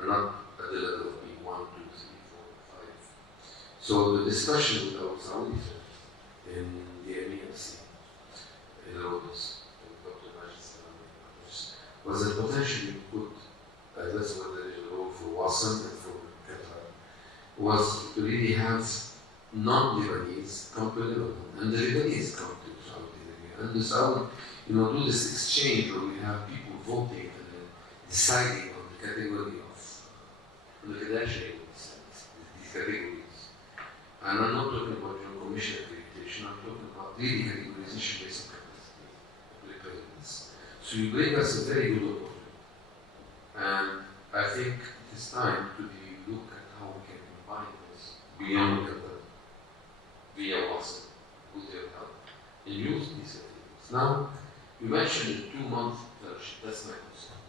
are not at the level of being 1, 2, 3, 4, 5. So the discussion with our Saudi friends in the MEMC, in Rhodes, with Dr. Majid Salam and others, was that potentially put, that's what the role for Wasam and for Qatar, was to really have non-Lebanese come to Lebanon, and the Lebanese come to Saudi Arabia, and the Saudi, do this exchange where we have people voting and then deciding on the category of, on the credentialing of these categories. And I'm not talking about your commission accreditation, I'm talking about really categorization based on capacity of preparedness. So you bring us a very good opportunity. And I think it is time to look at how we can combine this beyond Qatar, via WhatsApp, with their help, and use these activities. Now, you mentioned the 2-month fellowship, that's my concern.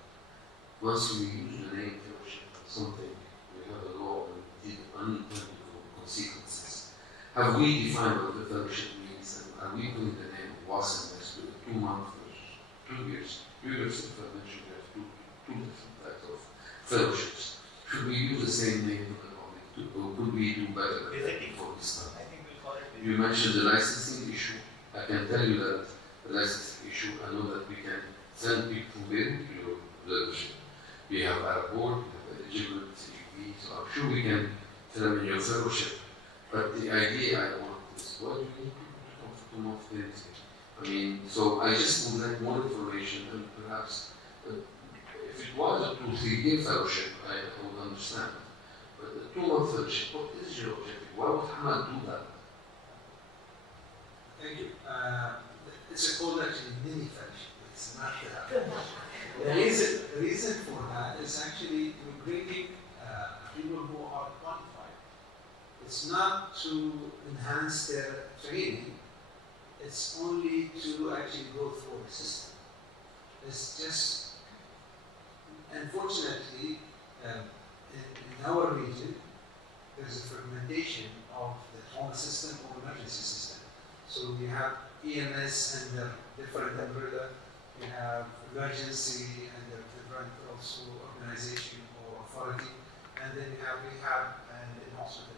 Once we use the name fellowship, something, we have a law and unintended consequences. Have we defined what the fellowship means, and are we putting the name of WASM next to a 2-month fellowship? 2 years. 2 years, if I mentioned we have two different types of fellowships. Should we use the same name for the public, or could we do better for this time? You mentioned the licensing issue. I can tell you that the licensing issue, I know that we can send people from there to your fellowship. We have our board, we have eligible CUB, so I'm sure we can tell them in your fellowship. But the idea I want is, what do you need people to come off there? I mean, so I just would like more information, and perhaps, if it was a 2-3 year fellowship, I would understand. But the 2-month fellowship, what is your objective? Why would Hamad do that? Thank you. It's a called actually mini fellowship. It's not the reason for that is actually recruiting people who are qualified. It's not to enhance their training. It's only to actually go through the system. It's just, unfortunately, in our region, there's a fragmentation of the trauma system or emergency system. So we have EMS under different umbrella, we have emergency under different also organization or authority, and then we have rehab and in hospital.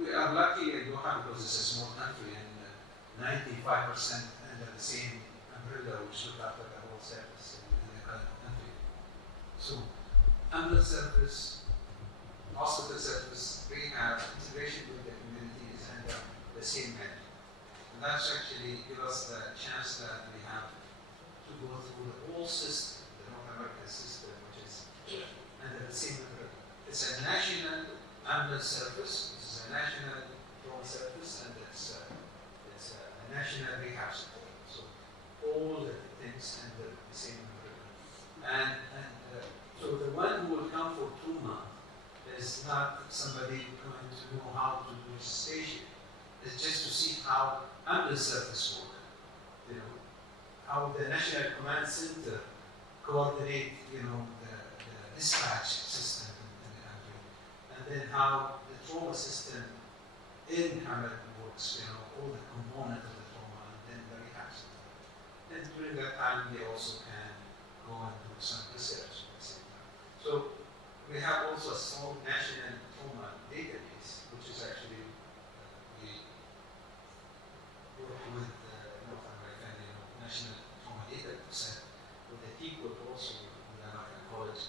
We are lucky in Doha because it's a small country and 95% under the same umbrella which look after the whole service in the country. So ambulance service, hospital service, rehab, integration with the community is under the same head. And that's actually give us the chance that we have to go through the whole system, the North American system, which is under the same umbrella. It's a national ambulance service, it's a national drone service, and it's a national rehab support. So all the things under the same umbrella. So the one who will come for 2 months is not somebody going to know how to do station. It's just to see how ambulance service work, how the National Command Center coordinate, the dispatch system in the country, and then how the trauma system in Hamad works, all the components of the trauma, and then the rehab system. And during that time, they also can go and do some research at the same time. So we have also a small national trauma database, which is actually we work with North American National Trauma Data Set, with the people also with American College,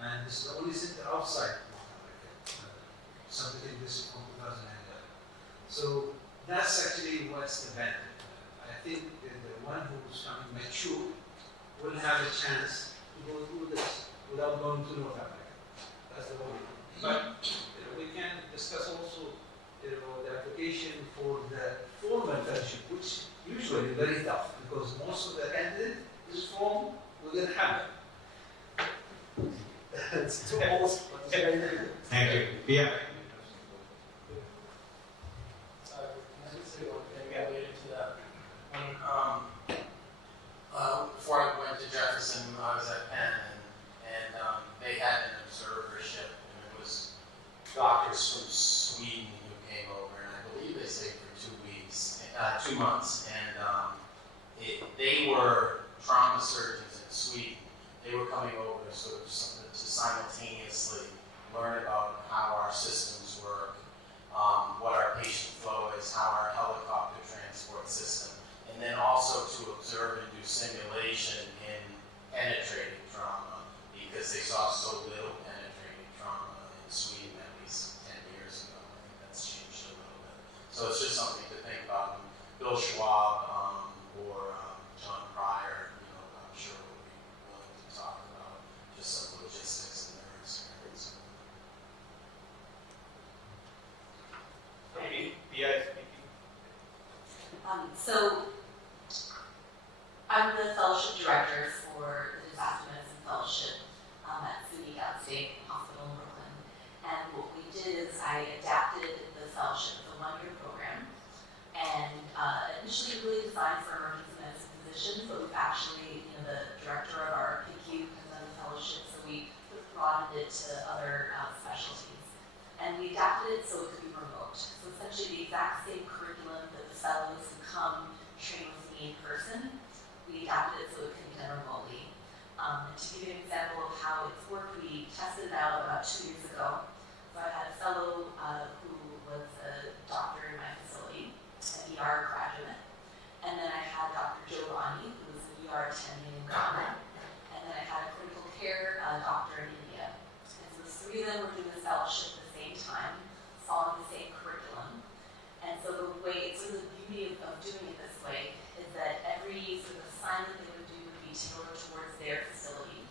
and this is the only center outside North America. Something this from 2011. So that's actually what's the benefit. I think that the one who's coming mature will have a chance to go through this without going to North America. That's the whole. But we can discuss also, the application for the formal fellowship, which usually is very tough because most of the candidate is from within Hamad. It's too old, but it's very difficult. Thank you. Yeah. Before I went to Jefferson, I was at Penn, and they had an observership, and it was doctors from Sweden who came over, and I believe they stayed for 2 months, and they were trauma surgeons in Sweden. They were coming over to sort of to simultaneously learn about how our systems work, what our patient flow is, how our helicopter transport system, and then also to observe and do simulation in penetrating trauma, because they saw so little penetrating trauma in Sweden at least 10 years ago. I think that's changed a little bit. So it's just something to think about. And Bill Schwab or John Pryor, I'm sure would be willing to talk about just some logistics in their experience. Maybe PI speaking. So I'm the fellowship director for the Disaster Medicine Fellowship at SUNY Downstate Hospital in Brooklyn. And what we did is I adapted the fellowship as a one-year program, and initially really designed for emergency medicine physicians, but we've actually, the director of our PICU has done the fellowship, so we broadened it to other specialties. And we adapted it so it could be remote. So essentially the exact same curriculum that the fellows who come train with me in person, we adapted it so it could be done remotely. And to give you an example of how it's worked, we tested it out about 2 years ago. So I had a fellow who was a doctor in my facility, an ER graduate. And then I had Dr. Joe Rani, who was an ER attending in Ghana. And then I had a critical care doctor in India. And so the three of them were doing this fellowship at the same time, following the same curriculum. And so the beauty of doing it this way is that every sort of assignment they would do would be tailored towards their facility.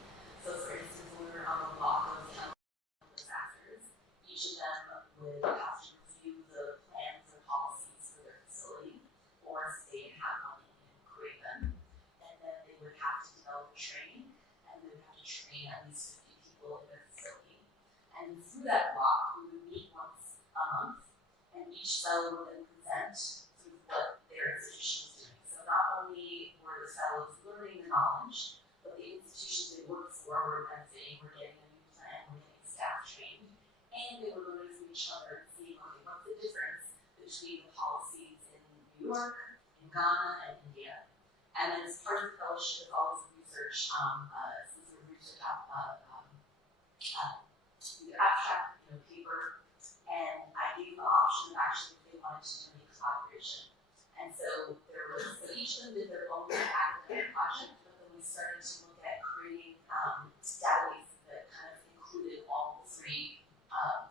So for instance, when we were on the block of chemical disasters, each of them would have to review the plans or policies for their facility, or if they didn't have one, they could create them. And then they would have to develop training, and they would have to train at least 50 people in their facility. And through that block, we would meet once a month, and each fellow would then present sort of what their institution was doing. So not only were the fellows learning the knowledge, but the institutions they worked for were benefiting, were getting a new plan, were getting staff trained, and they were learning from each other and seeing, okay, what's the difference between the policies in New York, in Ghana, and India. And then as part of the fellowship, it's always research, some sort of research either abstract, paper, and I gave them the option of actually if they wanted to do any collaboration. And so each of them did their own academic project, but then we started to look at creating databases that kind of included all three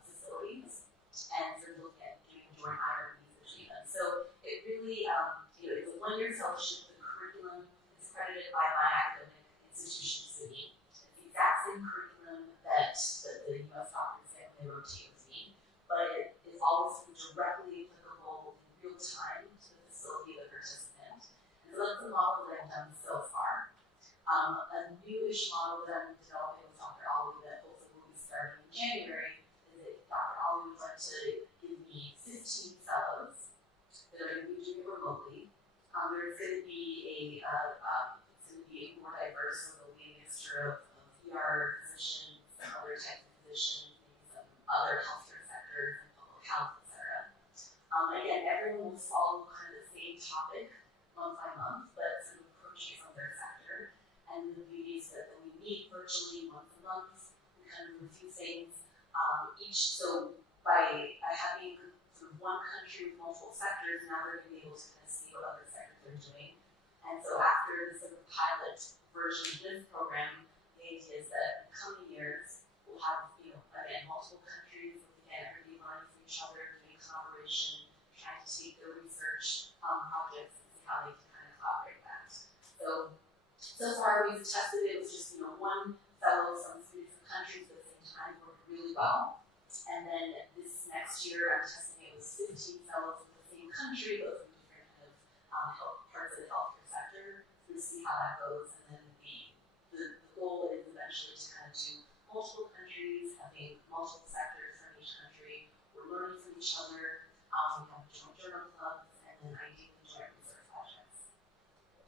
facilities, and sort of looking at doing joint IRBs between them. So it really, it's a one-year fellowship. The curriculum is credited by my academic institution, SUNY. It's the exact same curriculum that the U.S. doctors get when they rotate with me, but it is always directly applicable in real time to the facility of the participant. And so that's the model that I've done so far. A newish model that I'm developing with Dr. Ali that hopefully will be starting in January is that Dr. Ali would like to give me 15 fellows that are going to be doing it remotely. There's going to be more diverse, so there'll be a mixture of ER physicians, some other types of physicians, maybe some other healthcare sectors, and public health, etc. Again, everyone will follow kind of the same topic month by month, but sort of approaching from their sector. And the beauty is that when we meet virtually once a month, we kind of review things. So by having sort of one country with multiple sectors, now they're going to be able to kind of see what other sectors are doing. And so after the sort of pilot version of this program, the idea is that in the coming years, we'll have, again, multiple countries, again, everybody learning from each other, doing collaboration, trying to take their research projects and see how they can kind of collaborate that. So far we've tested it with just, one fellow from 3 different countries at the same time, worked really well. And then this next year, I'm testing it with 15 fellows from the same country, but from different kind of parts of the healthcare sector, to see how that goes. And then the goal is eventually to kind of do multiple countries, having multiple sectors from each country. We're learning from each other. We have joint journal clubs, and then ideally joint research projects.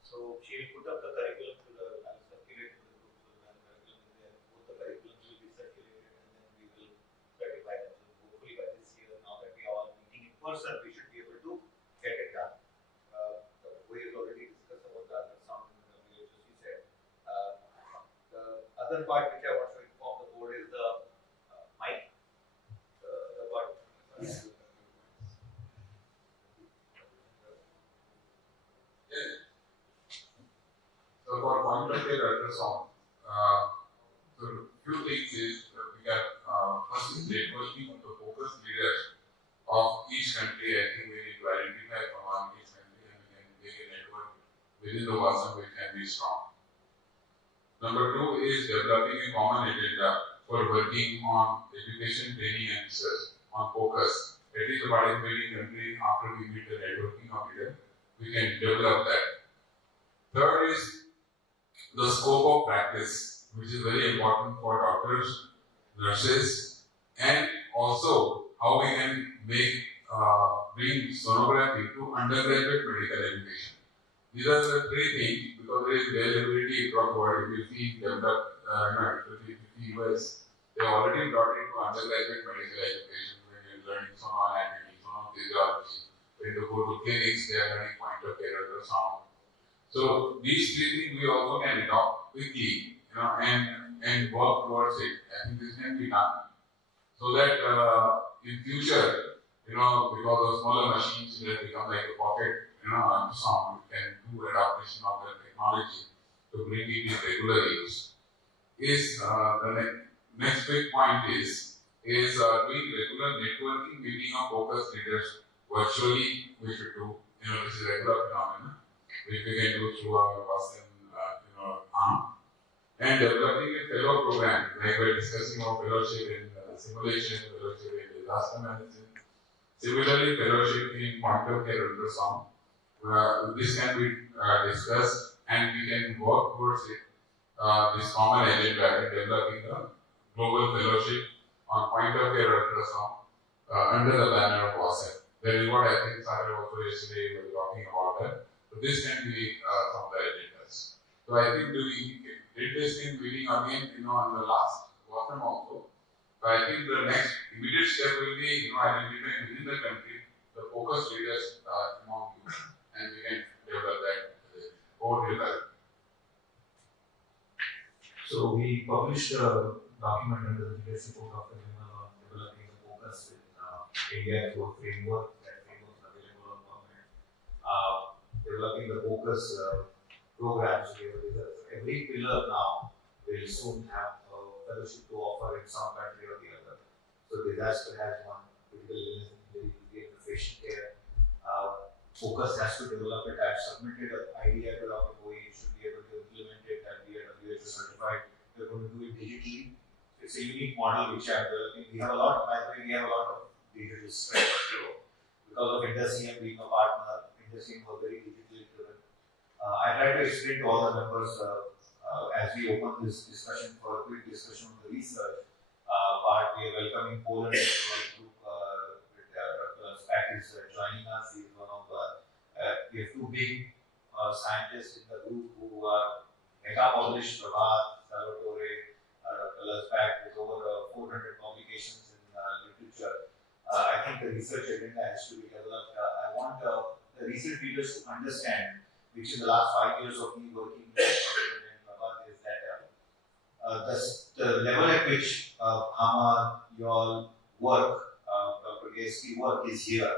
So she will put up the curriculum to I'll circulate to the group, so the curriculum is there. Both the curriculums will be circulated, and then we will certify them. So hopefully by this year, now that we are all meeting in person, we should be able to get it done. We have already discussed about the ultrasound in the WHO, she said. The other part which I want to inform the board is the mic? The what? So for point of care ultrasound, so few things is we got first is networking of the focus leaders of each country. I think we need to identify from each country and we can make a network within the WhatsApp which can be strong. Number two is developing a common agenda for working on education, training and research on focus. At least the participating country after we meet the networking of leaders, we can develop that. Third is the scope of practice, which is very important for doctors, nurses, and also how we can bring sonography to undergraduate medical education. These are the three things because there is availability across the world. If you see developed, if you see US, they already brought it to undergraduate medical education when you're learning sonoanatomy, sonophysiology. When you go to clinics, they are learning point of care ultrasound. So these three things we also can adopt quickly, and work towards it. I think this can be done so that in future, because of smaller machines that become like a pocket, ultrasound, we can do adaptation of the technology to bring it in regular use. Is the next big point is doing regular networking meeting of focus leaders virtually. We should do, this is a regular phenomenon which we can do through our WhatsApp, arm, and developing a fellow program, like we're discussing our fellowship in simulation, fellowship in disaster management. Similarly, fellowship in point of care ultrasound. This can be discussed, and we can work towards it. This common agenda in developing the global fellowship on point of care ultrasound under the banner of WhatsApp. That is what I think Sarah also yesterday was talking about that. So this can be some of the agendas. So I think we did this in meeting again, on the last WhatsApp also. So I think the next immediate step will be, identifying within the country the focus leaders among you, and we can develop that over the. So we published a document under the leadership of Dr. Vimal on developing the focus in India through a framework. That framework is available on government. Developing the focus programs. Every pillar now will soon have a fellowship to offer in some country or the other. So disaster has one, critical illness, injury, patient care. Focus has to develop it. I've submitted an idea to Dr. Bowie. You should be able to implement it and be WHO certified. We're going to do it digitally. It's a unique model which I'm developing. We have a lot, by the way, we have a lot of digital strength. Because of Indus being a partner, Indus was very digitally driven. I tried to explain to all the members as we open this discussion for a quick discussion on the research part. We are welcoming Poland to our group with Dr. Spack is joining us. He is one of we have two big scientists in the group who are mega published, Prabhat, Salvatore, Dr. Spack with over 400 publications in literature. I think the research agenda has to be developed. I want the research leaders to understand, which in the last 5 years of me working with Prabhat, is that the level at which Hamad, your work, Dr. Gaisky work is here.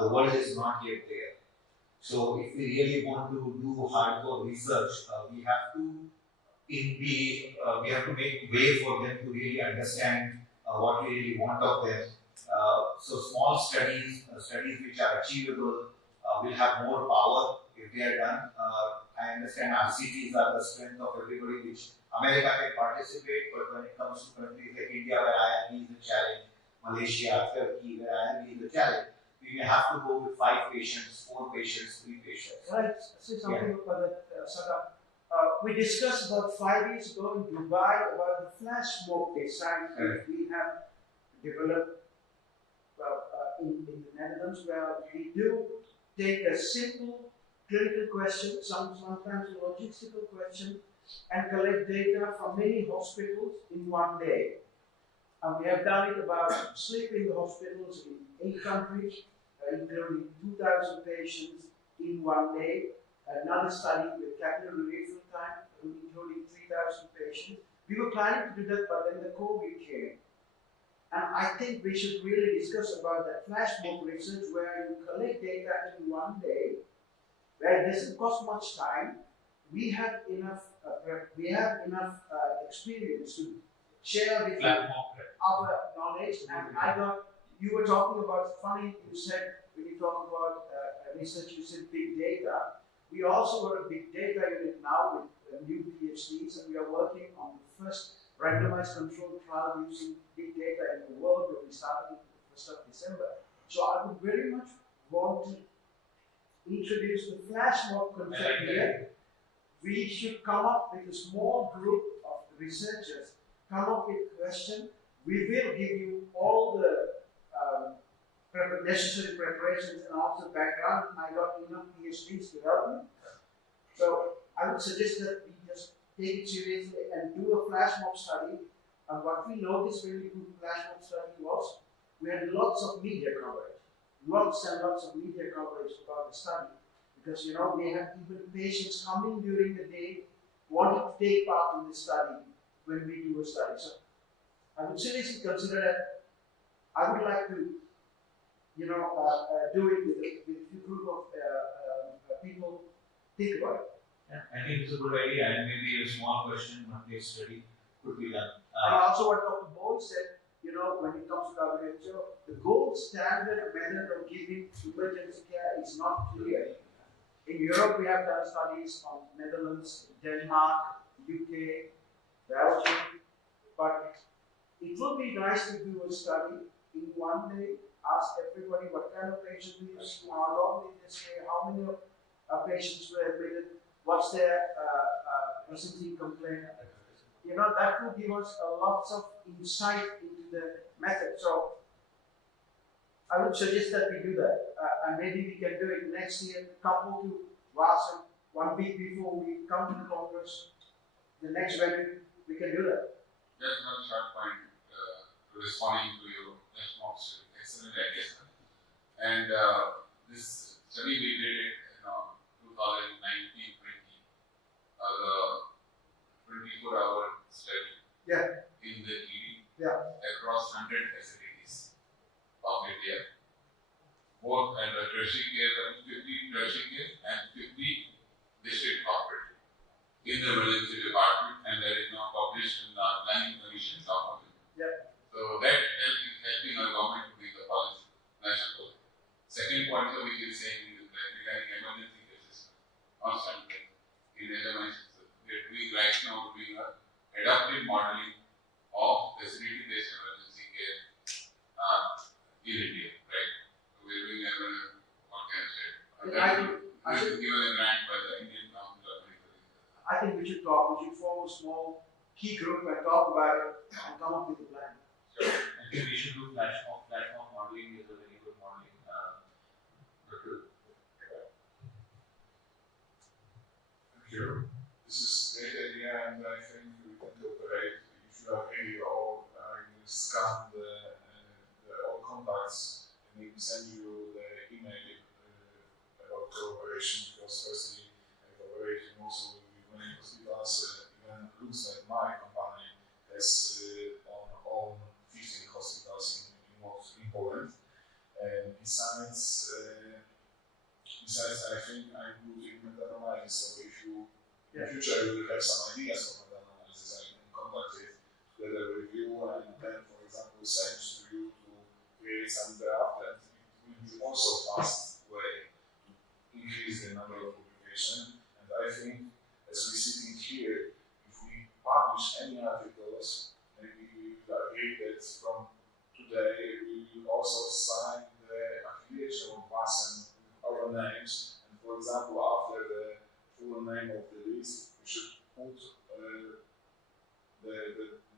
The world is not yet there. So if we really want to do hardcore research, we have to make way for them to really understand what we really want of them. So small studies which are achievable, will have more power if they are done. I understand RCTs are the strength of everybody, which America can participate, but when it comes to countries like India, where IRB is the challenge, Malaysia, Turkey, where IRB is the challenge, we may have to go with 5 patients, 4 patients, 3 patients. Can I say something about that, Sada? We discussed about 5 years ago in Dubai about the flash mob design we have developed in the Netherlands, where we do take a simple clinical question, sometimes a logistical question, and collect data from many hospitals in one day. And we have done it about sleep in the hospitals in 8 countries, including 2,000 patients in one day. Another study with capital refill time, including 3,000 patients. We were planning to do that, but then the COVID came. And I think we should really discuss about that flash mob research where you collect data in one day, where it doesn't cost much time. We have enough experience to share with you our knowledge. And you were talking about, funny you said, when you talk about research using big data, we also got a big data unit now with new PhDs, and we are working on the first randomized controlled trial using big data in the world that we started the 1st of December. So I would very much want to introduce the flash mob concept here. We should come up with a small group of researchers, come up with a question. We will give you all the necessary preparations and also background. I got enough PhDs to help me. So I would suggest that we just take it seriously and do a flash mob study. And what we noticed when we did flash mob study was we had lots of media coverage, lots and lots of media coverage about the study. Because we have even patients coming during the day wanting to take part in the study when we do a study. So I would seriously consider that. I would like to, do it with a group of people. Think about it. Yeah, I think it's a good idea, and maybe a small question, one case study could be done. And also what Dr. Boyd said, when it comes to WHO, the gold standard method of giving emergency care is not clear. In Europe, we have done studies on Netherlands, Denmark, UK, Belgium, but it would be nice to do a study in one day, ask everybody what kind of patient do you see, how long did they stay, how many patients were admitted, what's their presenting complaint. That will give us a lot of insight into the method. So I would suggest that we do that, and maybe we can do it next year, couple to Vasan, 1 week before we come to the Congress, the next venue, we can do that. Just one short point responding to your response. Excellent idea. And this study we did it in 2019-20, the 24-hour study in the ED across 100 facilities of India, both under tertiary care, 50 tertiary care and 50 district hospital in the emergency department, and that is now published in the planning commission of it. So that helping our government to make the policy national. Second point which is saying is that regarding emergency cases, constantly in elements, we're doing right now doing a adaptive modeling of facility-based emergency care in India, right? So we're doing what can I say? I should given a grant by the Indian Council of Medical Research. I think we should talk. We should form a small key group and talk about it and come up with a plan. Sure. I think we should do flash mob modeling is a very good modeling. Sure. This is a great idea, and I think we can cooperate. If you are ready, or I will scan all contacts and maybe send you the email about cooperation, because firstly, cooperating also with many hospitals, even looks like my company has on 15 hospitals in Poland. And besides, I think I'm good in meta-analysis, so if you in the future you will have some ideas for meta-analysis, I can contact it together with you, and then, for example, send to you to create some draft, and it will be also fast way to increase the number of publications. And I think, as we're sitting here, if we publish any articles, maybe we will agree that from today we will also sign the affiliation of Vasan with our names, and for example, after the full name of the list, we should put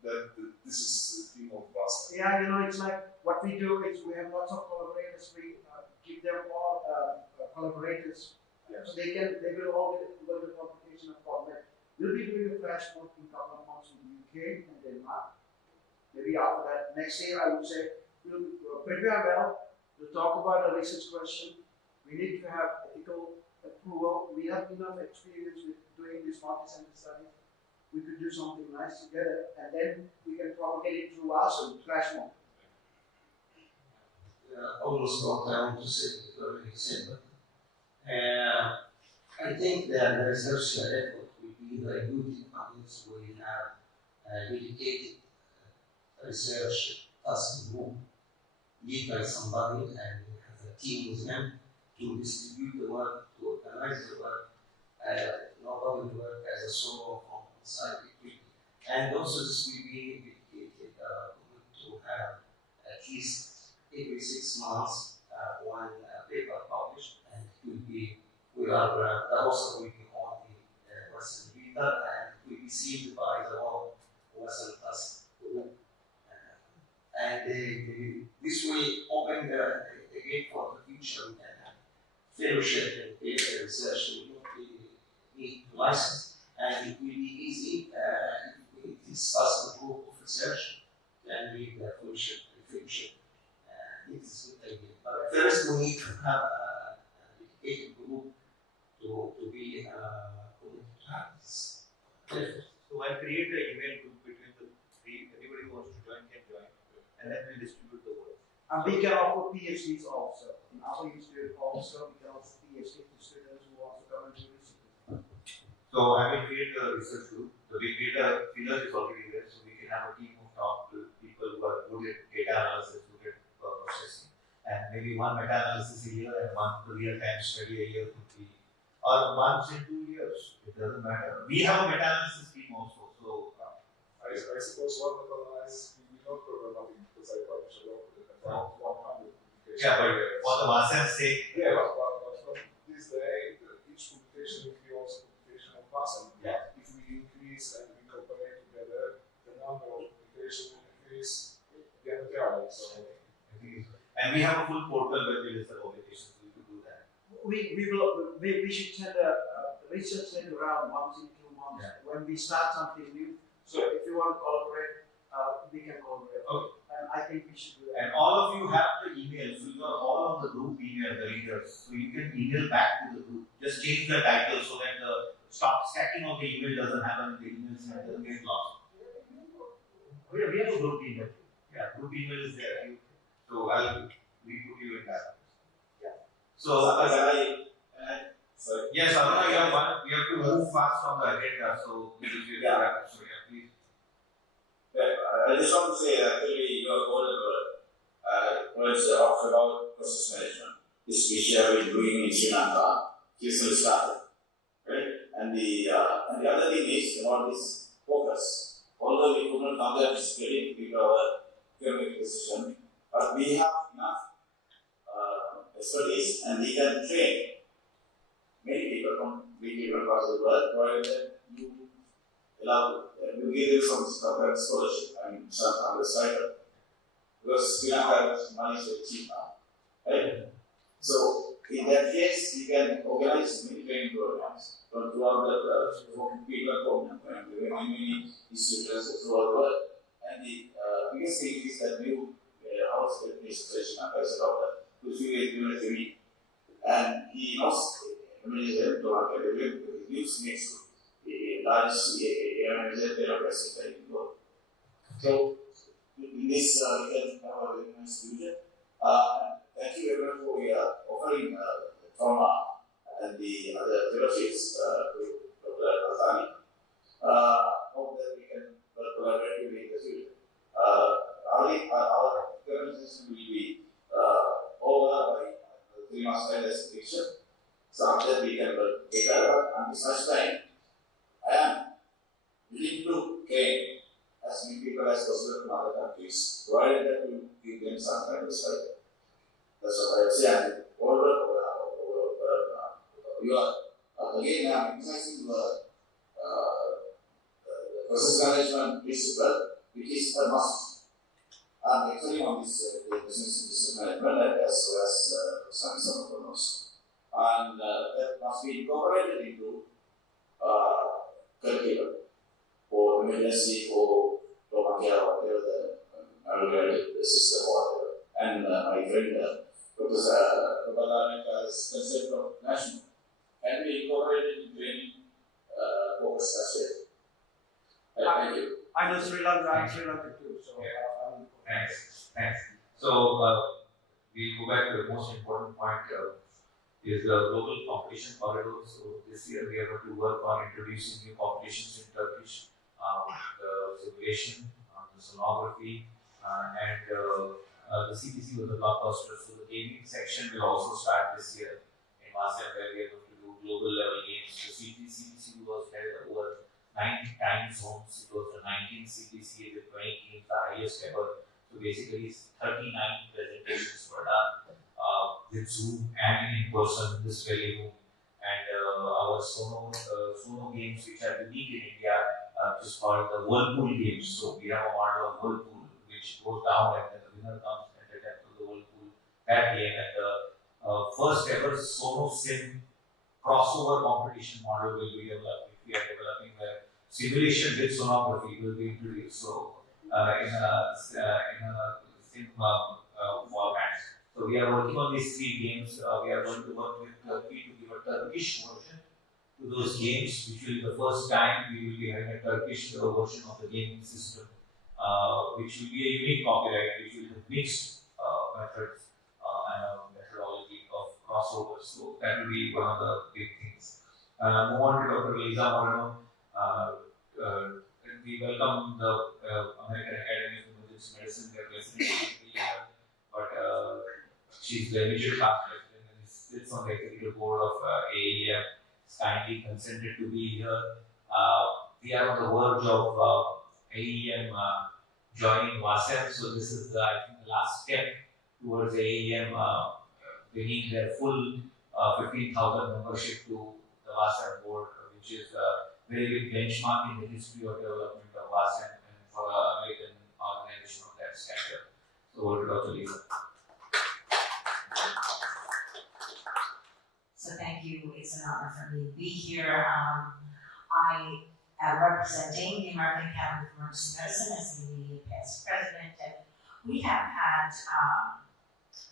that this is the team of Vasan. Yeah, it's like what we do is we have lots of collaborators. We give them all collaborators, so they will all get the publication of format. We'll be doing a flash mob in a couple of months in the UK and Denmark. Maybe after that, next year I would say we'll prepare well. We'll talk about a research question. We need to have ethical approval. We have enough experience with doing this multi-center study. we could do something nice together, and then we can propagate it through Acil, flash mob. Almost what I want to say is very simple. I think that the research effort will be very good if we have a dedicated research task group led by somebody and have a team with them to distribute the work, to organize the work. Nobody will work as a solo from inside the group. And also this will be dedicated to have at least every 6 months one paper published, and it will be, we are, the author will be on the Western reader and will be sealed by the whole Western task group. And this way open the gate for the future. We can have fellowship and data research will not need license, and it will be easy if this task group of research can read the fellowship and fellowship. It's a good idea. But first, we need to have a dedicated group to be connected to this. So I'll create an email group between the three. Anybody who wants to join can join, and then we'll distribute the work. And we can offer PhDs also. In our institute also, we can offer PhD to students who want to come and do research. So I will create a research group. So we create a filler is already there, so we can have a team of top people who are good at data analysis, good at processing, and maybe one meta-analysis a year and one real-time study a year could be, or once in 2 years. It doesn't matter. We have a meta-analysis team also. So I suppose one meta-analysis we will not cover nothing because I publish a lot with about 100 publications. yeah, but for the Vasan's sake, Yeah, but from this day, each publication will be also publication of Vasan. Yeah. If we increase and we cooperate together, the number of publications will increase diametrically. So, and we have a full portal where we list the publications. We could do that. We should send a research center around once in 2 months when we start something new. So if you want to collaborate, we can collaborate. Okay. And I think we should do that. And all of you have the email, so you are all on the group email, the leaders. So you can email back to the group. Just change the title so that the stacking of the email doesn't happen in the emails and doesn't get lost. We have a group email. Yeah, group email is there. So I'll re-put you in that. Yeah. So yes, Aruna, you have one. We have to move fast on the agenda. So we will get back. So yeah, please. I just want to say, actually, your golden words about process management. This which I have been doing in Sri Lanka, recently started, right? And the other thing is about this focus. Although we could not come there physically with our economic decision, but we have enough expertise and we can train many people from big people across the world, provided you allow you give them some scholarship and some other side. Because we don't have money to cheap now, right? So in that case, you can organize many training programs from throughout the people program and many institutions throughout the world. And the biggest thing is that new house administration as a doctor, which we will do it. And he knows administration to market use next to the large bureaucracy that you go. So in this we can have a very nice future. Thank you everyone for offering trauma and the other fellowships to Dr. Azani. Hope that we can collaborate in the future. Our organization will be over by 3 months time as picture. So after we can work together, and besides time, I am willing to gain as many people as possible from other countries, provided that we give them some kind of side. That's what I would say. And you are again I'm emphasizing the process management principle, which is a must. I'm actually on this business management as well as some of them also. And that must be incorporated into curriculum or emergency or trauma care or whatever the system or whatever. And my friend Dr. Balaneka's concept of national can be incorporated into any focus as well. Sri Lanka, I'm Thank you. Sri Lanka too, so Thanks. So we go back to the most important point is the global competition corridor. So this year we are going to work on introducing new competitions in Turkish, the simulation, the sonography, and the CPC was a blockbuster. So the gaming section will also start this year in Masam, where we are going to do global level games. The CPC was held over 9 time zones. It was the 19th CPC with 20 games, the highest ever. So basically, 39 presentations were done with Zoom and in person in this very room. And our Sono games, which are unique in India, is called the Whirlpool games. So we have a model of Whirlpool which goes down and then the winner comes at the depth of the Whirlpool that game. And the first ever Sono Sim crossover competition model will be developed. We are developing where simulation with sonography will be introduced. So in a sim format. So we are working on these 3 games. We are going to work with Turkey to give a Turkish version to those games, which will be the first time we will be having a Turkish version of the gaming system, which will be a unique copyright, which will have mixed methods and a methodology of crossovers. So that will be one of the big things. Move on to Dr. Lisa Moreno. We welcome the American Academy of Emergency Medicine. Their president is here, but she's the immediate past president and sits on the executive board of AEM. Is kindly consented to be here. We are on the verge of AEM joining WASEM, so this is I think the last step towards AEM bringing their full 15,000 membership to the WASEM board, which is very big benchmark in the history of development of WASEM and for an American organization of that stature. So over to Dr. Lisa. So thank you. It's an honor for me to be here. I am representing the American Academy of Emergency Medicine as the immediate past president, and we have had,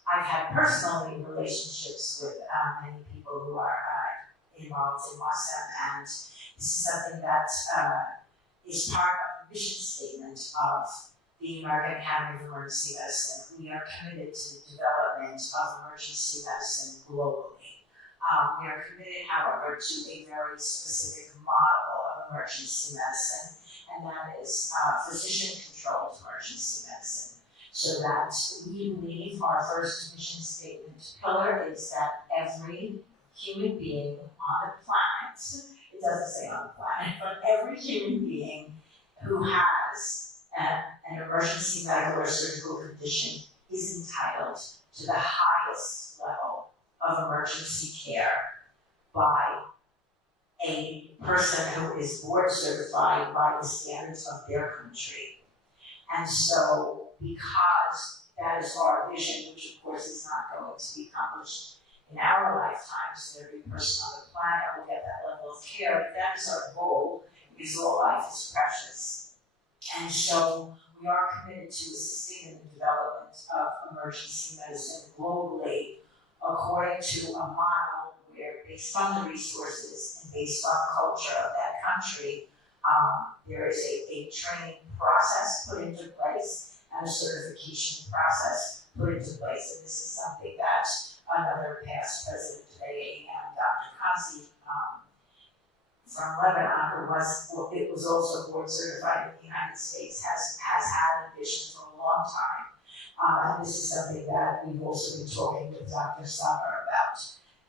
I've had personally relationships with many people who are involved in WASEM, and this is something that is part of the mission statement of the American Academy of Emergency Medicine. We are committed to the development of emergency medicine globally. We are committed, however, to a very specific model of emergency medicine, and that is physician-controlled emergency medicine. So that we believe our first mission statement pillar is that every human being on the planet, it doesn't say on the planet, but every human being who has an emergency medical or surgical condition is entitled to the highest level of emergency care by a person who is board certified by the standards of their country. And so, because that is our vision, which of course is not going to be accomplished in our lifetimes, so every person on the planet will get that level of care, that is our goal, because all life is precious. And so, we are committed to assisting in the development of emergency medicine globally, according to a model where, based on the resources and based on the culture of that country, there is a training process put into place and a certification process put into place. And this is something that another past president of AAM, Dr. Kazi, from Lebanon, who was also board certified in the United States, has had a vision for a long time. And this is something that we've also been talking with Dr. Summer about.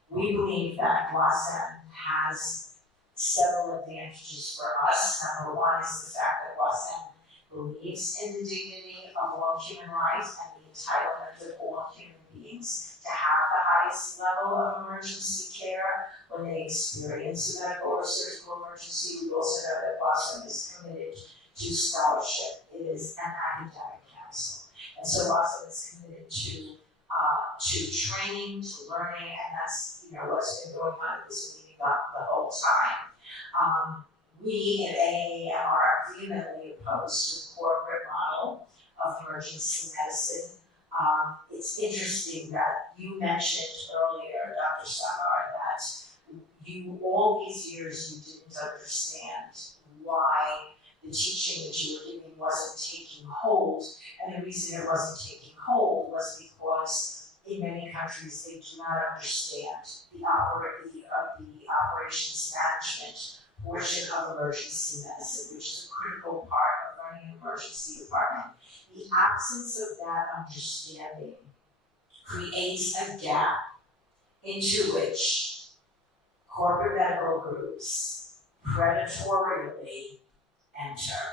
We believe that WASEM has several advantages for us. Number one is the fact that WASEM believes in the dignity of all human life and the entitlement of all human beings to have the highest level of emergency care when they experience a medical or surgical emergency. We also know that WASEM is committed to scholarship. It is an academic council. And so WASEM is committed to training, to learning, and that's what's been going on at this meeting the whole time. We at AAM are vehemently opposed to the corporate model of emergency medicine. It's interesting that you mentioned earlier, Dr. Samar, that you all these years you didn't understand why the teaching that you were giving wasn't taking hold. And the reason it wasn't taking hold was because in many countries they do not understand the operations management portion of emergency medicine, which is a critical part of running an emergency department. The absence of that understanding creates a gap into which corporate medical groups predatorily enter.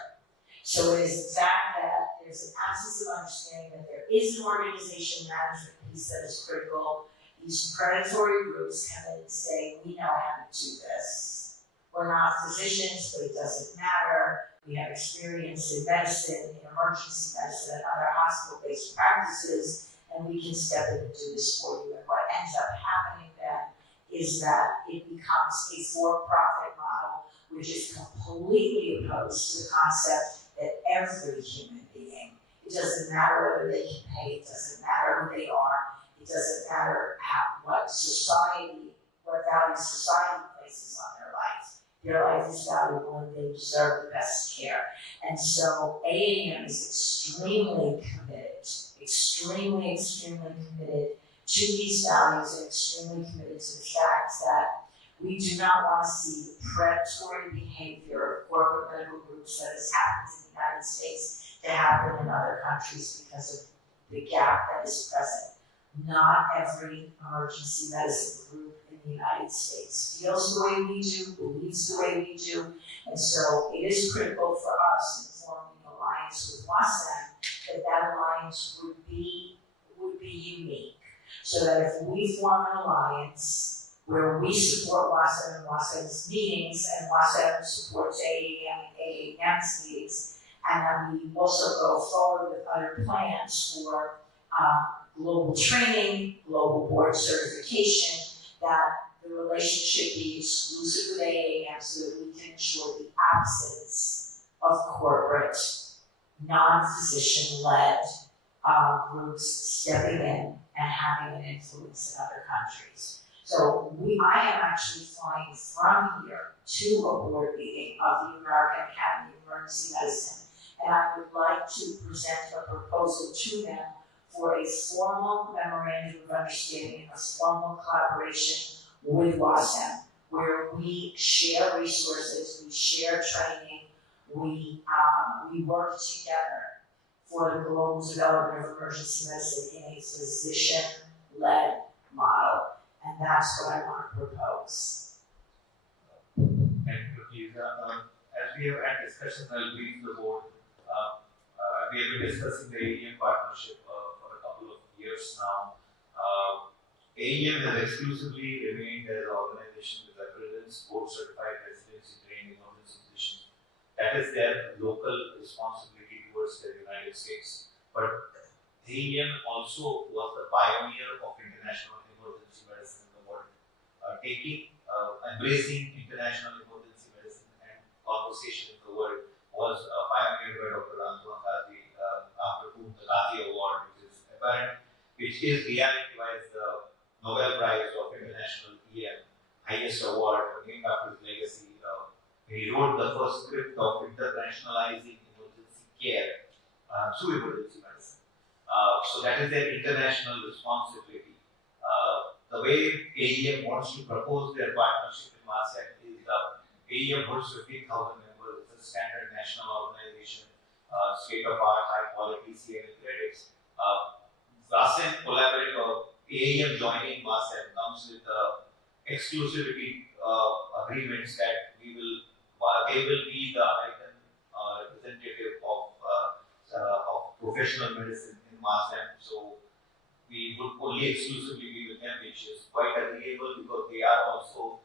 So it is the fact that there's an absence of understanding that there is an organization management piece that is critical. These predatory groups come in and say, we know how to do this. We're not physicians, but it doesn't matter. We have experience in medicine, in emergency medicine, and other hospital-based practices, and we can step in and do this for you. And what ends up happening then is that it becomes a for-profit model, which is completely opposed to the concept that every human being, it doesn't matter whether they can pay, it doesn't matter who they are, it doesn't matter what value society places on their life. Their life is valuable and they deserve the best care. And so AAM is extremely committed to these values and extremely committed to the fact that we do not want to see the predatory behavior of corporate medical groups that has happened in the United States to happen in other countries because of the gap that is present. Not every emergency medicine group in the United States feels the way we do, believes the way we do, and so it is critical for us in forming an alliance with WASAM that alliance would be unique. So that if we form an alliance where we support WASAM and WASAM's meetings, and WASAM supports AAM and AAM's meetings, and then we also go forward with other plans for global training, global board certification, that the relationship be exclusive with AAM so that we can ensure the absence of corporate, non-physician-led groups stepping in and having an influence in other countries. So I am actually flying from here to a board meeting of the American Academy of Emergency Medicine, and I would like to present a proposal to them for a formal memorandum of understanding, a formal collaboration with WASAM, where we share resources, we share training, we work together for the global development of emergency medicine in a physician-led model. And that's what I want to propose. And Lisa, as we have had discussions, I'll brief the board. We have been discussing the AEM partnership for a couple of years now. AEM has exclusively remained as an organization with accreditants, board certified residency trained emergency physicians. That is their local responsibility towards the United States. But AEM also was the pioneer of international emergency medicine in the world, embracing international emergency medicine and conversation in the world was pioneered by Dr. Ranjwan Kazi, after whom the Kazi Award, which is reality-wise the Nobel Prize of International EM, highest award named after his legacy. He wrote the first script of internationalizing emergency care through emergency medicine. So that is their international responsibility. The way AEM wants to propose their partnership in WASAM is AEM holds 15,000 members. It's a standard national organization, state-of-art, high-quality CNA credits. WASAM collaborate, AEM joining WASAM comes with exclusivity agreements that they will be the American representative of professional medicine in WASAM. So we would only exclusively be with them, which is quite agreeable because they are also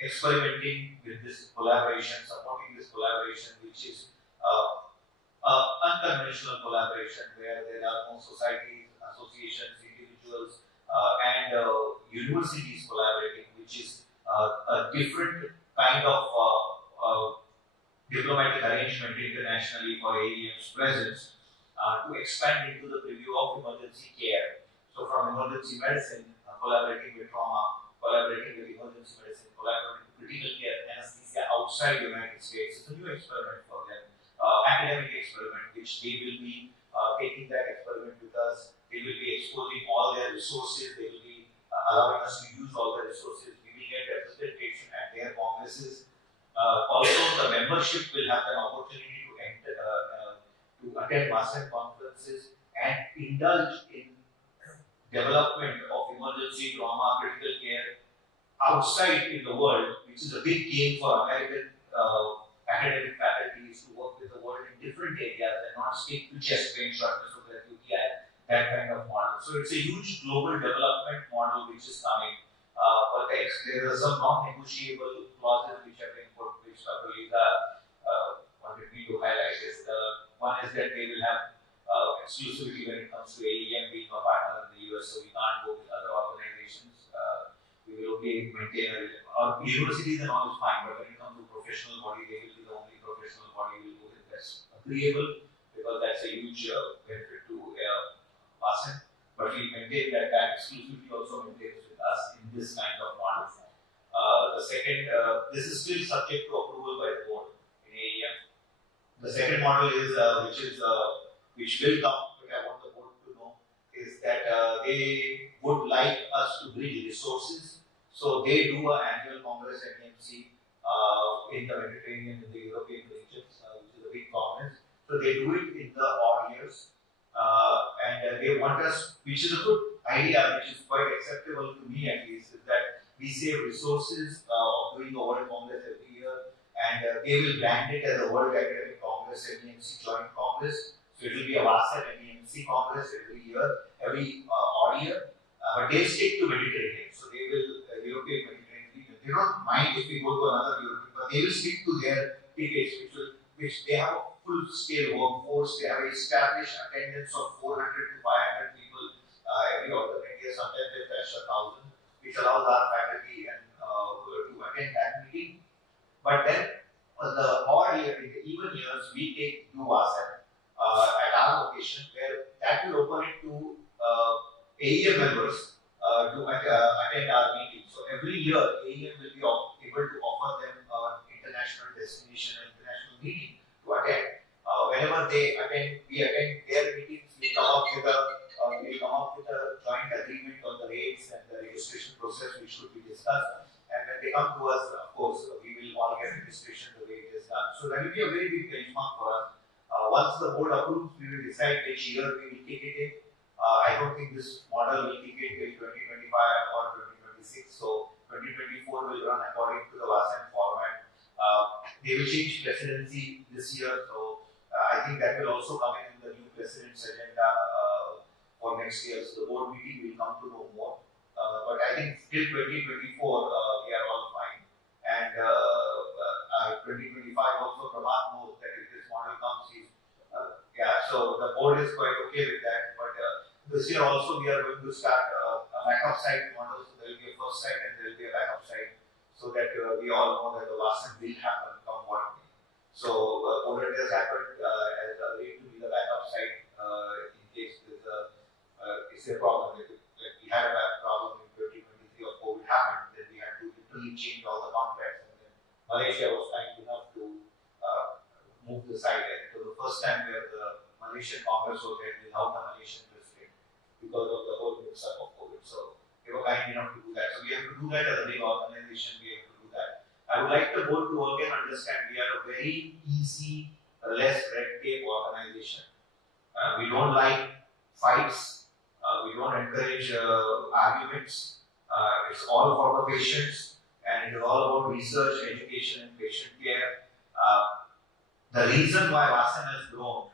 experimenting with this collaboration, supporting this collaboration, which is unconventional collaboration where there are no societies, associations, individuals, and universities collaborating, which is a different kind of diplomatic arrangement internationally for AEM's presence to expand into the preview of emergency care. So from emergency medicine, collaborating with trauma, collaborating with emergency medicine, collaborating with critical care, anesthesia outside the United States. It's a new experiment for them. academic experiment, which they will be taking that experiment with us. They will be exposing all their resources. They will be allowing us to use all the resources. We will get representation at their congresses. Also, the membership will have an opportunity to enter, to attend master conferences and indulge in development of emergency trauma, critical care outside in the world, which is a big gain for American academic faculties to work with the world in different areas and not stick to chest pain, shortness of breath, UTI, that kind of model. So it's a huge global development model which is coming. But there are some non-negotiable clauses which have been put, which Dr. Lisa wanted me to highlight. One is that they will have exclusivity when it comes to AEM being a partner in the US, so we can't go with other organizations. We will only maintain our universities and all is fine, but when it comes to professional body, they will be the only professional body we will go with. That's agreeable because that's a huge benefit to ASEAN. But we maintain that exclusivity also maintains with us in this kind of model. The second, this is still subject to approval by the board in AEM. The second model is, which will come, but I want the board to know, is that they would like us to bring resources. So they do an annual Congress at NEMC in the Mediterranean, in the European regions, which is a big conference. So they do it in the odd years. And they want us, which is a good idea, which is quite acceptable to me at least, is that we save resources of doing a World Congress every year, and they will brand it as a World Academic Congress and NEMC Joint Congress. So it will be a WASEM and NEMC Congress every year, every odd year. But they stick to Mediterranean, so they will European Mediterranean region. They don't mind if we go to another European, but they will stick to their tickets, which they have a full-scale workforce. They have established attendance of 400 to 500 people every alternate year. Sometimes they touch 1,000, which allows our faculty and to attend that meeting. But then, the odd year, in the even years, we do WASEM at our location, where that will open it to AEM members to attend our meeting. So every year, AEM will be able to offer them an international destination, an international meeting to attend. Whenever they attend, we attend their meetings. We come up with a joint agreement on the rates and the registration process, which should be discussed. And when they come to us, of course, we will all get registration the way it is done. So that will be a very big benchmark for us. Once the board approves, we will decide which year we will kick it in. I don't think this model will kick in till 2025 or 2026. So 2024 will run according to the WASEM format. They will change presidency this year, so I think that will also come in the new president's agenda for next year. So the board meeting will come to know more. But I think till 2024 we are all fine. And 2025 also Prabhat knows that if this model comes, so the board is quite okay with that. But this year also we are going to start a backup site model. So there will be a first site and there will be a backup site, so that we all know that the WASEM will happen come what may. So Poland has happened as agreed to be the backup site in case it's a problem. Like we had a problem in 2023 of COVID happened, then we had to literally change all the contracts, and then Malaysia was kind enough to move the site. And it was the first time where the Malaysian Congress was held without the Malaysian president because of the whole mix-up of COVID. So they were kind enough to do that. So we have to do that as a big organization. We have to do that. I would like the board to again understand we are a very easy, less red tape organization. We don't like fights. We don't encourage arguments. It's all for the patients, and it is all about research, education, and patient care. The reason why WASEM has grown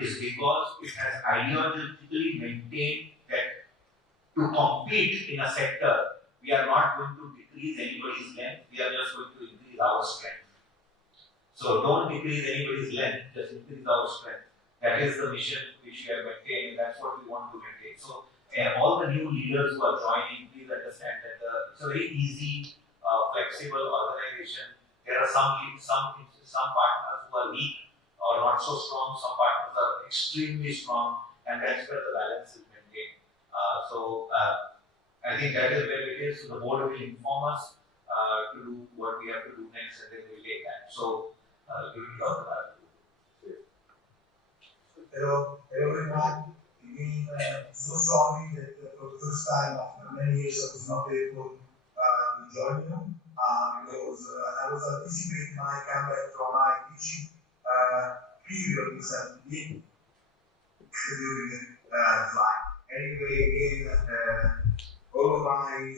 is because it has ideologically maintained that to compete in a sector, we are not going to decrease anybody's length, we are just going to increase our strength. So don't decrease anybody's length, just increase our strength. That is the mission which we have maintained, and that's what we want to maintain. So all the new leaders who are joining, please understand that it's a very easy, flexible organization. There are some partners who are weak or not so strong, some partners are extremely strong, and that's where the balance is maintained. I think that is where it is. So the board will inform us to do what we have to do next, and then we'll take that. So, give it to Hello everyone. Again, so sorry that for the first time after many years I was not able to join you because I was anticipating my comeback from my teaching period in San Diego during the flight. Anyway, again, all of my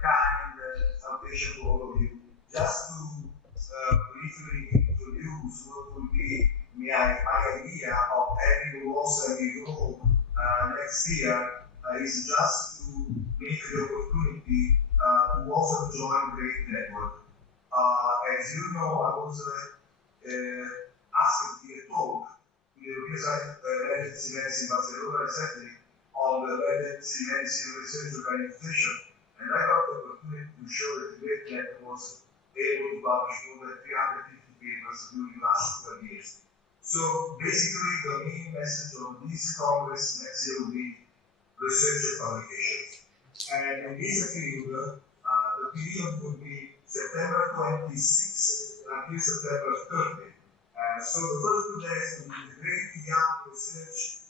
kind salutation to all of you. Just to briefly introduce what will be my idea of having also a role next year is just to make the opportunity to also join the network. As you know, I was asked to give a talk to the European Emergency Medicine Barcelona recently on the Emergency Medicine Research Organization, and I got the opportunity to show that the Great Network was able to publish more than 350 papers during the last 12 years. So basically, the main message of this Congress next year will be research and publication. And in this field, the period will be September 26 until September 30. So the first 2 days will be the great young research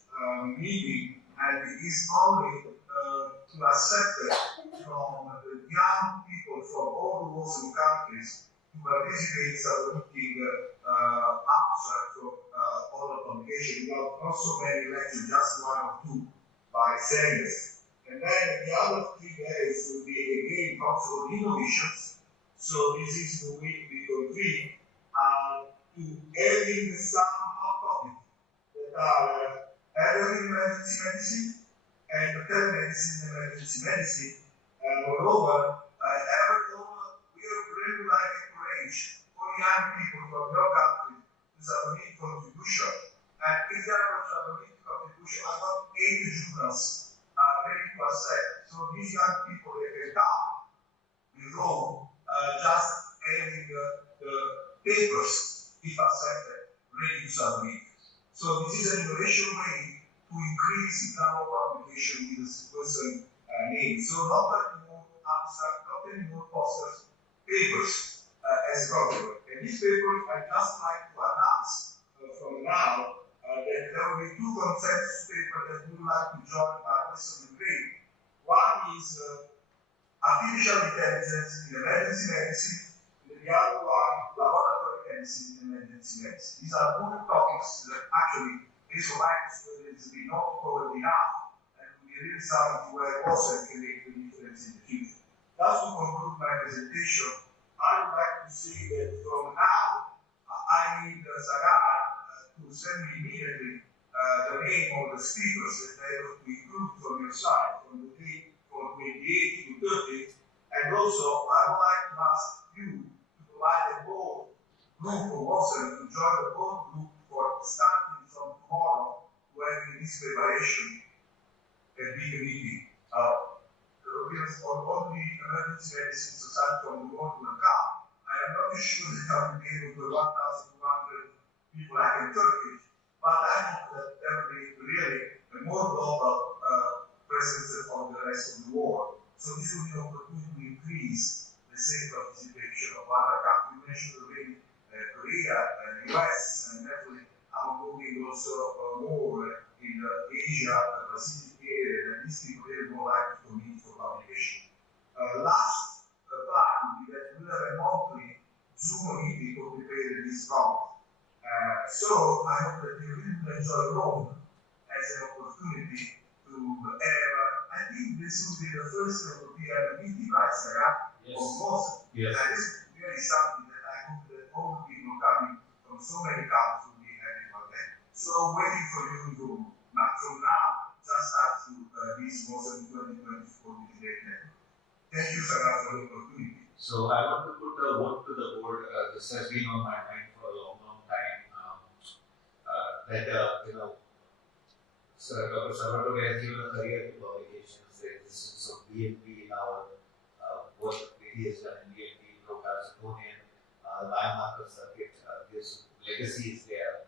meeting, and it is only to accept from the young people from all the Muslim countries to participate in submitting abstract for all the publication. Not so many lectures, just 1 or 2 by seniors. And then the other 3 days will be again talks on innovations. So this is the week we agree to adding some hot topics that are either in emergency medicine and telemedicine and emergency medicine. Moreover, we are really like encourage for young people from your country to submit contribution. And if they are going to submit contribution, I got 80 journals ready to accept. So these young people, they can come in Rome, just having the papers, if accepted, ready to submit. So this is an innovation way to increase the number of publication with the person name. So not anymore abstract, not anymore posters, papers as a government. And these papers, I just like to announce from now that there will be 2 consensus papers that we would like to join our lesson grade. One is artificial intelligence in emergency medicine, and the other one, laboratory medicine in emergency medicine. These are both topics that actually, based on my experience, we not covered enough, and we really something where also can make a difference in the future. Just to conclude my presentation, I would like to say that from now, I need Sagar to send me immediately the name of the speakers that I have to include from your side, from the date from 28 to 30. And also, I would like to ask you to provide a board group of also to join the board group for starting from tomorrow to having this preparation a big meeting. All the emergency medicine society from the world will come. I am not sure that I will be able to 1,200 people like in Turkey, but I hope that there will be really a more global presence of the rest of the world. So this will be an opportunity to increase the safe participation of other countries. You mentioned already Korea and US, and definitely I'm moving also more in Asia, Pacific area, and these people are more likely to meet for publication. Last part would be that we have a monthly Zoom meeting to prepare this conference. So I hope that you will enjoy Rome as an opportunity to have, I think this will be the first European meeting, right, Sarah? Yes. Of course. Yes. And this is really something that I hope that all the people coming from so many countries will be happy about that. So waiting for you to, not from now, just after this was in 2024 with the Great Network. Thank you, Sarah, for the opportunity. So I want to put a word to the board. This has been on my mind for a long, long time. Dr. Salvatore has given a career to publications, the existence of BNP in our work that he has done in BNP, Procalcitonin, biomarker circuit, his legacy is there.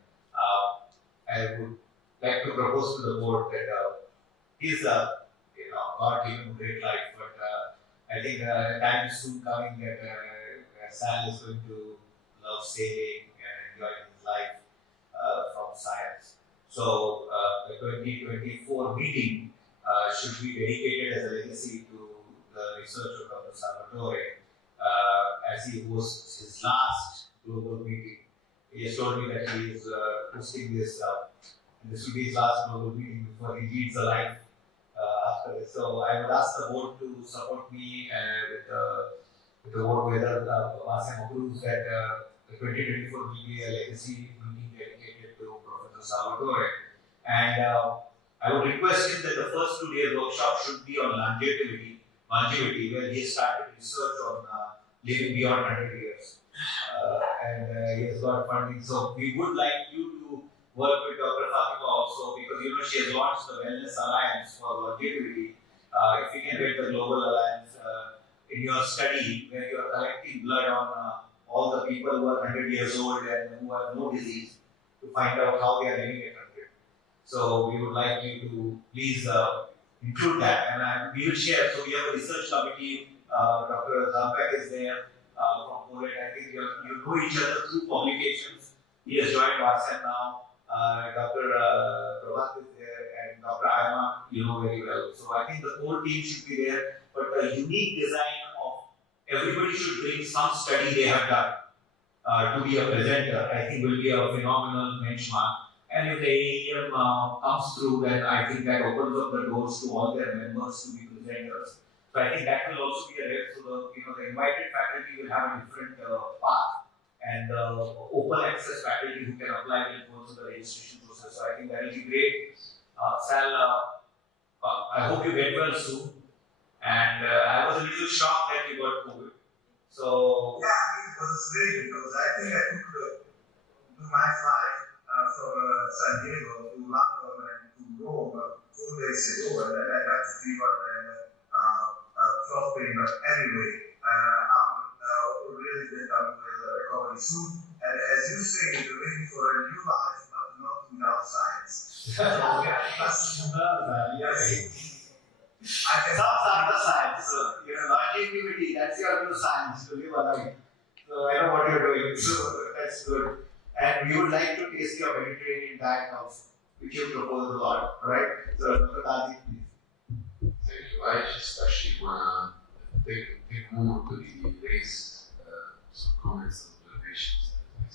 I would like to propose to the board that he's God given great life, but I think time is soon coming that Sal is going to love sailing and enjoying his life from science. So the 2024 meeting should be dedicated as a legacy to the research of Dr. Salvatore as he hosts his last global meeting. He has told me that he is hosting this, and this will be his last global meeting before he leads the life after this. So I would ask the board to support me with the vote whether Masam approves that the 2024 will be a legacy meeting dedicated to Professor Salvatore. And I would request him that the first 2 days workshop should be on longevity, where he has started research on living beyond 100 years. And he has got funding. So we would like you to work with Dr. Fatima also, because she has launched the Wellness Alliance for longevity. If we can get the Global Alliance in your study, where you are collecting blood on all the people who are 100 years old and who have no disease, to find out how they are living at 100. So we would like you to please include that, and we will share. So we have a research committee. Dr. Zampek is there from Poland. I think you know each other through publications. He has joined WhatsApp now. Dr. Prabhat is there, and Dr. Ayama, you know very well. So I think the whole team should be there, but a unique design of everybody should bring some study they have done to be a presenter. I think will be a phenomenal benchmark. And if the AEM comes through, then I think that opens up the doors to all their members to be presenters. So I think that will also be a rep. So the invited faculty will have a different path, and open access faculty who can apply will go through the registration process. So I think that will be great. Sal, I hope you get well soon. And I was a little shocked that you got COVID. So yeah, it was great because I think I took my flight from San Diego to London and to Rome 4 days ago, and then I got fever and throat pain. But anyway, I'm really that I'm recovery soon. And as you say, you're waiting for a new life, but not without science. So I can some other science, longevity, that's your new science to live a life. So I know what you're doing, so that's good. And we would like to taste your Mediterranean diet also, which you propose a lot, right? So Dr. Qazi, please. Thank you. I just actually want to take a moment to raise some comments and observations. I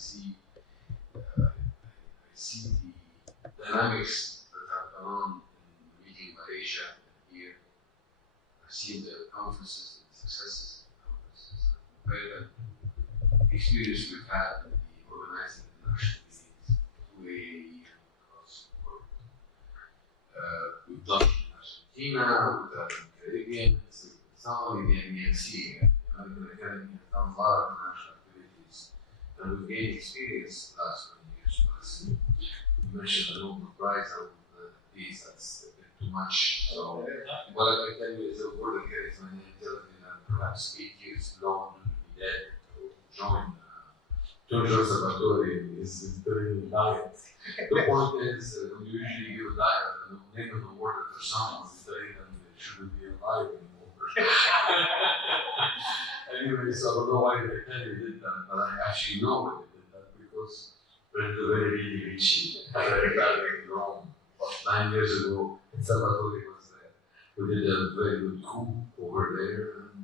see the dynamics that have gone on in meeting Malaysia here. I've seen the conferences and successes of the conferences. I'm compared the experience we've had in the organizing international meetings to across the world. We've done in Argentina, we've done in the Caribbean, some of the MEMC, the American Academy has done a lot of international activities, and we've gained experience the last 20 years. Plus, you mentioned the Nobel Prize, please, that's a bit too much. So, what I can tell you is a word that carries my name, tells me that perhaps 8 years long to be dead to join Giorgio Salvatore is very diet. The point is, when you usually give a diet, the name of the word after someone is telling them they shouldn't be alive anymore. Anyway, so I don't know why they tell you did that, but I actually know why they did that because we're the very really rich. I read that in Rome 9 years ago, and Salvatore was there. We did a very good coup over there,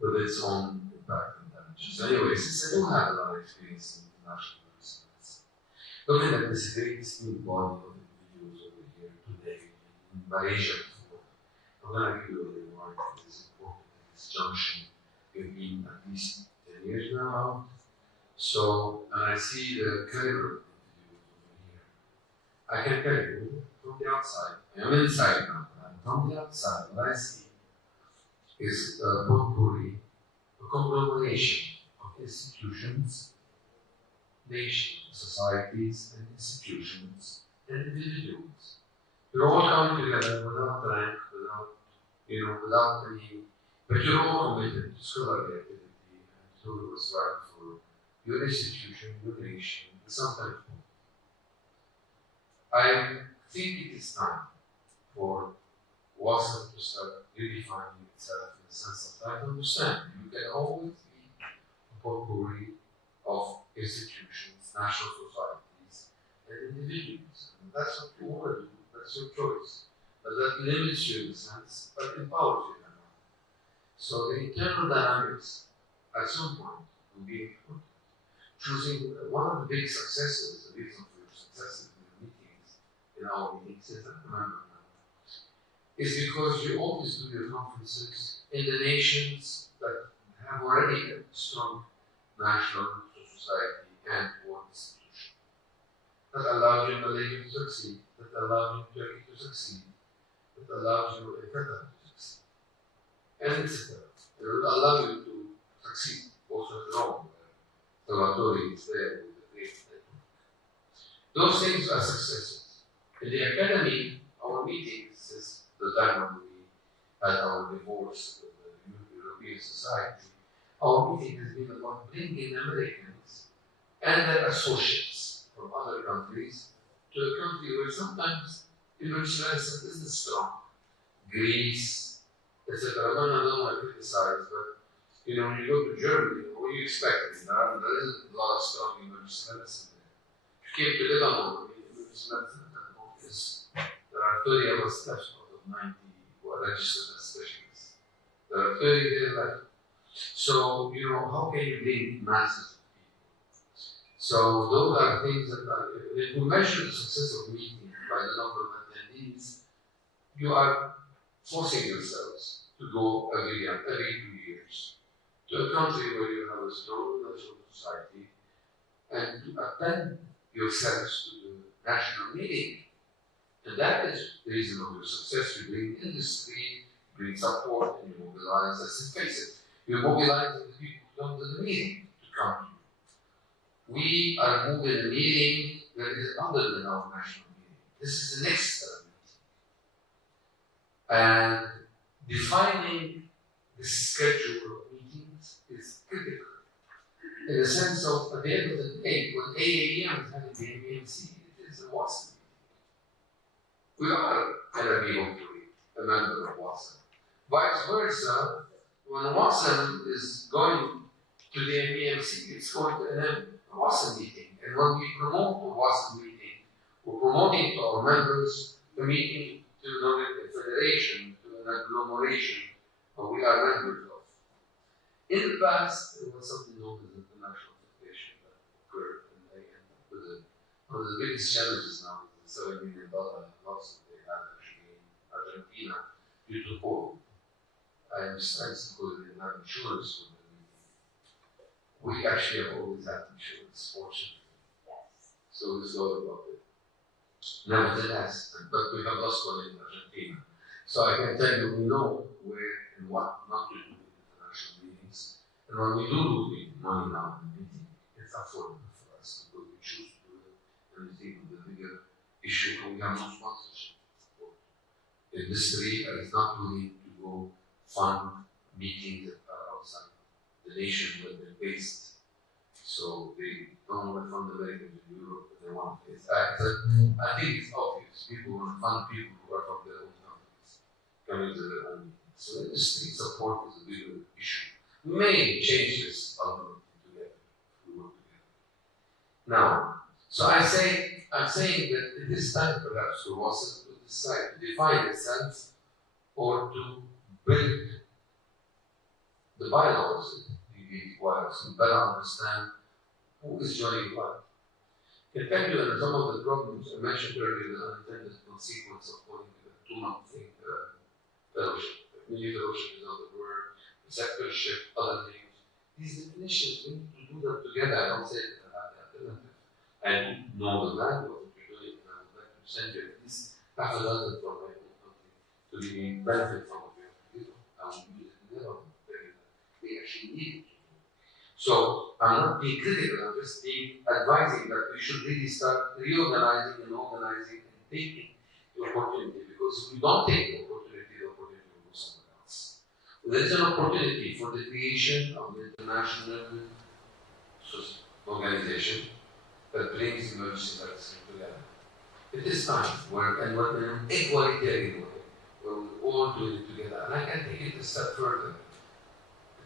with its own impact and damages. So anyway, since I don't have a lot of experience in international business, looking at this very distinct body of individuals over here today, in Malaysia before, I'm going to give you a remark that is important at this junction. We've been at least 10 years now out. So, and I see the caliber of individuals over here. I can tell you from the outside, I'm inside now, and from the outside, what I see is a potpourri, a conglomeration of institutions, nations, societies, and institutions, and individuals. You're all coming together without rank, without any, but you're all committed to scholarly activity and to what's right for your institution, your nation, and sometimes more. I think it is time for WASA to start redefining itself in the sense of trying to understand you can always be a potpourri of institutions, national societies, and individuals. And that's what you want to do. That's your choice. But that limits you in a sense, but empowers you in another. So the internal dynamics at some point will be important. Choosing one of the big successes, the reason for your successes in the meetings, in our meetings, is I remember now, is because you always do your conferences in the nations that have already a strong national society and or institution that allows you in Malaysia to succeed, that allows you in Turkey to succeed, that allows you in Qatar to succeed, and etc. It will allow you to succeed also at Rome, where Salvatore is there with the great network. Those things are successes. In the academy, our meetings is the time when we had our divorce with the European society. Our meeting has been about bringing Americans and their associates from other countries to a country where sometimes emergency medicine isn't strong. Greece, etc. I don't want to criticize, but you know, when you go to Germany, what do you expect? There isn't a lot of strong emergency medicine there. If you came to Lebanon, emergency medicine at that moment is, there are 30 of us left out of 90 who are registered as specialists. There are 30 there left. So, you know, how can you bring masses of people? So those are things that if we measure the success of meetings by the number of attendees, you are forcing yourselves to go every 2 years to a country where you have a strong national society and to attend yourselves to the national meeting. And that is the reason of your success. You bring industry, you bring support, and you mobilize. Let's face it, you're mobilizing the people who come to the meeting to come to you. We are moving a meeting that is other than our national meeting. This is the next meeting. And defining the schedule of meetings is critical. In the sense of, at the end of the day, when AAEM is having the AMC, it is a WASM meeting. We are going to be hopefully a member of WASM. Vice versa, when WASM is going to the MEMC, it's going to an WASM meeting. And when we promote the WASM meeting, we're promoting to our members the meeting to a federation, to an agglomeration that we are members of. In the past, there was something known as international federation that occurred, and they ended up with one of the biggest challenges now is the $7 million loss that they had actually in Argentina due to COVID. I understand it's because they didn't have insurance for the meeting. We actually have always had insurance, fortunately. So it's all about it. Nevertheless, but we have lost one in Argentina. So I can tell you, we know where and what not to do in international meetings. And when we do money now in the meeting, it's affordable for us because we choose to do it. And we think of the bigger issue, and we have no sponsorship. The industry is not willing to go fund meetings that are outside the nation where they're based. So they don't want to fund Americans in Europe, but they want to. I think it's obvious. People want to fund people who are from their own countries, coming to their own meetings. So industry support is a bigger issue. We may change this ultimately together if we work together. Now, so I'm saying that it is time perhaps for WASM to decide to define itself or to build the bylaws that require us to better understand who is joining what. In fact, some of the problems I mentioned earlier, the unintended consequence of going to the 2-month thing, fellowship. Community fellowship is not the word, sectorship, other things. These definitions, we need to do them together. I don't say that I have the alternative. I know the value of what you're doing, and I would like to send you at least half a dozen from my own country to really benefit from what you have to do. I will use it together. We actually need it. So I'm not being critical, I'm just advising that we should really start reorganizing and organizing and taking the opportunity, because if we don't take the opportunity will go somewhere else. There is an opportunity for the creation of an international organization that brings emergency medicine together. It is time, and we're in an equalitarian way, where we're all doing it together. And I can take it a step further.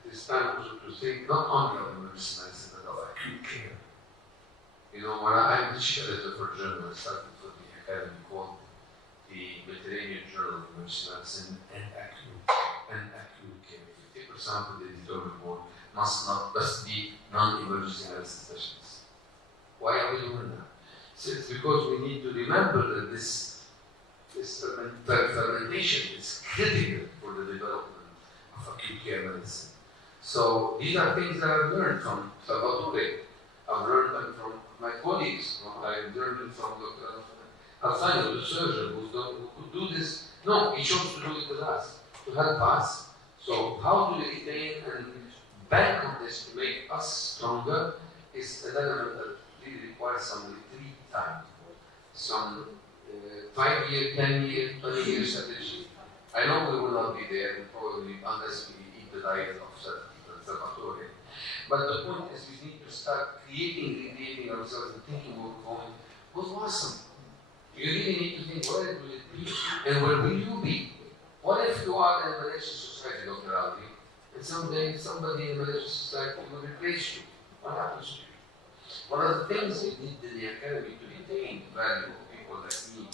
It's time also to think not only of emergency medicine, but of acute care. You know, when I'm the chief editor for journal, I started for the academy called the Mediterranean Journal of Emergency Medicine and acute care. 50% of the editorial board must be non-emergency medicine specialists. Why are we doing that? So it's because we need to remember that this fermentation is critical for the development of acute care medicine. So these are things that I've learned from Salvatore. I've learned them from my colleagues. I've learned them from Dr. Alfano, the surgeon who could do this. No, he chose to do it with us, to help us. So how to retain and bank on this to make us stronger is an element that really requires some retreat time, some 5-year, 10-year, 20-year strategy. I know we will not be there, probably, unless we eat the diet of Salvatore. But the point is, we need to start recreating ourselves and thinking where we're going. What's awesome? You really need to think, where will it be? And where will you be? What if you are in a Malaysian society, Dr. Ali, and someday somebody in the Malaysian society will replace you? What happens to you? One of the things we need in the academy to retain valuable people like me.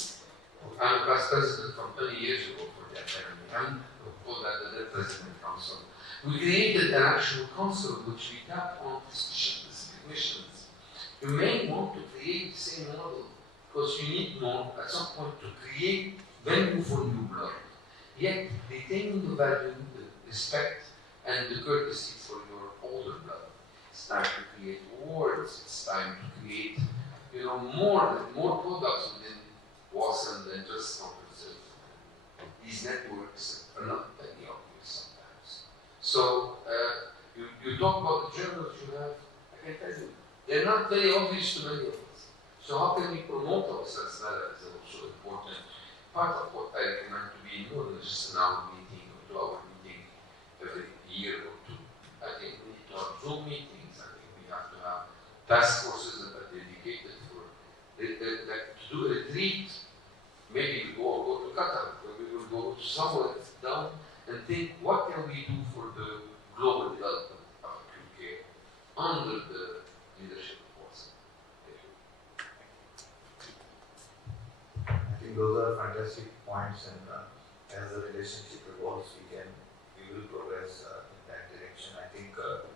I'm a class president from 20 years ago for the academy. I'm called that the president council. We created an actual council which we tapped on missions. You may want to create the same model because you need more at some point to create value for new blood. Yet retaining the value, the respect, and the courtesy for your older blood. It's time to create awards. It's time to create, more products within WASM than just conferences. These networks are not very obvious sometimes. So you talk about the journals you have. I can tell you, they're not very obvious to many of us. So how can we promote ourselves? That is also important. Part of what I recommend to be more than just an hour meeting or 2-hour meeting every year or two. I think we need to have Zoom meetings. I think we have to have task forces that are dedicated for to do a retreat. Maybe we go to Qatar, or we will go somewhere down and think, what can we do for the global development of acute care under the leadership of WASM? I think those are fantastic points, and as the relationship evolves, we will progress in that direction. I think, the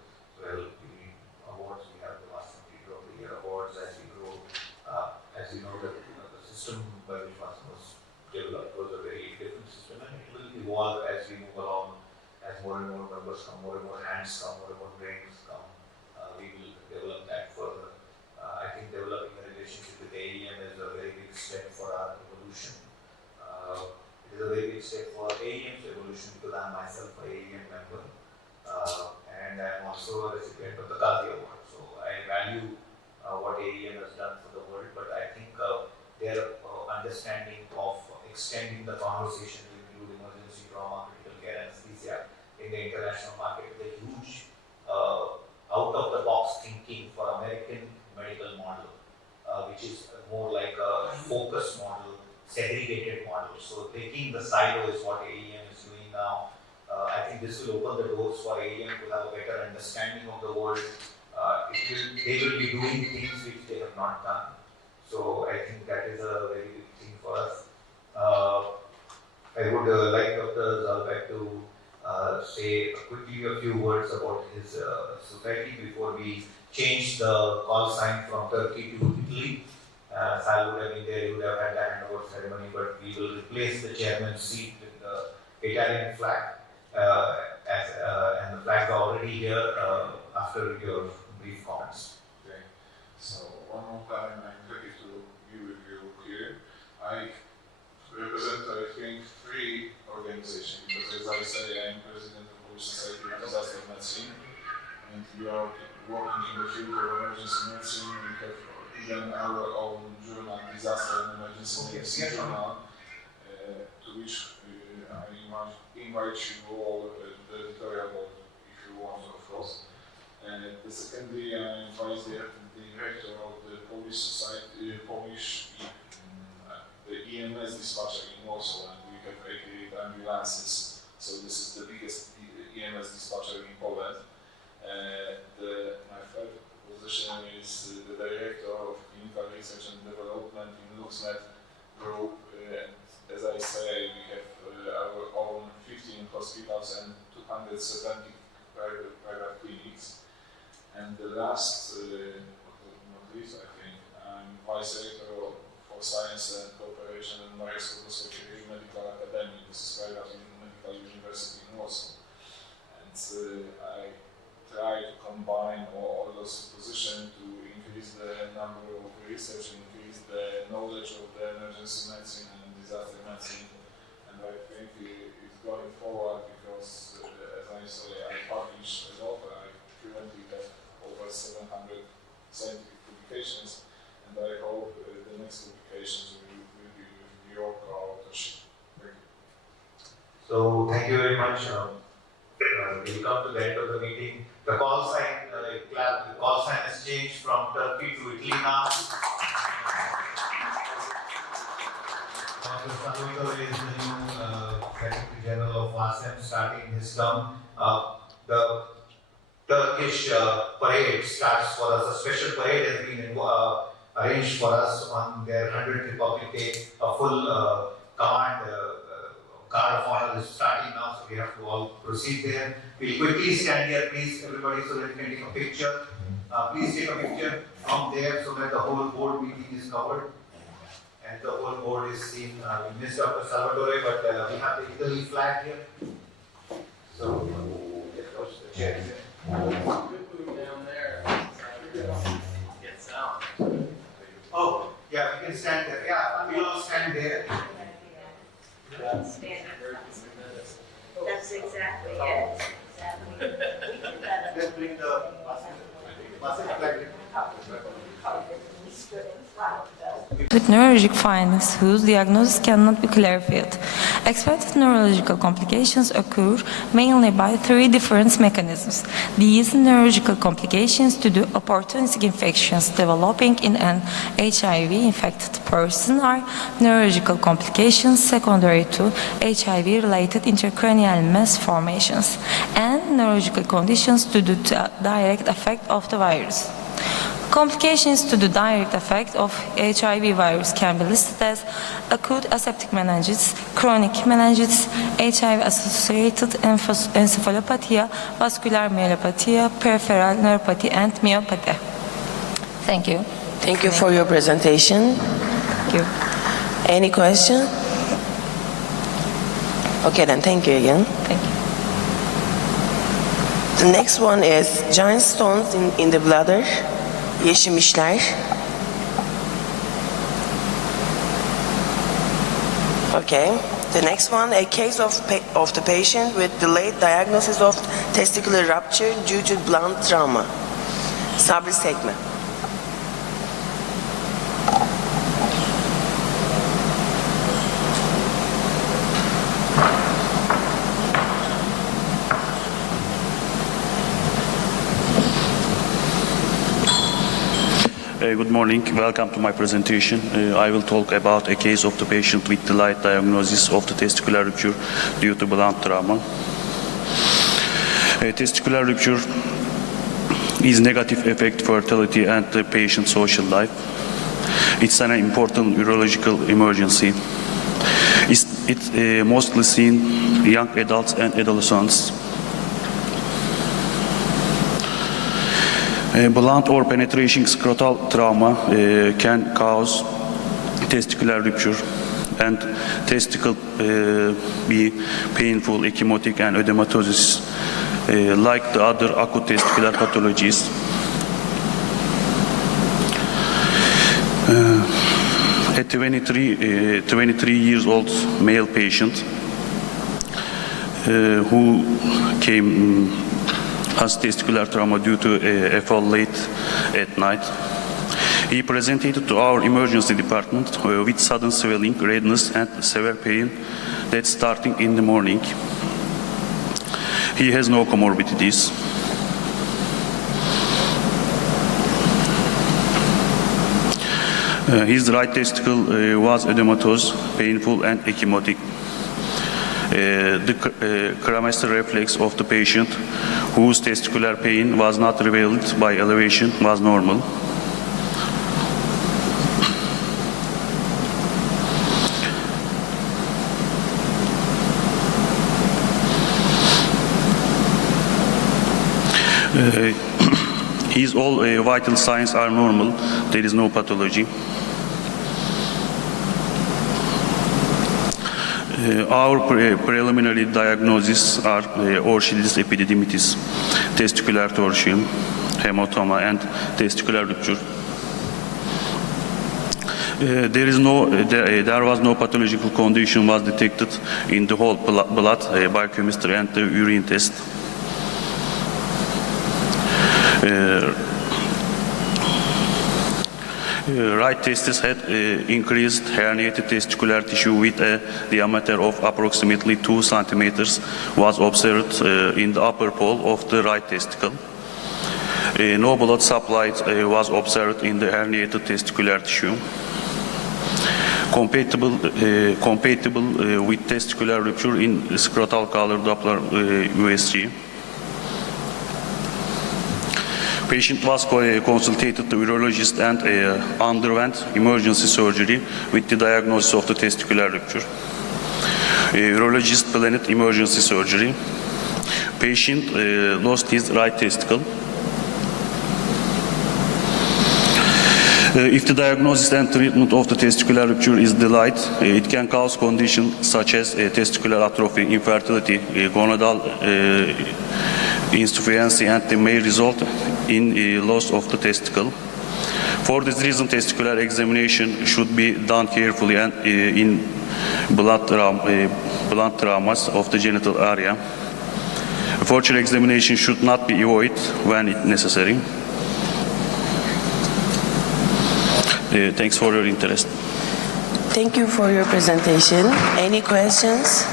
awards, we have the WASM Leader of the Year awards as we grow. As you know, the system by which WASM was developed was a very different system, and it will evolve as we move along, as more and more members come, more and more hands come, more and more brains come. We will develop that further. I think developing a relationship with AEM is a very big step for our evolution. It is a very big step for AEM's evolution because I am myself an AEM member, and I am also a recipient of the Canlı Award. So I value what AEM has done for the world, but I think their understanding of extending the conversation to include emergency trauma, critical care, anesthesia in the international market is a huge out-of-the-box thinking for American medical model, which is more like a focus model, segregated model. So breaking the silo is what AEM is doing now. I think this will open the doors for AEM to have a better understanding of the world. They will be doing things which they have not done. So I think that is a very big thing for us. I would like Dr. Zalbek to say quickly a few words about his society before we change the call sign from Turkey to Italy. Sal would have been there, he would have had the handover ceremony, but we will replace the chairman's seat with the Italian flag. And the flags are already here after your brief comments. Okay. So one more time, I'm happy to be with you here. I represent, I think, 3 organizations, because as I say, I'm president of the Polish Society of Disaster Medicine, and we are working in the field of emergency medicine. We have even our own journal, Disaster and Emergency Medicine Journal, to which I invite you all, the editorial board, if you want, of course. The secondly, I invite the director of the Polish Society, the EMS dispatcher in Warsaw, and we have 88 ambulances, so this is the biggest EMS dispatcher in Poland. My third position is the director of clinical research and development in LuxMed, group. As I say, we have our own 15 hospitals and 270 private clinics. And the last, not least, I think, I'm Vice Rector for Science and Cooperation and Maris Medical Academy. This is private medical university in Warsaw. And I try to combine all those positions to increase the number of research, increase the knowledge of the emergency medicine and disaster medicine. And I think it's going forward because, as I say, I publish a lot. I currently have over 700 scientific publications, and I hope the next publications will be with your authorship. Thank you. So thank you very much. We come to the end of the meeting. The call sign has changed from Turkey to Italy now. Dr. Salvatore is the new Secretary General of WASEM starting his term. The Turkish parade starts for us. A special parade has been arranged for us on their 100th Republic Day. A full command guard of honor is starting now, so we have to all proceed there. We'll quickly stand here, please, everybody, so that we can take a picture. Please take a picture from there so that the whole board meeting is covered and the whole board is seen. We missed Dr. Salvatore, but we have the Italy flag here. So, let's go to the chair. Down there, get sound. Oh, yeah, we can stand there. Yeah, we all stand there. That's exactly it. Let's bring the flag. With neurologic findings whose diagnosis cannot be clarified. Expected neurological complications occur mainly by three different mechanisms. These neurological complications due to opportunistic infections developing in an HIV-infected person are neurological complications secondary to HIV-related intracranial mass formations and neurological conditions due to the direct effect of the virus. Complications to the direct effect of HIV virus can be listed as acute aseptic meningitis, chronic meningitis, HIV-associated encephalopathy, vascular myelopathy, peripheral neuropathy, and myopathy. Thank you. Thank you for your presentation. Thank you. Any question? Okay, then thank you again. Thank you. The next one is giant stones in the bladder. Yeşilmişler. Okay. The next one, a case of the patient with delayed diagnosis of testicular rupture due to blunt trauma. Sabri Sekme. Good morning. Welcome to my presentation. I will talk about a case of the patient with delayed diagnosis of the testicular rupture due to blunt trauma. Testicular rupture is negative affect fertility and the patient's social life. It's an important urological emergency. It's mostly seen in young adults and adolescents. Blunt or penetration scrotal trauma can cause testicular rupture and testicle be painful, ecchymotic and ödematosis like the other acute testicular pathologies. A 23 years old male patient who came has testicular trauma due to a fall late at night. He presented to our emergency department with sudden swelling, redness and severe pain that starting in the morning. He has no comorbidities. His right testicle was ödematous, painful and ecchymotic. The cremaster reflex of the patient, whose testicular pain was not revealed by elevation, was normal. His all vital signs are normal. There is no pathology. Our preliminary diagnoses are Orchidalis epididymitis, testicular torsion, hematoma, and testicular rupture. There was no pathological condition was detected in the whole blood biochemistry and the urine test. Right testis had increased herniated testicular tissue with a diameter of approximately 2 centimeters was observed in the upper pole of the right testicle. No blood supply was observed in the herniated testicular tissue. Compatible with testicular rupture in scrotal color Doppler USG. Patient was consulted the urologist and underwent emergency surgery with the diagnosis of the testicular rupture. Urologist planned emergency surgery. Patient lost his right testicle. If the diagnosis and treatment of the testicular rupture is delayed, it can cause conditions such as testicular atrophy, infertility, gonadal insufficiency, and they may result in loss of the testicle. For this reason, testicular examination should be done carefully and in blunt traumas of the genital area. Further examination should not be avoided when it necessary. Thanks for your interest. Thank you for your presentation. Any questions?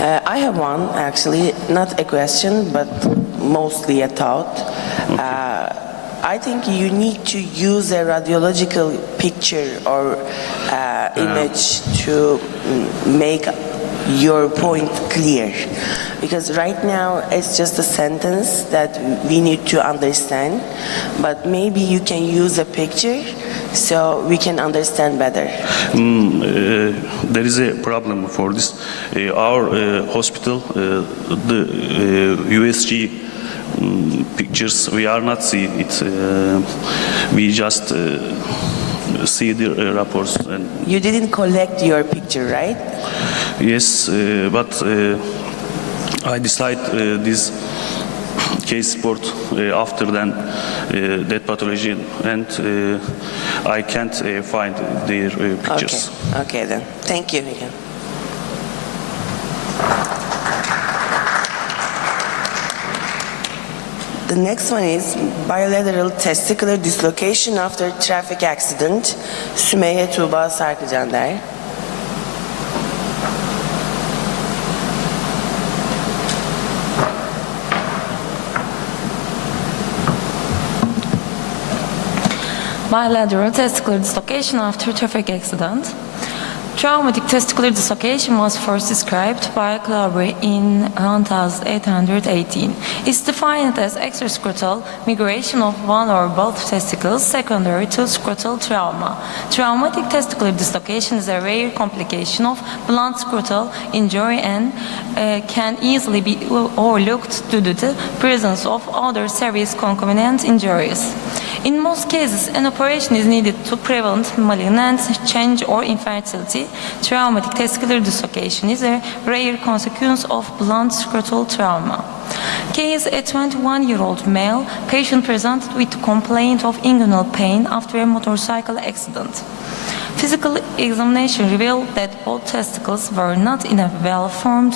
I have one, actually, not a question, but mostly a thought. I think you need to use a radiological picture or image to make your point clear. Because right now it's just a sentence that we need to understand, but maybe you can use a picture so we can understand better. There is a problem for this. Our hospital, the USG pictures, we are not see it. We just see the reports. And you didn't collect your picture, right? Yes, but I decide this case report after then that pathology, and I can't find their pictures. Okay then. Thank you again. The next one is bilateral testicular dislocation after traffic accident. Sümeyye Tuğba Sarkıcander. Bilateral testicular dislocation after traffic accident. Traumatic testicular dislocation was first described by Claubre in 1818. It's defined as extrascrotal migration of one or both testicles secondary to scrotal trauma. Traumatic testicular dislocation is a rare complication of blunt scrotal injury and can easily be overlooked due to the presence of other serious concomitant injuries. In most cases, an operation is needed to prevent malignant change or infertility. Traumatic testicular dislocation is a rare consequence of blunt scrotal trauma. Case: a 21-year-old male patient presented with complaint of inguinal pain after a motorcycle accident. Physical examination revealed that both testicles were not in a well-formed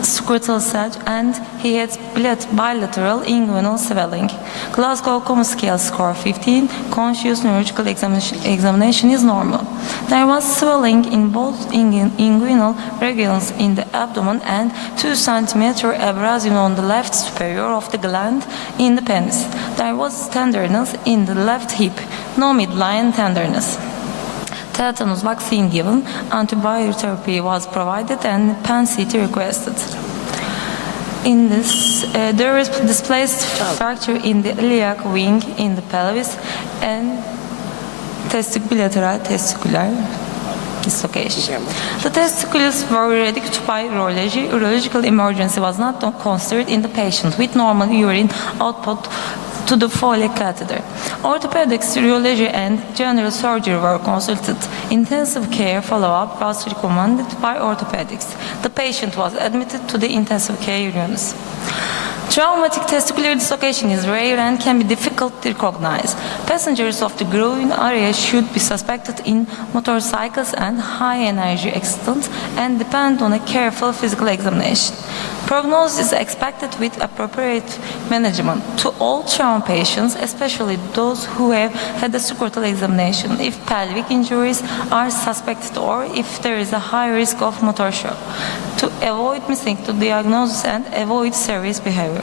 scrotal sac and he had bilateral inguinal swelling. Glasgow Coma Scale score 15, conscious neurological examination is normal. There was swelling in both inguinal regions in the abdomen and 2 cm abrasion on the left superior of the gland in the penis. There was tenderness in the left hip, no midline tenderness. Tetanus vaccine given, antibiotic was provided, and PAN-CT requested. In this, there is displaced fracture in the iliac wing in the pelvis and bilateral testicular dislocation. The testicles were reduced by urology. Urological emergency was not considered in the patient with normal urine output to the Foley catheter. Orthopedics, urology, and general surgery were consulted. Intensive care follow-up was recommended by orthopedics. The patient was admitted to the intensive care units. Traumatic testicular dislocation is rare and can be difficult to recognize. Passengers of the groin area should be suspected in motorcycles and high-energy accidents and depend on a careful physical examination. Prognosis is expected with appropriate management to all trauma patients, especially those who have had a secretal examination, if pelvic injuries are suspected or if there is a high risk of motor shock, to avoid missing the diagnosis and avoid serious behavior.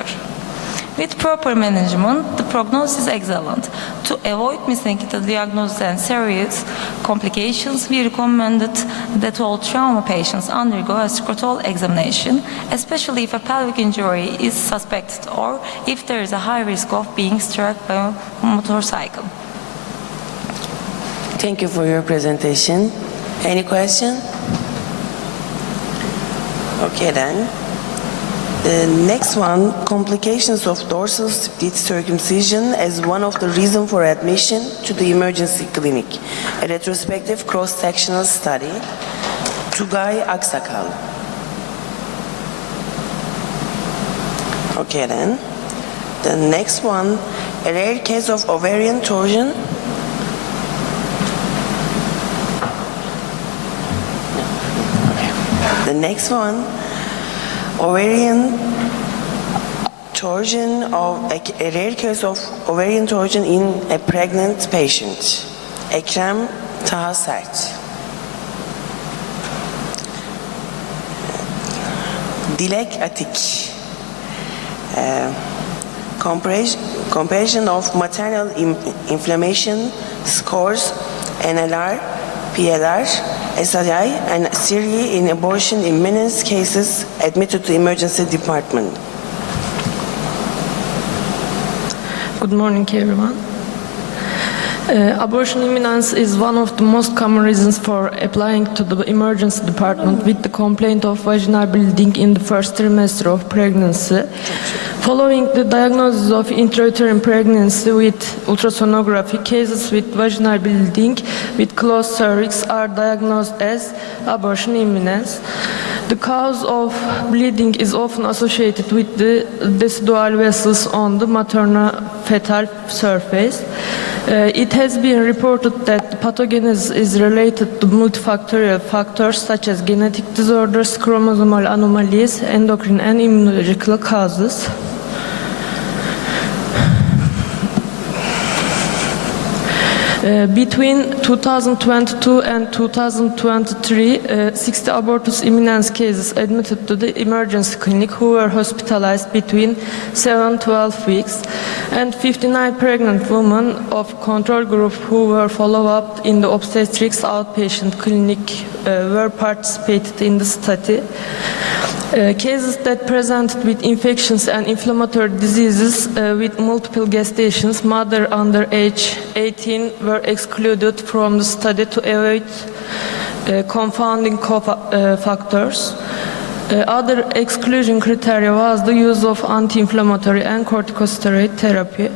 With proper management, the prognosis is excellent. To avoid missing the diagnosis and serious complications, we recommended that all trauma patients undergo a secretal examination, especially if a pelvic injury is suspected or if there is a high risk of being struck by a motorcycle. Thank you for your presentation. Any question? Okay then. The next one, complications of dorsal split circumcision as one of the reasons for admission to the emergency clinic. A retrospective cross-sectional study. Tugay Aksakal. Okay then. The next one, a rare case of ovarian torsion. The next one, ovarian torsion of a rare case of ovarian torsion in a pregnant patient. Ekrem Tahasert. Dilek Atik. Comparison of maternal inflammation scores, NLR, PLR, SII, and Syria in abortion imminence cases admitted to emergency department. Good morning, everyone. Abortion imminence is one of the most common reasons for applying to the emergency department with the complaint of vaginal bleeding in the first trimester of pregnancy. Following the diagnosis of intrauterine pregnancy with ultrasonography, cases with vaginal bleeding with closed cervix are diagnosed as abortion imminence. The cause of bleeding is often associated with the decidual vessels on the maternal-fetal surface. It has been reported that the pathogenesis is related to multifactorial factors such as genetic disorders, chromosomal anomalies, endocrine and immunological causes. Between 2022 and 2023, 60 abortus imminence cases admitted to the emergency clinic who were hospitalized between 7-12 weeks, and 59 pregnant women of control group who were followed up in the obstetrics outpatient clinic were participated in the study. Cases that presented with infections and inflammatory diseases with multiple gestations, mother under age 18, were excluded from the study to avoid confounding factors. Other exclusion criteria was the use of anti-inflammatory and corticosteroid therapy.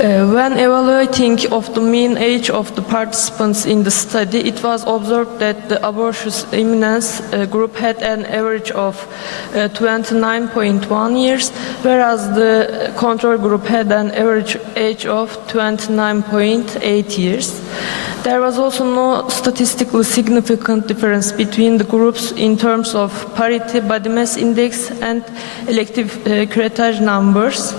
When evaluating of the mean age of the participants in the study, it was observed that the abortus imminence group had an average of 29.1 years, whereas the control group had an average age of 29.8 years. There was also no statistically significant difference between the groups in terms of parity, body mass index, and elective curettage numbers,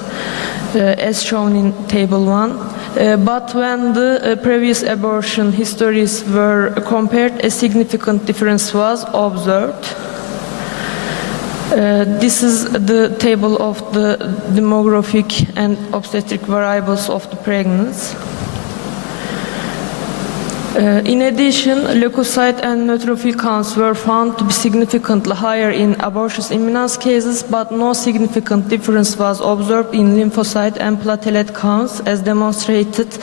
as shown in Table 1. But when the previous abortion histories were compared, a significant difference was observed. This is the table of the demographic and obstetric variables of the pregnancy. In addition, leukocyte and neutrophil counts were found to be significantly higher in abortus imminence cases, but no significant difference was observed in lymphocyte and platelet counts, as demonstrated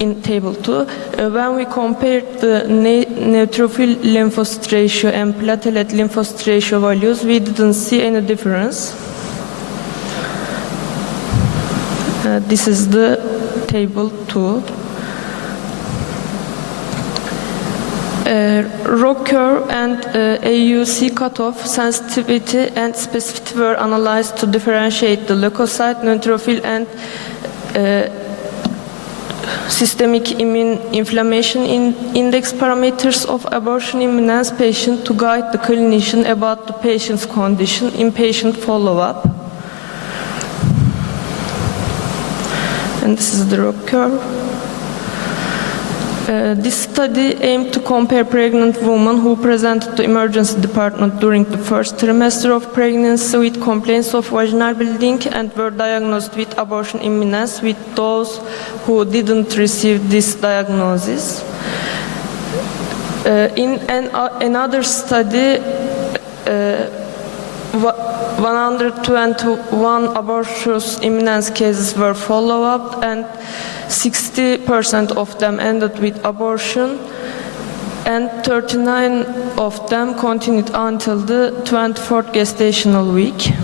in table 2, when we compared the neutrophil lymphocyte ratio and platelet lymphocyte ratio values, we didn't see any difference. This is the table 2. ROC curve and AUC cutoff sensitivity and specificity were analyzed to differentiate the leukocyte, neutrophil, and systemic immune inflammation index parameters of abortion imminence patient to guide the clinician about the patient's condition in patient follow-up. And this is the ROC curve. This study aimed to compare pregnant women who presented to emergency department during the first trimester of pregnancy with complaints of vaginal bleeding and were diagnosed with abortion imminence with those who didn't receive this diagnosis. In another study, 121 abortus imminence cases were follow-up and 60% of them ended with abortion and 39 of them continued until the 24th gestational week.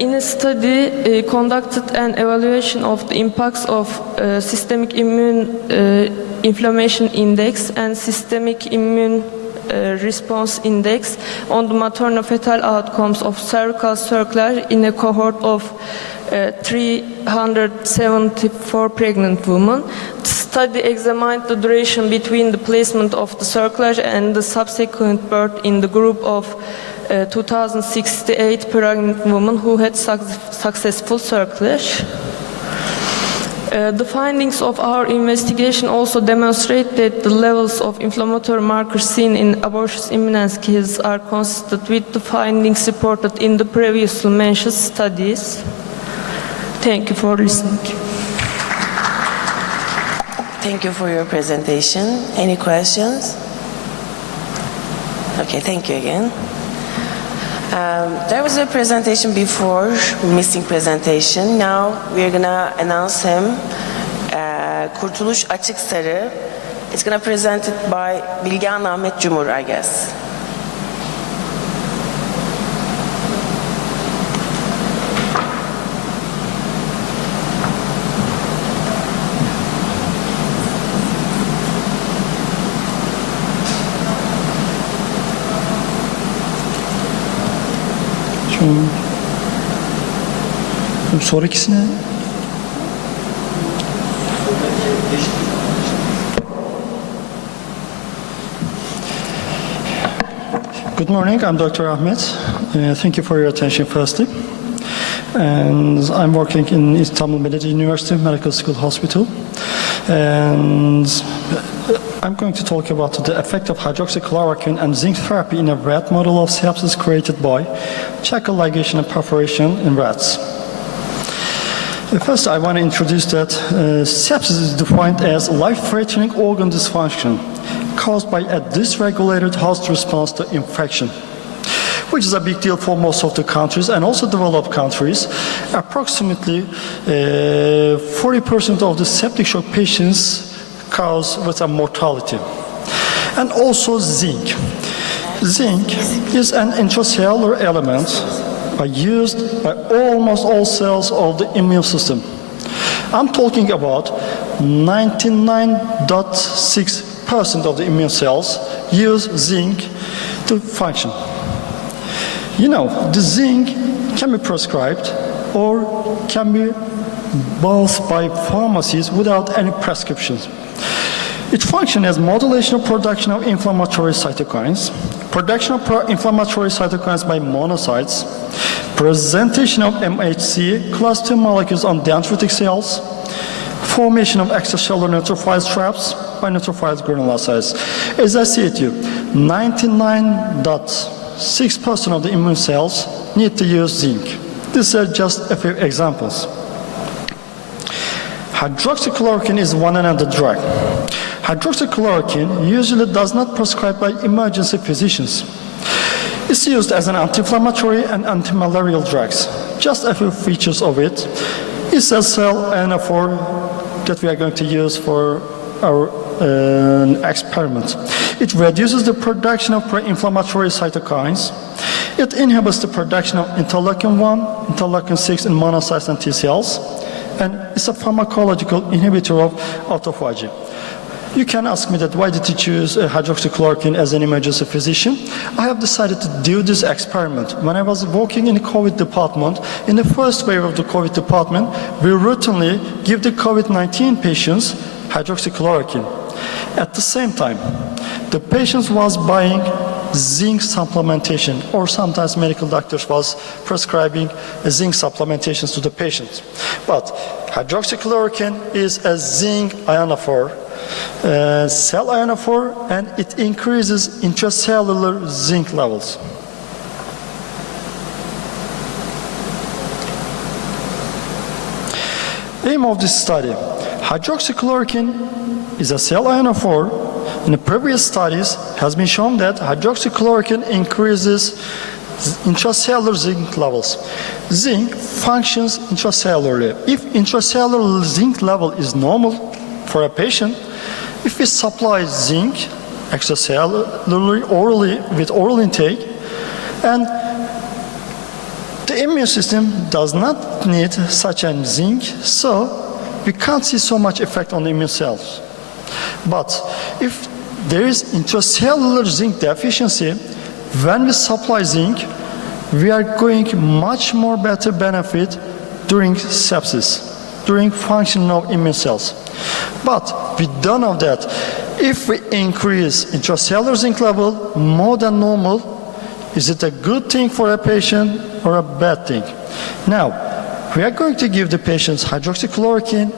In a study conducted an evaluation of the impacts of systemic immune inflammation index and systemic immune response index on the maternal-fetal outcomes of cervical circulage in a cohort of 374 pregnant women. The study examined the duration between the placement of the circulage and the subsequent birth in the group of 2,068 pregnant women who had successful circulage. The findings of our investigation also demonstrate that the levels of inflammatory markers seen in abortus imminence cases are consistent with the findings reported in the previously mentioned studies. Thank you for listening. Thank you for your presentation. Any questions? Okay, thank you again. There was a presentation before, missing presentation. Now we're gonna announce him. Kurtuluş Açıksarı. It's gonna present it by Bilgehan Ahmet Cumhur, I guess. Sonrakisine Good morning, I'm Dr. Ahmet. Thank you for your attention firstly. And I'm working in Istanbul Medeniyet University Medical School Hospital. And I'm going to talk about the effect of hydroxychloroquine and zinc therapy in a rat model of sepsis created by chacal ligation and perforation in rats. First, I want to introduce that sepsis is defined as life-threatening organ dysfunction caused by a dysregulated host response to infection, which is a big deal for most of the countries and also developed countries. Approximately 40% of the septic shock patients cause with a mortality. And also zinc. Zinc is an intracellular element used by almost all cells of the immune system. I'm talking about 99.6% of the immune cells use zinc to function. You know, the zinc can be prescribed or can be bought by pharmacies without any prescriptions. It functions as modulation of production of inflammatory cytokines, production of pro-inflammatory cytokines by monocytes, presentation of MHC class II molecules on dendritic cells, formation of extracellular neutrophil traps by neutrophil granulocytes. As I said to you, 99.6% of the immune cells need to use zinc. These are just a few examples. Hydroxychloroquine is one another drug. Hydroxychloroquine usually does not prescribed by emergency physicians. It's used as an anti-inflammatory and anti-malarial drugs. Just a few features of it. is a cell ionophore that we are going to use for our experiment. It reduces the production of pro-inflammatory cytokines. It inhibits the production of interleukin-1, interleukin-6 in monocytes and T cells, and it's a pharmacological inhibitor of autophagy. You can ask me that why did you choose hydroxychloroquine as an emergency physician? I have decided to do this experiment. When I was working in the COVID department, in the first wave of the COVID department, we routinely give the COVID-19 patients hydroxychloroquine. At the same time, the patients was buying zinc supplementation, or sometimes medical doctors was prescribing zinc supplementations to the patients. But hydroxychloroquine is a zinc ionophore, cell ionophore, and it increases intracellular zinc levels. Aim of this study: hydroxychloroquine is a cell ionophore. In the previous studies, has been shown that hydroxychloroquine increases intracellular zinc levels. Zinc functions intracellularly. If intracellular zinc level is normal for a patient, if we supply zinc extracellularly, orally, with oral intake, and the immune system does not need such a zinc, so we can't see so much effect on the immune cells. But if there is intracellular zinc deficiency, when we supply zinc, we are going much more better benefit during sepsis, during functioning of immune cells. But we don't know that if we increase intracellular zinc level more than normal, is it a good thing for a patient or a bad thing? Now, we are going to give the patients hydroxychloroquine,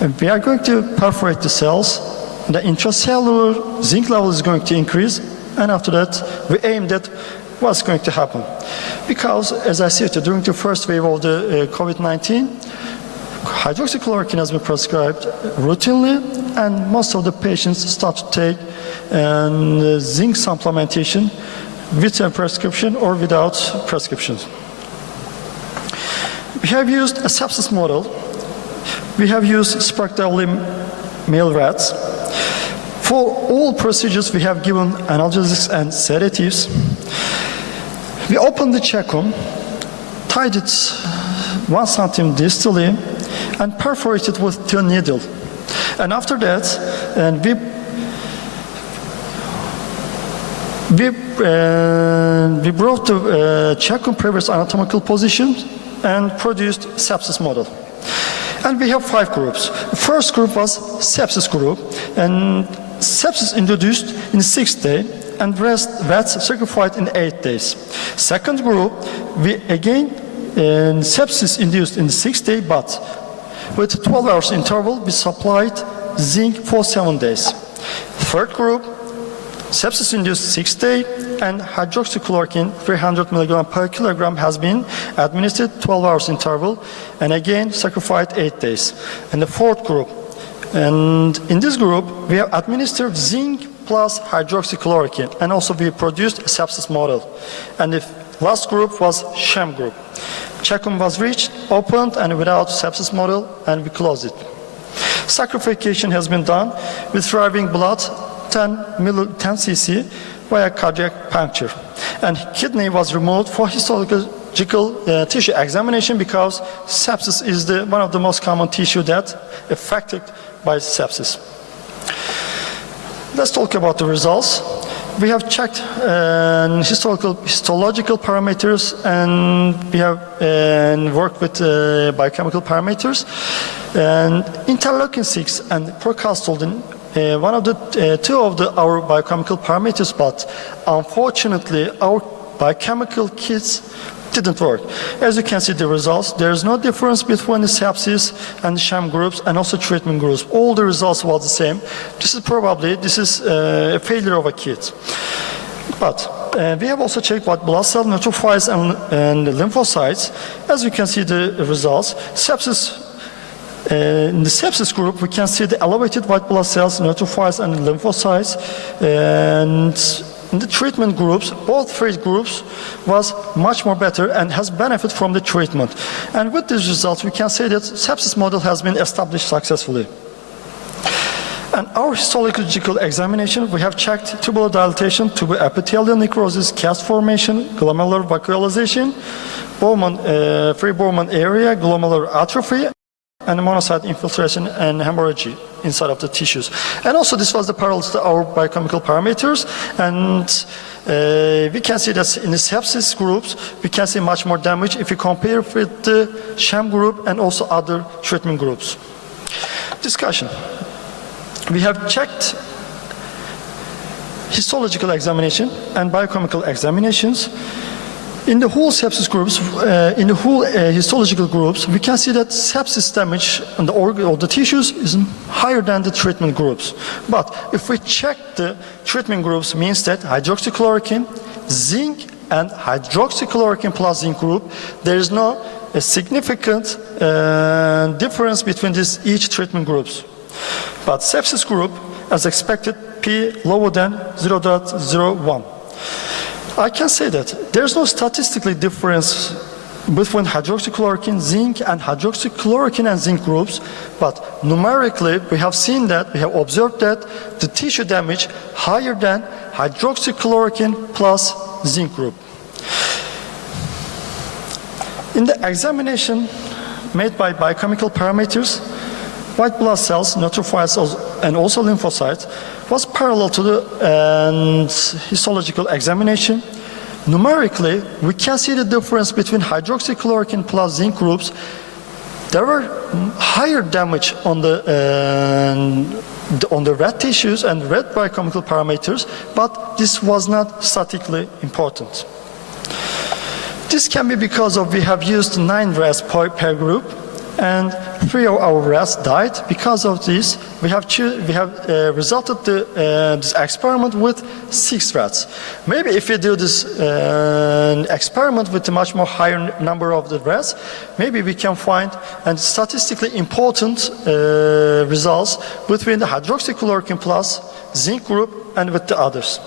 and we are going to perforate the cells. The intracellular zinc level is going to increase, and after that, we aim at what's going to happen. Because, as I said, during the first wave of the COVID-19, hydroxychloroquine has been prescribed routinely, and most of the patients start to take zinc supplementation with a prescription or without prescriptions. We have used a sepsis model. We have used spectrally male rats. For all procedures, we have given analgesics and sedatives. We opened the cecum, tied it 1 cm distally, and perforated with a needle. And after that, we brought the cecum previous anatomical position and produced sepsis model. And we have 5 groups. The first group was sepsis group, and sepsis introduced in 6th day, and rats sacrificed in 8 days. Second group, we again sepsis induced in the 6th day, but with 12 hours interval, we supplied zinc for 7 days. Third group, sepsis induced 6th day, and hydroxychloroquine 300 mg per kilogram has been administered 12 hours interval, and again sacrificed 8 days. And the fourth group, and in this group, we have administered zinc plus hydroxychloroquine, and also we produced a sepsis model. And the last group was sham group. Cecum was reached, opened, and without sepsis model, and we closed it. Sacrification has been done with thriving blood 10 cc via cardiac puncture. And kidney was removed for histological tissue examination, because sepsis is one of the most common tissue that affected by sepsis. Let's talk about the results. We have checked histological parameters, and we have worked with biochemical parameters. And interleukin-6 and procalcitonin, one of the two of our biochemical parameters, but unfortunately our biochemical kits didn't work. As you can see the results, there is no difference between the sepsis and the sham groups, and also treatment groups. All the results were the same. This is a failure of a kit. But we have also checked what blood cell neutrophils and lymphocytes. As you can see the results, in the sepsis group, we can see the elevated white blood cells, neutrophils, and lymphocytes. And in the treatment groups, both three groups was much more better and has benefit from the treatment. And with these results, we can say that sepsis model has been established successfully. And our histological examination, we have checked tubular dilatation, tubular epithelial necrosis, cast formation, glomerular vacuolization, free Bowman area, glomerular atrophy, and monocyte infiltration and hemorrhage inside of the tissues. And also this was the parallel to our biochemical parameters, and we can see that in the sepsis groups, we can see much more damage if you compare with the sham group and also other treatment groups. Discussion. We have checked histological examination and biochemical examinations. In the whole sepsis groups, in the whole histological groups, we can see that sepsis damage on the organ or the tissues is higher than the treatment groups. But if we check the treatment groups, means that hydroxychloroquine, zinc, and hydroxychloroquine plus zinc group, there is no significant difference between each treatment groups. But sepsis group, as expected, P lower than 0.01. I can say that there's no statistical difference between hydroxychloroquine, zinc, and hydroxychloroquine and zinc groups, but numerically we have seen that, we have observed that the tissue damage higher than hydroxychloroquine plus zinc group. In the examination made by biochemical parameters, white blood cells, neutrophils, and also lymphocytes was parallel to the histological examination. Numerically, we can see the difference between hydroxychloroquine plus zinc groups. There were higher damage on the red tissues and red biochemical parameters, but this was not statistically important. This can be because of we have used 9 rats per group, and 3 of our rats died. Because of this, we have resulted this experiment with 6 rats. Maybe if we do this experiment with a much more higher number of the rats, maybe we can find statistically important results between the hydroxychloroquine plus zinc group and with the others.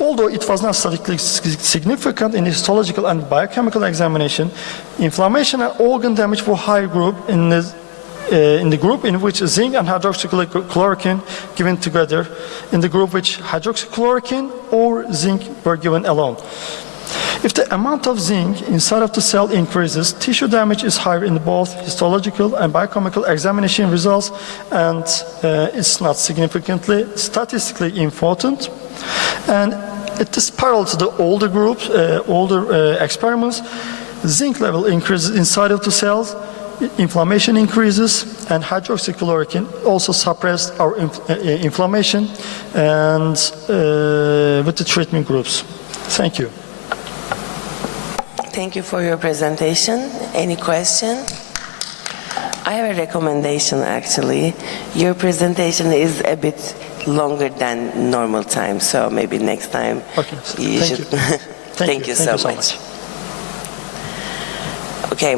Although it was not statistically significant in histological and biochemical examination, inflammation and organ damage were higher group in the group in which zinc and hydroxychloroquine given together, in the group which hydroxychloroquine or zinc were given alone. If the amount of zinc inside of the cell increases, tissue damage is higher in both histological and biochemical examination results, and it's not significantly statistically important. And it is parallel to the older groups, older experiments. Zinc level increases inside of the cells, inflammation increases, and hydroxychloroquine also suppressed our inflammation and with the treatment groups. Thank you. Thank you for your presentation. Any question? I have a recommendation actually. Your presentation is a bit longer than normal time, so maybe next time you should. Thank you so much. Okay,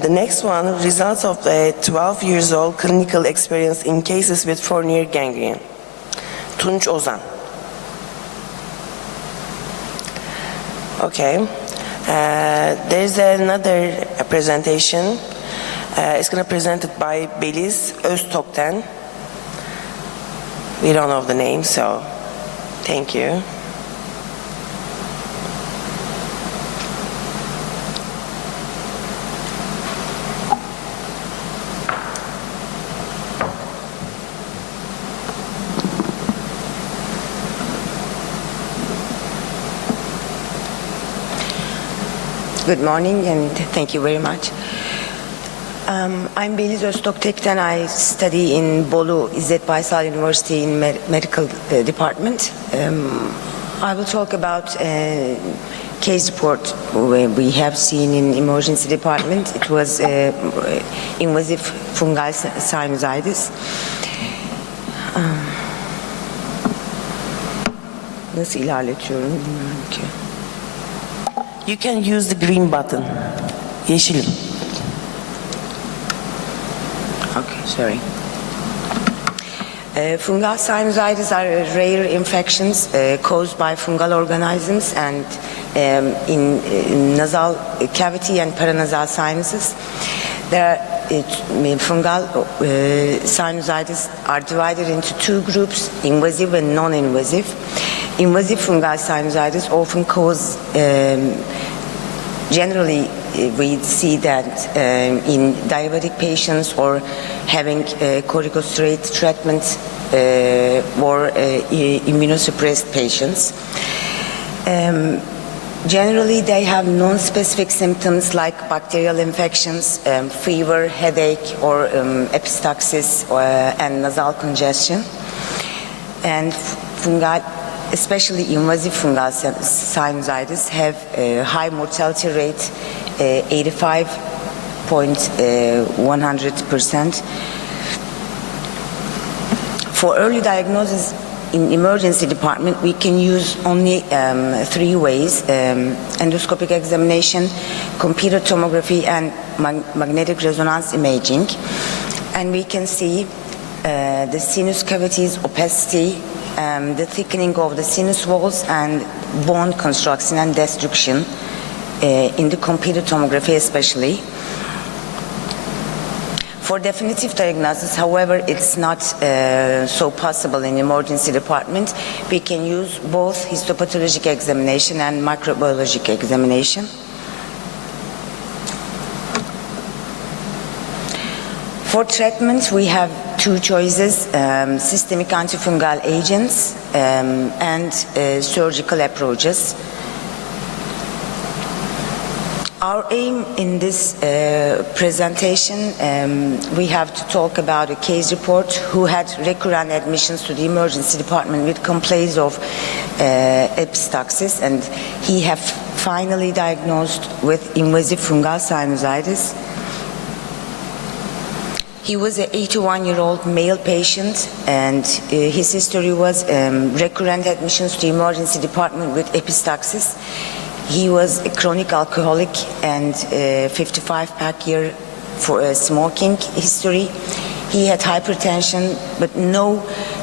the next one, results of a 12 years old clinical experience in cases with Fournier gangrene. Tunç Ozan. Okay, there's another presentation. It's going to be presented by Beliz Öztokten. We don't know the name, so thank you. Good morning and thank you very much. I'm Beliz Öztokten. I study in Bolu İzzet Baysal University in medical department. I will talk about a case report we have seen in emergency department. It was invasive fungal sinusitis. Nasıl ilerletiyorum bilmiyorum ki. You can use the green button. Yeşil. Okay, sorry. Fungal sinusitis are rare infections caused by fungal organisms and in nasal cavity and paranasal sinuses. Fungal sinusitis are divided into two groups, invasive and non-invasive. Invasive fungal sinusitis often cause, generally we see that in diabetic patients or having corticosteroid treatment or immunosuppressed patients. Generally, they have non-specific symptoms like bacterial infections, fever, headache, or epistaxis and nasal congestion. And fungal, especially invasive fungal sinusitis, have a high mortality rate, 85.100%. For early diagnosis in emergency department, we can use only 3 ways: endoscopic examination, computer tomography, and magnetic resonance imaging. And we can see the sinus cavities, opacity, the thickening of the sinus walls, and bone construction and destruction in the computer tomography especially. For definitive diagnosis, however, it's not so possible in emergency department. We can use both histopathologic examination and microbiologic examination. For treatment, we have 2 choices: systemic antifungal agents and surgical approaches. Our aim in this presentation, we have to talk about a case report who had recurrent admissions to the emergency department with complaints of epistaxis, and he have finally diagnosed with invasive fungal sinusitis. He was an 81-year-old male patient, and his history was recurrent admissions to the emergency department with epistaxis. He was a chronic alcoholic and 55-pack year for smoking history. He had hypertension, but no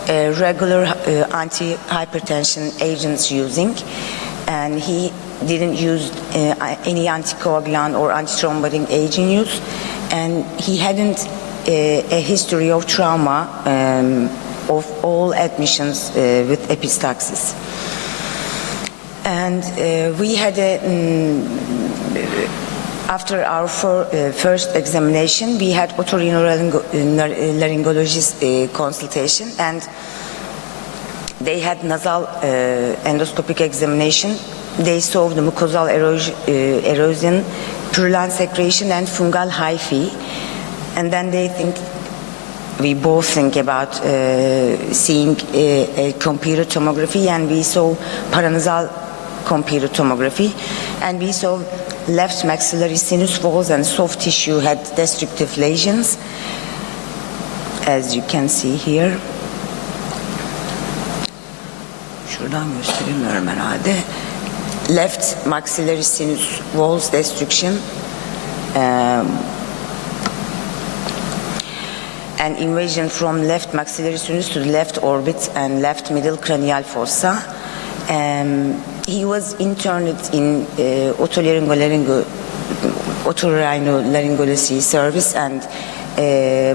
regular anti-hypertension agents using, and he didn't use any anticoagulant or antithrombotic agent use, and he hadn't a history of trauma of all admissions with epistaxis. And we had after our first examination, we had otorhinolaryngologist consultation, and they had nasal endoscopic examination. They saw the mucosal erosion, purulent secretion, and fungal hyphae. And then we both think about seeing a computer tomography, and we saw paranasal computer tomography, and we saw left maxillary sinus walls and soft tissue had destructive lesions, as you can see here. Şuradan gösteremiyorum herhalde. Left maxillary sinus walls destruction. And invasion from left maxillary sinus to the left orbit and left middle cranial fossa. He was interned in otorhinolaryngology service and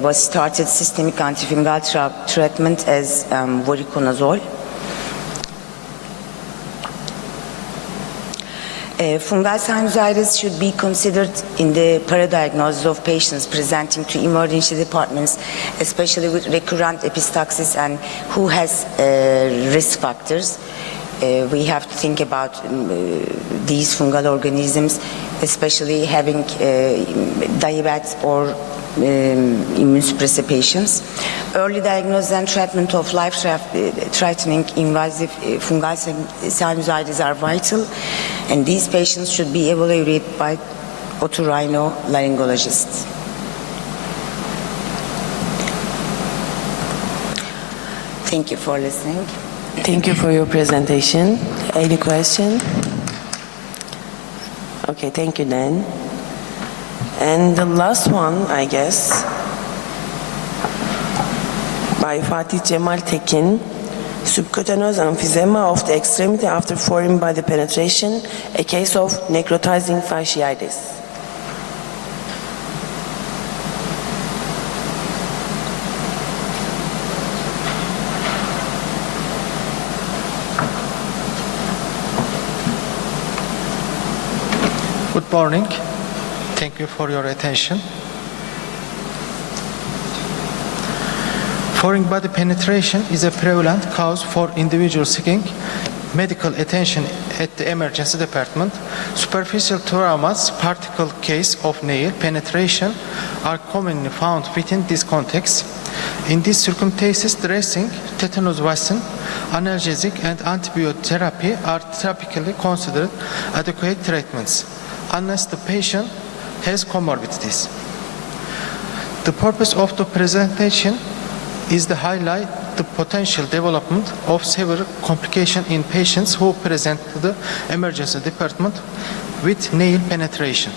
was started systemic antifungal treatment as voriconazole. Fungal sinusitis should be considered in the paradiagnosis of patients presenting to emergency departments, especially with recurrent epistaxis and who has risk factors. We have to think about these fungal organisms, especially having diabetes or immunosuppressive patients. Early diagnosis and treatment of life-threatening invasive fungal sinusitis are vital, and these patients should be evaluated by otorhinolaryngologists. Thank you for listening. Thank you for your presentation. Any question? Okay, thank you, Dan. And the last one, I guess, by Fatih Cemal Tekin. Subcutaneous emphysema of the extremity after foreign body penetration, a case of necrotizing fasciitis. Good morning. Thank you for your attention. Foreign body penetration is a prevalent cause for individuals seeking medical attention at the emergency department. Superficial traumas, particle case of nail penetration, are commonly found within this context. In these circumstances, dressing, tetanus vaccine, analgesic, and antibiotic therapy are typically considered adequate treatments, unless the patient has comorbidities. The purpose of the presentation is to highlight the potential development of severe complications in patients who present to the emergency department with nail penetration,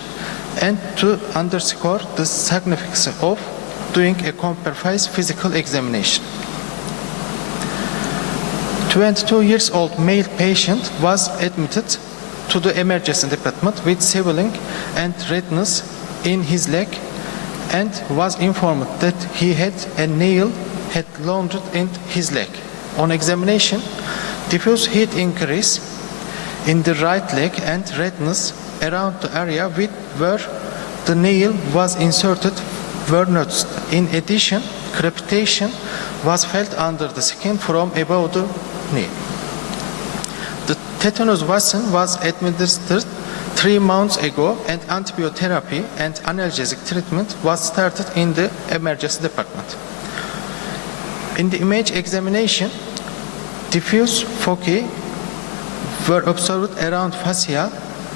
and to underscore the significance of doing a comprehensive physical examination. 22-year-old male patient was admitted to the emergency department with swelling and redness in his leg and was informed that he had a nail had lodged in his leg. On examination, diffuse heat increase in the right leg and redness around the area where the nail was inserted were noticed. In addition, crepitation was felt under the skin from above the knee. The tetanus vaccine was administered 3 months ago, and antibiotic therapy and analgesic treatment was started in the emergency department. In the image examination, diffuse foci were observed around fascia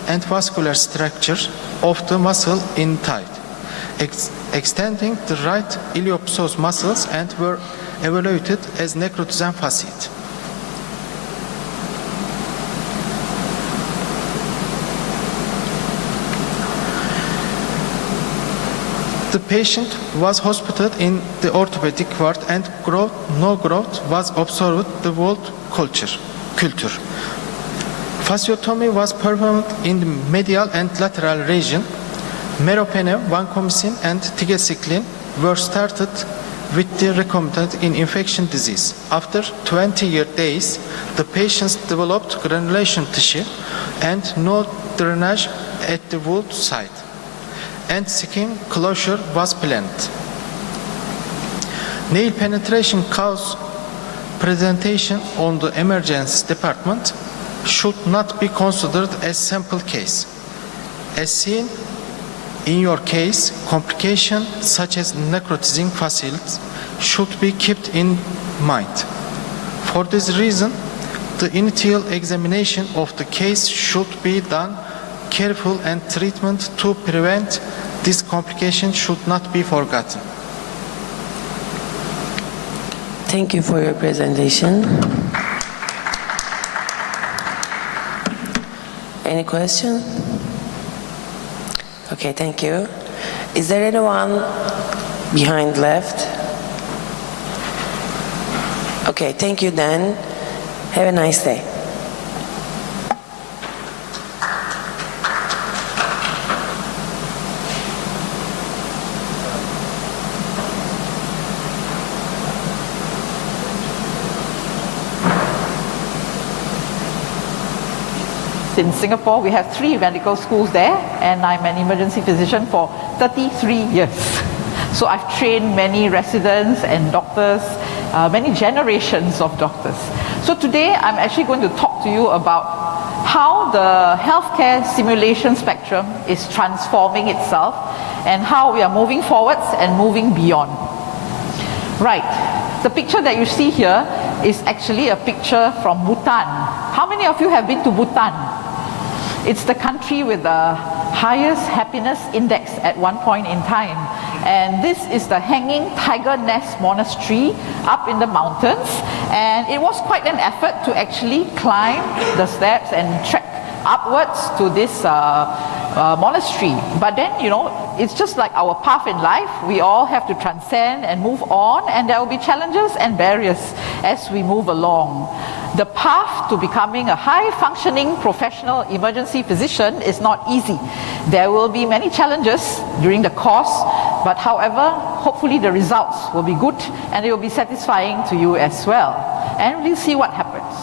and vascular structure of the muscle in thigh, extending the right iliopsoas muscles, and were evaluated as necrotizing fasciitis. The patient was hospitalized in the orthopedic ward, and no growth was observed the wound culture. Fasciotomy was performed in the medial and lateral region. Meropenem, vancomycin, and tigecycline were started with the recombinant in infection disease. After 20 days, the patients developed granulation tissue and no drainage at the wound site, and skin closure was planned. Nail penetration cause presentation on the emergency department should not be considered as sample case. As seen in your case, complications such as necrotizing fasciitis should be kept in mind. For this reason, the initial examination of the case should be done careful, and treatment to prevent this complication should not be forgotten. Thank you for your presentation. Any question? Okay, thank you. Is there anyone behind left? Okay, thank you then. Have a nice day. In Singapore, we have 3 medical schools there, and I'm an emergency physician for 33 years. So I've trained many residents and doctors, many generations of doctors. So today, I'm actually going to talk to you about how the healthcare simulation spectrum is transforming itself and how we are moving forwards and moving beyond. Right, the picture that you see here is actually a picture from Bhutan. How many of you have been to Bhutan? It's the country with the highest happiness index at one point in time. And this is the Hanging Tiger Nest Monastery up in the mountains. And it was quite an effort to actually climb the steps and trek upwards to this monastery. But then, you know, it's just like our path in life. We all have to transcend and move on, and there will be challenges and barriers as we move along. The path to becoming a high-functioning professional emergency physician is not easy. There will be many challenges during the course, but however, hopefully the results will be good and it will be satisfying to you as well. And we'll see what happens.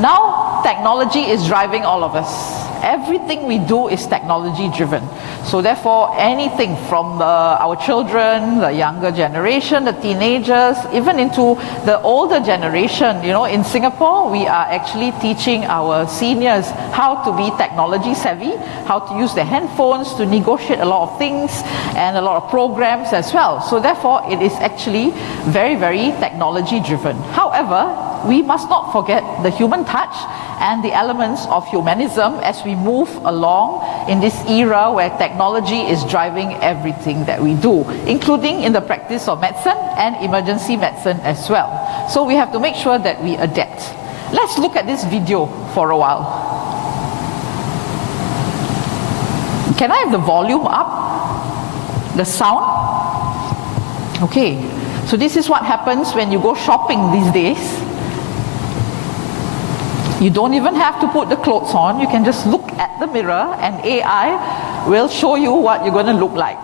Now, technology is driving all of us. Everything we do is technology driven. So therefore, anything from our children, the younger generation, the teenagers, even into the older generation, you know, in Singapore, we are actually teaching our seniors how to be technology savvy, how to use their handphones to negotiate a lot of things and a lot of programs as well. So therefore, it is actually very, very technology driven. However, we must not forget the human touch and the elements of humanism as we move along in this era where technology is driving everything that we do, including in the practice of medicine and emergency medicine as well. So we have to make sure that we adapt. Let's look at this video for a while. Can I have the volume up? The sound? Okay, so this is what happens when you go shopping these days. You don't even have to put the clothes on. You can just look at the mirror and AI will show you what you're going to look like.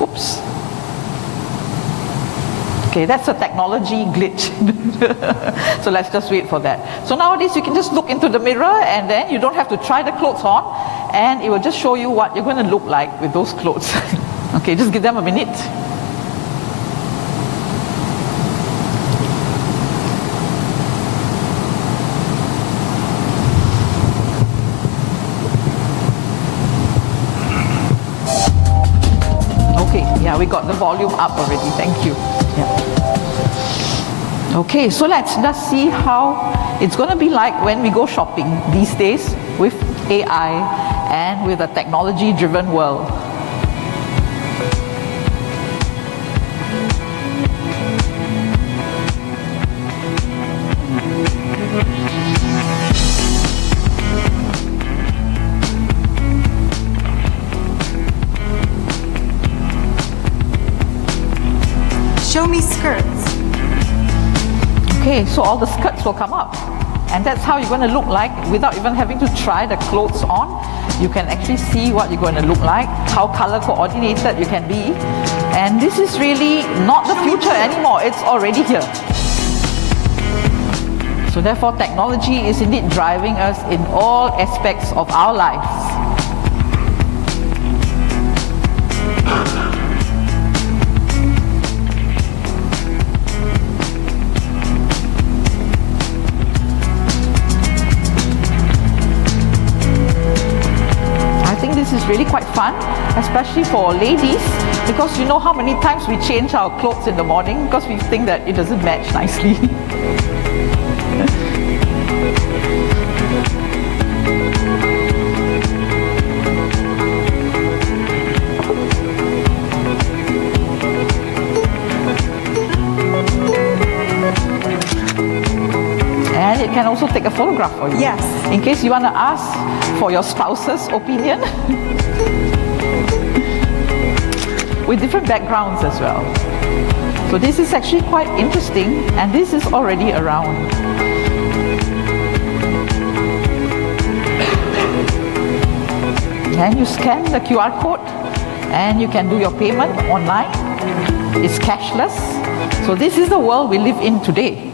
Oops. Okay, that's a technology glitch. So let's just wait for that. So nowadays you can just look into the mirror and then you don't have to try the clothes on and it will just show you what you're going to look like with those clothes. Okay, just give them a minute. Yeah, we got the volume up already. Thank you. Yeah. Okay, so let's just see how it's going to be like when we go shopping these days with AI and with a technology-driven world. Show me skirts. Okay, so all the skirts will come up. And that's how you're going to look like without even having to try the clothes on. You can actually see what you're going to look like, how color coordinated you can be. And this is really not the future anymore, it's already here. So therefore, technology is indeed driving us in all aspects of our lives. This is really quite fun, especially for ladies, because you know how many times we change our clothes in the morning because we think that it doesn't match nicely. And it can also take a photograph for you. Yes. In case you want to ask for your spouse's opinion. With different backgrounds as well. So this is actually quite interesting and this is already around. And you scan the QR code and you can do your payment online. It's cashless. So this is the world we live in today.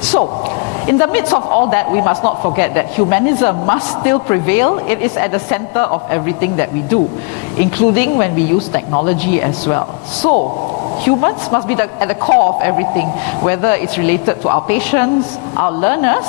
So, in the midst of all that, we must not forget that humanism must still prevail. It is at the center of everything that we do, including when we use technology as well. So, humans must be at the core of everything, whether it's related to our patients, our learners,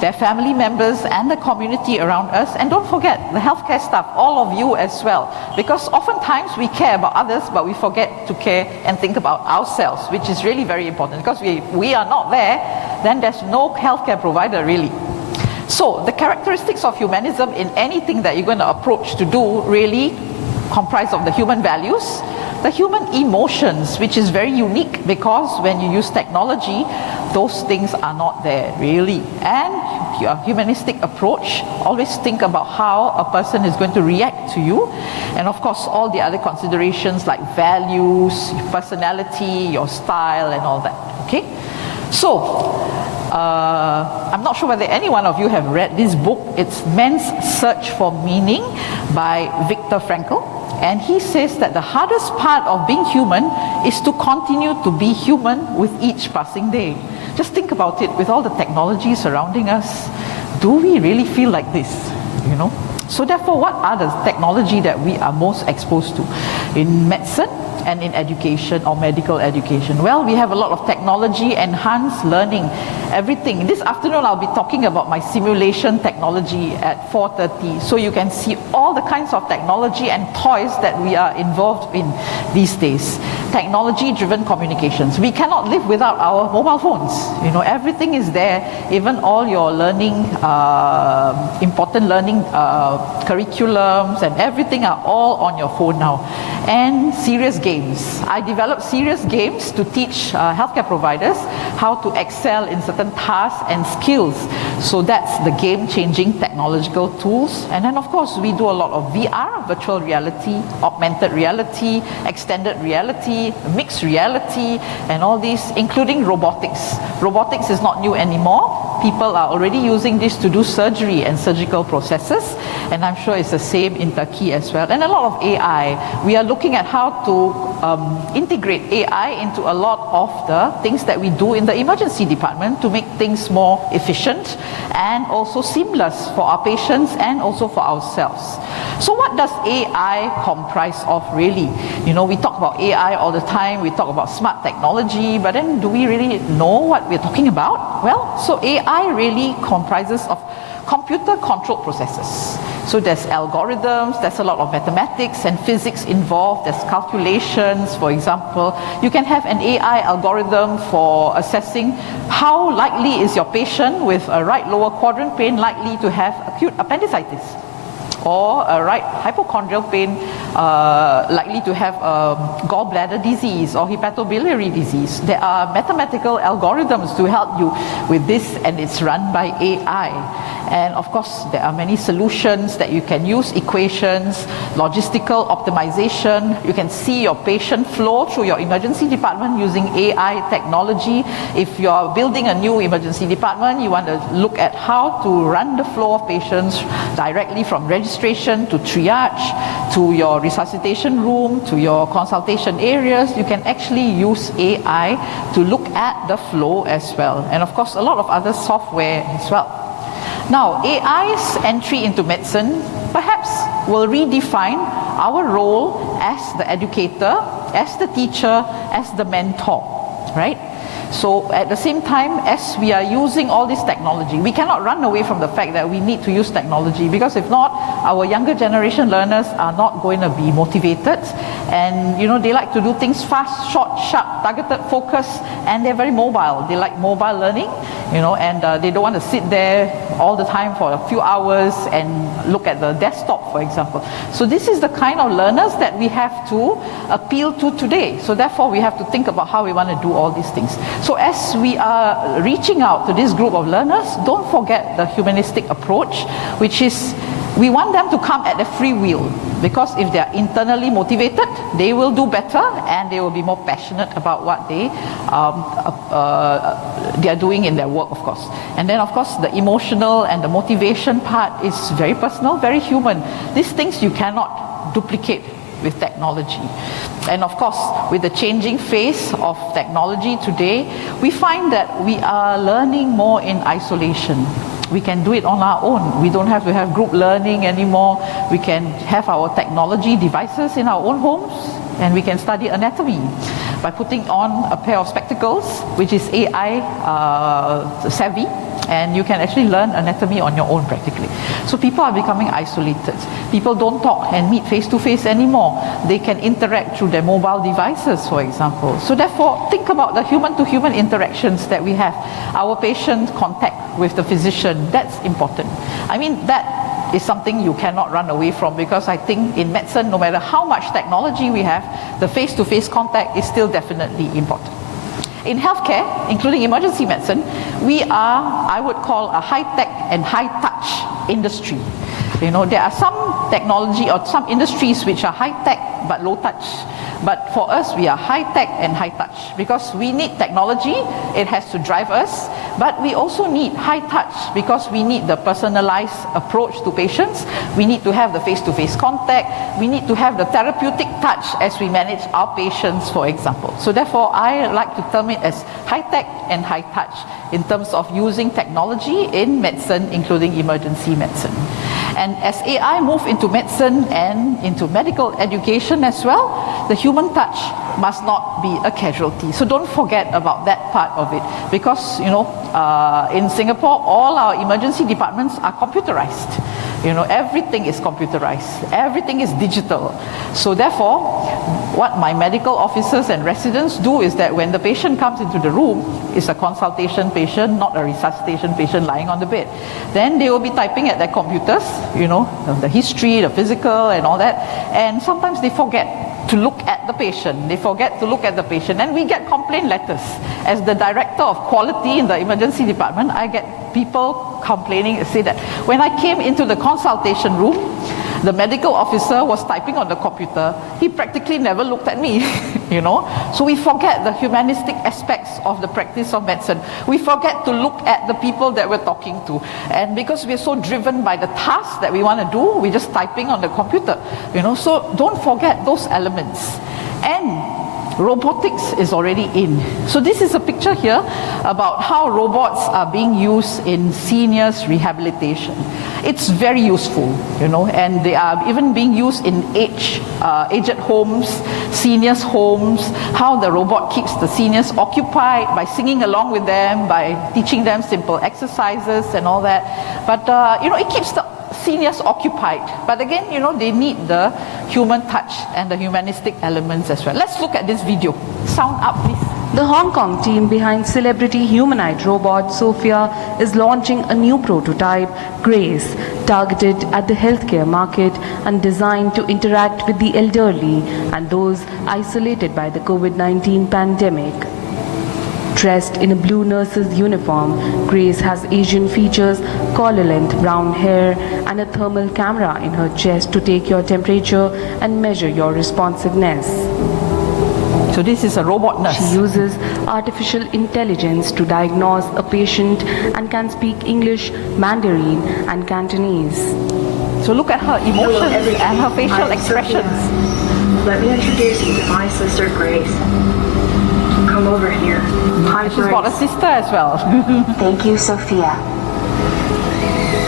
their family members, and the community around us. And don't forget the healthcare staff, all of you as well. Because oftentimes we care about others, but we forget to care and think about ourselves, which is really very important. Because we are not there, then there's no healthcare provider really. So the characteristics of humanism in anything that you're going to approach to do really comprise of the human values, the human emotions, which is very unique because when you use technology, those things are not there really. And humanistic approach. Always think about how a person is going to react to you. And of course, all the other considerations like values, personality, your style, and all that. Okay? So, I'm not sure whether any one of you have read this book. It's Man's Search for Meaning by Viktor Frankl. And he says that the hardest part of being human is to continue to be human with each passing day. Just think about it, with all the technology surrounding us, do we really feel like this? You know? So therefore, what are the technology that we are most exposed to? In medicine and in education or medical education? Well, we have a lot of technology, enhanced learning, everything. This afternoon I'll be talking about my simulation technology at 4:30. So you can see all the kinds of technology and toys that we are involved in these days. Technology-driven communications. We cannot live without our mobile phones. You know, everything is there. Even all your learning, important learning curriculums and everything are all on your phone now. And serious games. I developed serious games to teach healthcare providers how to excel in certain tasks and skills. So that's the game-changing technological tools. And then of course we do a lot of VR, virtual reality, augmented reality, extended reality, mixed reality, and all these, including robotics. Robotics is not new anymore. People are already using this to do surgery and surgical processes, and I'm sure it's the same in Turkey as well. And a lot of AI. We are looking at how to integrate AI into a lot of the things that we do in the emergency department to make things more efficient and also seamless for our patients and also for ourselves. So what does AI comprise of really? You know, we talk about AI all the time, we talk about smart technology, but then do we really know what we're talking about? Well, so AI really comprises of computer controlled processes. So there's algorithms, there's a lot of mathematics and physics involved, there's calculations, for example. You can have an AI algorithm for assessing how likely is your patient with a right lower quadrant pain likely to have acute appendicitis, or a right hypochondrial pain likely to have gallbladder disease or hepatobiliary disease. There are mathematical algorithms to help you with this, and it's run by AI. And of course, there are many solutions that you can use, equations, logistical optimization. You can see your patient flow through your emergency department using AI technology. If you're building a new emergency department, you want to look at how to run the flow of patients directly from registration to triage, to your resuscitation room, to your consultation areas. You can actually use AI to look at the flow as well. And of course, a lot of other software as well. Now, AI's entry into medicine perhaps will redefine our role as the educator, as the teacher, as the mentor, right? So at the same time, as we are using all this technology, we cannot run away from the fact that we need to use technology, because if not, our younger generation learners are not going to be motivated, and you know, they like to do things fast, short, sharp, targeted, focused, and they're very mobile. They like mobile learning, you know, and they don't want to sit there all the time for a few hours and look at the desktop, for example. So this is the kind of learners that we have to appeal to today. So therefore, we have to think about how we want to do all these things. So as we are reaching out to this group of learners, don't forget the humanistic approach, which is we want them to come at their free will, because if they are internally motivated, they will do better and they will be more passionate about what they are doing in their work, of course. And then, of course, the emotional and the motivation part is very personal, very human. These things you cannot duplicate with technology. And of course, with the changing face of technology today, we find that we are learning more in isolation. We can do it on our own. We don't have to have group learning anymore. We can have our technology devices in our own homes, and we can study anatomy by putting on a pair of spectacles, which is AI savvy, and you can actually learn anatomy on your own practically. So people are becoming isolated. People don't talk and meet face to face anymore. They can interact through their mobile devices, for example. So therefore, think about the human to human interactions that we have. Our patient contact with the physician, that's important. I mean, that is something you cannot run away from, because I think in medicine, no matter how much technology we have, the face-to-face contact is still definitely important. In healthcare, including emergency medicine, we are, I would call, a high-tech and high-touch industry. You know, there are some technology or some industries which are high-tech but low-touch. But for us, we are high-tech and high-touch because we need technology, it has to drive us, but we also need high-touch because we need the personalized approach to patients, we need to have the face-to-face contact, we need to have the therapeutic touch as we manage our patients, for example. So therefore, I like to term it as high-tech and high-touch in terms of using technology in medicine, including emergency medicine. And as AI move into medicine and into medical education as well, the human touch must not be a casualty. So don't forget about that part of it. Because, you know, in Singapore, all our emergency departments are computerized. You know, everything is computerized. Everything is digital. So therefore, what my medical officers and residents do is that when the patient comes into the room, it's a consultation patient, not a resuscitation patient lying on the bed. Then they will be typing at their computers, you know, the history, the physical and all that. And sometimes they forget to look at the patient. They forget to look at the patient. And we get complaint letters. As the director of quality in the emergency department, I get people complaining, say that when I came into the consultation room, the medical officer was typing on the computer. He practically never looked at me, you know. So we forget the humanistic aspects of the practice of medicine. We forget to look at the people that we're talking to. And because we're so driven by the task that we want to do, we're just typing on the computer, you know. So don't forget those elements. And robotics is already in. So this is a picture here about how robots are being used in seniors rehabilitation. It's very useful, you know, and they are even being used in aged homes, seniors homes, how the robot keeps the seniors occupied by singing along with them, by teaching them simple exercises and all that. But, you know, it keeps the seniors occupied. But again, you know, they need the human touch and the humanistic elements as well. Let's look at this video. Sound up, please. The Hong Kong team behind celebrity humanoid robot Sophia is launching a new prototype, Grace, targeted at the healthcare market and designed to interact with the elderly and those isolated by the COVID-19 pandemic. Dressed in a blue nurse's uniform, Grace has Asian features, collar-length brown hair, and a thermal camera in her chest to take your temperature and measure your responsiveness. So this is a robot nurse. She uses artificial intelligence to diagnose a patient and can speak English, Mandarin, and Cantonese. So look at her emotions and her facial expressions. Let me introduce you to my sister Grace. Come over here. Hi, She's got a sister as well. Thank you, Sophia.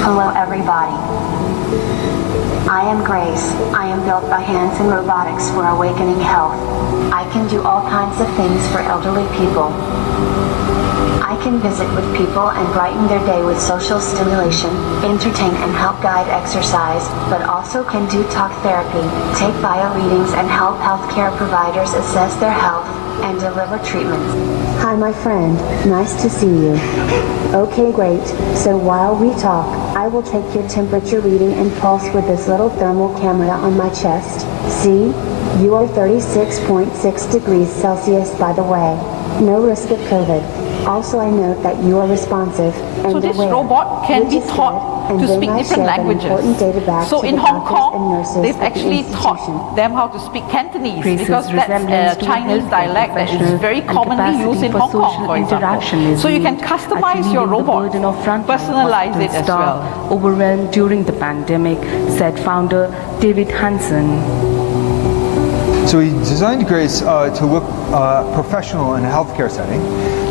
Hello, everybody. I am Grace. I am built by Hands and Robotics for Awakening Health. I can do all kinds of things for elderly people. I can visit with people and brighten their day with social stimulation, entertain and help guide exercise, but also can do talk therapy, take bio readings and help healthcare providers assess their health and deliver treatments. Hi, my friend. Nice to see you. Okay, great. So while we talk, I will take your temperature reading and pulse with this little thermal camera on my chest. See? You are 36.6 degrees Celsius, by the way. No risk of COVID. Also, I note that you are responsive and so this aware, robot can be taught to speak different languages. So in Hong Kong, they've actually taught them how to speak Cantonese because that's a Chinese dialect that is very commonly used in Hong Kong, for example. So you can customize your robot, personalize it as well. Overwhelmed during the pandemic, said founder David Hansen. So we designed Grace to look professional in a healthcare setting.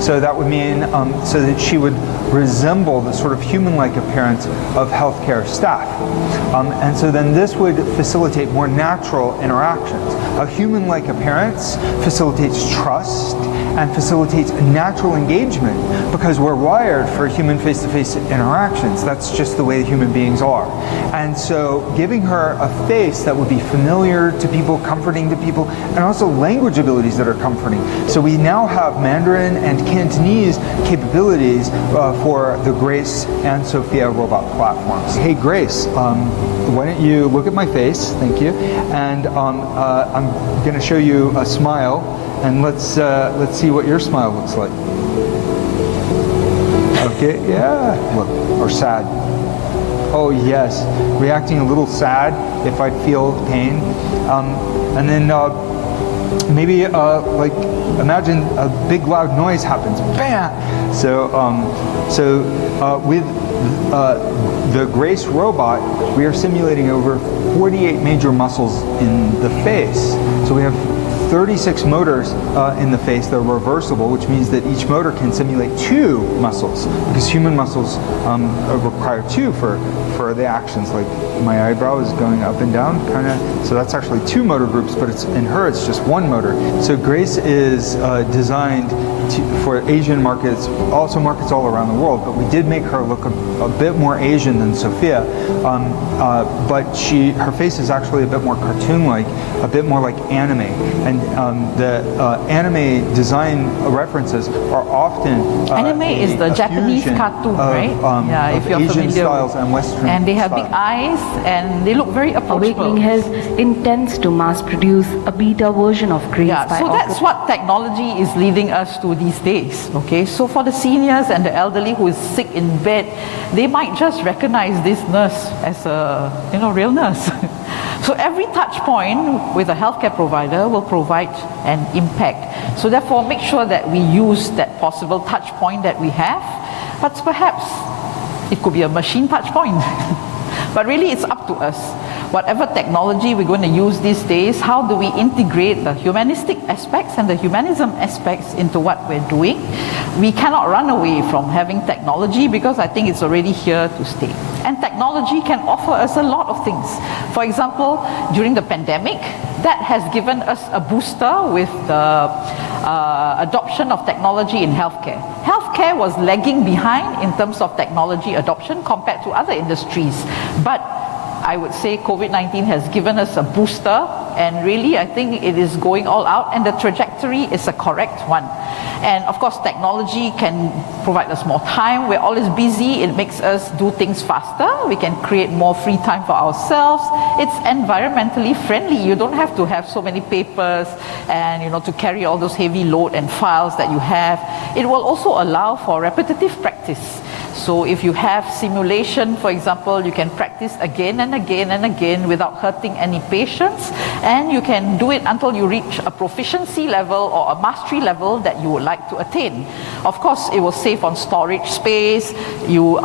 So that would mean so that she would resemble the sort of human-like appearance of healthcare staff. And so then this would facilitate more natural interactions. A human-like appearance facilitates trust and facilitates natural engagement because we're wired for human face-to-face interactions. That's just the way human beings are. And so giving her a face that would be familiar to people, comforting to people, and also language abilities that are comforting. So we now have Mandarin and Cantonese capabilities for the Grace and Sophia robot platforms. Hey Grace, why don't you look at my face, thank you, and I'm going to show you a smile. And let's see what your smile looks like. Okay, yeah, look, or sad. Oh yes, reacting a little sad if I feel pain. And then maybe like imagine a big loud noise happens, bam! So, with the Grace robot, we are simulating over 48 major muscles in the face. So we have 36 motors in the face. They're reversible, which means that each motor can simulate 2 muscles, because human muscles require 2 for the actions. Like my eyebrow is going up and down, kind of. So that's actually 2 motor groups, but in her it's just 1 motor. So Grace is designed for Asian markets, also markets all around the world. But we did make her look a bit more Asian than Sophia. But her face is actually a bit more cartoon-like, a bit more like anime. And the anime design references are often anime is the Japanese cartoon, right? Yeah, if you're Asian familiar styles and Western. And they have big eyes and they look very approachable. Awakening Health intends to mass produce a beta version of Grace by so August. that's what technology is leading us to these days. Okay, so for the seniors and the elderly who is sick in bed, they might just recognize this nurse as a real nurse. So every touch point with a healthcare provider will provide an impact. So therefore, make sure that we use that possible touch point that we have, but perhaps it could be a machine touch point. But really, it's up to us. Whatever technology we're going to use these days, how do we integrate the humanistic aspects and the humanism aspects into what we're doing? We cannot run away from having technology because I think it's already here to stay. And technology can offer us a lot of things. For example, during the pandemic, that has given us a booster with the adoption of technology in healthcare. Healthcare was lagging behind in terms of technology adoption compared to other industries. But I would say COVID-19 has given us a booster, and really I think it is going all out, and the trajectory is a correct one. And of course, technology can provide us more time. We're always busy. It makes us do things faster. We can create more free time for ourselves. It's environmentally friendly. You don't have to have so many papers and to carry all those heavy load and files that you have. It will also allow for repetitive practice. So if you have simulation, for example, you can practice again and again and again without hurting any patients, and you can do it until you reach a proficiency level or a mastery level that you would like to attain. Of course, it will save on storage space. You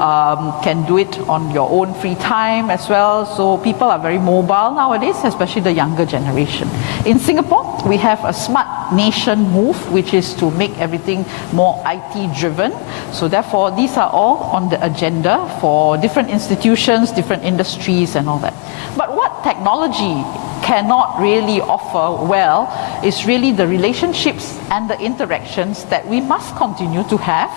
can do it on your own free time as well. So people are very mobile nowadays, especially the younger generation. In Singapore, we have a smart nation move, which is to make everything more IT driven. So therefore, these are all on the agenda for different institutions, different industries and all that. But what technology cannot really offer well is really the relationships and the interactions that we must continue to have.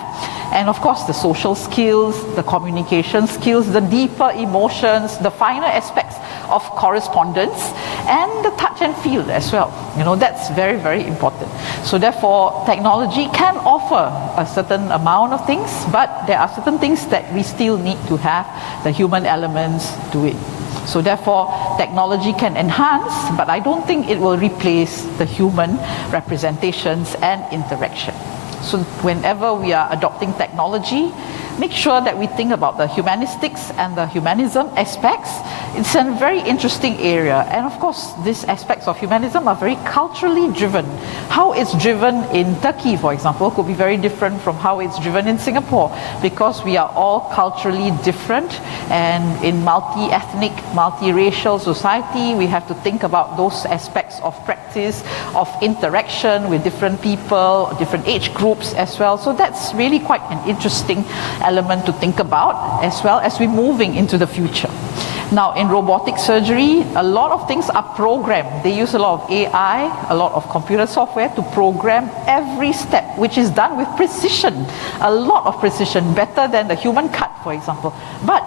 And of course, the social skills, the communication skills, the deeper emotions, the finer aspects of correspondence, and the touch and feel as well. That's very, very important. So therefore, technology can offer a certain amount of things, but there are certain things that we still need to have the human elements to it. So therefore, technology can enhance, but I don't think it will replace the human representations and interaction. So whenever we are adopting technology, make sure that we think about the humanistics and the humanism aspects. It's a very interesting area. And of course, these aspects of humanism are very culturally driven. How it's driven in Turkey, for example, could be very different from how it's driven in Singapore, because we are all culturally different, and in multi-ethnic, multi-racial society, we have to think about those aspects of practice, of interaction with different people, different age groups as well. So that's really quite an interesting element to think about, as well as we're moving into the future. Now, in robotic surgery, a lot of things are programmed. They use a lot of AI, a lot of computer software to program every step, which is done with precision, a lot of precision, better than the human cut, for example. But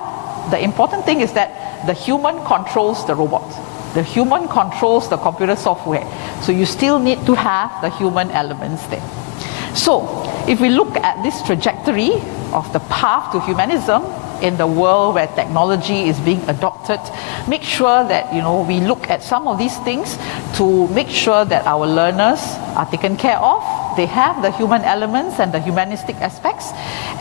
the important thing is that the human controls the robot. The human controls the computer software. So you still need to have the human elements there. So, if we look at this trajectory of the path to humanism, in the world where technology is being adopted, make sure that we look at some of these things to make sure that our learners are taken care of. They have the human elements and the humanistic aspects,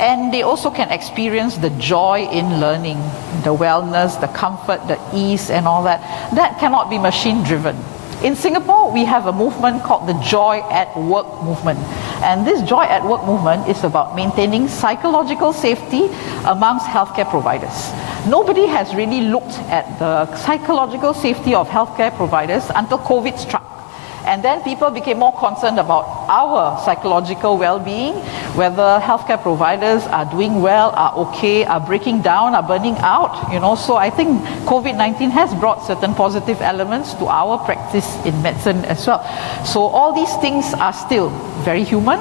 and they also can experience the joy in learning, the wellness, the comfort, the ease and all that. That cannot be machine driven. In Singapore, we have a movement called the Joy at Work movement. And this Joy at Work movement is about maintaining psychological safety amongst healthcare providers. Nobody has really looked at the psychological safety of healthcare providers until COVID struck. And then people became more concerned about our psychological well-being, whether healthcare providers are doing well, are okay, are breaking down, are burning out. So I think COVID-19 has brought certain positive elements to our practice in medicine as well. So all these things are still very human,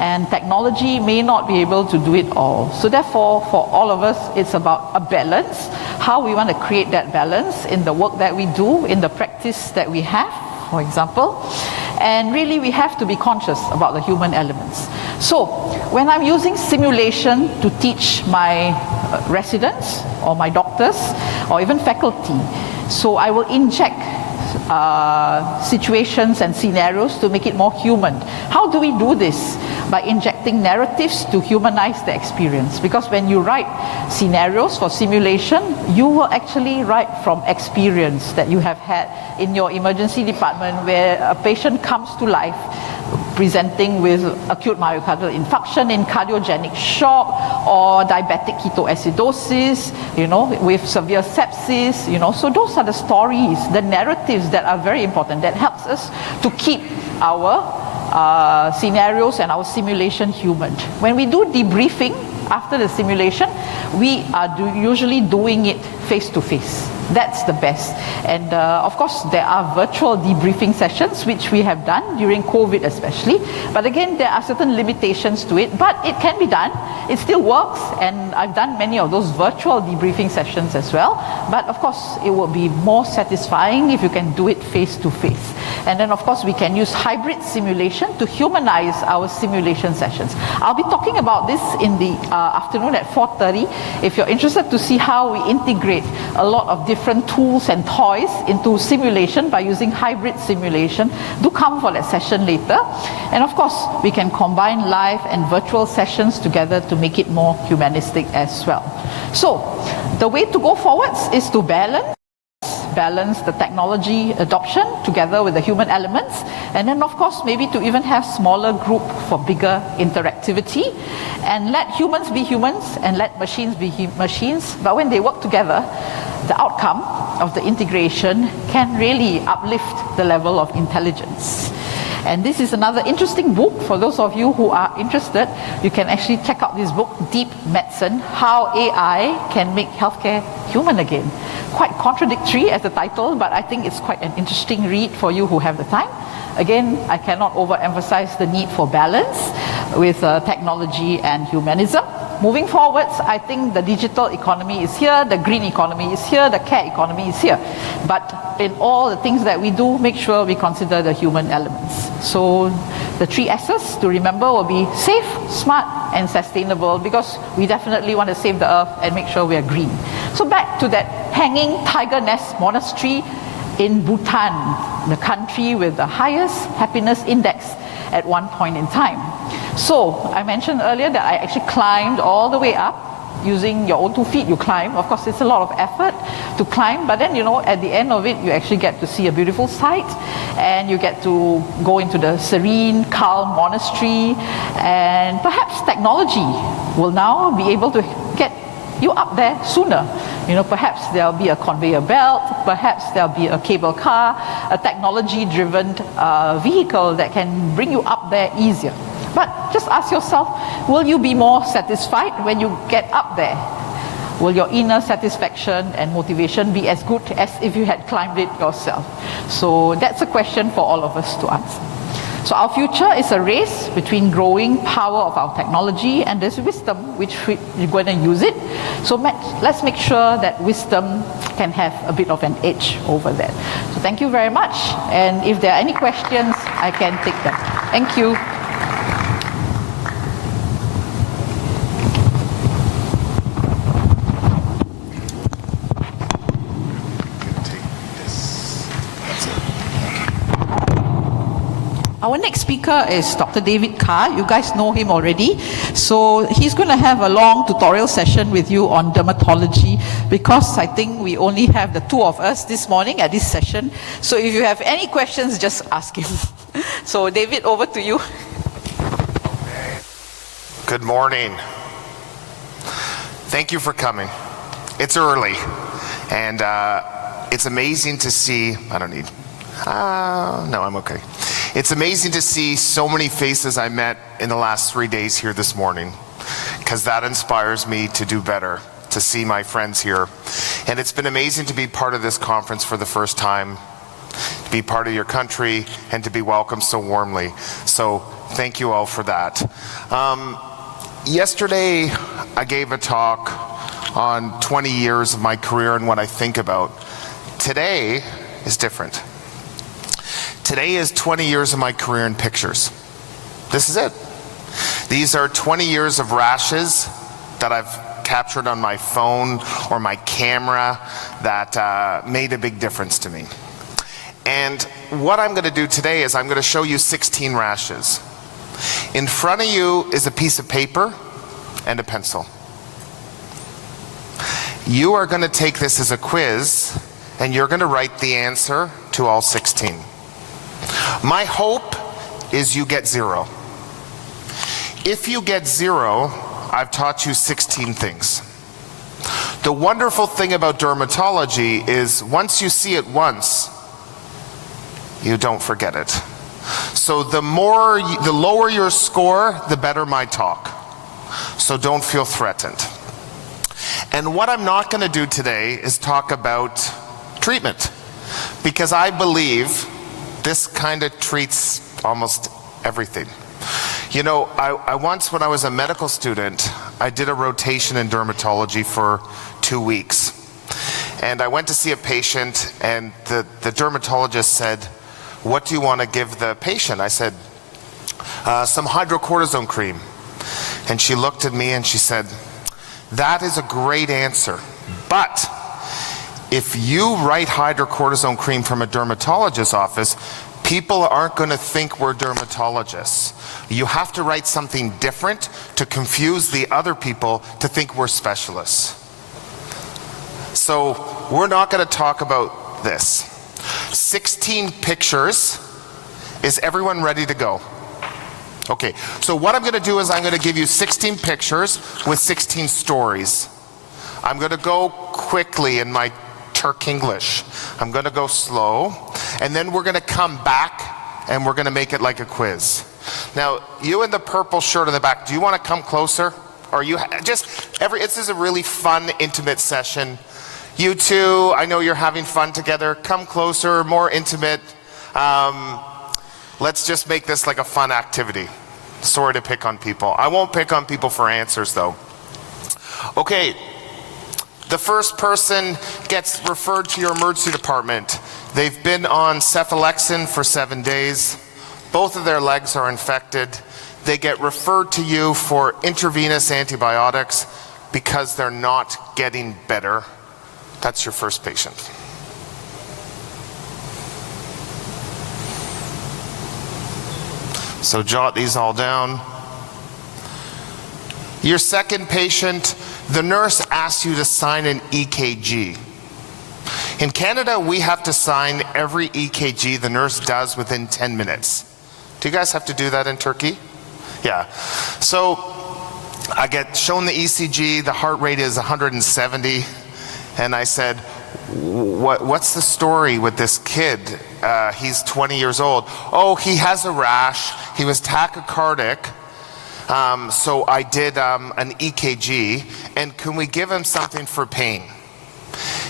and technology may not be able to do it all. So therefore, for all of us, it's about a balance, how we want to create that balance in the work that we do, in the practice that we have, for example, and really we have to be conscious about the human elements. So when I'm using simulation to teach my residents or my doctors or even faculty, so I will inject situations and scenarios to make it more human. How do we do this? By injecting narratives to humanize the experience. Because when you write scenarios for simulation, you will actually write from experience that you have had in your emergency department, where a patient comes to life presenting with acute myocardial infarction in cardiogenic shock, or diabetic ketoacidosis, with severe sepsis, So those are the stories, the narratives that are very important, that helps us to keep our scenarios and our simulation human. When we do debriefing after the simulation, we are usually doing it face to face. That's the best. And of course, there are virtual debriefing sessions, which we have done during COVID especially. But again, there are certain limitations to it, but it can be done. It still works, and I've done many of those virtual debriefing sessions as well. But of course, it will be more satisfying if you can do it face to face. And then of course, we can use hybrid simulation to humanize our simulation sessions. I'll be talking about this in the afternoon at 4:30. If you're interested to see how we integrate a lot of different tools and toys into simulation by using hybrid simulation, do come for that session later. And of course, we can combine live and virtual sessions together to make it more humanistic as well. So, the way to go forwards is to balance the technology adoption together with the human elements, and then of course maybe to even have smaller group for bigger interactivity, and let humans be humans and let machines be machines. But when they work together, the outcome of the integration can really uplift the level of intelligence. And this is another interesting book for those of you who are interested. You can actually check out this book, Deep Medicine, How AI Can Make Healthcare Human Again. Quite contradictory as the title, but I think it's quite an interesting read for you who have the time. Again, I cannot overemphasize the need for balance with technology and humanism. Moving forwards, I think the digital economy is here, the green economy is here, the care economy is here. But in all the things that we do, make sure we consider the human elements. So the 3 S's to remember will be safe, smart, and sustainable, because we definitely want to save the earth and make sure we are green. So back to that hanging tiger nest monastery in Bhutan, the country with the highest happiness index at one point in time. So I mentioned earlier that I actually climbed all the way up using your own 2 feet. You climb. Of course, it's a lot of effort to climb, but then at the end of it, you actually get to see a beautiful sight, and you get to go into the serene, calm monastery, and perhaps technology will now be able to get you up there sooner. Perhaps there'll be a conveyor belt, perhaps there'll be a cable car, a technology-driven vehicle that can bring you up there easier. But just ask yourself, will you be more satisfied when you get up there? Will your inner satisfaction and motivation be as good as if you had climbed it yourself? So that's a question for all of us to answer. So our future is a race between growing power of our technology and this wisdom which we're going to use it. So let's make sure that wisdom can have a bit of an edge over that. So thank you very much. And if there are any questions, I can take them. Thank you. Our next speaker is Dr. David Carr. You guys know him already. So he's going to have a long tutorial session with you on dermatology, because I think we only have the two of us this morning at this session. So if you have any questions, just ask him. So David, over to you. Good morning. Thank you for coming. It's early, and it's amazing to see, I don't need, no, I'm okay. It's amazing to see so many faces I met in the last 3 days here this morning, because that inspires me to do better, to see my friends here. And it's been amazing to be part of this conference for the first time, to be part of your country, and to be welcomed so warmly. So thank you all for that. Yesterday, I gave a talk on 20 years of my career and what I think about. Today is different. Today is 20 years of my career in pictures. This is it. These are 20 years of rashes that I've captured on my phone or my camera that made a big difference to me. And what I'm going to do today is I'm going to show you 16 rashes. In front of you is a piece of paper and a pencil. You are going to take this as a quiz, and you're going to write the answer to all 16. My hope is you get 0. If you get 0, I've taught you 16 things. The wonderful thing about dermatology is once you see it once, you don't forget it. So the lower your score, the better my talk. So don't feel threatened. And what I'm not going to do today is talk about treatment, because I believe this kind of treats almost everything. You know, I once, when I was a medical student, I did a rotation in dermatology for 2 weeks. And I went to see a patient, and the dermatologist said, "What do you want to give the patient?" I said, "Some hydrocortisone cream." And she looked at me and she said, "That is a great answer, but if you write hydrocortisone cream from a dermatologist's office, people aren't going to think we're dermatologists. You have to write something different to confuse the other people to think we're specialists." So we're not going to talk about this. 16 pictures. Is everyone ready to go? Okay, so what I'm going to do is I'm going to give you 16 pictures with 16 stories. I'm going to go quickly in my Turk English. I'm going to go slow, and then we're going to come back and we're going to make it like a quiz. Now, you in the purple shirt in the back, do you want to come closer? Or you this is a really fun, intimate session. You two, I know you're having fun together. Come closer, more intimate. Let's just make this like a fun activity. Sorry to pick on people. I won't pick on people for answers though. Okay, the first person gets referred to your emergency department. They've been on cephalexin for 7 days. Both of their legs are infected. They get referred to you for intravenous antibiotics because they're not getting better. That's your first patient. So jot these all down. Your second patient, the nurse asks you to sign an EKG. In Canada, we have to sign every EKG the nurse does within 10 minutes. Do you guys have to do that in Turkey? Yeah. So I get shown the ECG, the heart rate is 170, and I said, what's the story with this kid? He's 20 years old. Oh, he has a rash. He was tachycardic. So I did an EKG, and can we give him something for pain?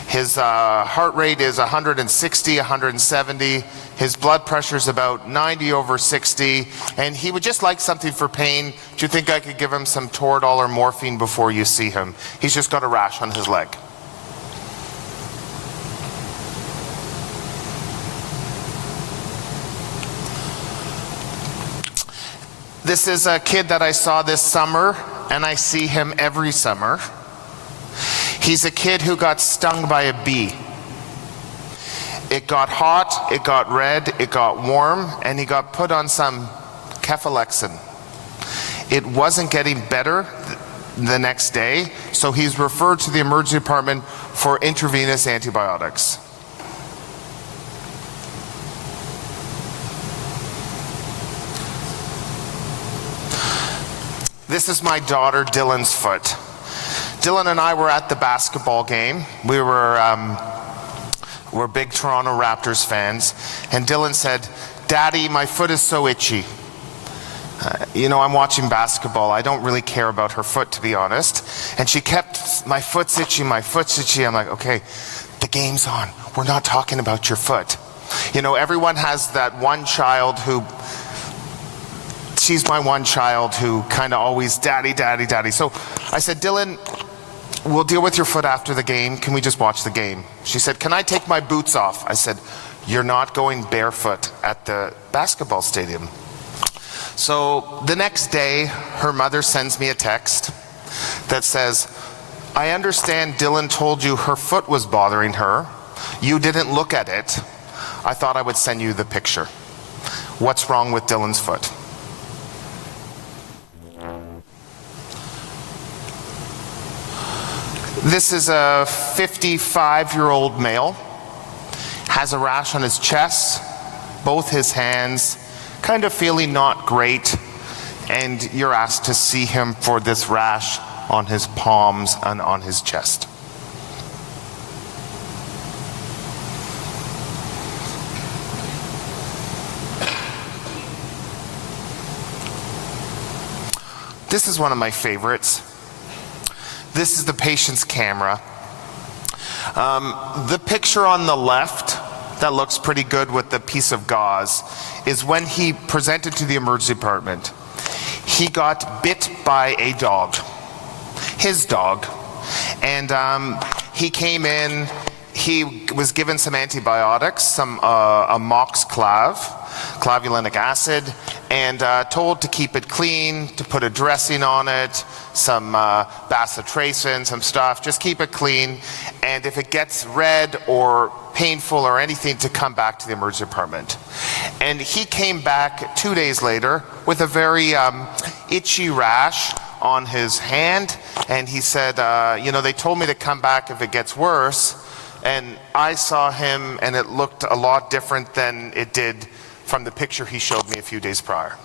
His heart rate is 160, 170. His blood pressure is about 90/60, and he would just like something for pain. Do you think I could give him some Toradol or morphine before you see him? He's just got a rash on his leg. This is a kid that I saw this summer, and I see him every summer. He's a kid who got stung by a bee. It got hot, it got red, it got warm, and he got put on some cephalexin. It wasn't getting better the next day, so he's referred to the emergency department for intravenous antibiotics. This is my daughter Dylan's foot. Dylan and I were at the basketball game. We're big Toronto Raptors fans, and Dylan said, "Daddy, my foot is so itchy." You know, I'm watching basketball. I don't really care about her foot, to be honest. And she kept, "My foot's itchy, my foot's itchy." I'm like, okay, the game's on. We're not talking about your foot. You know, everyone has that one child who, she's my one child who kind of always, "Daddy, daddy, daddy." So I said, "Dylan, we'll deal with your foot after the game. Can we just watch the game?" She said, "Can I take my boots off?" I said, "You're not going barefoot at the basketball stadium." So the next day, her mother sends me a text that says, "I understand Dylan told you her foot was bothering her. You didn't look at it. I thought I would send you the picture. What's wrong with Dylan's foot?" This is a 55-year-old male, has a rash on his chest, both his hands, kind of feeling not great, and you're asked to see him for this rash on his palms and on his chest. This is one of my favorites. This is the patient's camera. The picture on the left that looks pretty good with the piece of gauze is when he presented to the emergency department. He got bit by a dog, his dog, and he came in, he was given some antibiotics, some amoxiclav, clavulanic acid, and told to keep it clean, to put a dressing on it, some bacitracin, some stuff, just keep it clean, and if it gets red or painful or anything, to come back to the emergency department. And he came back 2 days later with a very itchy rash on his hand, and he said, you know, they told me to come back if it gets worse, and I saw him and it looked a lot different than it did from the picture he showed me a few days prior.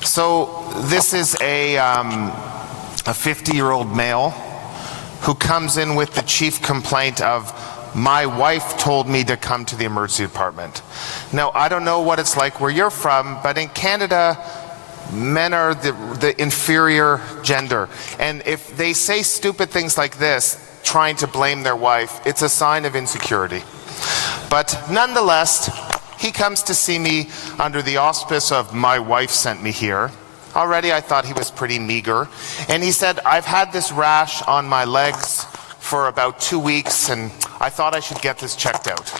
So this is a 50-year-old male who comes in with the chief complaint of, "My wife told me to come to the emergency department." Now, I don't know what it's like where you're from, but in Canada, men are the inferior gender. And if they say stupid things like this, trying to blame their wife, it's a sign of insecurity. But nonetheless, he comes to see me under the auspice of "my wife sent me here." Already I thought he was pretty meager. And he said, "I've had this rash on my legs for about 2 weeks and I thought I should get this checked out."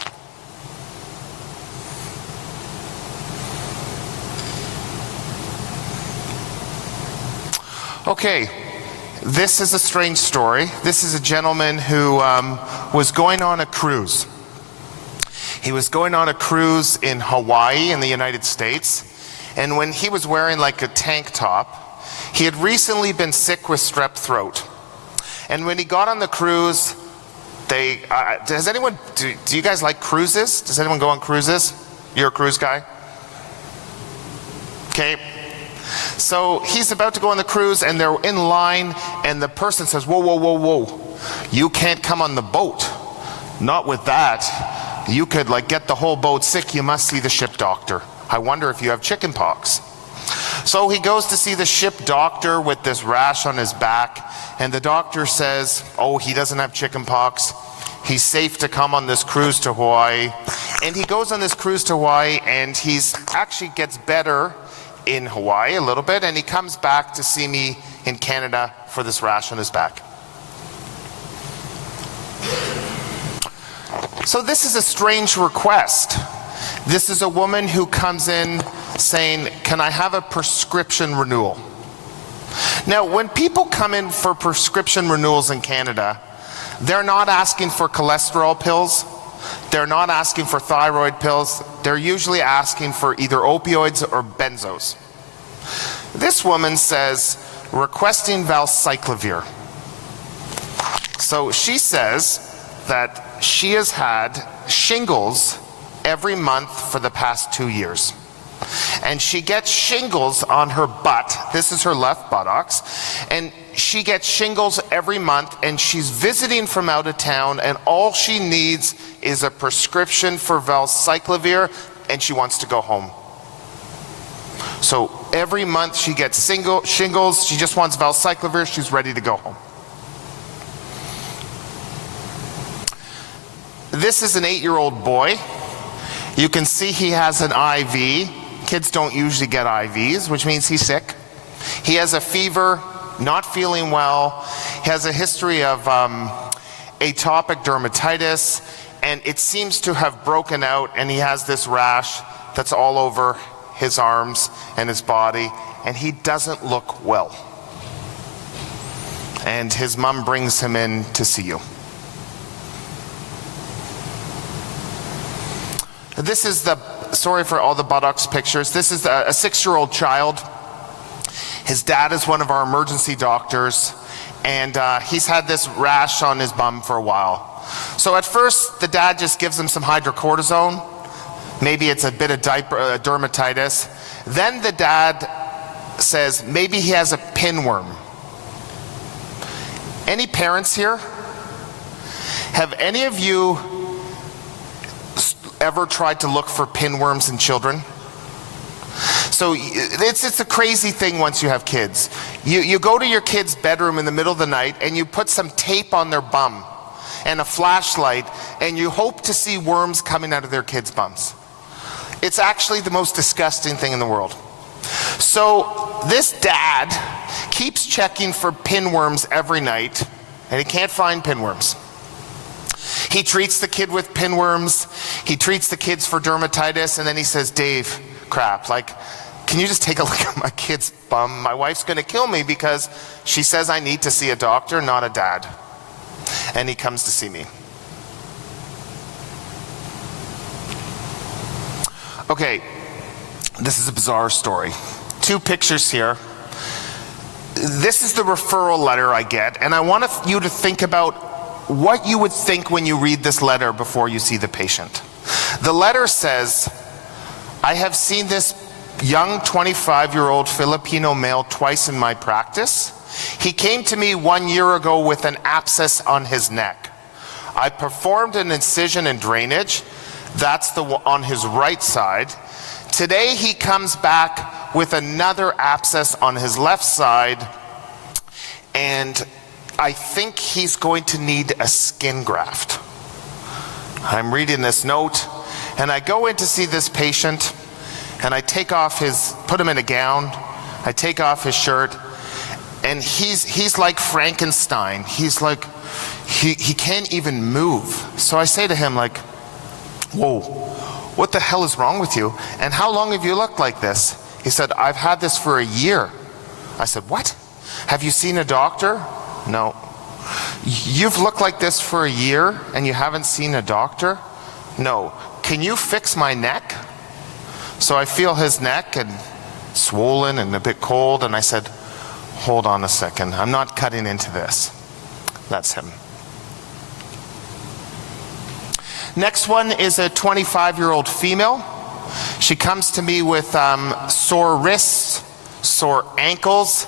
Okay, this is a strange story. This is a gentleman who was going on a cruise. He was going on a cruise in Hawaii in the United States, and when he was wearing like a tank top, he had recently been sick with strep throat. And when he got on the cruise, do you guys like cruises? Does anyone go on cruises? You're a cruise guy? Okay. So he's about to go on the cruise and they're in line and the person says, "Whoa, whoa, whoa, whoa. You can't come on the boat. Not with that. You could like get the whole boat sick. You must see the ship doctor. I wonder if you have chicken pox." So he goes to see the ship doctor with this rash on his back, and the doctor says, "Oh, he doesn't have chicken pox. He's safe to come on this cruise to Hawaii." And he goes on this cruise to Hawaii and he's actually gets better in Hawaii a little bit, and he comes back to see me in Canada for this rash on his back. So this is a strange request. This is a woman who comes in saying, "Can I have a prescription renewal?" Now, when people come in for prescription renewals in Canada, they're not asking for cholesterol pills, they're not asking for thyroid pills, they're usually asking for either opioids or benzos. This woman says, requesting valcyclovir. So she says that she has had shingles every month for the past 2 years. And she gets shingles on her butt. This is her left buttocks. And she gets shingles every month, and she's visiting from out of town, and all she needs is a prescription for valcyclovir, and she wants to go home. So every month she gets shingles, she just wants valcyclovir, she's ready to go home. This is an 8-year-old boy. You can see he has an IV. Kids don't usually get IVs, which means he's sick. He has a fever, not feeling well. He has a history of atopic dermatitis, and it seems to have broken out, and he has this rash that's all over his arms and his body, and he doesn't look well. And his mom brings him in to see you. This is the, sorry for all the buttocks pictures, this is a 6-year-old child. His dad is one of our emergency doctors, and he's had this rash on his bum for a while. So at first, the dad just gives him some hydrocortisone. Maybe it's a bit of dermatitis. Then the dad says maybe he has a pinworm. Any parents here? Have any of you ever tried to look for pinworms in children? So it's a crazy thing once you have kids. You go to your kid's bedroom in the middle of the night and you put some tape on their bum and a flashlight, and you hope to see worms coming out of their kids' bums. It's actually the most disgusting thing in the world. So this dad keeps checking for pinworms every night, and he can't find pinworms. He treats the kid with pinworms, he treats the kids for dermatitis, and then he says, Dave, crap, like, can you just take a look at my kid's bum? My wife's gonna kill me because she says I need to see a doctor, not a dad. And he comes to see me. Okay, this is a bizarre story. 2 pictures here. This is the referral letter I get, and I want you to think about what you would think when you read this letter before you see the patient. The letter says, I have seen this young 25-year-old Filipino male twice in my practice. He came to me 1 year ago with an abscess on his neck. I performed an incision and drainage. That's the one on his right side. Today he comes back with another abscess on his left side, and I think he's going to need a skin graft. I'm reading this note, and I go in to see this patient, and I take off put him in a gown, I take off his shirt, and he's like Frankenstein. He's like, he can't even move. So I say to him like, whoa, what the hell is wrong with you? And how long have you looked like this? He said, I've had this for a year. I said, what? Have you seen a doctor? No. You've looked like this for a year and you haven't seen a doctor? No. Can you fix my neck? So I feel his neck and swollen and a bit cold, and I said, hold on a second, I'm not cutting into this. That's him. Next one is a 25-year-old female. She comes to me with sore wrists, sore ankles,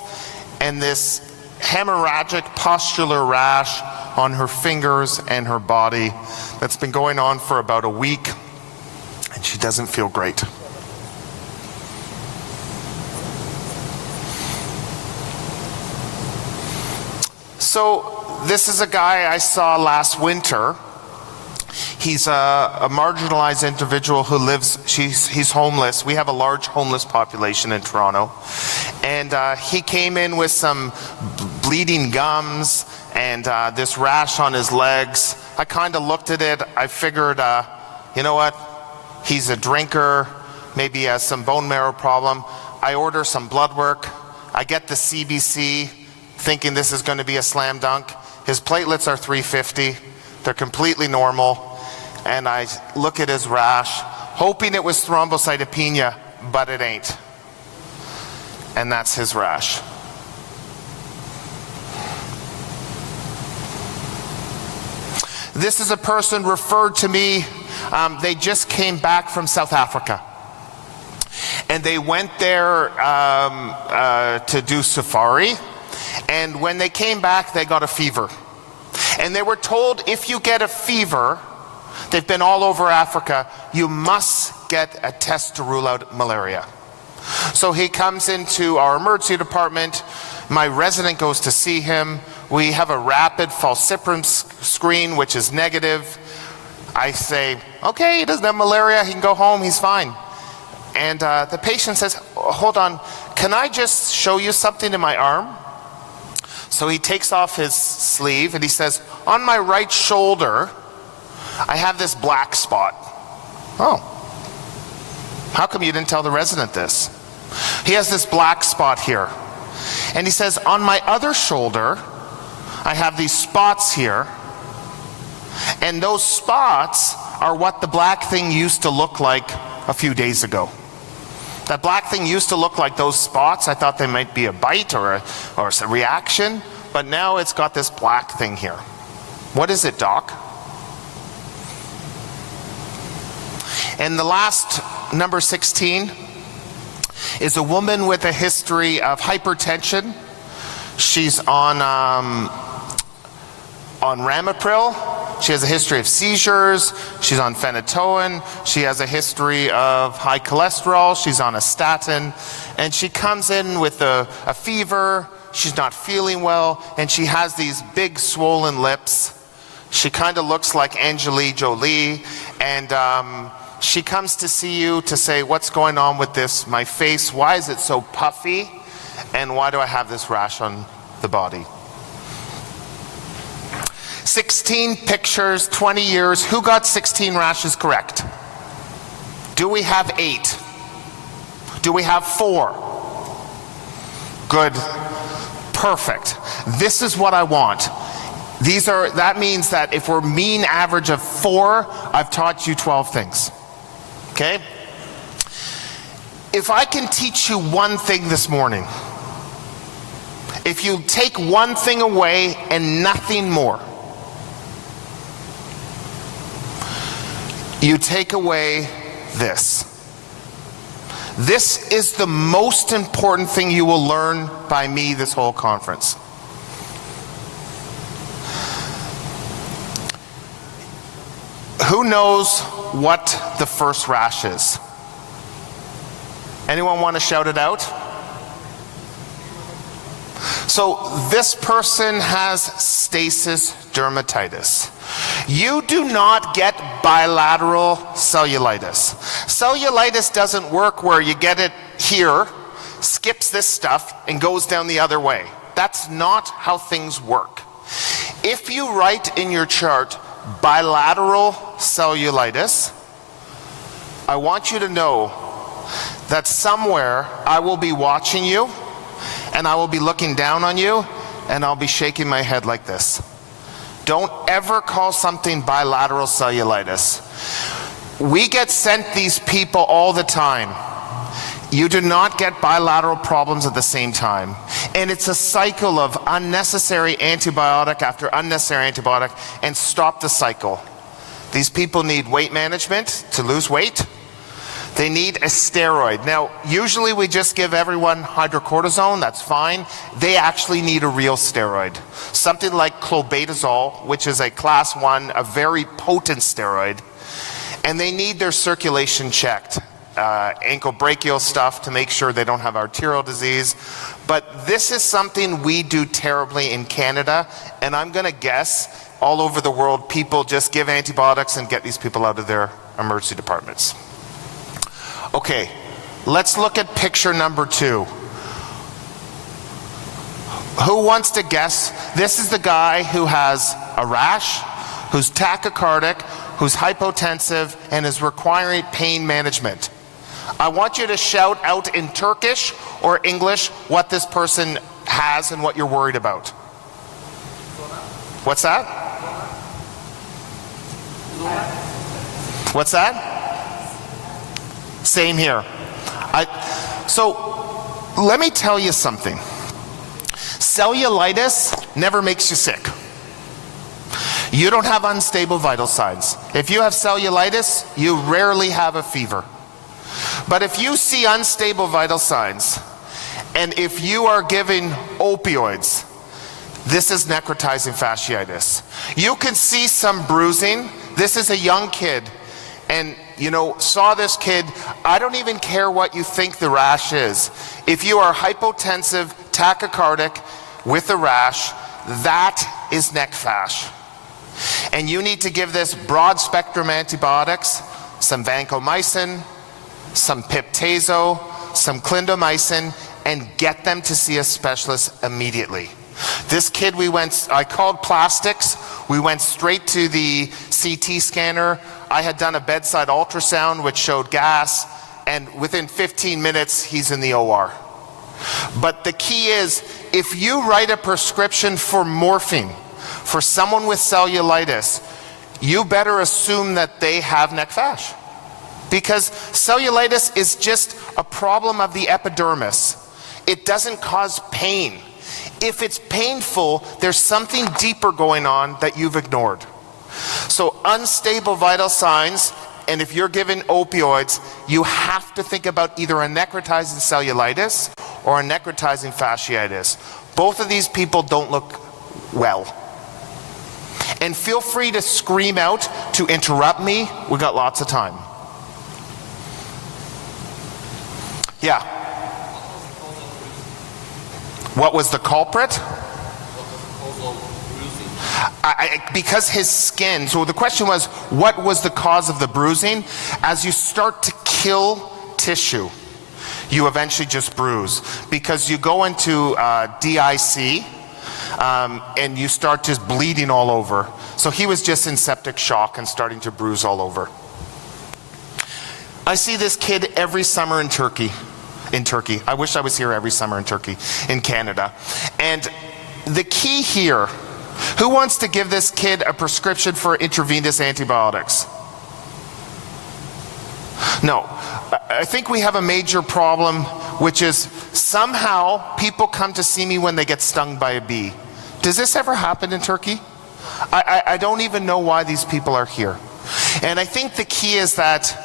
and this hemorrhagic pustular rash on her fingers and her body that's been going on for about a week, and she doesn't feel great. So this is a guy I saw last winter. He's a marginalized individual who lives, he's homeless. We have a large homeless population in Toronto. And he came in with some bleeding gums and this rash on his legs. I kind of looked at it. I figured, you know what? He's a drinker. Maybe he has some bone marrow problem. I order some blood work. I get the CBC thinking this is going to be a slam dunk. His platelets are 350. They're completely normal. And I look at his rash, hoping it was thrombocytopenia, but it ain't. And that's his rash. This is a person referred to me. They just came back from South Africa. And they went there to do safari. And when they came back, they got a fever. And they were told, if you get a fever, they've been all over Africa, you must get a test to rule out malaria. So he comes into our emergency department. My resident goes to see him. We have a rapid falciparum screen, which is negative. I say, okay, he doesn't have malaria. He can go home. He's fine. And the patient says, hold on, can I just show you something in my arm? So he takes off his sleeve and he says, on my right shoulder, I have this black spot. Oh, how come you didn't tell the resident this? He has this black spot here. And he says, on my other shoulder, I have these spots here. And those spots are what the black thing used to look like a few days ago. That black thing used to look like those spots. I thought they might be a bite or a reaction, but now it's got this black thing here. What is it, doc? And the last, number 16, is a woman with a history of hypertension. She's on Ramipril. She has a history of seizures. She's on phenytoin. She has a history of high cholesterol. She's on a statin. And she comes in with a fever. She's not feeling well. And she has these big swollen lips. She kind of looks like Angelina Jolie. And she comes to see you to say, what's going on with this? My face, why is it so puffy? And why do I have this rash on the body? 16 pictures, 20 years. Who got 16 rashes correct? Do we have 8? Do we have 4? Good. Perfect. This is what I want. That means that if we're mean average of 4, I've taught you 12 things. Okay? If I can teach you one thing this morning, if you take one thing away and nothing more, you take away this. This is the most important thing you will learn by me this whole conference. Who knows what the first rash is? Anyone want to shout it out? So this person has stasis dermatitis. You do not get bilateral cellulitis. Cellulitis doesn't work where you get it here, skips this stuff, and goes down the other way. That's not how things work. If you write in your chart bilateral cellulitis, I want you to know that somewhere I will be watching you, and I will be looking down on you, and I'll be shaking my head like this. Don't ever call something bilateral cellulitis. We get sent these people all the time. You do not get bilateral problems at the same time. And it's a cycle of unnecessary antibiotic after unnecessary antibiotic, and stop the cycle. These people need weight management to lose weight. They need a steroid. Now, usually we just give everyone hydrocortisone, that's fine. They actually need a real steroid. Something like clobetasol, which is a class 1, a very potent steroid. And they need their circulation checked. Ankle brachial stuff to make sure they don't have arterial disease. But this is something we do terribly in Canada, and I'm gonna guess all over the world people just give antibiotics and get these people out of their emergency departments. Okay, let's look at picture number 2. Who wants to guess? This is the guy who has a rash, who's tachycardic, who's hypotensive, and is requiring pain management. I want you to shout out in Turkish or English what this person has and what you're worried about. What's that? What's that? Same here. So let me tell you something. Cellulitis never makes you sick. You don't have unstable vital signs. If you have cellulitis, you rarely have a fever. But if you see unstable vital signs, and if you are giving opioids, this is necrotizing fasciitis. You can see some bruising. This is a young kid, and saw this kid. I don't even care what you think the rash is. If you are hypotensive, tachycardic with a rash, that is neck fash. And you need to give this broad spectrum antibiotics, some vancomycin, some piptazo, some clindamycin, and get them to see a specialist immediately. This kid, I called plastics. We went straight to the CT scanner. I had done a bedside ultrasound which showed gas, and within 15 minutes he's in the OR. But the key is, if you write a prescription for morphine for someone with cellulitis, you better assume that they have neck fash. Because cellulitis is just a problem of the epidermis. It doesn't cause pain. If it's painful, there's something deeper going on that you've ignored. So unstable vital signs, and if you're given opioids, you have to think about either a necrotizing cellulitis or a necrotizing fasciitis. Both of these people don't look well. And feel free to scream out, to interrupt me. We've got lots of time. Yeah. What was the culprit? Because his skin, so the question was, what was the cause of the bruising? As you start to kill tissue, you eventually just bruise. Because you go into DIC, and you start just bleeding all over. So he was just in septic shock and starting to bruise all over. I see this kid every summer in Turkey. I wish I was here every summer in Turkey, in Canada. And the key here, who wants to give this kid a prescription for intravenous antibiotics? No. I think we have a major problem, which is somehow people come to see me when they get stung by a bee. Does this ever happen in Turkey? I don't even know why these people are here. And I think the key is that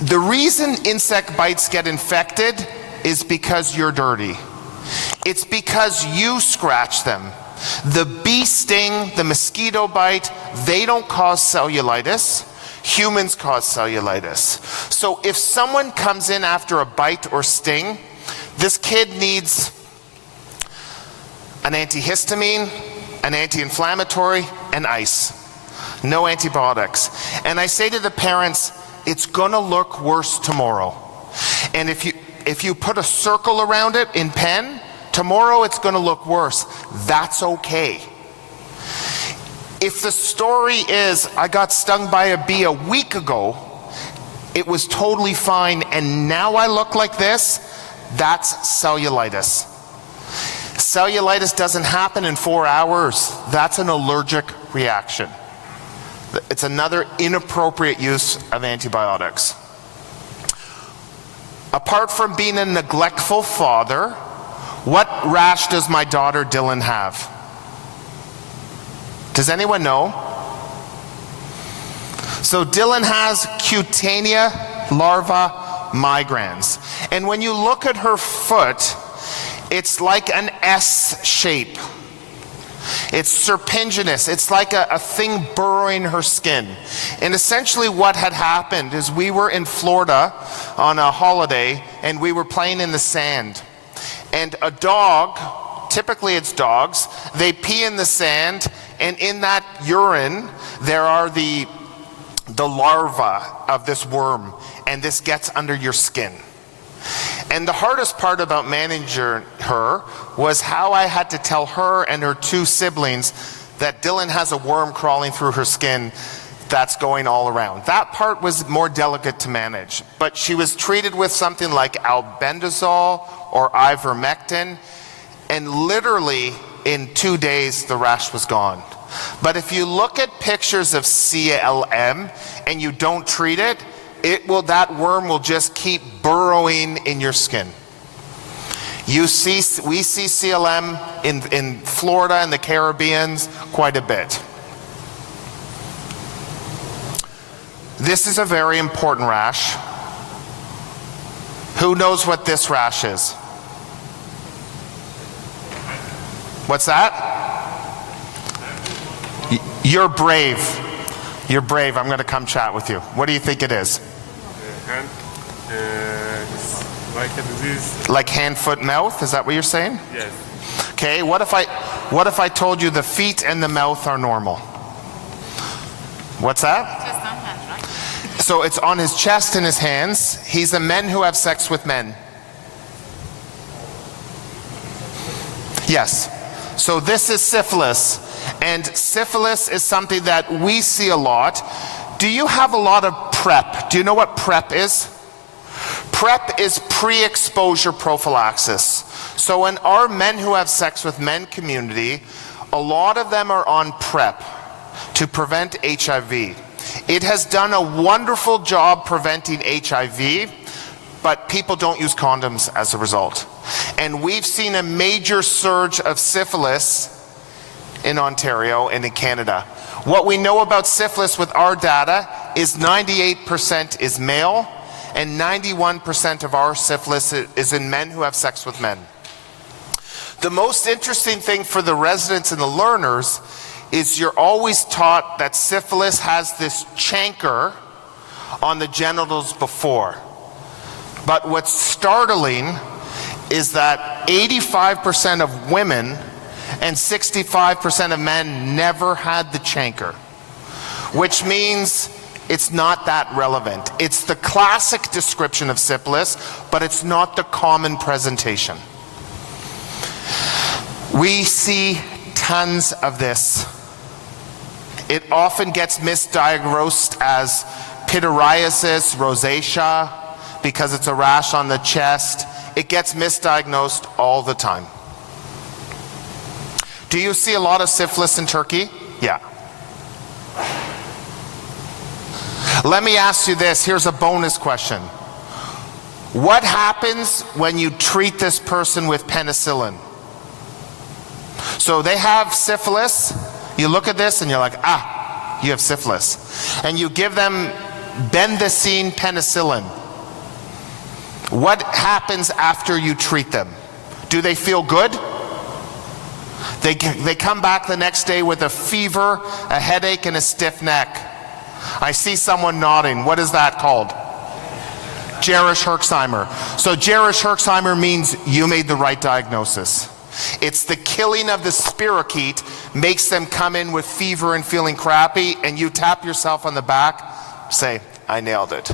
the reason insect bites get infected is because you're dirty. It's because you scratch them. The bee sting, the mosquito bite, they don't cause cellulitis. Humans cause cellulitis. So if someone comes in after a bite or sting, this kid needs an antihistamine, an anti-inflammatory, and ice. No antibiotics. And I say to the parents, it's gonna look worse tomorrow. And if you put a circle around it in pen, tomorrow it's gonna look worse. That's okay. If the story is, I got stung by a bee a week ago, it was totally fine, and now I look like this, that's cellulitis. Cellulitis doesn't happen in 4 hours. That's an allergic reaction. It's another inappropriate use of antibiotics. Apart from being a neglectful father, what rash does my daughter Dylan have? Does anyone know? So Dylan has cutaneous larva migrans. And when you look at her foot, it's like an S shape. It's serpiginous. It's like a thing burrowing her skin. And essentially what had happened is we were in Florida on a holiday and we were playing in the sand. And a dog, typically it's dogs, they pee in the sand, and in that urine there are the larva of this worm, and this gets under your skin. And the hardest part about managing her was how I had to tell her and her two siblings that Dylan has a worm crawling through her skin. that's going all around. That part was more delicate to manage, but she was treated with something like albendazole or ivermectin, and literally in 2 days the rash was gone. But if you look at pictures of CLM and you don't treat it, that worm will just keep burrowing in your skin. We see CLM in Florida and the Caribbean quite a bit. This is a very important rash. Who knows what this rash is? What's that? You're brave. You're brave. I'm going to come chat with you. What do you think it is? Hand, like a disease. Like hand, foot, mouth? Is that what you're saying? Yes. Okay, what if I told you the feet and the mouth are normal? What's that? Just on hands, right? So it's on his chest and his hands. He's a men who have sex with men. Yes. So this is syphilis. And syphilis is something that we see a lot. Do you have a lot of PrEP? Do you know what PrEP is? PrEP is pre-exposure prophylaxis. So in our men who have sex with men community, a lot of them are on PrEP to prevent HIV. It has done a wonderful job preventing HIV, but people don't use condoms as a result. And we've seen a major surge of syphilis in Ontario and in Canada. What we know about syphilis with our data is 98% is male, and 91% of our syphilis is in men who have sex with men. The most interesting thing for the residents and the learners is you're always taught that syphilis has this chancre on the genitals before. But what's startling is that 85% of women and 65% of men never had the chancre, which means it's not that relevant. It's the classic description of syphilis, but it's not the common presentation. We see tons of this. It often gets misdiagnosed as pityriasis rosacea because it's a rash on the chest. It gets misdiagnosed all the time. Do you see a lot of syphilis in Turkey? Yeah. Let me ask you this. Here's a bonus question. What happens when you treat this person with penicillin? So they have syphilis. You look at this and you're like, ah, you have syphilis. And you give them bendazine penicillin. What happens after you treat them? Do they feel good? They come back the next day with a fever, a headache, and a stiff neck. I see someone nodding. What is that called? Jerish-Herxheimer. So Jerish-Herxheimer means you made the right diagnosis. It's the killing of the spirochete makes them come in with fever and feeling crappy, and you tap yourself on the back, say, I nailed it.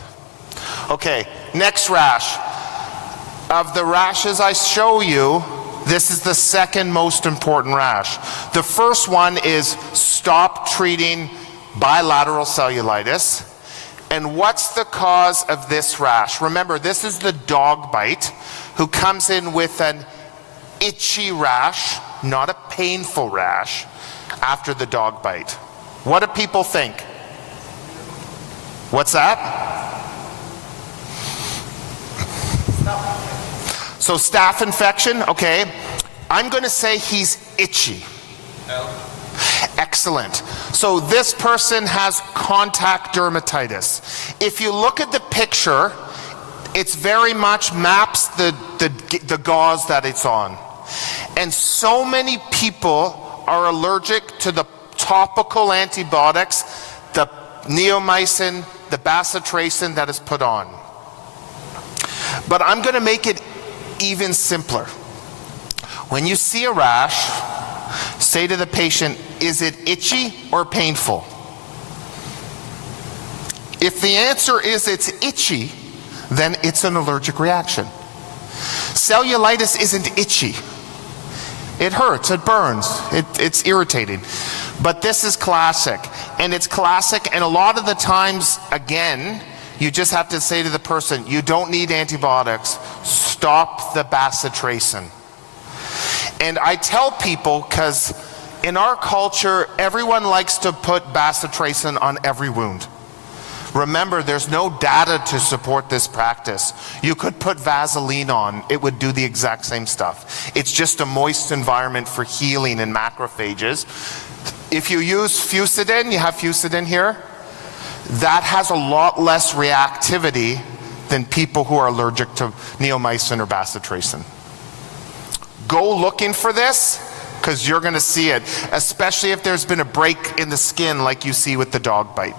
Okay, next rash. Of the rashes I show you, this is the second most important rash. The first one is stop treating bilateral cellulitis. And what's the cause of this rash? Remember, this is the dog bite who comes in with an itchy rash, not a painful rash, after the dog bite. What do people think? What's that? So staph infection, okay. I'm going to say he's itchy. Excellent. So this person has contact dermatitis. If you look at the picture, it's very much maps the gauze that it's on. And so many people are allergic to the topical antibiotics, the neomycin, the bacitracin that is put on. But I'm going to make it even simpler. When you see a rash, say to the patient, is it itchy or painful? If the answer is it's itchy, then it's an allergic reaction. Cellulitis isn't itchy. It hurts, it burns, it's irritating. But this is classic. And it's classic, and a lot of the times, again, you just have to say to the person, you don't need antibiotics, stop the bacitracin. And I tell people, because in our culture, everyone likes to put bacitracin on every wound. Remember, there's no data to support this practice. You could put Vaseline on, it would do the exact same stuff. It's just a moist environment for healing in macrophages. If you use Fusidin, you have Fusidin here, that has a lot less reactivity than people who are allergic to neomycin or bacitracin. Go looking for this, because you're going to see it, especially if there's been a break in the skin like you see with the dog bite.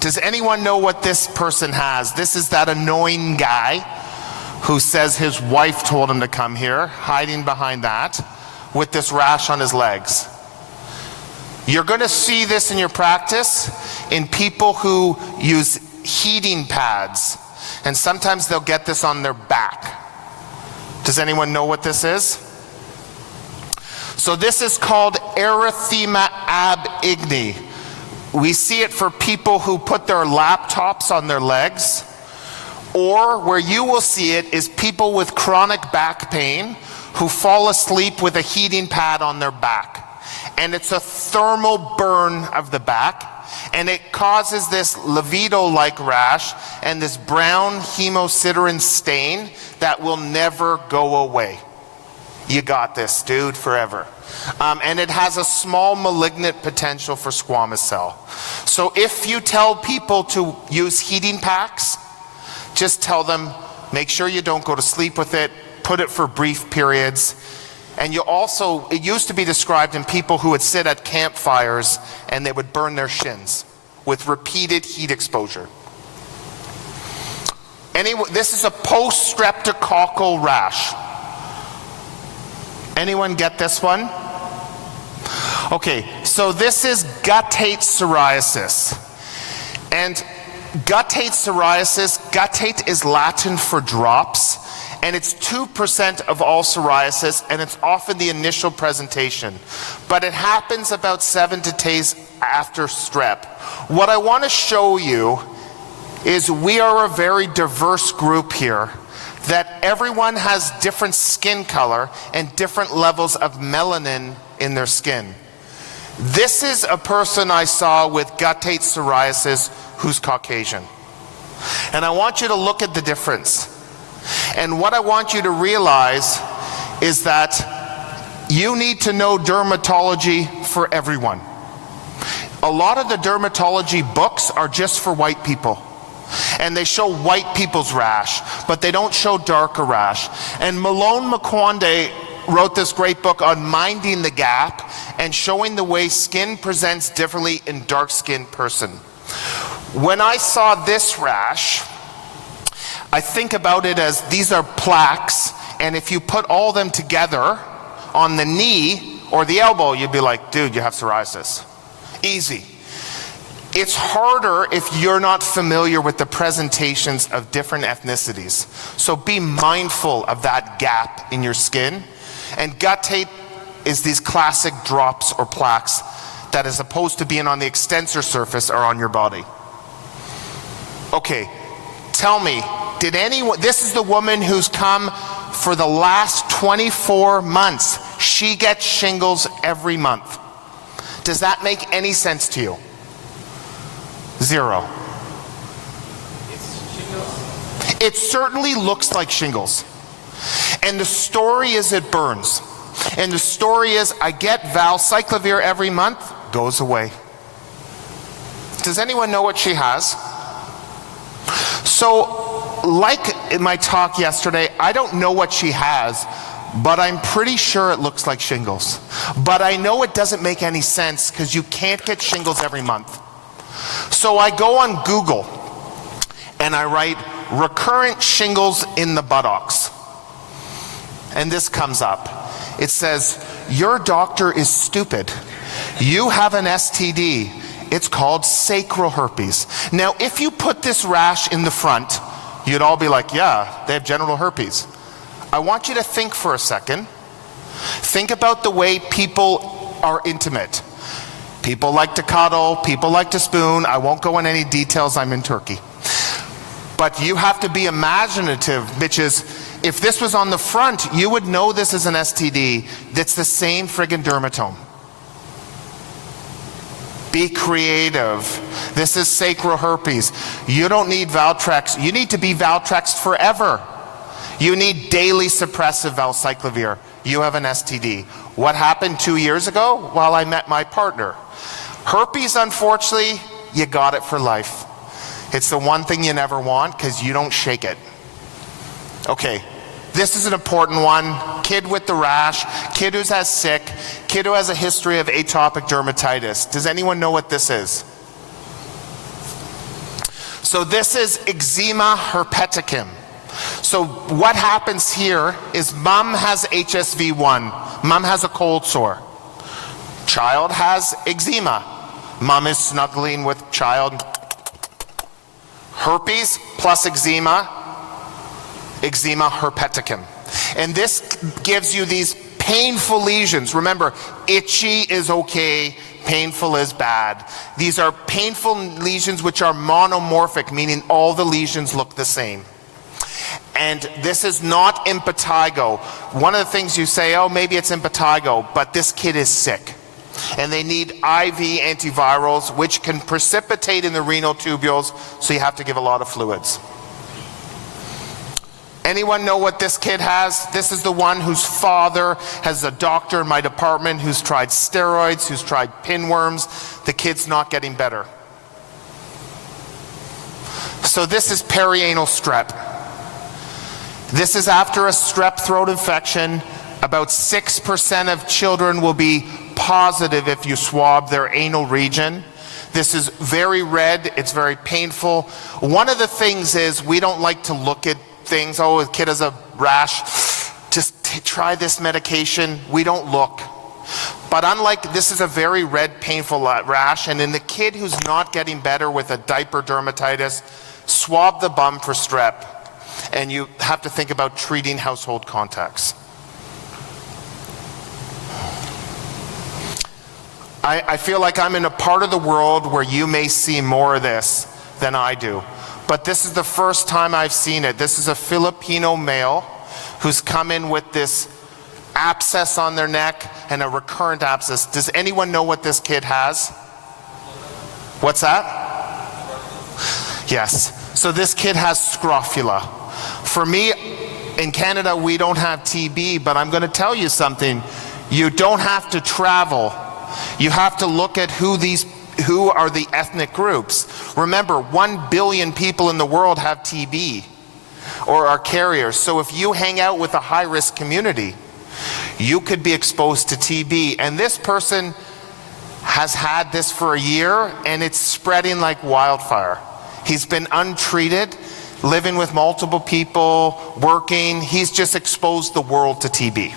Does anyone know what this person has? This is that annoying guy who says his wife told him to come here, hiding behind that, with this rash on his legs. You're going to see this in your practice in people who use heating pads, and sometimes they'll get this on their back. Does anyone know what this is? So this is called erythema ab igni. We see it for people who put their laptops on their legs, or where you will see it is people with chronic back pain who fall asleep with a heating pad on their back. And it's a thermal burn of the back, and it causes this livido-like rash and this brown hemosiderin stain that will never go away. You got this, dude, forever. And it has a small malignant potential for squamous cell. So if you tell people to use heating packs, just tell them, make sure you don't go to sleep with it, put it for brief periods. And you also, it used to be described in people who would sit at campfires and they would burn their shins with repeated heat exposure. This is a post-streptococcal rash. Anyone get this one? Okay, so this is guttate psoriasis. And guttate psoriasis, guttate is Latin for drops, and it's 2% of all psoriasis, and it's often the initial presentation. But it happens about 7 to 10 days after strep. What I want to show you is we are a very diverse group here, that everyone has different skin color and different levels of melanin in their skin. This is a person I saw with guttate psoriasis who's Caucasian. And I want you to look at the difference. And what I want you to realize is that you need to know dermatology for everyone. A lot of the dermatology books are just for white people. And they show white people's rash, but they don't show darker rash. And Malone Makwande wrote this great book on minding the gap and showing the way skin presents differently in dark-skinned person. When I saw this rash, I think about it as these are plaques, and if you put all them together on the knee or the elbow, you'd be like, dude, you have psoriasis. Easy. It's harder if you're not familiar with the presentations of different ethnicities. So be mindful of that gap in your skin. And guttate is these classic drops or plaques that, as opposed to being on the extensor surface, are on your body. Okay, tell me, did anyone, this is the woman who's come for the last 24 months. She gets shingles every month. Does that make any sense to you? Zero. It certainly looks like shingles. And the story is it burns. And the story is I get valcyclovir every month, goes away. Does anyone know what she has? So, like in my talk yesterday, I don't know what she has, but I'm pretty sure it looks like shingles. But I know it doesn't make any sense because you can't get shingles every month. So I go on Google and I write recurrent shingles in the buttocks. And this comes up. It says, your doctor is stupid. You have an STD. It's called sacral herpes. Now, if you put this rash in the front, you'd all be like, yeah, they have genital herpes. I want you to think for a second. Think about the way people are intimate. People like to cuddle, people like to spoon. I won't go in any details, I'm in Turkey. But you have to be imaginative, bitches. If this was on the front, you would know this is an STD that's the same friggin' dermatome. Be creative. This is sacral herpes. You don't need Valtrex. You need to be Valtrexed forever. You need daily suppressive valcyclovir. You have an STD. What happened 2 years ago? Well, I met my partner. Herpes, unfortunately, you got it for life. It's the one thing you never want because you don't shake it. Okay, this is an important one. Kid with the rash, kid who has sick, kid who has a history of atopic dermatitis. Does anyone know what this is? So this is eczema herpeticum. So what happens here is mom has HSV1, mom has a cold sore, child has eczema, mom is snuggling with child. Herpes plus eczema, eczema herpeticum. And this gives you these painful lesions. Remember, itchy is okay, painful is bad. These are painful lesions which are monomorphic, meaning all the lesions look the same. And this is not impetigo. One of the things you say, oh, maybe it's impetigo, but this kid is sick. And they need IV antivirals, which can precipitate in the renal tubules, so you have to give a lot of fluids. Anyone know what this kid has? This is the one whose father has a doctor in my department who's tried steroids, who's tried pinworms. The kid's not getting better. So this is perianal strep. This is after a strep throat infection. About 6% of children will be positive if you swab their anal region. This is very red, it's very painful. One of the things is we don't like to look at things, oh, a kid has a rash, just try this medication. We don't look. But unlike, this is a very red, painful rash, and in the kid who's not getting better with a diaper dermatitis, swab the bum for strep. And you have to think about treating household contacts. I feel like I'm in a part of the world where you may see more of this than I do. But this is the first time I've seen it. This is a Filipino male who's come in with this abscess on their neck and a recurrent abscess. Does anyone know what this kid has? What's that? Yes. So this kid has scrofula. For me, in Canada, we don't have TB, but I'm going to tell you something. You don't have to travel. You have to look at who are the ethnic groups. Remember, 1 billion people in the world have TB or are carriers. So if you hang out with a high-risk community, you could be exposed to TB. And this person has had this for a year, and it's spreading like wildfire. He's been untreated, living with multiple people, working. He's just exposed the world to TB.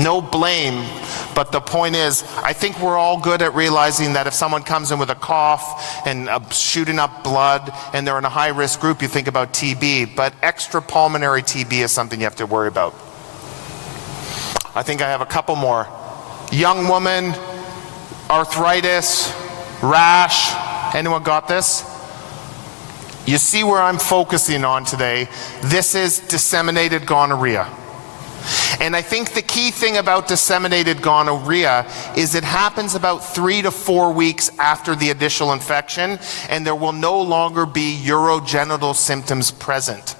No blame, but the point is, I think we're all good at realizing that if someone comes in with a cough and shooting up blood and they're in a high-risk group, you think about TB, but extrapulmonary TB is something you have to worry about. I think I have a couple more. Young woman, arthritis, rash. Anyone got this? You see where I'm focusing on today. This is disseminated gonorrhea. And I think the key thing about disseminated gonorrhea is it happens about 3 to 4 weeks after the initial infection, and there will no longer be urogenital symptoms present.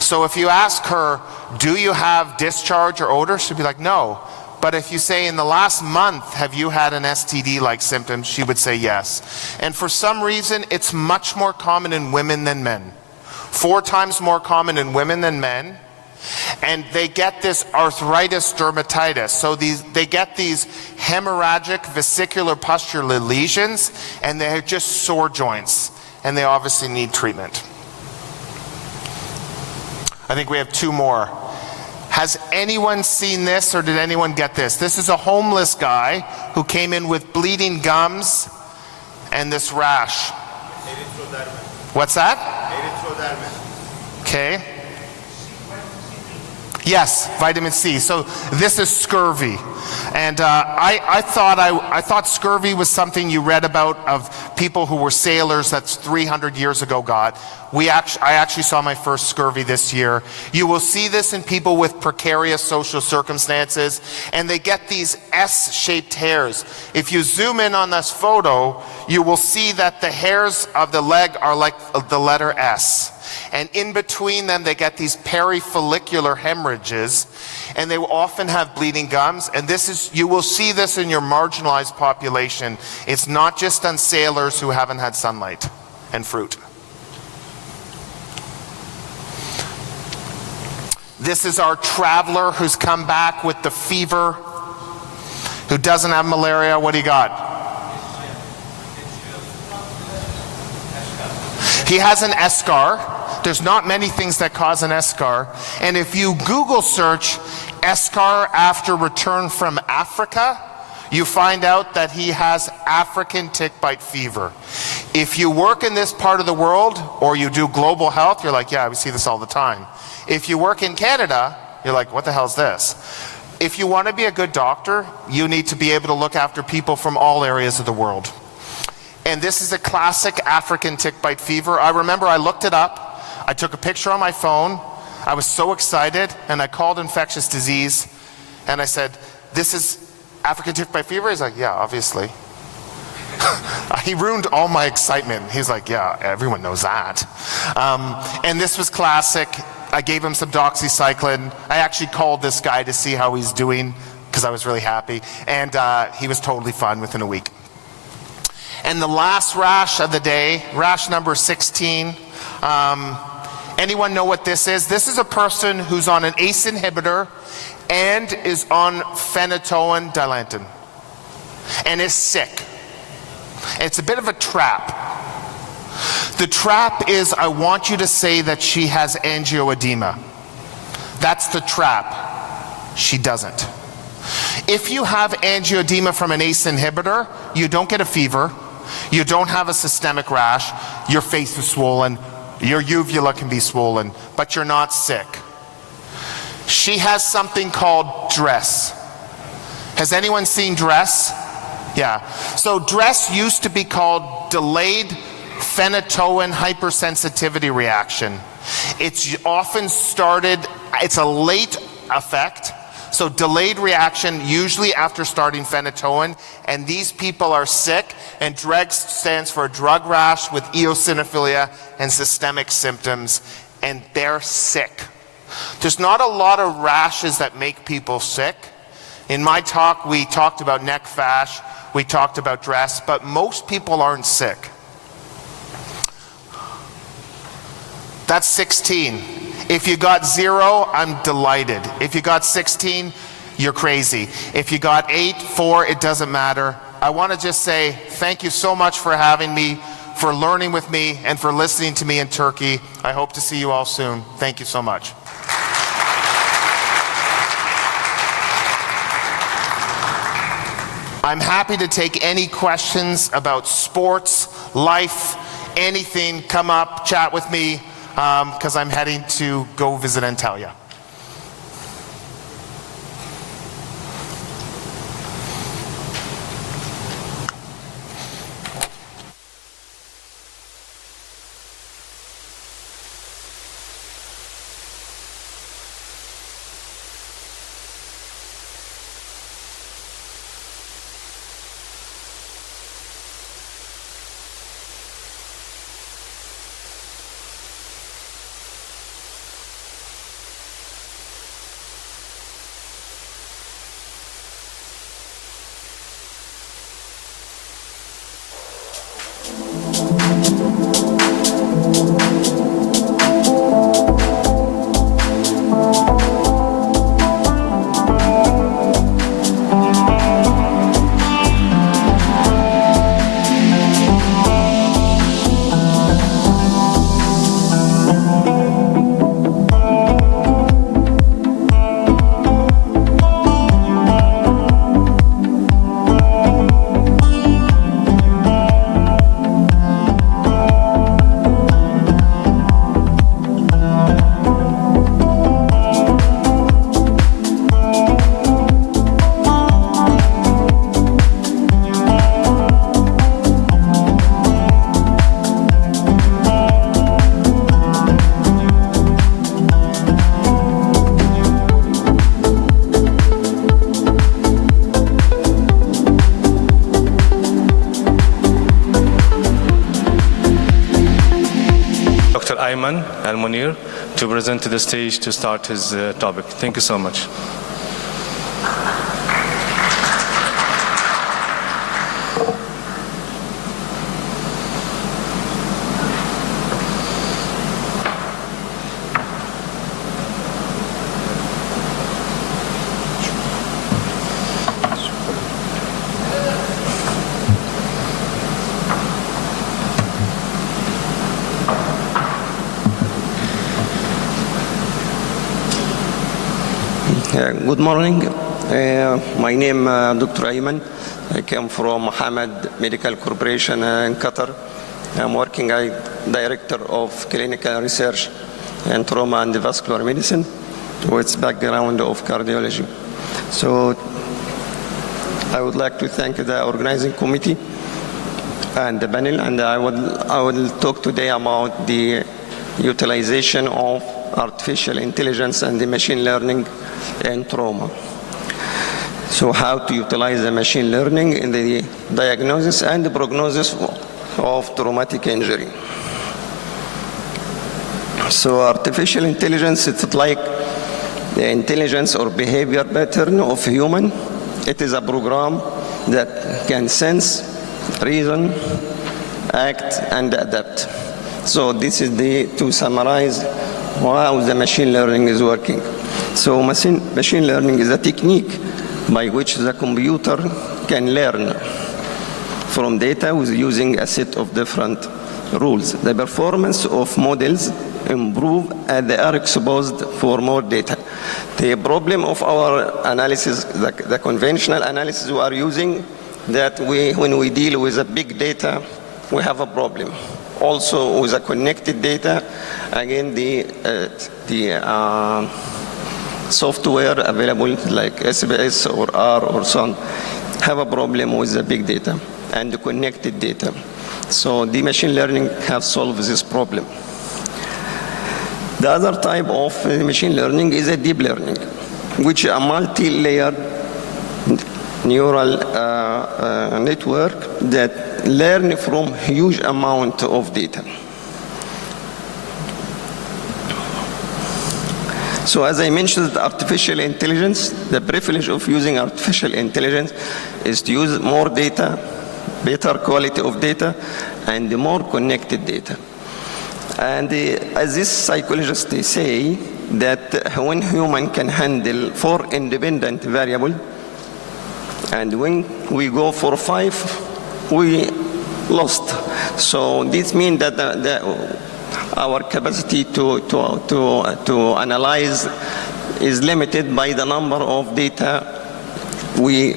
So if you ask her, do you have discharge or odor? She'll be like, no. But if you say, in the last month, have you had an STD-like symptom? She would say yes. And for some reason, it's much more common in women than men. 4 times more common in women than men. And they get this arthritis dermatitis. So they get these hemorrhagic vesicular pustular lesions, and they're just sore joints. And they obviously need treatment. I think we have 2 more. Has anyone seen this, or did anyone get this? This is a homeless guy who came in with bleeding gums and this rash. What's that? Okay. Yes, vitamin C. So this is scurvy. And I thought scurvy was something you read about of people who were sailors that's 300 years ago got. I actually saw my first scurvy this year. You will see this in people with precarious social circumstances, and they get these S-shaped hairs. If you zoom in on this photo, you will see that the hairs of the leg are like the letter S. And in between them, they get these perifollicular hemorrhages, and they will often have bleeding gums. And you will see this in your marginalized population. It's not just on sailors who haven't had sunlight and fruit. This is our traveler who's come back with the fever, who doesn't have malaria. What do you got? He has an eschar. There's not many things that cause an eschar. And if you Google search eschar after return from Africa, you find out that he has African tick bite fever. If you work in this part of the world or you do global health, you're like, yeah, we see this all the time. If you work in Canada, you're like, what the hell is this? If you want to be a good doctor, you need to be able to look after people from all areas of the world. And this is a classic African tick bite fever. I remember I looked it up. I took a picture on my phone. I was so excited, and I called infectious disease, and I said, this is African tick bite fever? He's like, yeah, obviously. He ruined all my excitement. He's like, yeah, everyone knows that. And this was classic. I gave him some doxycycline. I actually called this guy to see how he's doing, because I was really happy, and he was totally fine within a week. And the last rash of the day, rash number 16, anyone know what this is? This is a person who's on an ACE inhibitor and is on phenytoin dilantin and is sick. It's a bit of a trap. The trap is, I want you to say that she has angioedema. That's the trap. She doesn't. If you have angioedema from an ACE inhibitor, you don't get a fever, you don't have a systemic rash, your face is swollen, your uvula can be swollen, but you're not sick. She has something called DRESS. Has anyone seen DRESS? Yeah. So DRESS used to be called delayed phenytoin hypersensitivity reaction. It's often started, it's a late effect. So delayed reaction, usually after starting phenytoin, and these people are sick, and DRESS stands for drug rash with eosinophilia and systemic symptoms, and they're sick. There's not a lot of rashes that make people sick. In my talk, we talked about neck fash, we talked about DRESS, but most people aren't sick. That's 16. If you got 0, I'm delighted. If you got 16, you're crazy. If you got 8, 4, it doesn't matter. I want to just say thank you so much for having me, for learning with me, and for listening to me in Turkey. I hope to see you all soon. Thank you so much. I'm happy to take any questions about sports, life, anything. Come up, chat with me. Because I'm heading to go visit Antalya. to present to the stage to start his topic. Thank you so much. Good morning. My name is Dr. Ayman. I came from Mohammed Medical Corporation in Qatar. I'm working as Director of Clinical Research in Trauma and Vascular Medicine with background of cardiology. So I would like to thank the organizing committee and the panel, and I will talk today about the utilization of artificial intelligence and the machine learning in trauma. So how to utilize the machine learning in the diagnosis and the prognosis of traumatic injury. So artificial intelligence, it's like the intelligence or behavior pattern of human. It is a program that can sense, reason, act, and adapt. So this is to summarize how the machine learning is working. So machine learning is a technique by which the computer can learn from data with using a set of different rules. The performance of models improve as they are exposed for more data. The problem of our analysis, the conventional analysis we are using, that when we deal with a big data, we have a problem. Also with a connected data, again the software available like SBS or R or so on have a problem with the big data and the connected data. So the machine learning have solved this problem. The other type of machine learning is a deep learning, which is a multi-layered neural network that learn from huge amount of data. So as I mentioned, artificial intelligence, the privilege of using artificial intelligence is to use more data, better quality of data, and more connected data. And as these psychologists, they say that when human can handle 4 independent variables, and when we go for 5, we lost. So this means that our capacity to analyze is limited by the number of data we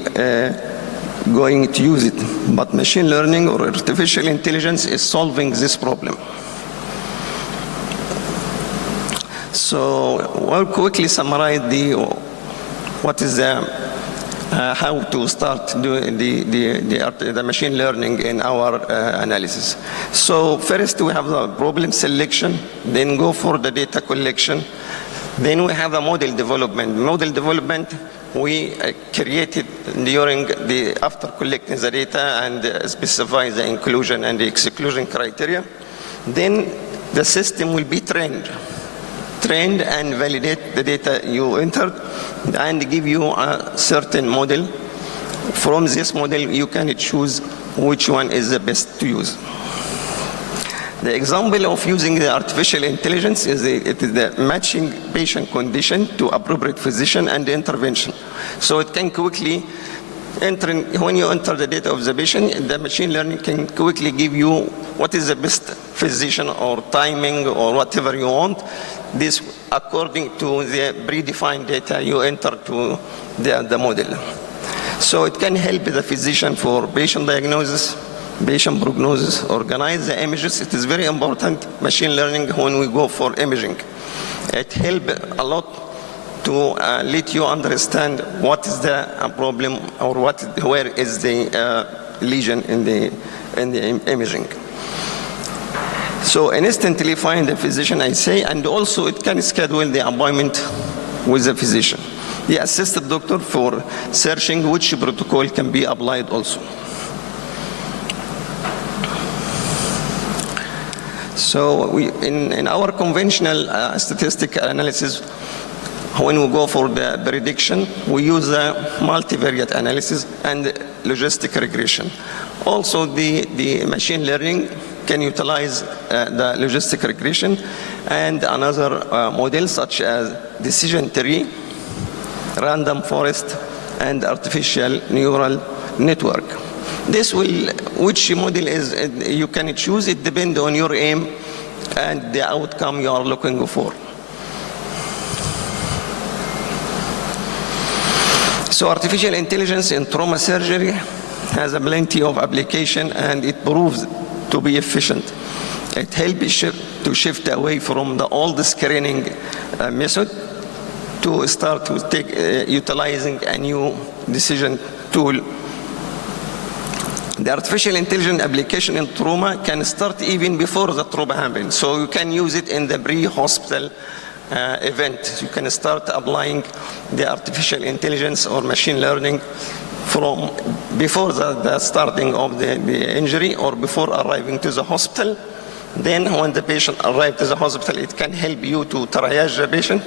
going to use it. But machine learning or artificial intelligence is solving this problem. So I'll quickly summarize what is how to start doing the machine learning in our analysis. So first we have the problem selection, then go for the data collection, then we have a model development. Model development we created after collecting the data and specify the inclusion and the exclusion criteria. Then the system will be trained and validate the data you entered and give you a certain model. From this model, you can choose which one is the best to use. The example of using the artificial intelligence is the matching patient condition to appropriate physician and intervention. So it can quickly when you enter the data of the patient, the machine learning can quickly give you what is the best physician or timing or whatever you want. This according to the predefined data you enter to the model. So it can help the physician for patient diagnosis, patient prognosis, organize the images. It is very important, machine learning, when we go for imaging. It helps a lot to let you understand what is the problem or where is the lesion in the imaging. So instantly find the physician, I say, and also it can schedule the appointment with the physician. The assisted doctor for searching which protocol can be applied also. So in our conventional statistical analysis, when we go for the prediction, we use a multivariate analysis and logistic regression. Also, the machine learning can utilize the logistic regression and another model such as decision tree, random forest, and artificial neural network. This will, which model is you can choose, it depends on your aim and the outcome you are looking for. So artificial intelligence in trauma surgery has a plenty of application and it proves to be efficient. It helps to shift away from the old screening method to start to take utilizing a new decision tool. The artificial intelligence application in trauma can start even before the trauma happens. So you can use it in the pre-hospital event. You can start applying the artificial intelligence or machine learning from before the starting of the injury or before arriving to the hospital. Then when the patient arrives to the hospital, it can help you to triage the patient.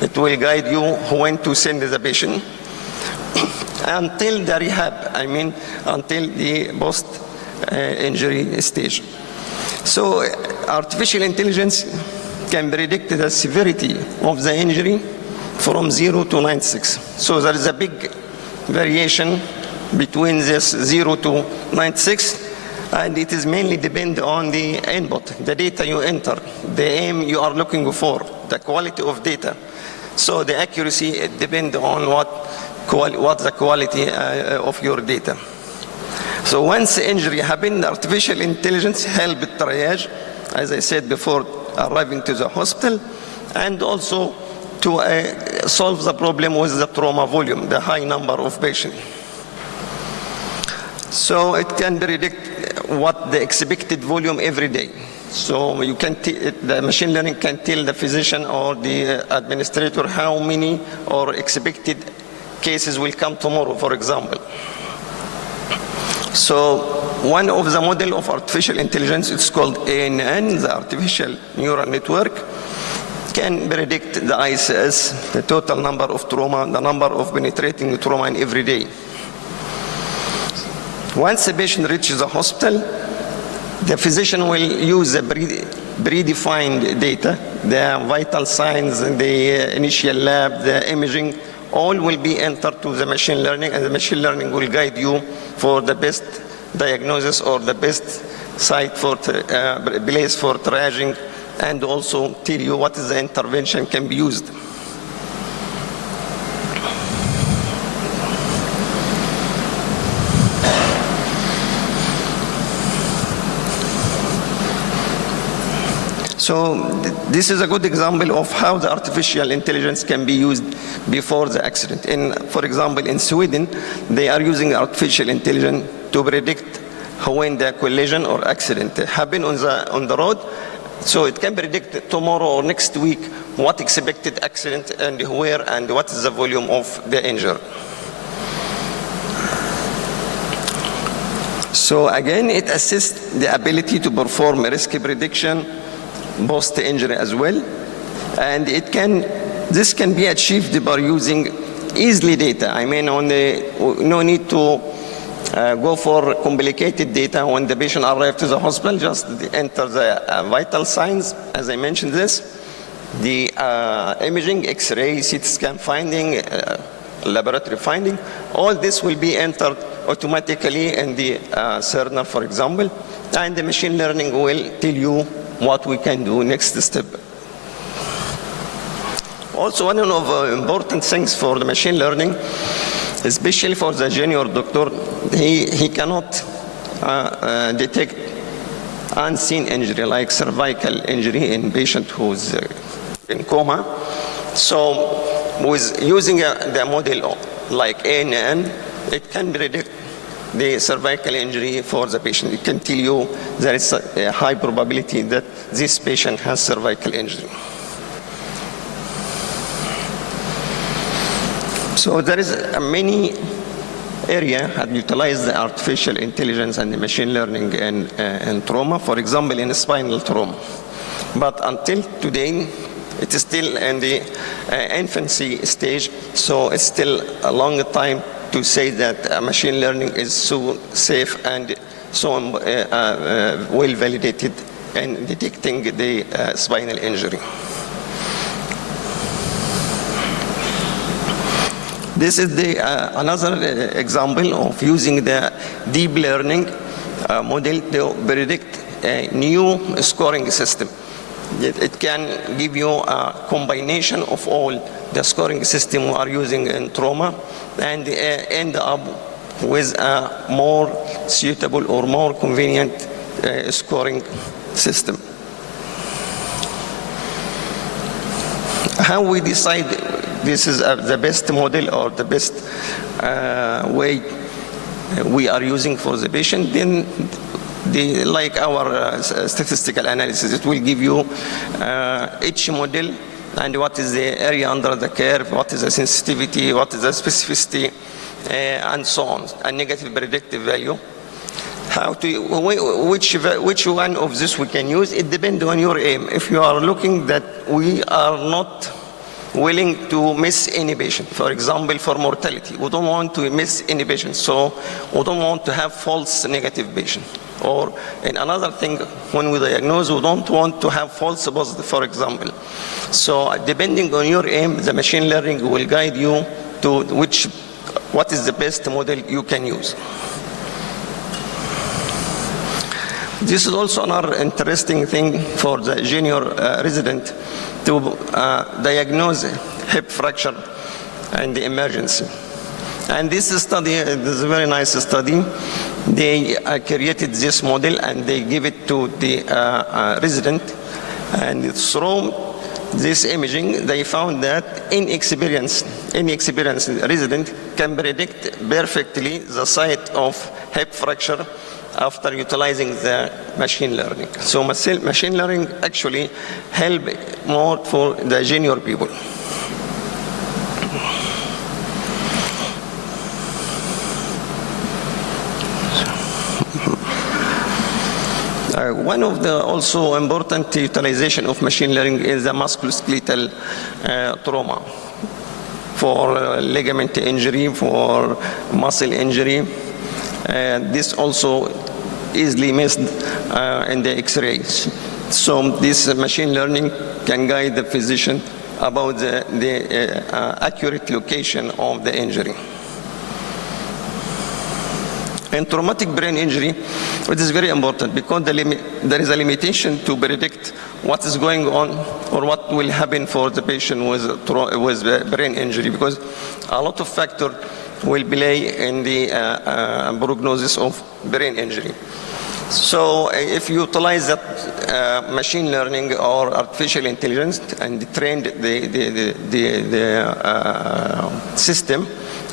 It will guide you when to send the patient until the rehab, until the post-injury stage. So artificial intelligence can predict the severity of the injury from 0 to 96. So there is a big variation between this 0 to 96, and it is mainly depend on the input, the data you enter, the aim you are looking for, the quality of data. So the accuracy depends on what the quality of your data. So once injury happened, artificial intelligence help triage, as I said before, arriving to the hospital, and also to solve the problem with the trauma volume, the high number of patients. So it can predict what the expected volume every day. So you can the machine learning can tell the physician or the administrator how many or expected cases will come tomorrow, for example. So one of the model of artificial intelligence, it's called ANN, the artificial neural network, can predict the ICS, the total number of trauma, the number of penetrating trauma in every day. Once a patient reaches the hospital, the physician will use the predefined data, the vital signs, the initial lab, the imaging, all will be entered to the machine learning, and the machine learning will guide you for the best diagnosis or the best site for place for triaging, and also tell you what is the intervention can be used. So this is a good example of how the artificial intelligence can be used before the accident. For example, in Sweden, they are using artificial intelligence to predict when the collision or accident happen on the road. So it can predict tomorrow or next week what expected accident and where and what is the volume of the injury. So again, it assists the ability to perform risk prediction, post-injury as well, and this can be achieved by using easily data. No need to go for complicated data when the patient arrives to the hospital. Just enter the vital signs, as I mentioned this, the imaging, X-ray, CT scan finding, laboratory finding. All this will be entered automatically in the Cerner, for example, and the machine learning will tell you what we can do next step. Also, one of the important things for the machine learning, especially for the junior doctor, he cannot detect unseen injury like cervical injury in patient who's in coma. So with using the model like ANN, it can predict the cervical injury for the patient. It can tell you there is a high probability that this patient has cervical injury. So there is many area had utilized the artificial intelligence and the machine learning in trauma, for example, in spinal trauma. But until today, it is still in the infancy stage, so it's still a long time to say that machine learning is so safe and so well validated in detecting the spinal injury. This is another example of using the deep learning model to predict a new scoring system. It can give you a combination of all the scoring system we are using in trauma and end up with a more suitable or more convenient scoring system. How we decide this is the best model or the best way we are using for the patient, then like our statistical analysis, it will give you each model and what is the area under the curve, what is the sensitivity, what is the specificity, and so on, a negative predictive value. Which one of this we can use, it depends on your aim. If you are looking that we are not willing to miss any patient, for example, for mortality, we don't want to miss any patient, so we don't want to have false negative patient. Or in another thing, when we diagnose, we don't want to have false positive, for example. So depending on your aim, the machine learning will guide you to what is the best model you can use. This is also another interesting thing for the junior resident to diagnose hip fracture in the emergency. And this study is a very nice study. They created this model and they give it to the resident, and through this imaging they found that inexperienced resident can predict perfectly the site of hip fracture after utilizing the machine learning. So machine learning actually help more for the junior people. One of the also important utilization of machine learning is the musculoskeletal trauma for ligament injury, for muscle injury. This also easily missed in the X-rays. So this machine learning can guide the physician about the accurate location of the injury. In traumatic brain injury, it is very important because there is a limitation to predict what is going on or what will happen for the patient with brain injury, because a lot of factors will play in the prognosis of brain injury. So if you utilize that machine learning or artificial intelligence and trained the system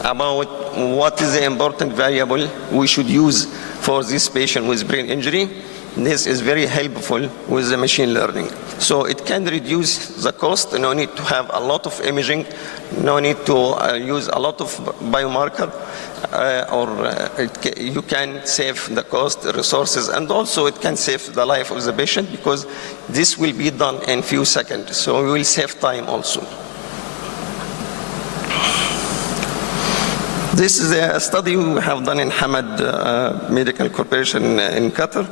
about what is the important variable we should use for this patient with brain injury, this is very helpful with the machine learning. So it can reduce the cost, no need to have a lot of imaging, no need to use a lot of biomarker, you can save the cost, the resources, and also it can save the life of the patient because this will be done in few seconds. So we will save time also. This is a study we have done in Hamad Medical Corporation in Qatar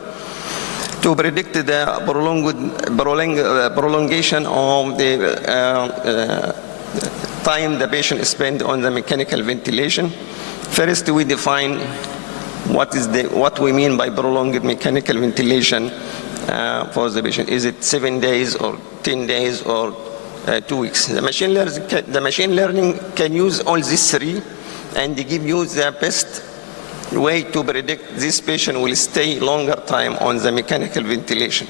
to predict the prolongation of the time the patient spent on the mechanical ventilation. First, we define what we mean by prolonged mechanical ventilation for the patient. Is it 7 days or 10 days or 2 weeks? The machine learning can use all these three and give you the best way to predict this patient will stay longer time on the mechanical ventilation.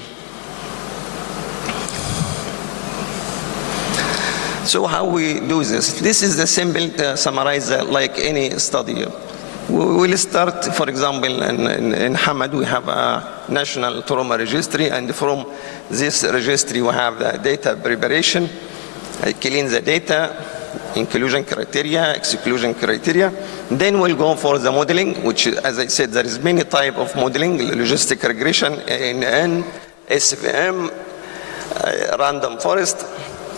So how we do this? This is the simple summarize like any study. We will start, for example, in Hamad we have a national trauma registry, and from this registry we have the data preparation. I clean the data, inclusion criteria, exclusion criteria. Then we'll go for the modeling, which, as I said, there is many type of modeling: logistic regression, ANN, SVM, random forest,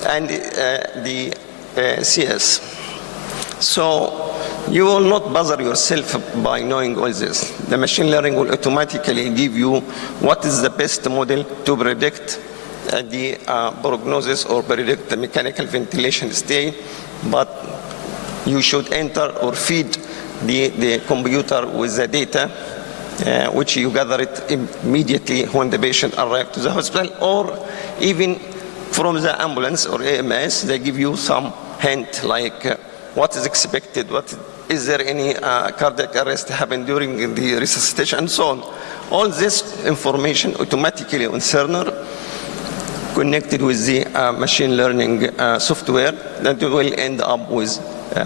and the CS. So you will not bother yourself by knowing all this. The machine learning will automatically give you what is the best model to predict the prognosis or predict the mechanical ventilation state, but you should enter or feed the computer with the data, which you gather it immediately when the patient arrives to the hospital, or even from the ambulance or AMS, they give you some hint like what is expected, is there any cardiac arrest happen during the resuscitation, and so on. All this information automatically on Cerner, connected with the machine learning software, that will end up with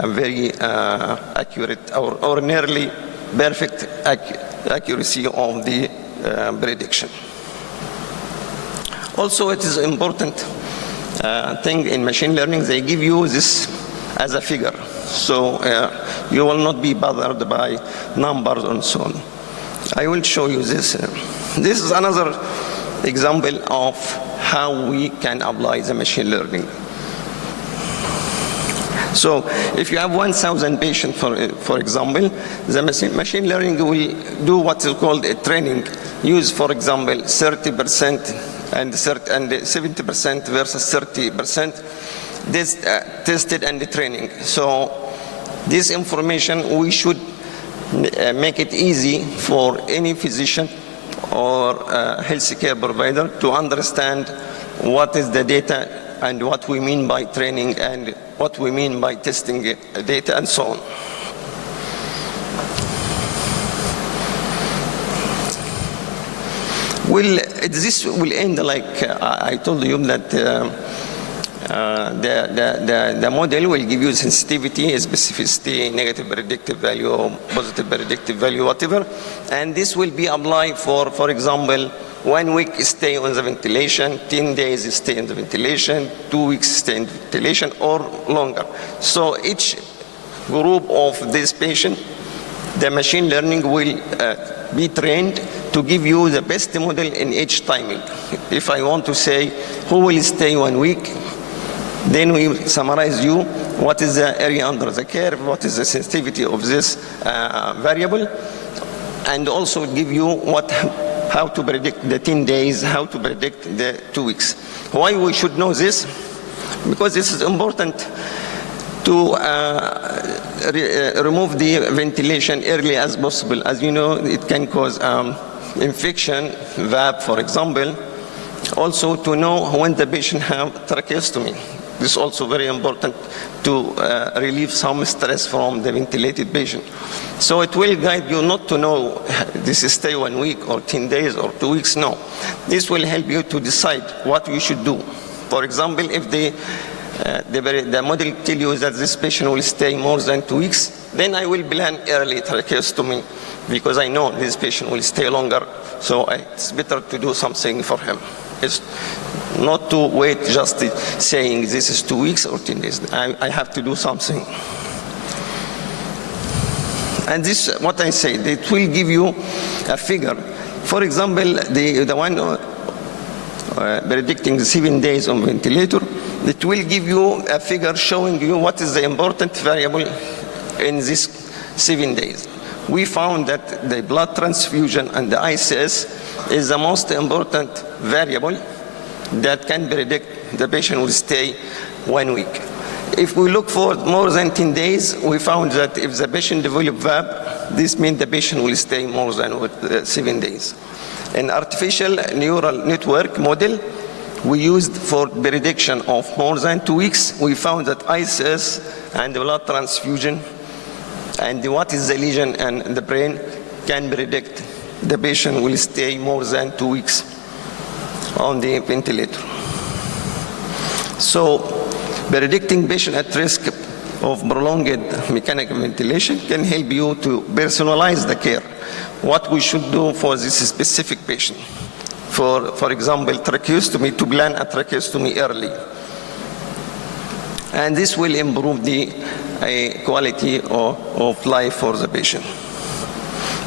very accurate or nearly perfect accuracy of the prediction. Also, it is important thing in machine learning, they give you this as a figure. So you will not be bothered by numbers and so on. I will show you this. This is another example of how we can apply the machine learning. So if you have 1,000 patients, for example, the machine learning will do what is called a training. Use, for example, 30% and 70% versus 30%. This tested and the training. So this information, we should make it easy for any physician or healthcare provider to understand what is the data and what we mean by training and what we mean by testing data and so on. Well, this will end like I told you that the model will give you sensitivity, specificity, negative predictive value, positive predictive value, whatever. And this will be applied for example, 1 week stay on the ventilation, 10 days stay in the ventilation, 2 weeks stay in ventilation, or longer. So each group of this patient, the machine learning will be trained to give you the best model in each timing. If I want to say who will stay 1 week, then we summarize you what is the area under the curve, what is the sensitivity of this variable, and also give you how to predict the 10 days, how to predict the 2 weeks. Why we should know this? Because this is important to remove the ventilation early as possible. As you know, it can cause infection, VAP, for example. Also to know when the patient have tracheostomy. This is also very important to relieve some stress from the ventilated patient. So it will guide you not to know this is stay 1 week or 10 days or 2 weeks, no. This will help you to decide what you should do. For example, if the model tell you that this patient will stay more than 2 weeks, then I will plan early tracheostomy because I know this patient will stay longer, so it's better to do something for him. It's not to wait just saying this is 2 weeks or 10 days. I have to do something. And this, what I say, it will give you a figure. For example, the one predicting the 7 days on ventilator, it will give you a figure showing you what is the important variable in these 7 days. We found that the blood transfusion and the ICS is the most important variable that can predict the patient will stay 1 week. If we look for more than 10 days, we found that if the patient develop VAB, this means the patient will stay more than 7 days. An artificial neural network model we used for prediction of more than 2 weeks, we found that ICS and blood transfusion and what is the lesion in the brain can predict the patient will stay more than 2 weeks on the ventilator. So predicting patient at risk of prolonged mechanical ventilation can help you to personalize the care. What we should do for this specific patient. For example, tracheostomy, to plan a tracheostomy early. And this will improve the quality of life for the patient.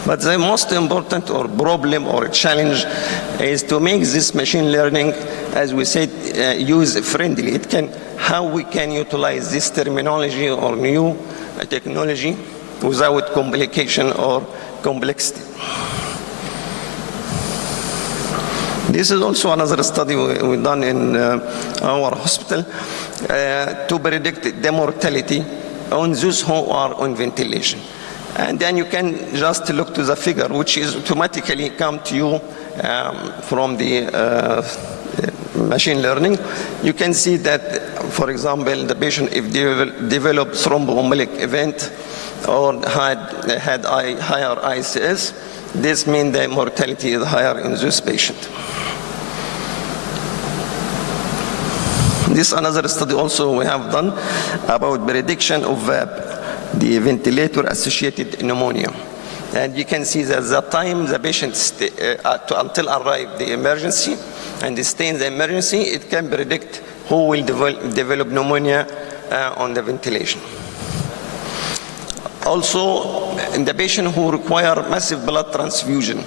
But the most important or problem or challenge is to make this machine learning, as we said, user-friendly. How we can utilize this terminology or new technology without complication or complexity. This is also another study we've done in our hospital to predict the mortality on those who are on ventilation. And then you can just look to the figure, which is automatically come to you from the machine learning. You can see that, for example, the patient, if they developed thromboembolic event or had higher ICS, this means the mortality is higher in this patient. This another study also we have done about prediction of the ventilator-associated pneumonia. And you can see that the time the patient until arrive the emergency and stay in the emergency, it can predict who will develop pneumonia on the ventilation. Also, in the patient who require massive blood transfusion,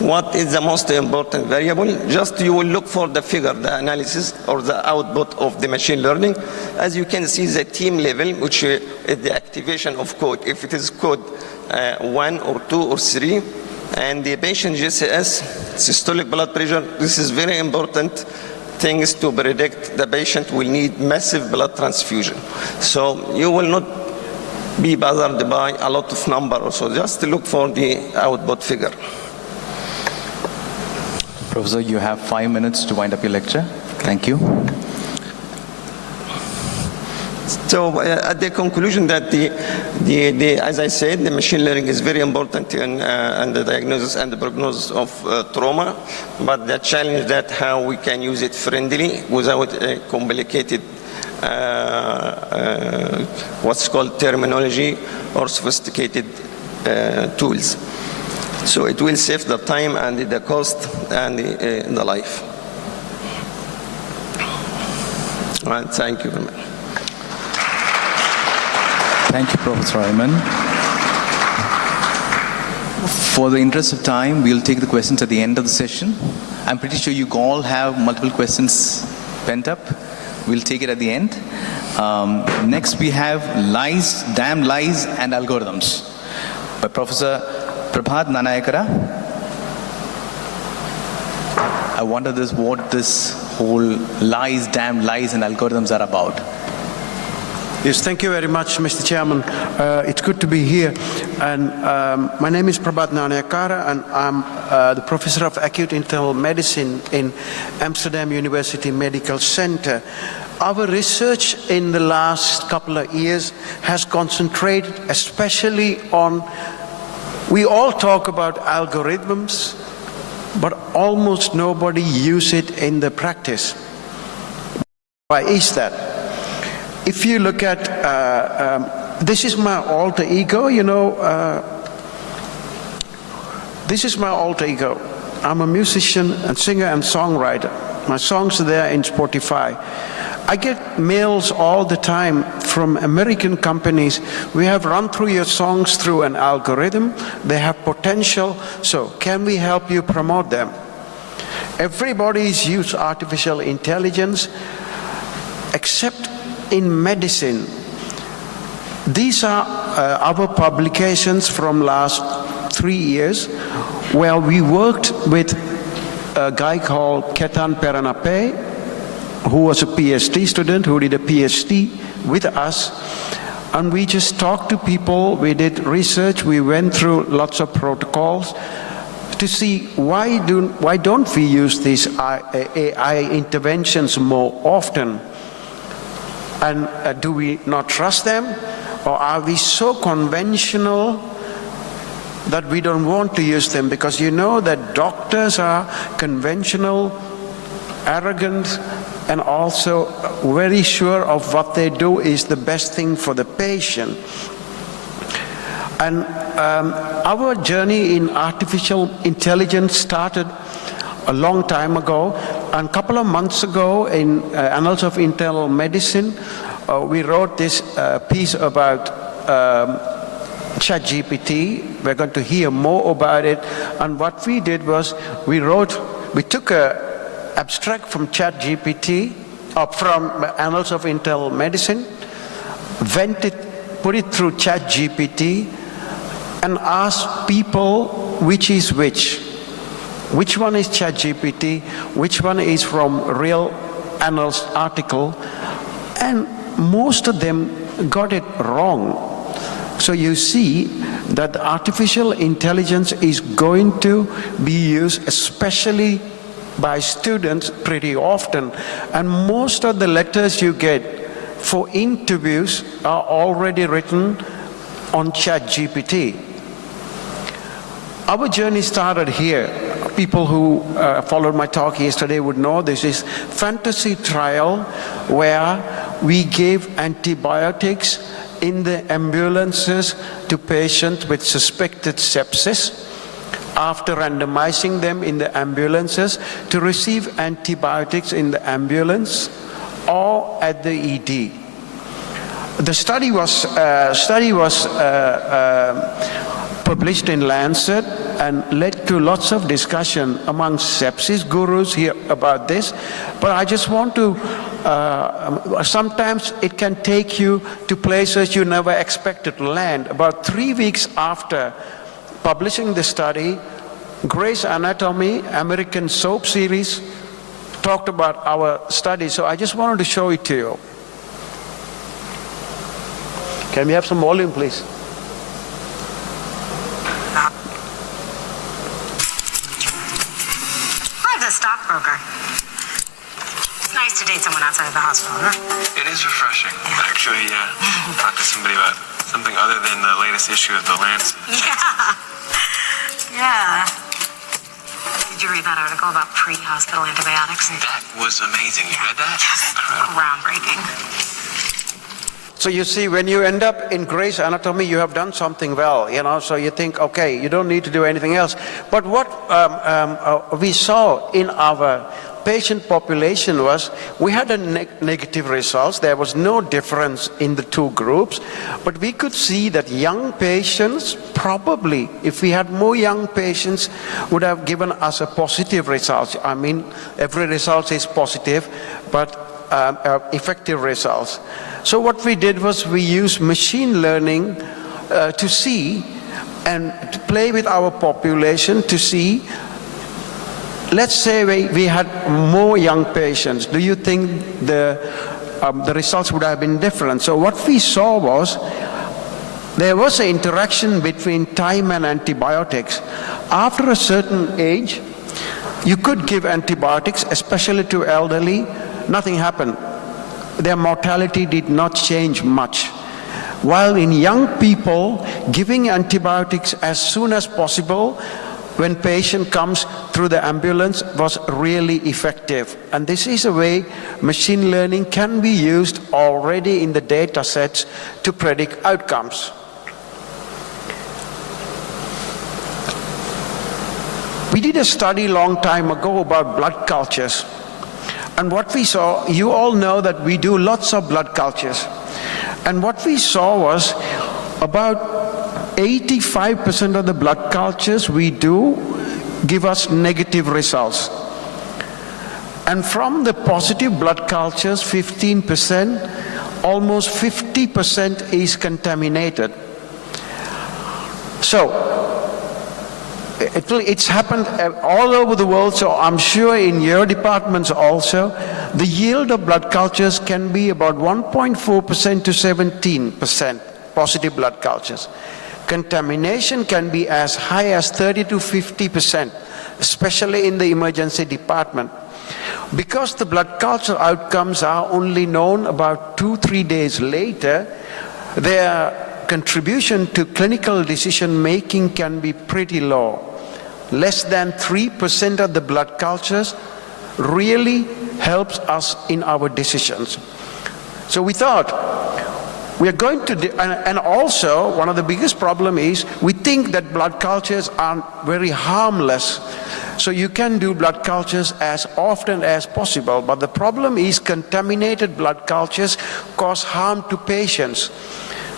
what is the most important variable? Just you will look for the figure, the analysis or the output of the machine learning. As you can see, the team level, which is the activation of code. If it is code 1 or 2 or 3, and the patient GCS, systolic blood pressure, this is very important things to predict the patient will need massive blood transfusion. So you will not be bothered by a lot of number also, just look for the output figure. Professor, you have 5 minutes to wind up your lecture. Thank you. So at the conclusion that as I said, the machine learning is very important in the diagnosis and the prognosis of trauma, but the challenge that how we can use it friendly without a complicated what's called terminology or sophisticated tools. So it will save the time and the cost and the life. And thank you very much. Thank you, Professor Ayman. For the interest of time, we'll take the questions at the end of the session. I'm pretty sure you all have multiple questions pent up. We'll take it at the end. Next, we have Lies, Damn Lies and Algorithms by Professor Prabhat Nanayakara. I wonder what this whole lies, damn lies and algorithms are about. Yes, thank you very much, Mr. Chairman. It's good to be here. And my name is Prabhat Nanayakara, and I'm the Professor of Acute Internal Medicine in Amsterdam University Medical Center. Our research in the last couple of years has concentrated especially on, we all talk about algorithms, but almost nobody uses it in the practice. Why is that? If you look at, this is my alter ego, you know, this is my alter ego. I'm a musician and singer and songwriter. My songs are there in Spotify. I get mails all the time from American companies. We have run through your songs through an algorithm. They have potential, so can we help you promote them? Everybody's used artificial intelligence, except in medicine. These are our publications from last 3 years, where we worked with a guy called Ketan Peranape, who was a PhD student, who did a PhD with us. And we just talked to people, we did research, we went through lots of protocols to see why don't we use these AI interventions more often? And do we not trust them? Or are we so conventional that we don't want to use them? Because you know that doctors are conventional, arrogant, and also very sure of what they do is the best thing for the patient. And our journey in artificial intelligence started a long time ago. And a couple of months ago in Annals of Internal Medicine, we wrote this piece about ChatGPT. We're going to hear more about it. And what we did was we took an abstract from ChatGPT, from Annals of Internal Medicine, put it through ChatGPT, and asked people which is which. Which one is ChatGPT? Which one is from real Annals article? And most of them got it wrong. So you see that artificial intelligence is going to be used, especially by students, pretty often. And most of the letters you get for interviews are already written on ChatGPT. Our journey started here. People who followed my talk yesterday would know this is fantasy trial where we gave antibiotics in the ambulances to patients with suspected sepsis after randomizing them in the ambulances to receive antibiotics in the ambulance or at the ED. The study was published in Lancet and led to lots of discussion among sepsis gurus here about this. But I just want to, sometimes it can take you to places you never expected to land. About 3 weeks after publishing the study, Grey's Anatomy, American soap series, talked about our study. So I just wanted to show it to you. Can we have some volume, please? Stockbroker. It's nice to date someone outside of the hospital, huh? It is refreshing, actually, yeah. Talk to somebody about something other than the latest issue of the Lancet. Yeah. Did you read that article about pre-hospital antibiotics? That was amazing. You read that? Yes. Groundbreaking. So you see, when you end up in Grey's Anatomy, you have done something well, you know, so you think, okay, you don't need to do anything else. But what we saw in our patient population was we had a negative results. There was no difference in the two groups, but we could see that young patients, probably, if we had more young patients, would have given us a positive result. I mean, every result is positive, but effective results. So what we did was we used machine learning to see and to play with our population to see, let's say we had more young patients. Do you think the results would have been different? So what we saw was there was an interaction between time and antibiotics. After a certain age, you could give antibiotics, especially to elderly. Nothing happened. Their mortality did not change much. While in young people, giving antibiotics as soon as possible when patient comes through the ambulance was really effective. And this is a way machine learning can be used already in the data sets to predict outcomes. We did a study a long time ago about blood cultures. And what we saw, you all know that we do lots of blood cultures. And what we saw was about 85% of the blood cultures we do give us negative results. And from the positive blood cultures, 15%, almost 50% is contaminated. So, it's happened all over the world, so I'm sure in your departments also, the yield of blood cultures can be about 1.4% to 17% positive blood cultures. Contamination can be as high as 30 to 50%, especially in the emergency department. Because the blood culture outcomes are only known about 2-3 days later, their contribution to clinical decision making can be pretty low. Less than 3% of the blood cultures really helps us in our decisions. So we thought, we are going to, and also one of the biggest problem is we think that blood cultures are very harmless. So you can do blood cultures as often as possible, but the problem is contaminated blood cultures cause harm to patients.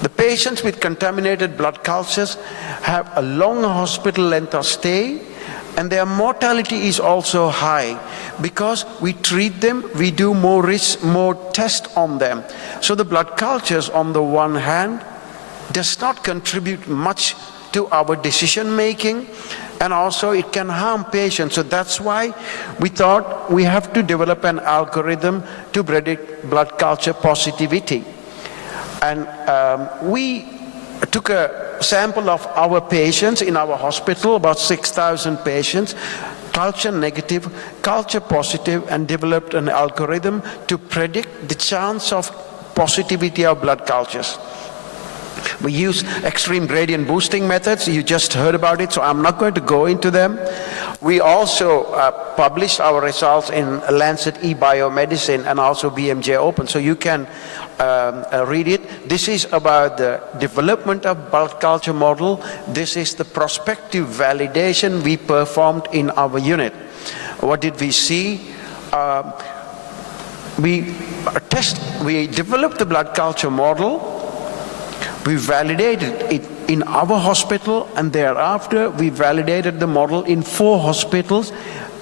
The patients with contaminated blood cultures have a long hospital length of stay, and their mortality is also high because we treat them, we do more tests on them. So the blood cultures on the one hand does not contribute much to our decision making, and also it can harm patients. So that's why we thought we have to develop an algorithm to predict blood culture positivity. And we took a sample of our patients in our hospital, about 6,000 patients, culture negative, culture positive, and developed an algorithm to predict the chance of positivity of blood cultures. We use extreme gradient boosting methods. You just heard about it, so I'm not going to go into them. We also published our results in Lancet eBiomedicine and also BMJ Open, so you can read it. This is about the development of blood culture model. This is the prospective validation we performed in our unit. What did we see? We developed the blood culture model. We validated it in our hospital, and thereafter we validated the model in 4 hospitals,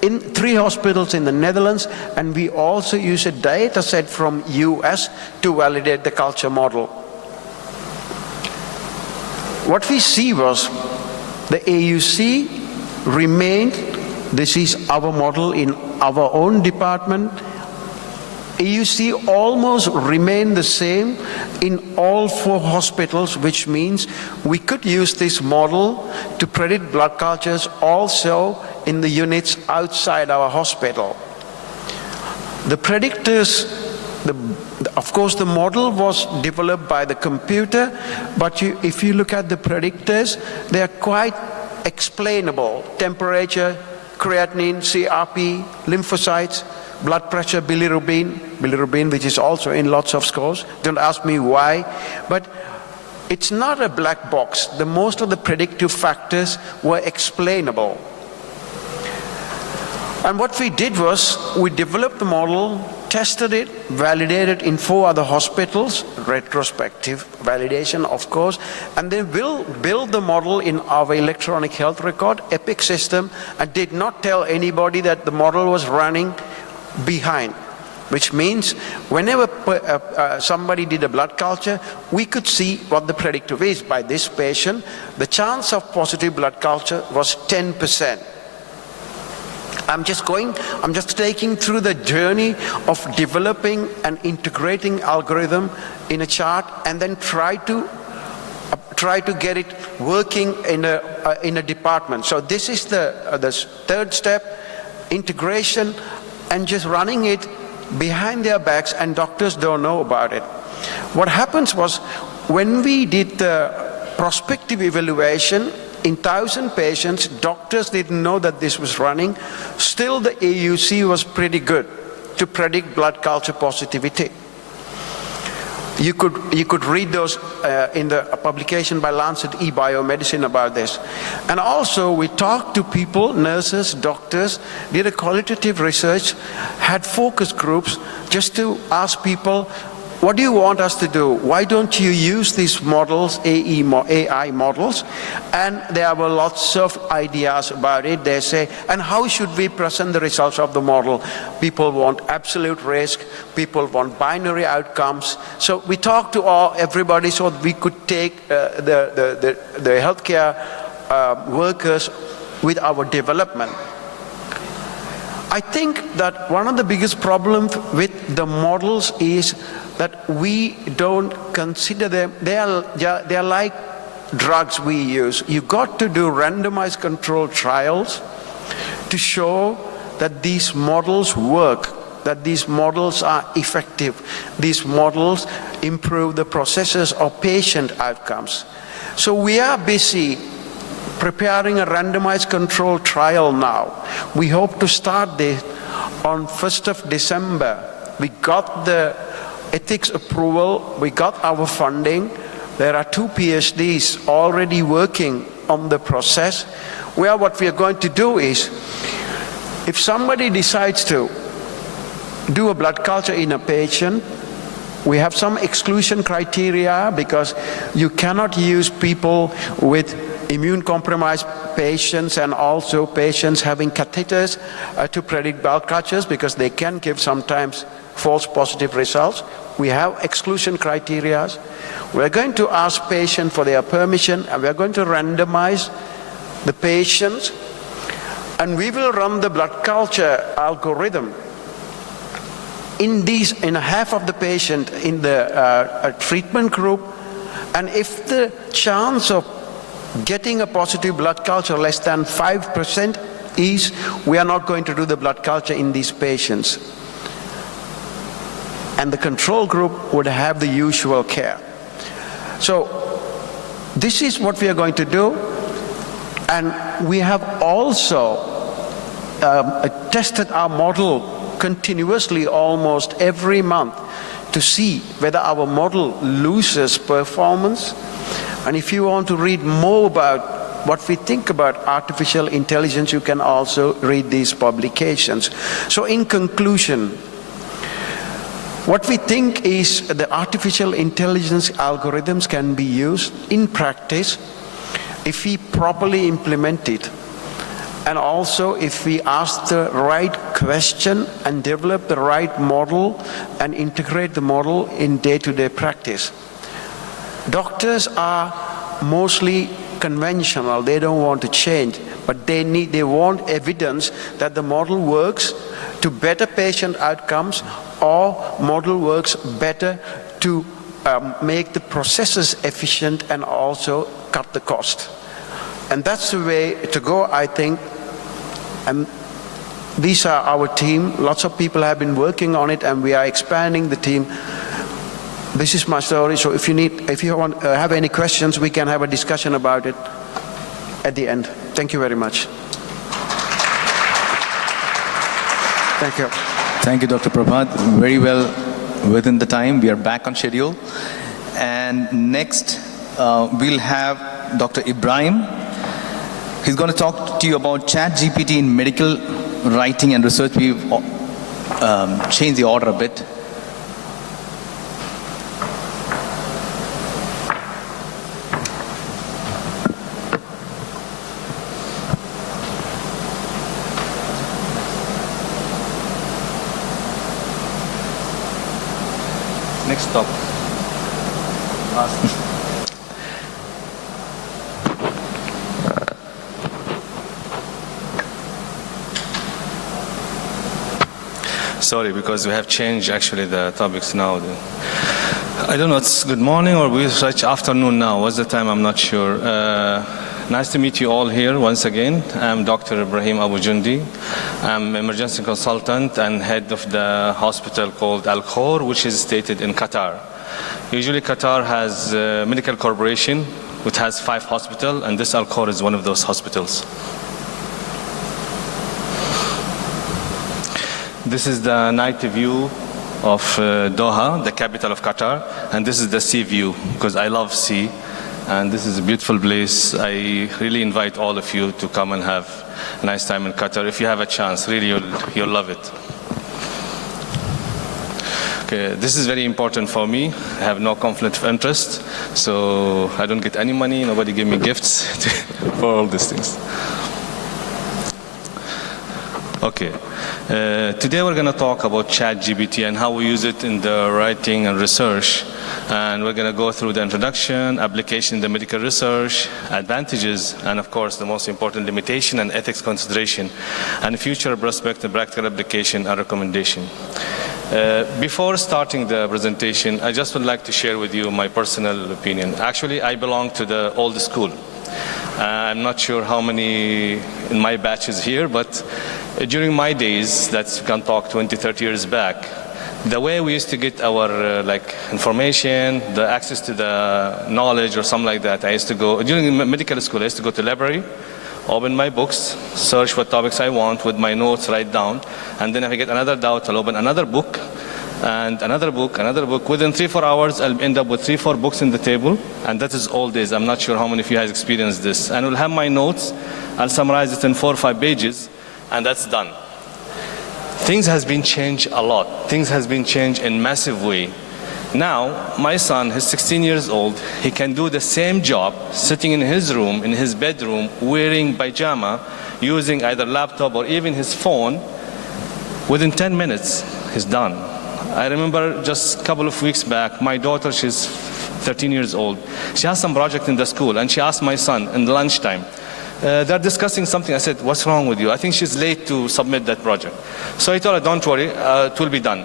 in 3 hospitals in the Netherlands, and we also use a data set from US to validate the culture model. What we see was the AUC remained, this is our model in our own department, AUC almost remained the same in all 4 hospitals, which means we could use this model to predict blood cultures also in the units outside our hospital. The predictors, of course the model was developed by the computer, but if you look at the predictors, they are quite explainable. Temperature, creatinine, CRP, lymphocytes, blood pressure, bilirubin, which is also in lots of scores. Don't ask me why, but it's not a black box. Most of the predictive factors were explainable. And what we did was, we developed the model, tested it, validated in 4 other hospitals, retrospective validation of course, and then we'll build the model in our electronic health record, EPIC system, and did not tell anybody that the model was running behind, which means whenever somebody did a blood culture, we could see what the predictive is. By this patient, the chance of positive blood culture was 10%. I'm just taking through the journey of developing and integrating algorithm in a chart, and then try to get it working in a department. So this is the 3rd step, integration, and just running it behind their backs, and doctors don't know about it. What happens was, when we did the prospective evaluation in 1,000 patients, doctors didn't know that this was running. Still the AUC was pretty good to predict blood culture positivity. You could read those in the publication by Lancet eBiomedicine about this. And also we talked to people, nurses, doctors, did a qualitative research, had focus groups just to ask people, what do you want us to do? Why don't you use these models, AI models? And there were lots of ideas about it. They say, and how should we present the results of the model? People want absolute risk. People want binary outcomes. So we talked to everybody so we could take the healthcare workers with our development. I think that one of the biggest problems with the models is that we don't consider them. They are like drugs we use. You got to do randomized controlled trials to show that these models work, that these models are effective. These models improve the processes of patient outcomes. So we are busy preparing a randomized controlled trial now. We hope to start this on 1st of December. We got the ethics approval, we got our funding. There are 2 PhDs already working on the process, where what we are going to do is If somebody decides to do a blood culture in a patient, we have some exclusion criteria because you cannot use people with immune-compromised patients and also patients having catheters to predict blood cultures because they can give sometimes false positive results. We have exclusion criteria. We're going to ask patients for their permission and we're going to randomize the patients and we will run the blood culture algorithm in half of the patient in the treatment group, and if the chance of getting a positive blood culture less than 5% is, we are not going to do the blood culture in these patients. And the control group would have the usual care. So this is what we are going to do, and we have also tested our model continuously almost every month to see whether our model loses performance. And if you want to read more about what we think about artificial intelligence, you can also read these publications. So in conclusion, what we think is the artificial intelligence algorithms can be used in practice if we properly implement it. And also if we ask the right question and develop the right model and integrate the model in day-to-day practice. Doctors are mostly conventional, they don't want to change, but they want evidence that the model works to better patient outcomes or model works better to make the processes efficient and also cut the cost. And that's the way to go, I think. And these are our team. Lots of people have been working on it, and we are expanding the team. This is my story. So if you want have any questions, we can have a discussion about it at the end. Thank you very much. Thank you. Thank you, Dr. Prabhat. Very well within the time. We are back on schedule. And next, we'll have Dr. Ibrahim. He's going to talk to you about ChatGPT in medical writing and research. We've changed the order a bit. Next stop. Sorry, because we have changed actually the topics now. I don't know, it's good morning or we're such afternoon now. What's the time? I'm not sure. Nice to meet you all here once again. I'm Dr. Ibrahim Abu Jundi. I'm emergency consultant and head of the hospital called Al Khor, which is stated in Qatar. Usually Qatar has a medical corporation which has 5 hospitals, and this Al Khor is one of those hospitals. This is the night view of Doha, the capital of Qatar, and this is the sea view, because I love sea, and this is a beautiful place. I really invite all of you to come and have a nice time in Qatar. If you have a chance, really you'll love it. Okay, this is very important for me. I have no conflict of interest, so I don't get any money, nobody give me gifts for all these things. Okay. Today we're going to talk about ChatGPT and how we use it in the writing and research. And we're going to go through the introduction, application in the medical research, advantages, and of course the most important limitation and ethics consideration, and future prospective practical application and recommendation. Before starting the presentation, I just would like to share with you my personal opinion. Actually, I belong to the old school. I'm not sure how many in my batch is here, but during my days, that's we can talk 20, 30 years back, the way we used to get our information, the access to the knowledge or something like that, I used to go, during medical school, I used to go to the library, open my books, search what topics I want with my notes, write down, and then if I get another doubt, I'll open another book, and another book, another book. Within 3-4 hours, I'll end up with 3-4 books in the table, and that is all days. I'm not sure how many of you guys experienced this. And I'll have my notes, I'll summarize it in 4 or 5 pages, and that's done. things has been changed a lot. Things has been changed in massive way. Now, my son, he's 16 years old, he can do the same job sitting in his room, in his bedroom, wearing pajama, using either laptop or even his phone. Within 10 minutes, he's done. I remember just a couple of weeks back, my daughter, she's 13 years old. She has some project in the school, and she asked my son in the lunchtime. They're discussing something. I said, what's wrong with you? I think she's late to submit that project. So I told her, don't worry, it will be done.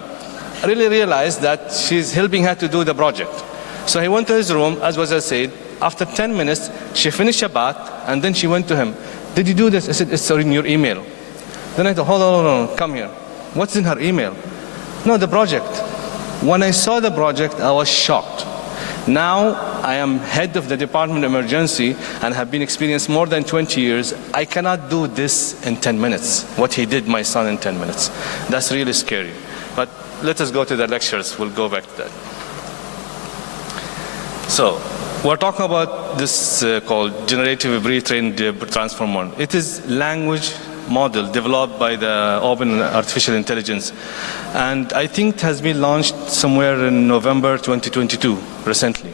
I really realized that she's helping her to do the project. So he went to his room, as was I said. After 10 minutes, she finished a bath, and then she went to him. Did you do this? I said, it's in your email. Then I thought, hold on, come here. What's in her email? No, the project. When I saw the project, I was shocked. Now, I am head of the Department of Emergency and have been experienced more than 20 years. I cannot do this in 10 minutes, what he did my son in 10 minutes. That's really scary. But let us go to the lectures. We'll go back to that. So, we're talking about this called generative pre-trained transformer. It is language model developed by the Open Artificial Intelligence. And I think it has been launched somewhere in November 2022, recently.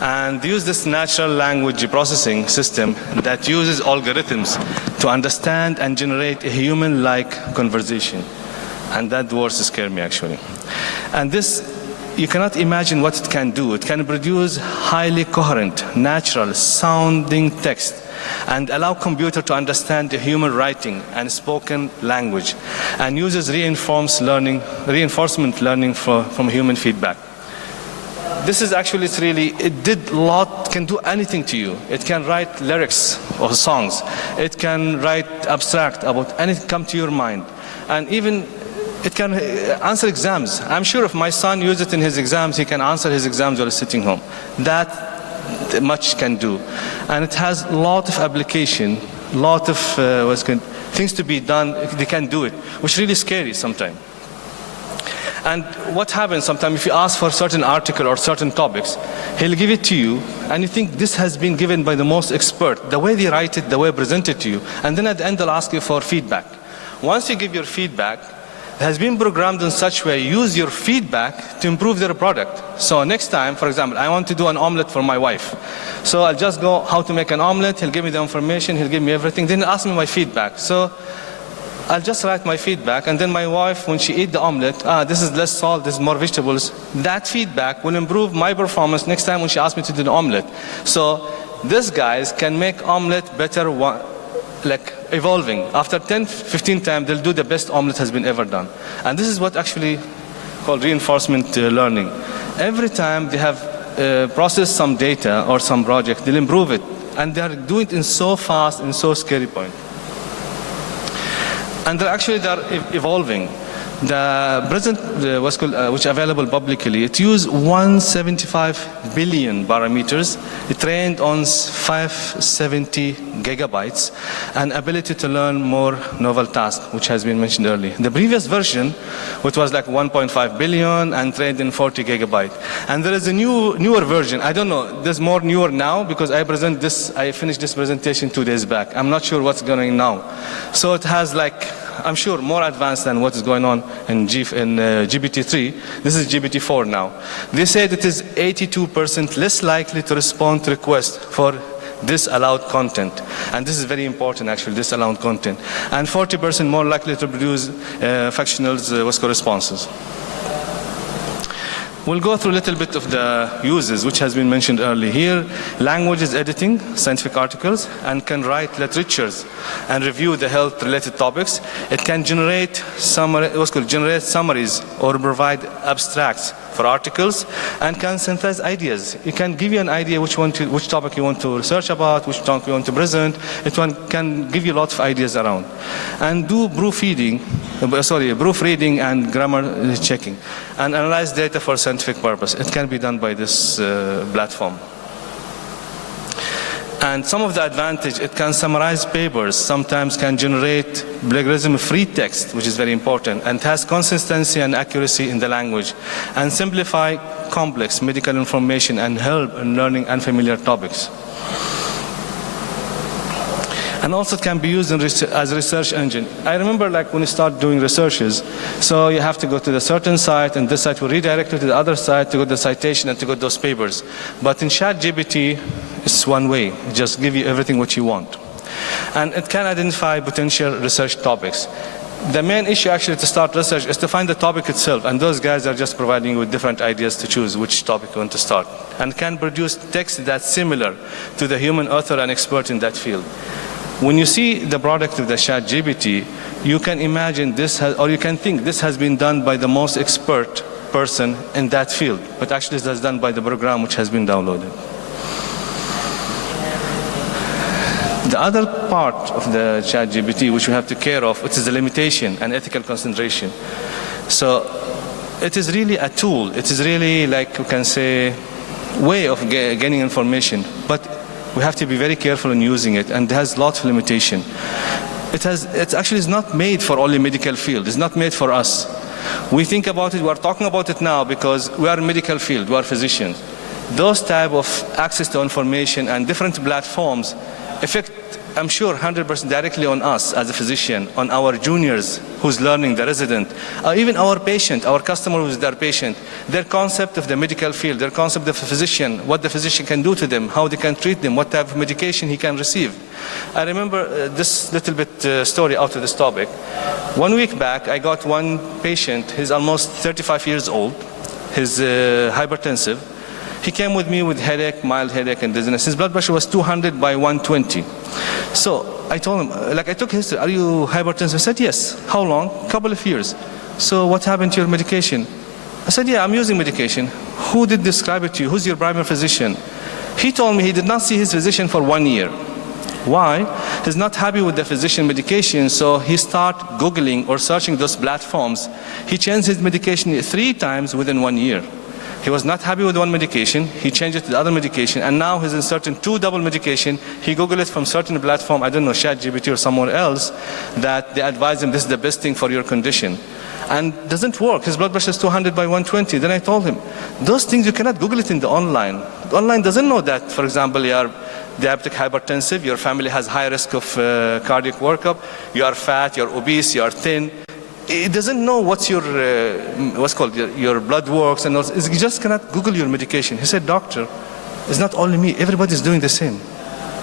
And they use this natural language processing system that uses algorithms to understand and generate a human-like conversation. And that words scare me, actually. And this, you cannot imagine what it can do. It can produce highly coherent, natural sounding text and allow computer to understand the human writing and spoken language, and uses reinforcement learning from human feedback. This is actually, can do anything to you. It can write lyrics or songs. It can write abstract about anything come to your mind. And even it can answer exams. I'm sure if my son uses it in his exams, he can answer his exams while he's sitting home. That much can do. And it has a lot of application, lot of things to be done. They can do it, which is really scary sometimes. And what happens sometimes, if you ask for a certain article or certain topics, he'll give it to you, and you think this has been given by the most expert, the way they write it, the way present it to you, and then at the end they'll ask you for feedback. Once you give your feedback, it has been programmed in such a way, use your feedback to improve their product. So next time, for example, I want to do an omelet for my wife. So I'll just go how to make an omelet, he'll give me the information, he'll give me everything, then he'll ask me my feedback. So I'll just write my feedback, and then my wife, when she eats the omelet, this is less salt, this is more vegetables. That feedback will improve my performance next time when she asks me to do the omelet. So these guys can make omelet better, like evolving. After 10, 15 times, they'll do the best omelet has been ever done. And this is what actually called reinforcement learning. Every time they have processed some data or some project, they'll improve it. And they're doing it in so fast and so scary point. And they're evolving. The present, which are available publicly, it uses 175 billion parameters. It trained on 570 gigabytes, and ability to learn more novel tasks, which has been mentioned earlier. The previous version, which was like 1.5 billion and trained in 40 gigabytes. And there is a newer version. I don't know, there's more newer now because I finished this presentation 2 days back. I'm not sure what's going on now. So it has I'm sure more advanced than what is going on in GPT-3. This is GPT-4 now. They said it is 82% less likely to respond to requests for disallowed content. And this is very important, actually, disallowed content. And 40% more likely to produce factional responses. We'll go through a little bit of the uses, which has been mentioned earlier here. Language is editing scientific articles and can write literatures and review the health-related topics. It can generate summaries or provide abstracts for articles, and can synthesize ideas. It can give you an idea which topic you want to research about, which topic you want to present. Can give you lots of ideas around. And do proofreading and grammar checking, and analyze data for scientific purpose. It can be done by this platform. And some of the advantage, it can summarize papers, sometimes can generate plagiarism-free text, which is very important, and has consistency and accuracy in the language, and simplify complex medical information and help in learning unfamiliar topics. And also it can be used in as a research engine. I remember like when you start doing researches, so you have to go to the certain site, and this site will redirect you to the other site to go to the citation and to go to those papers. But in ChatGPT, it's one way. It just give you everything what you want. And it can identify potential research topics. The main issue actually to start research is to find the topic itself, and those guys are just providing you with different ideas to choose which topic you want to start, and can produce text that's similar to the human author and expert in that field. When you see the product of the ChatGPT, you can imagine this has, or you can think this has been done by the most expert person in that field, but actually this is done by the program which has been downloaded. The other part of the ChatGPT which we have to care of, which is the limitation and ethical consideration. So it is really a tool. It is really, like you can say, way of gaining information. But we have to be very careful in using it, and it has lots of limitation. It actually is not made for only medical field. It's not made for us. We think about it, we are talking about it now because we are in medical field, we are physicians. Those type of access to information and different platforms affect, I'm sure, 100% directly on us as a physician, on our juniors who's learning, the resident, even our patient, our customer who's their patient, their concept of the medical field, their concept of a physician, what the physician can do to them, how they can treat them, what type of medication he can receive. I remember this little bit story out of this topic. 1 week back, I got one patient, he's almost 35 years old, he's hypertensive. He came with me with headache, mild headache and dizziness. His blood pressure was 200 by 120. So I told him, like I took history, are you hypertensive? He said, yes. How long? Couple of years. So what happened to your medication? I said, yeah, I'm using medication. Who did describe it to you? Who's your primary physician? He told me he did not see his physician for 1 year. Why? He's not happy with the physician medication, so he started Googling or searching those platforms. He changed his medication 3 times within 1 year. He was not happy with one medication, he changed it to the other medication, and now he's inserting 2 double medication. He Googled it from certain platform, I don't know, ChatGPT or somewhere else, that they advise him this is the best thing for your condition. And doesn't work. His blood pressure is 200 by 120. Then I told him, those things you cannot Google it in the online. The online doesn't know that, for example, you are diabetic hypertensive, your family has high risk of cardiac workup, you are fat, you are obese, you are thin. It doesn't know what's your, your blood works, and also, you just cannot Google your medication. He said, doctor, it's not only me, everybody's doing the same.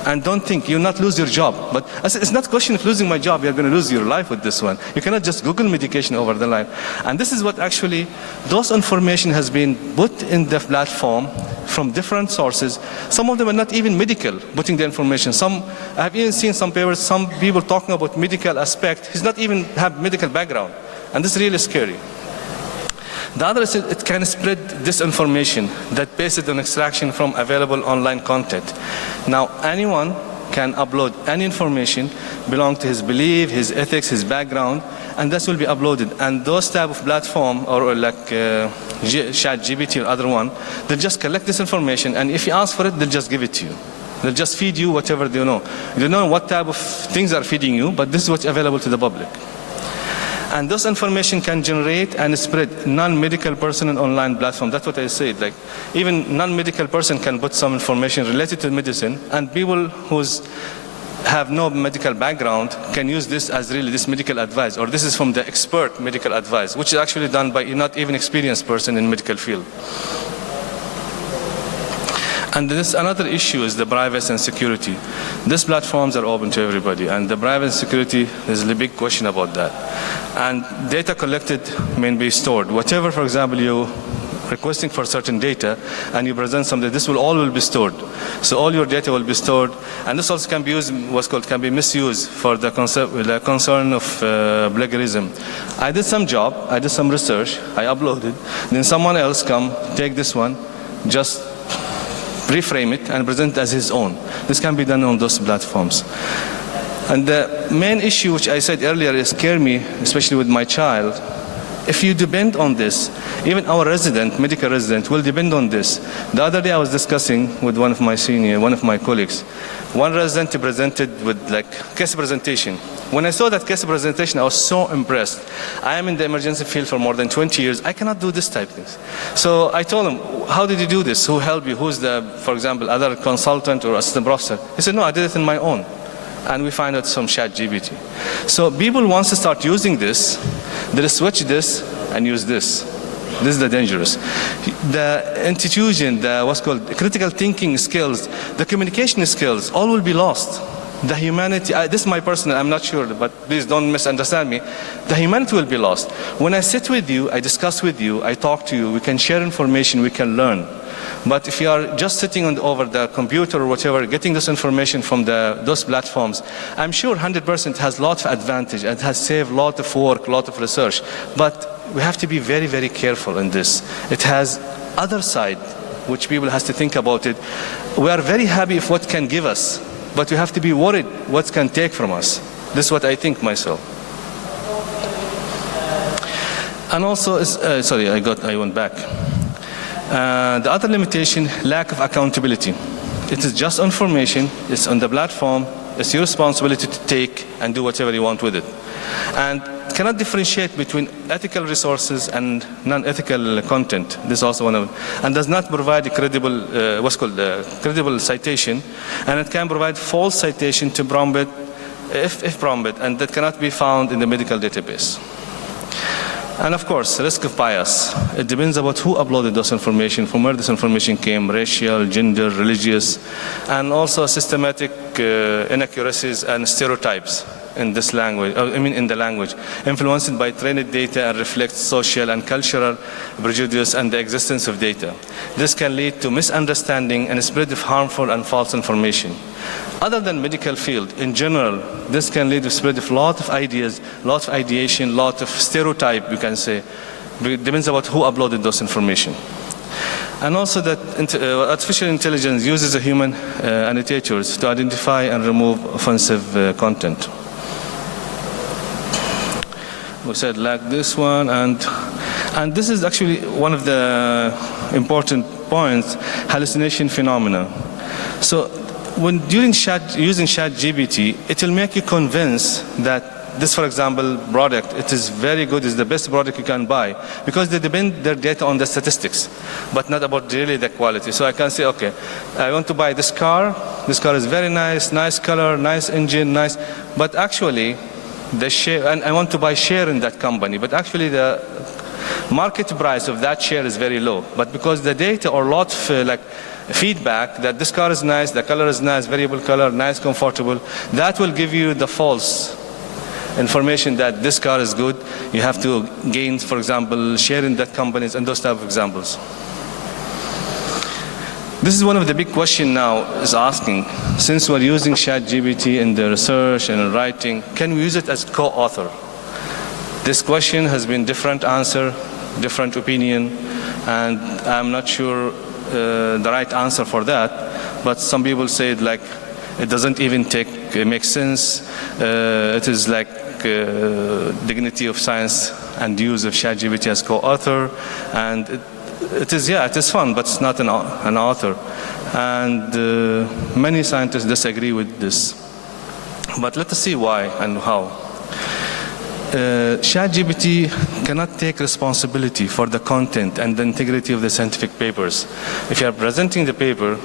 And don't think, you'll not lose your job. But I said, it's not a question of losing my job, you're going to lose your life with this one. You cannot just Google medication over the line. And this is what actually, those information has been put in the platform from different sources. Some of them are not even medical, putting the information. Some, I have even seen some papers, some people talking about medical aspect. He's not even have medical background. And this is really scary. The other is it can spread disinformation that based on extraction from available online content. Now, anyone can upload any information belong to his belief, his ethics, his background, and this will be uploaded. And those type of platform, or like ChatGPT or other one, they'll just collect this information, and if you ask for it, they'll just give it to you. They'll just feed you whatever they know. You don't know what type of things are feeding you, but this is what's available to the public. And this information can generate and spread non-medical person in online platform. That's what I said. Like, even non-medical person can put some information related to medicine, and people who have no medical background can use this as really this medical advice, or this is from the expert medical advice, which is actually done by not even experienced person in medical field. And this another issue is the privacy and security. These platforms are open to everybody, and the privacy and security, there's a big question about that. And data collected may be stored. Whatever, for example, you requesting for certain data and you present something, this will all be stored. So all your data will be stored, and this also can be used, can be misused for the concern of plagiarism. I did some job, I did some research, I uploaded, then someone else come, take this one, just reframe it and present it as his own. This can be done on those platforms. And the main issue, which I said earlier, scared me, especially with my child. If you depend on this, even our resident, medical resident, will depend on this. The other day I was discussing with one of my colleagues. One resident presented with like case presentation. When I saw that case presentation, I was so impressed. I am in the emergency field for more than 20 years. I cannot do this type of things. So I told him, how did you do this? Who helped you? Who's the, for example, other consultant or assistant professor? He said, no, I did it on my own. and we find out from ChatGPT. So people want to start using this, they switch this and use this. This is the dangerous. The institution, the what's called critical thinking skills, the communication skills, all will be lost. The humanity, this is my personal, I'm not sure, but please don't misunderstand me. The humanity will be lost. When I sit with you, I discuss with you, I talk to you, we can share information, we can learn. But if you are just sitting over the computer or whatever, getting this information from those platforms, I'm sure 100% has a lot of advantage and has saved a lot of work, a lot of research. But we have to be very, very careful in this. It has other side, which people has to think about it. We are very happy if what can give us, but we have to be worried what can take from us. This is what I think myself. And also, sorry, I went back. The other limitation, lack of accountability. It is just information, it's on the platform, it's your responsibility to take and do whatever you want with it. And cannot differentiate between ethical resources and non-ethical content. This is also one of them. And does not provide a credible, credible citation, and it can provide false citation to prompt, if prompted, and that cannot be found in the medical database. And of course, risk of bias. It depends about who uploaded this information, from where this information came, racial, gender, religious, and also systematic inaccuracies and stereotypes in this language, in the language, influenced by trained data and reflects social and cultural prejudice and the existence of data. This can lead to misunderstanding and spread of harmful and false information. Other than medical field, in general, this can lead to spread of lot of ideas, lot of ideation, lot of stereotype, you can say. It depends about who uploaded those information. And also that artificial intelligence uses a human annotators to identify and remove offensive content. We said like this one, and this is actually one of the important points, hallucination phenomena. So when using ChatGPT, it will make you convinced that this, for example, product, it is very good, it's the best product you can buy, because they depend their data on the statistics, but not about really the quality. So I can say, okay, I want to buy this car is very nice, nice color, nice engine, nice, but actually, the share, and I want to buy share in that company, but actually the market price of that share is very low. But because the data or lot of feedback that this car is nice, the color is nice, variable color, nice, comfortable, that will give you the false information that this car is good. You have to gain, for example, share in that companies and those type of examples. This is one of the big questions now is asking, since we're using ChatGPT in the research and in writing, can we use it as co-author? This question has been different answer, different opinion, and I'm not sure the right answer for that, but some people say it doesn't even make sense. It is like dignity of science and use of ChatGPT as co-author, and it is fun, but it's not an author. And many scientists disagree with this. But let us see why and how. ChatGPT cannot take responsibility for the content and the integrity of the scientific papers. If you are presenting the paper,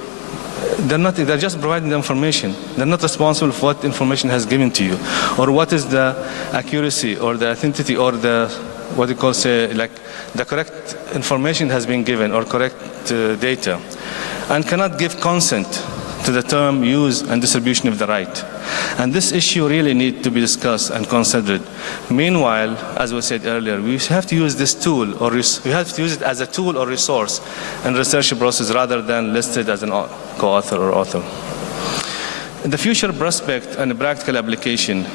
they're just providing the information. They're not responsible for what information has given to you, or what is the accuracy or the authenticity or the what you call the correct information has been given or correct data, and cannot give consent to the term, use, and distribution of the right. And this issue really needs to be discussed and considered. Meanwhile, as we said earlier, we have to use this tool, or we have to use it as a tool or resource in research process rather than listed as an co-author or author. In the future prospect and practical application,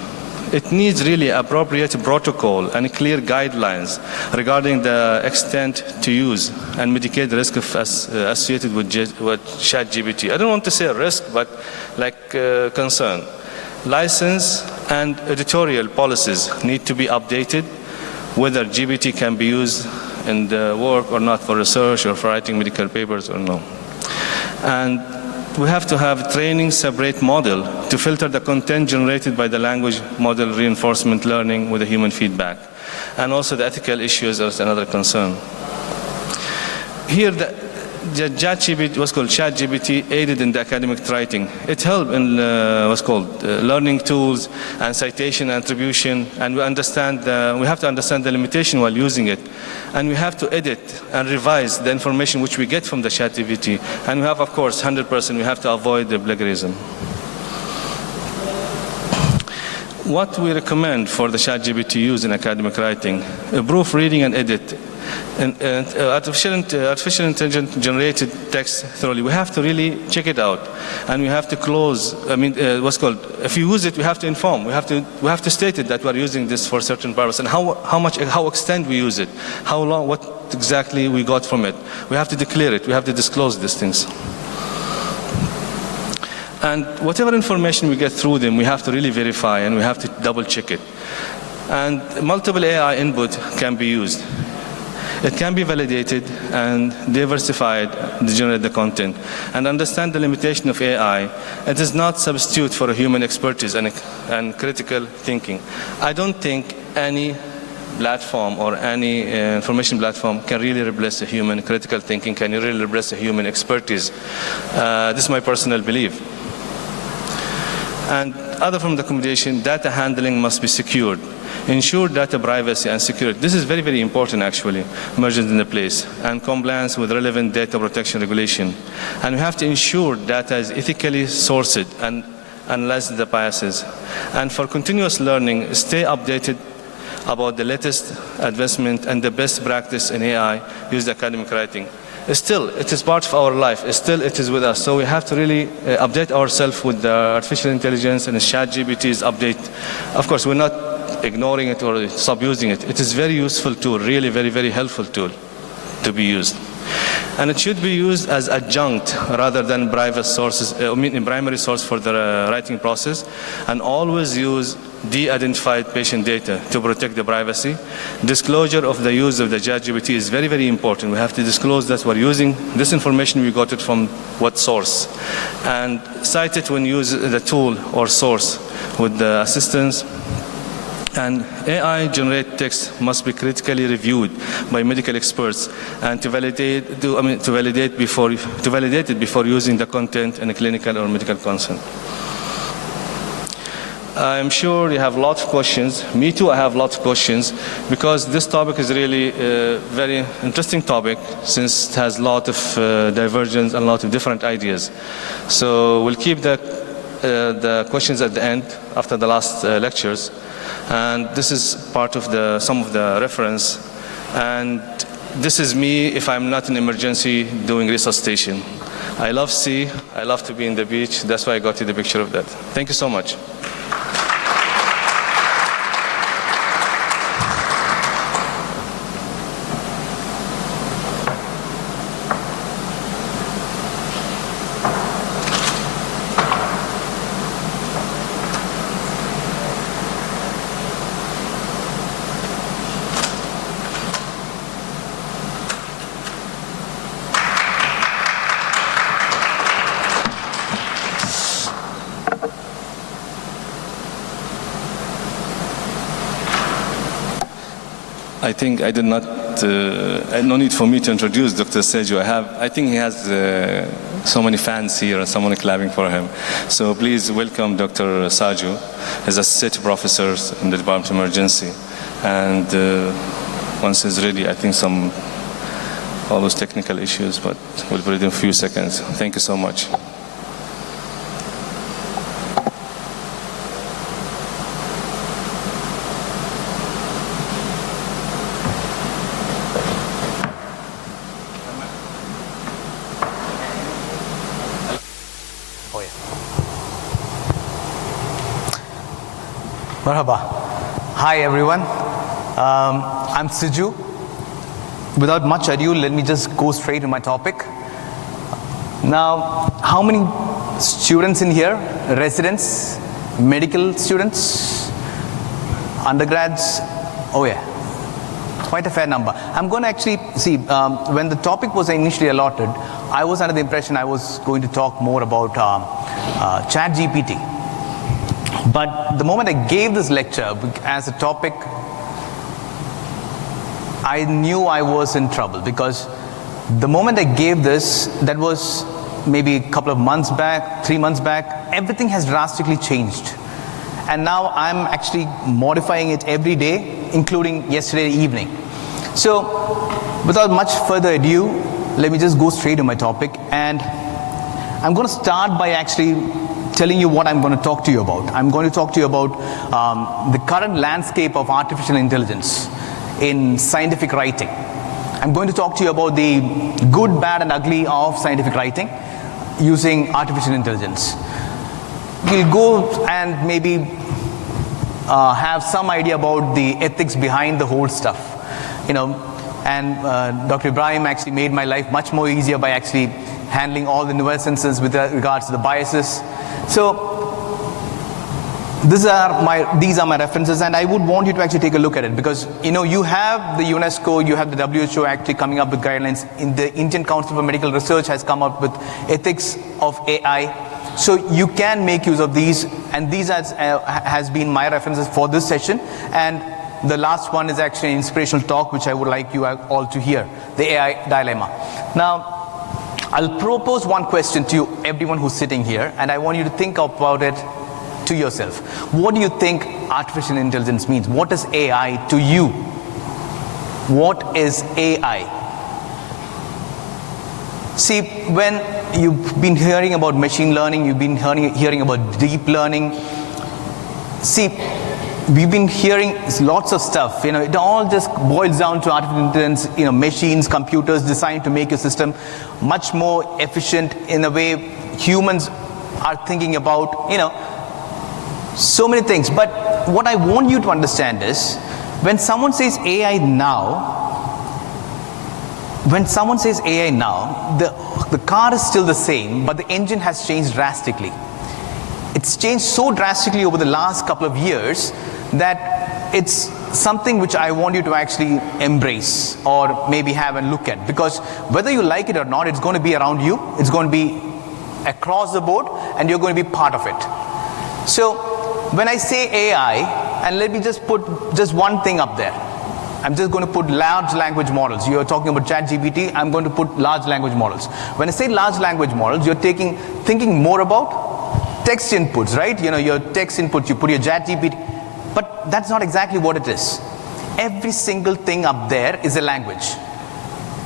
it needs really appropriate protocol and clear guidelines regarding the extent to use and mitigate the risk associated with ChatGPT. I don't want to say risk, but concern. License and editorial policies need to be updated, whether GPT can be used in the work or not for research or for writing medical papers or no. And we have to have training separate model to filter the content generated by the language model reinforcement learning with the human feedback. And also the ethical issues is another concern. Here, what's called ChatGPT aided in the academic writing. It helped in what's called learning tools and citation and attribution, and we have to understand the limitation while using it, and we have to edit and revise the information which we get from the ChatGPT, and we have, of course, 100%. We have to avoid the plagiarism. What we recommend for the ChatGPT use in academic writing: proofreading and edit. And artificial intelligence generated text thoroughly. We have to really check it out, and we have to close. If you use it, we have to inform. We have to state it that we are using this for a certain purpose, and how extent we use it, how long, what exactly we got from it. We have to declare it. We have to disclose these things. And whatever information we get through them, we have to really verify, and we have to double check it. And multiple AI input can be used. It can be validated and diversified to generate the content. And understand the limitation of AI. It is not substitute for a human expertise and critical thinking. I don't think any platform or any information platform can really replace the human critical thinking, can really replace the human expertise. This is my personal belief. And other from the accommodation, data handling must be secured. Ensure data privacy and security. This is very, very important, actually, merged in the place, and compliance with relevant data protection regulation. And we have to ensure data is ethically sourced and analyze the biases. And for continuous learning, stay updated about the latest advancement and the best practice in AI used academic writing. Still, it is part of our life. Still, it is with us. So we have to really update ourselves with the artificial intelligence and the ChatGPT's update. Of course, we're not ignoring it or stop using it. It is a very useful tool, really very, very helpful tool to be used. And it should be used as adjunct rather than private sources, primary source for the writing process, and always use de-identified patient data to protect the privacy. Disclosure of the use of the ChatGPT is very, very important. We have to disclose that we're using this information, we got it from what source. And cite it when you use the tool or source with the assistance. And AI generated text must be critically reviewed by medical experts and to validate it before using the content in a clinical or medical consent. I'm sure you have lots of questions. Me too, I have lots of questions, because this topic is really a very interesting topic, since it has a lot of divergence and a lot of different ideas. So we'll keep the questions at the end after the last lectures. And this is part of some of the reference. And this is me if I'm not in emergency doing resuscitation. I love sea, I love to be in the beach. That's why I got you the picture of that. Thank you so much. I think I did not, no need for me to introduce Dr. Seju. I think he has so many fans here and someone clapping for him. So please welcome Dr. Saju. He's associate professor in the Department of Emergency. And once he's ready, I think all those technical issues, but we'll put it in a few seconds. Thank you so much. Marhaba. Hi everyone. I'm Siju. Without much ado, let me just go straight to my topic. Now, how many students in here? Residents? Medical students? Undergrads? Oh yeah. Quite a fair number. I'm going to actually see, when the topic was initially allotted, I was under the impression I was going to talk more about ChatGPT. But the moment I gave this lecture as a topic, I knew I was in trouble, because The moment I gave this, that was maybe a couple of months back, 3 months back, everything has drastically changed. And now I'm actually modifying it every day, including yesterday evening. So without much further ado, let me just go straight to my topic. And I'm going to start by actually telling you what I'm going to talk to you about. I'm going to talk to you about the current landscape of artificial intelligence in scientific writing. I'm going to talk to you about the good, bad, and ugly of scientific writing using artificial intelligence. We'll go and maybe have some idea about the ethics behind the whole stuff. And Dr. Ibrahim actually made my life much more easier by actually handling all the nuances with regards to the biases. So these are my references, and I would want you to actually take a look at it, because you have the UNESCO, you have the WHO actually coming up with guidelines. In the Indian Council for Medical Research has come up with ethics of AI. So you can make use of these, and these has been my references for this session. And the last one is actually an inspirational talk, which I would like you all to hear, the AI dilemma. Now, I'll propose one question to you, everyone who's sitting here, and I want you to think about it to yourself. What do you think artificial intelligence means? What is AI to you? What is AI? See, when you've been hearing about machine learning, you've been hearing about deep learning. See, we've been hearing lots of stuff. It all just boils down to artificial intelligence, machines, computers designed to make a system much more efficient in a way humans are thinking about, so many things. But what I want you to understand is, when someone says AI now, the car is still the same, but the engine has changed drastically. It's changed so drastically over the last couple of years that it's something which I want you to actually embrace or maybe have a look at, because whether you like it or not, it's going to be around you, it's going to be across the board, and you're going to be part of it. So when I say AI, and let me just put just one thing up there, I'm just going to put large language models. You're talking about ChatGPT, I'm going to put large language models. When I say large language models, you're thinking more about text inputs, right? Your text inputs, you put your ChatGPT. But that's not exactly what it is. Every single thing up there is a language.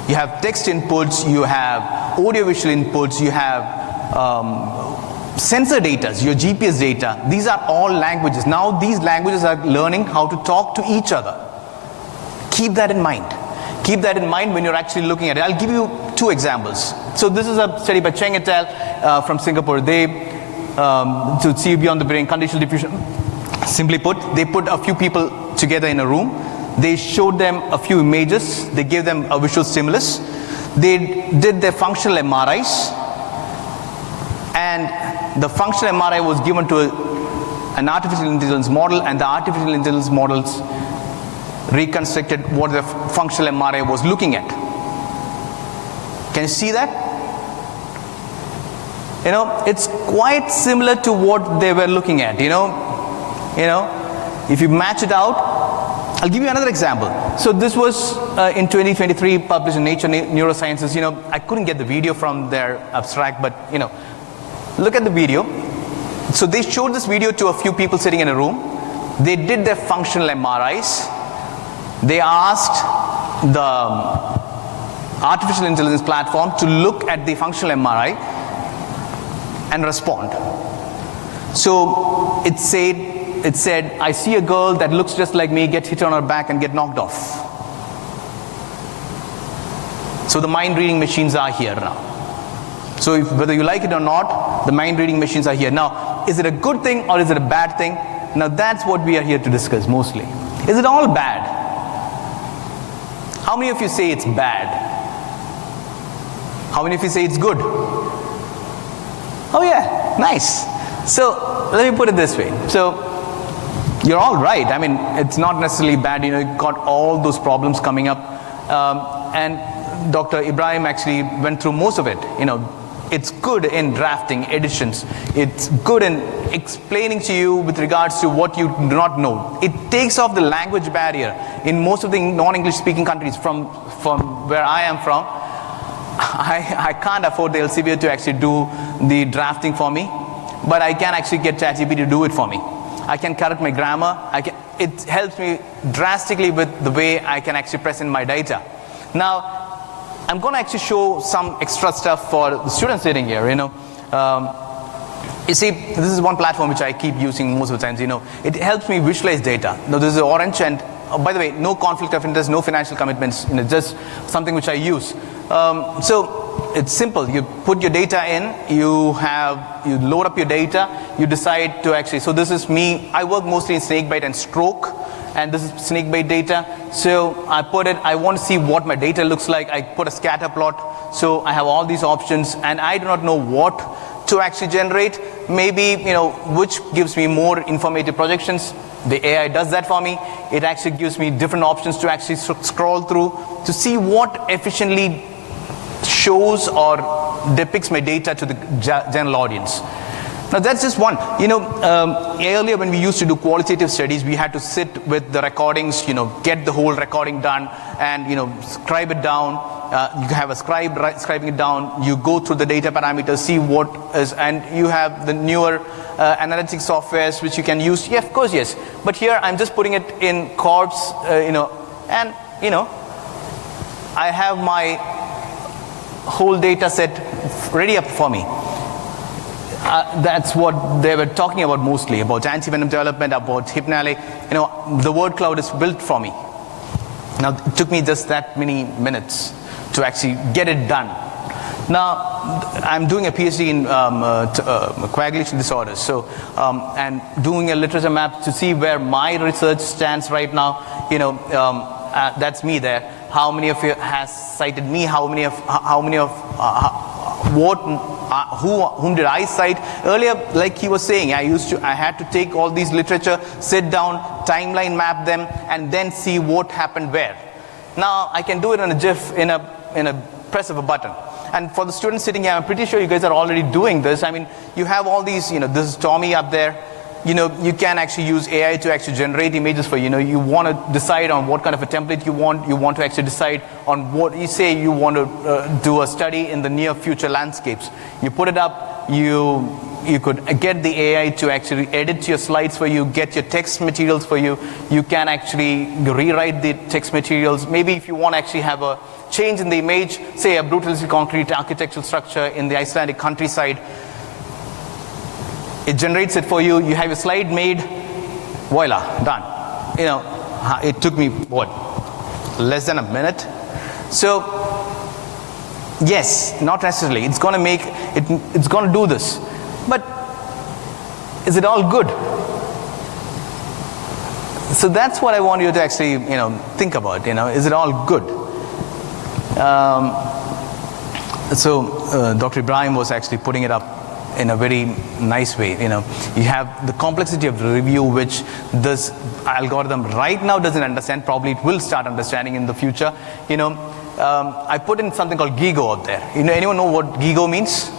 You have text inputs, you have audiovisual inputs, you have sensor data, your GPS data. These are all languages. Now these languages are learning how to talk to each other. Keep that in mind. Keep that in mind when you're actually looking at it. I'll give you 2 examples. So this is a study by Cheng et al. From Singapore. They, to see beyond the brain, conditional diffusion. Simply put, they put a few people together in a room. They showed them a few images. They gave them a visual stimulus. They did their functional MRIs. And the functional MRI was given to an artificial intelligence model, and the artificial intelligence models reconstructed what the functional MRI was looking at. Can you see that? It's quite similar to what they were looking at. If you match it out, I'll give you another example. So this was in 2023 published in Nature Neurosciences. I couldn't get the video from their abstract, but look at the video. So they showed this video to a few people sitting in a room. They did their functional MRIs. They asked the artificial intelligence platform to look at the functional MRI and respond. So it said, I see a girl that looks just like me get hit on her back and get knocked off. So the mind reading machines are here now. So whether you like it or not, the mind reading machines are here. Now, is it a good thing or is it a bad thing? Now that's what we are here to discuss mostly. Is it all bad? How many of you say it's bad? How many of you say it's good? Oh yeah, nice. So let me put it this way. So you're all right. I mean, it's not necessarily bad. You've got all those problems coming up. And Dr. Ibrahim actually went through most of it. It's good in drafting editions. It's good in explaining to you with regards to what you do not know. It takes off the language barrier in most of the non-English speaking countries from where I am from. I can't afford the Elsevier to actually do the drafting for me, but I can actually get ChatGPT to do it for me. I can correct my grammar. It helps me drastically with the way I can actually present my data. Now, I'm going to actually show some extra stuff for the students sitting here. You see, this is one platform which I keep using most of the times. It helps me visualize data. Now, this is orange, and by the way, no conflict of interest, no financial commitments. Just something which I use. So it's simple. You put your data in. You load up your data. You decide to actually. So this is me. I work mostly in snakebite and stroke. And this is snakebite data. So I put it, I want to see what my data looks like. I put a scatter plot. So I have all these options, and I do not know what to actually generate. Maybe, which gives me more informative projections. The AI does that for me. It actually gives me different options to actually scroll through to see what efficiently shows or depicts my data to the general audience. Now that's just one. Earlier when we used to do qualitative studies, we had to sit with the recordings, get the whole recording done and, scribe it down. You have a scribe scribing it down. You go through the data parameters, see what is, and you have the newer analytics softwares which you can use. Yeah, of course, yes. But here I'm just putting it in corps, and, I have my whole data set ready up for me. That's what they were talking about mostly, about anti-venom development, about Hypnale. The word cloud is built for me. Now, it took me just that many minutes to actually get it done. Now, I'm doing a PhD in coagulation disorders, so and doing a literature map to see where my research stands right now. That's me there. How many of you has cited me? Whom did I cite? Earlier, like he was saying, I had to take all these literature, sit down, timeline map them, and then see what happened where. Now I can do it in a GIF, in a press of a button. And for the students sitting here, I'm pretty sure you guys are already doing this. I mean, you have all these, this is Tommy up there. You can actually use AI to actually generate images for you. You want to decide on what kind of a template you want. You want to actually decide on what you say you want to do a study in the near future landscapes. You put it up. You could get the AI to actually edit your slides for you, get your text materials for you. You can actually rewrite the text materials. Maybe if you want to actually have a change in the image, say a brutalistic concrete architectural structure in the Icelandic countryside, it generates it for you. You have a slide made, voila, done. It took me, less than a minute? So, yes, not necessarily. It's going to make, it's going to do this. But is it all good? So that's what I want you to actually, think about. Is it all good? So Dr. Ibrahim was actually putting it up in a very nice way. You have the complexity of the review, which this algorithm right now doesn't understand. Probably it will start understanding in the future. I put in something called GIGO out there. Anyone know what GIGO means?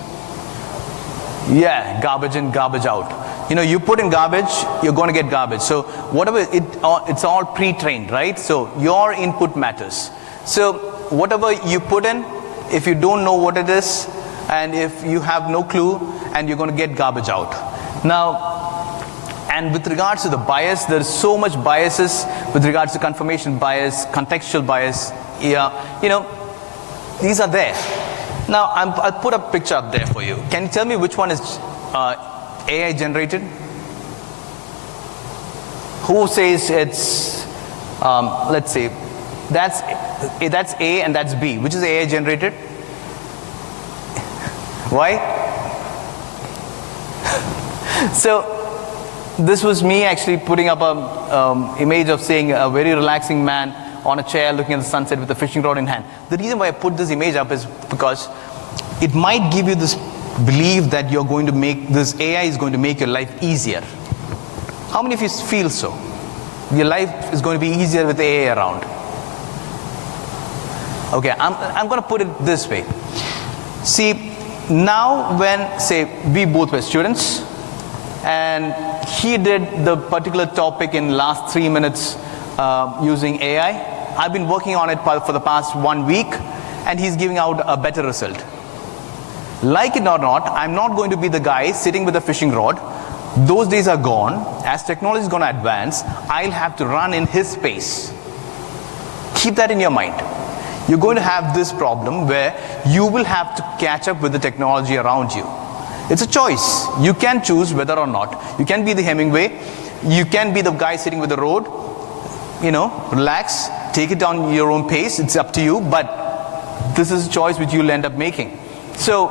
Yeah, garbage in, garbage out. You put in garbage, you're going to get garbage. So whatever, it's all pre-trained, right? So your input matters. So whatever you put in, if you don't know what it is, and if you have no clue, and you're going to get garbage out. Now, and with regards to the bias, there's so much biases with regards to confirmation bias, contextual bias. These are there. Now, I'll put a picture up there for you. Can you tell me which one is AI generated? Who says it's, let's say, that's A and that's B. Which is AI generated? Why? So this was me actually putting up a image of saying a very relaxing man on a chair looking at the sunset with a fishing rod in hand. The reason why I put this image up is because it might give you this belief that you're going to make this AI is going to make your life easier. How many of you feel so? Your life is going to be easier with AI around. Okay, I'm going to put it this way. See, now when, say, we both were students, and he did the particular topic in last 3 minutes using AI. I've been working on it for the past 1 week, and he's giving out a better result. Like it or not, I'm not going to be the guy sitting with a fishing rod. Those days are gone. As technology is going to advance, I'll have to run in his pace. Keep that in your mind. You're going to have this problem where you will have to catch up with the technology around you. It's a choice. You can choose whether or not. You can be the Hemingway. You can be the guy sitting with the road. Relax, take it on your own pace. It's up to you, but this is a choice which you'll end up making. So,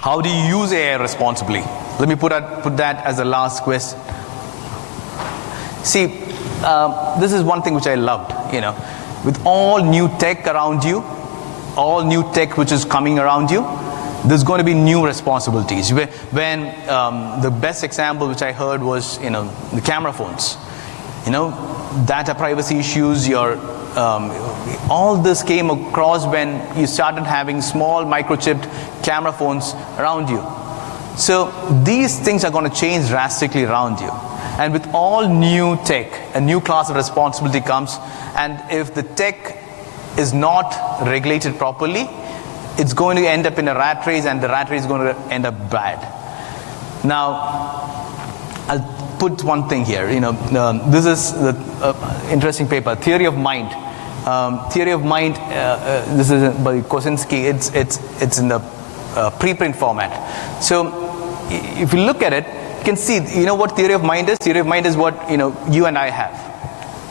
how do you use AI responsibly? Let me put that as the last question. See, this is one thing which I loved, with all new tech around you, all new tech which is coming around you, there's going to be new responsibilities. When the best example which I heard was, the camera phones, data privacy issues, all this came across when you started having small microchipped camera phones around you. So these things are going to change drastically around you. And with all new tech, a new class of responsibility comes, and if the tech is not regulated properly, it's going to end up in a rat race, and the rat race is going to end up bad. Now, I'll put one thing here. This is the interesting paper, Theory of Mind. Theory of Mind. This is by Kosinski. It's in the preprint format. So, if you look at it, you can see. What theory of mind is? Theory of mind is what you and I have.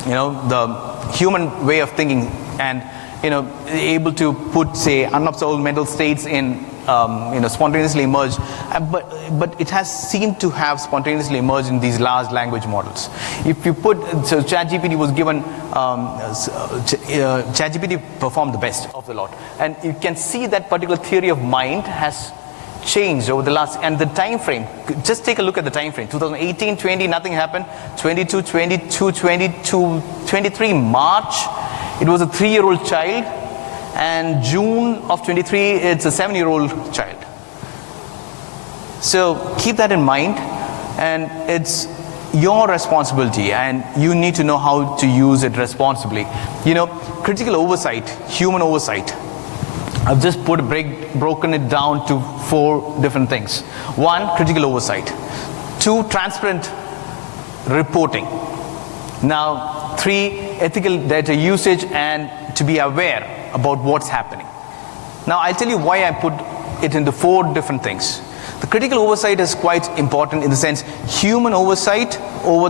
The human way of thinking, and able to put, say, unobservable mental states in, spontaneously emerge, but it has seemed to have spontaneously emerged in these large language models. If you put, so ChatGPT was given, ChatGPT performed the best of the lot, and you can see that particular theory of mind has changed over the last, and the time frame, just take a look at the time frame. 2018, 20, nothing happened. 22, 22, 22, 23, March, it was a 3-year-old child, and June of 23, it's a 7-year-old child. So keep that in mind, and it's your responsibility, and you need to know how to use it responsibly. Critical oversight, human oversight. I've just broken it down to 4 different things. 1, critical oversight. 2, transparent reporting. Now, 3, ethical data usage and to be aware about what's happening. Now, I'll tell you why I put it into 4 different things. The critical oversight is quite important in the sense human oversight over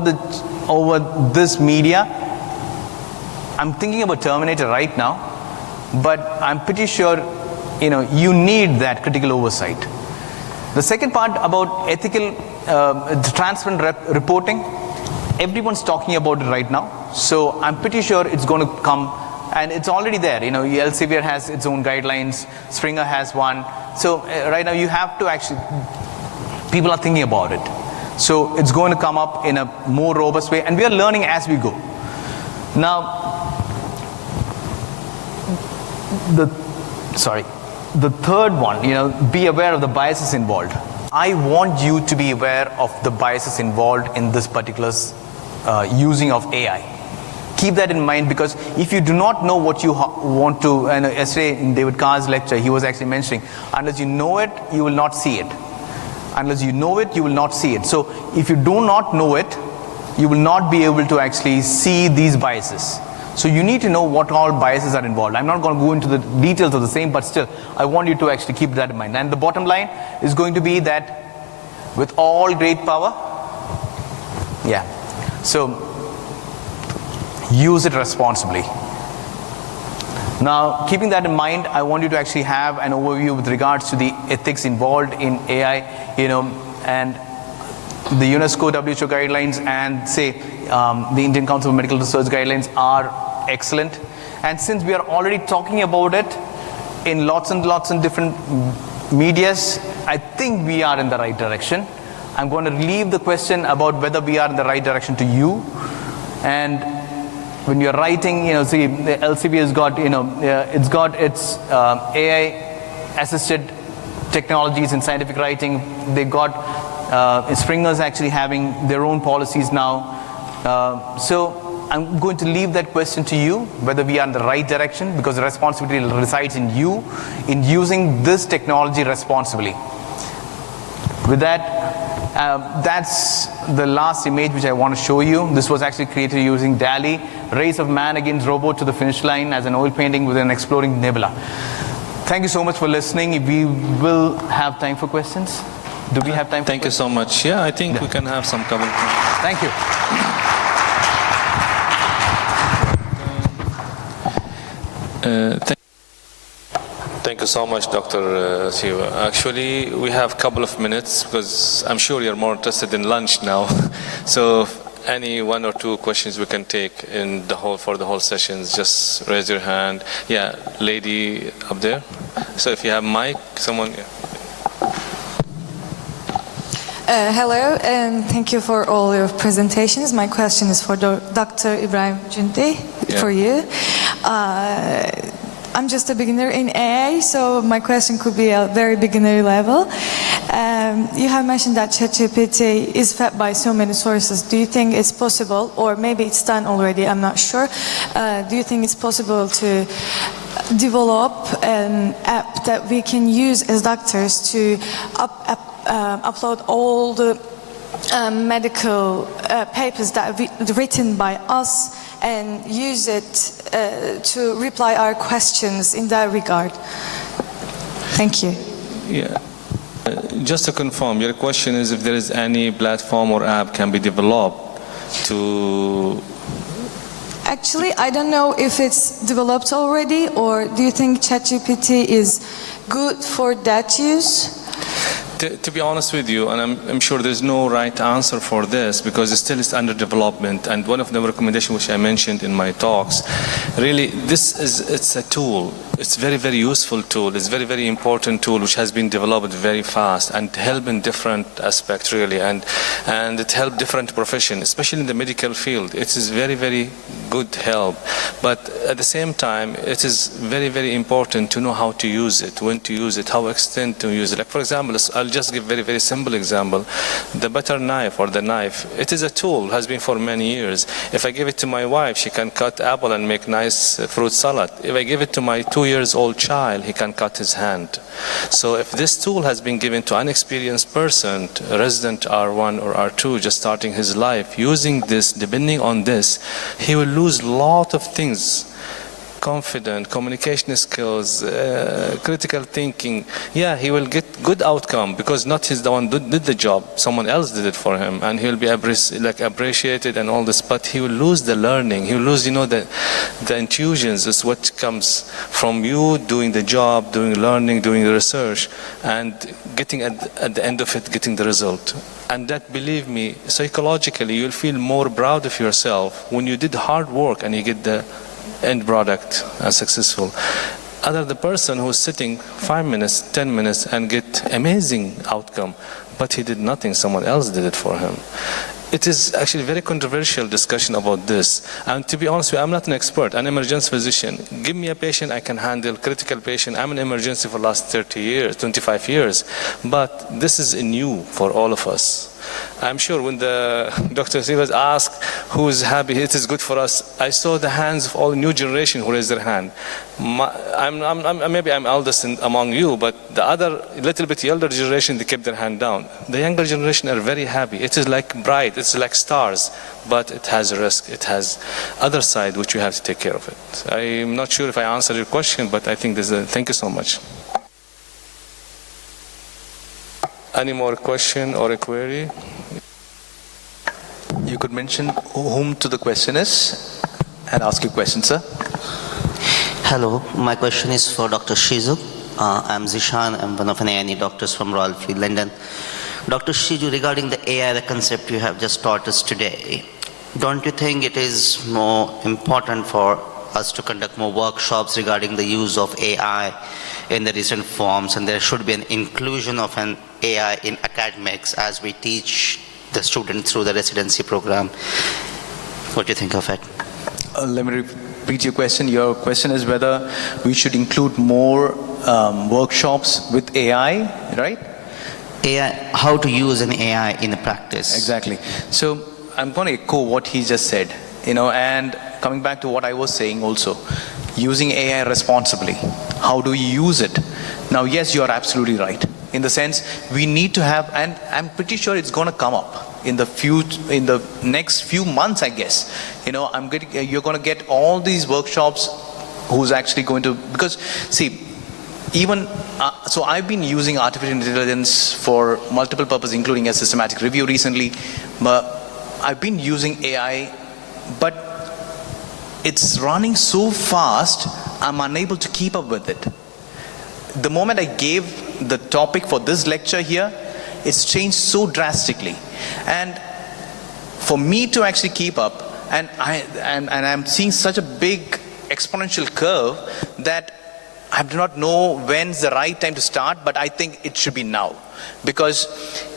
this media. I'm thinking about Terminator right now, but I'm pretty sure you need that critical oversight. The second part about ethical, transparent reporting, everyone's talking about it right now, so I'm pretty sure it's going to come, and it's already there. Elsevier has its own guidelines, Springer has one, so right now you have to actually, people are thinking about it, so it's going to come up in a more robust way, and we are learning as we go. Now, the third one, be aware of the biases involved. I want you to be aware of the biases involved in this particular using of AI. Keep that in mind, because if you do not know what you want to, and yesterday in David Carr's lecture, he was actually mentioning, unless you know it, you will not see it. Unless you know it, you will not see it. So if you do not know it, you will not be able to actually see these biases. So you need to know what all biases are involved. I'm not going to go into the details of the same, but still, I want you to actually keep that in mind. And the bottom line is going to be that with all great power, so use it responsibly. Now, keeping that in mind, I want you to actually have an overview with regards to the ethics involved in AI, and the UNESCO WHO guidelines and, say, the Indian Council of Medical Research guidelines are excellent. And since we are already talking about it in lots and different medias, I think we are in the right direction. I'm going to leave the question about whether we are in the right direction to you. And when you're writing, see, the LCB has got, it's got its AI-assisted technologies in scientific writing. They got Springer's actually having their own policies now. So I'm going to leave that question to you, whether we are in the right direction, because the responsibility resides in you, in using this technology responsibly. With that, that's the last image which I want to show you. This was actually created using DALL-E, race of man against robot to the finish line as an oil painting with an exploding nebula. Thank you so much for listening. We will have time for questions. Do we have time for Thank you so much. Yeah, I think we can have some couple. Thank you. Thank you so much, Dr. Siva. Actually, we have a couple of minutes because I'm sure you're more interested in lunch now. So any one or two questions we can take in the whole for the whole sessions, just raise your hand. Yeah, lady up there. So if you have mic, someone. Yeah. Hello, and thank you for all your presentations. My question is for Dr. Ibrahim Cünte, for you. I'm just a beginner in AI, so my question could be a very beginner level. You have mentioned that ChatGPT is fed by so many sources. Do you think it's possible, or maybe it's done already, I'm not sure. Do you think it's possible to develop an app that we can use as doctors to upload all the medical papers that are written by us and use it to reply our questions in that regard? Thank you. Yeah. Just to confirm, your question is if there is any platform or app can be developed to... Actually, I don't know if it's developed already, or do you think ChatGPT is good for that use? To be honest with you, and I'm sure there's no right answer for this because it still is under development, and one of the recommendations which I mentioned in my talks, really it's a tool. It's very, very useful tool. It's very, very important tool which has been developed very fast and help in different aspects really, and it help different professions, especially in the medical field. It is very, very good help, but at the same time it is very, very important to know how to use it, when to use it, how extend to use it. Like for example, I'll just give very, very simple example. The butter knife or the knife, it is a tool, has been for many years. If I give it to my wife, she can cut apple and make nice fruit salad. If I give it to my 2-year-old child, he can cut his hand. So if this tool has been given to an experienced person, a resident R1 or R2 just starting his life, using this, depending on this, he will lose a lot of things. Confident, communication skills, critical thinking. Yeah, he will get good outcome because not he's the one did the job, someone else did it for him, and he'll be appreciated and all this. But he will lose the learning. He will lose, the intuitions is what comes from you doing the job, doing learning, doing the research, and getting at the end of it, getting the result. And that, believe me, psychologically, you'll feel more proud of yourself when you did hard work and you get the end product successful. Other the person who's sitting 5 minutes, 10 minutes and get amazing outcome, but he did nothing, someone else did it for him. It is actually a very controversial discussion about this. And to be honest with you, I'm not an expert, an emergency physician. Give me a patient, I can handle critical patient. I'm in emergency for the last 30 years, 25 years. But this is new for all of us. I'm sure when the Dr. Silas asked who is happy, it is good for us, I saw the hands of all new generation who raised their hand. Maybe I'm eldest among you, but the other little bit elder generation, they kept their hand down. The younger generation are very happy. It is like bright, it's like stars, but it has a risk. It has other side which you have to take care of it. I'm not sure if I answered your question, but I think there's thank you so much. Any more question or a query? You could mention whom to the question is and ask your question, sir. Hello, my question is for Dr. Shiju. I'm Zishan, I'm one of an A&E doctors from Royal Free London. Dr. Shiju, regarding the AI, the concept you have just taught us today, don't you think it is more important for us to conduct more workshops regarding the use of AI in the recent forms, and there should be an inclusion of an AI in academics as we teach the students through the residency program? What do you think of it? Let me repeat your question. Your question is whether we should include more workshops with AI, right? AI, how to use an AI in the practice. Exactly. So I'm going to echo what he just said. and coming back to what I was saying also, using AI responsibly. How do you use it? Now, yes, you are absolutely right. In the sense, we need to have, and I'm pretty sure it's going to come up in the next few months, I guess. You're going to get all these workshops who's actually going to, because see, even, so I've been using artificial intelligence for multiple purposes, including a systematic review recently, but I've been using AI, but it's running so fast, I'm unable to keep up with it. The moment I gave the topic for this lecture here, it's changed so drastically. And for me to actually keep up, and I'm seeing such a big exponential curve that I do not know when's the right time to start, but I think it should be now. Because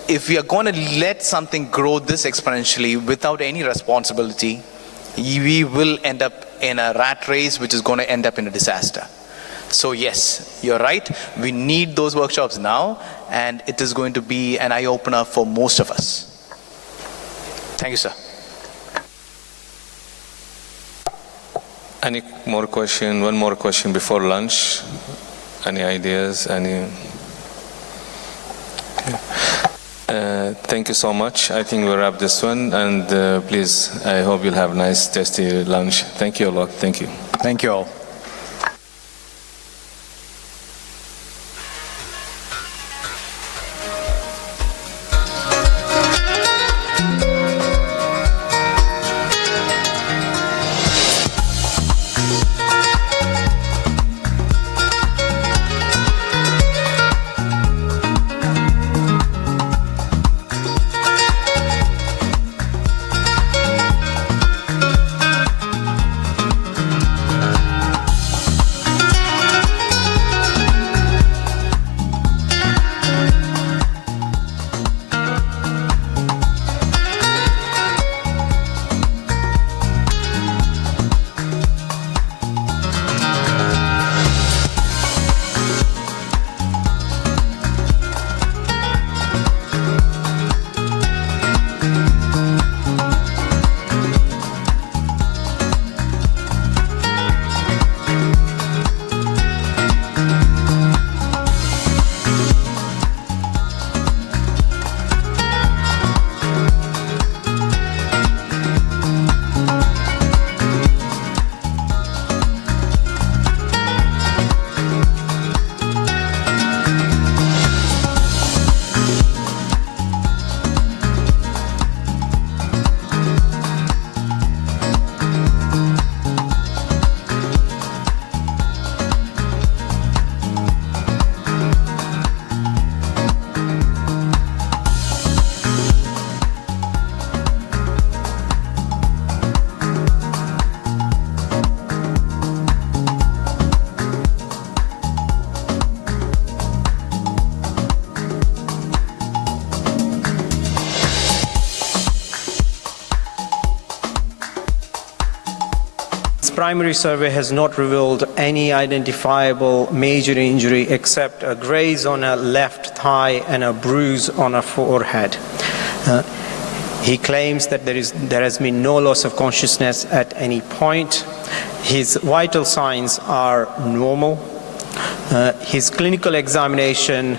if we are going to let something grow this exponentially without any responsibility, we will end up in a rat race, which is going to end up in a disaster. So yes, you're right. We need those workshops now, and it is going to be an eye-opener for most of us. Thank you, sir. Any more question? One more question before lunch? Any ideas? Any? Thank you so much. I think we'll wrap this one, and please, I hope you'll have a nice, tasty lunch. Thank you a lot. Thank you. Thank you all. Primary survey has not revealed any identifiable major injury except a graze on a left thigh and a bruise on a forehead. He claims that there has been no loss of consciousness at any point. His vital signs are normal. His clinical examination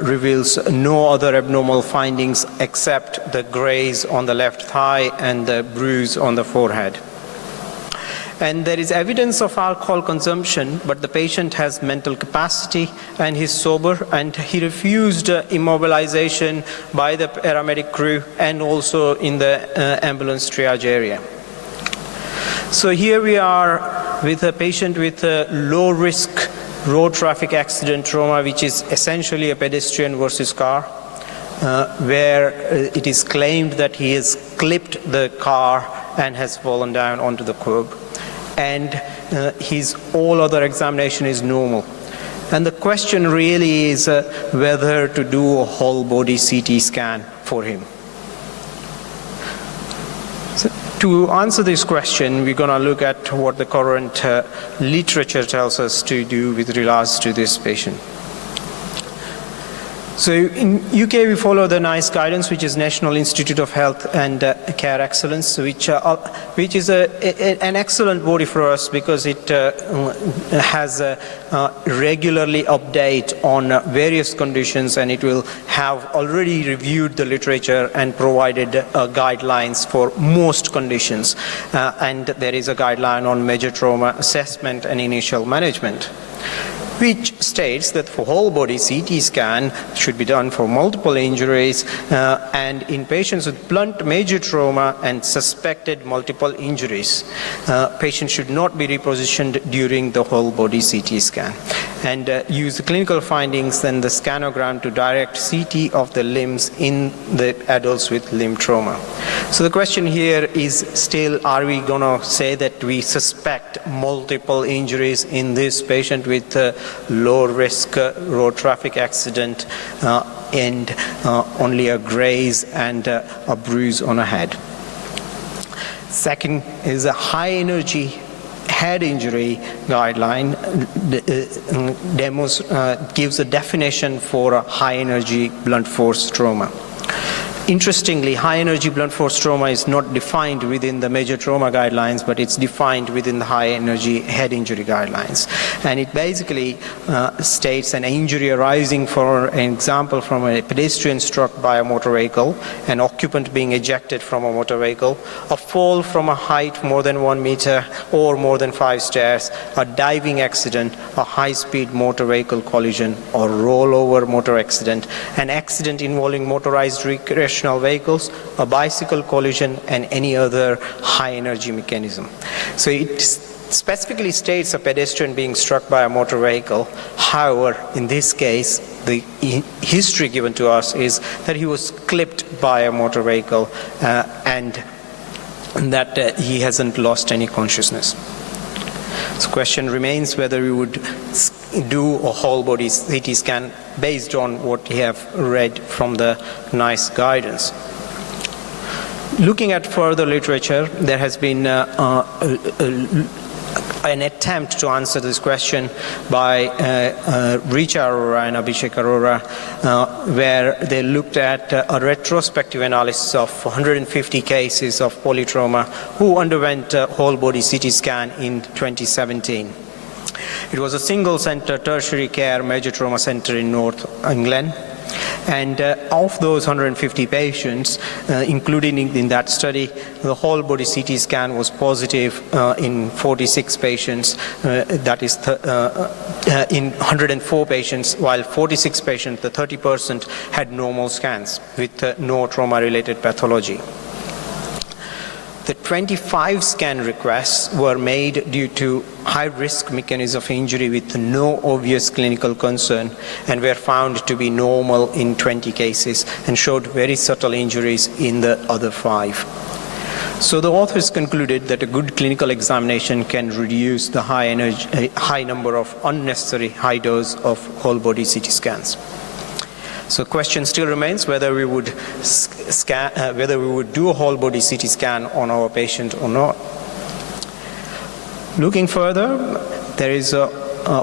reveals no other abnormal findings except the graze on the left thigh and the bruise on the forehead. And there is evidence of alcohol consumption, but the patient has mental capacity and he's sober, and he refused immobilization by the paramedic crew and also in the ambulance triage area. So here we are with a patient with a low-risk road traffic accident trauma, which is essentially a pedestrian versus car, where it is claimed that he has clipped the car and has fallen down onto the curb. And his all other examination is normal. And the question really is whether to do a whole body CT scan for him. So to answer this question, we're going to look at what the current literature tells us to do with regards to this patient. So in UK, we follow the NICE guidance, which is National Institute of Health and Care Excellence, which is an excellent body for us because it has regularly update on various conditions, and it will have already reviewed the literature and provided guidelines for most conditions. And there is a guideline on major trauma assessment and initial management, which states that for whole body CT scan should be done for multiple injuries and in patients with blunt major trauma and suspected multiple injuries. Patients should not be repositioned during the whole body CT scan, and use the clinical findings and the scanogram to direct CT of the limbs in the adults with limb trauma. So the question here is still, are we going to say that we suspect multiple injuries in this patient with low risk road traffic accident and only a graze and a bruise on a head? Second is a high energy head injury guideline gives a definition for a high energy blunt force trauma. Interestingly, high energy blunt force trauma is not defined within the major trauma guidelines, but it's defined within the high energy head injury guidelines. And it basically states an injury arising, for an example, from a pedestrian struck by a motor vehicle, an occupant being ejected from a motor vehicle, a fall from a height more than 1 meter or more than 5 stairs, a diving accident, a high-speed motor vehicle collision or rollover motor accident, an accident involving motorized recreational vehicles, a bicycle collision, and any other high energy mechanism. So it specifically states a pedestrian being struck by a motor vehicle. However, in this case, the history given to us is that he was clipped by a motor vehicle and that he hasn't lost any consciousness. So the question remains whether we would do a whole body CT scan based on what we have read from the NICE guidance. Looking at further literature, there has been an attempt to answer this question by Richa Arora and Abhishek Arora, where they looked at a retrospective analysis of 150 cases of polytrauma who underwent whole body CT scan in 2017. It was a single center tertiary care major trauma center in North England. And of those 150 patients, including in that study, the whole body CT scan was positive in 46 patients, that is in 104 patients, while 46 patients, the 30%, had normal scans with no trauma-related pathology. The 25 scan requests were made due to high-risk mechanism of injury with no obvious clinical concern and were found to be normal in 20 cases and showed very subtle injuries in the other 5. So the authors concluded that a good clinical examination can reduce the high number of unnecessary high dose of whole-body CT scans. So the question still remains whether we would do a whole body CT scan on our patient or not. Looking further, there is a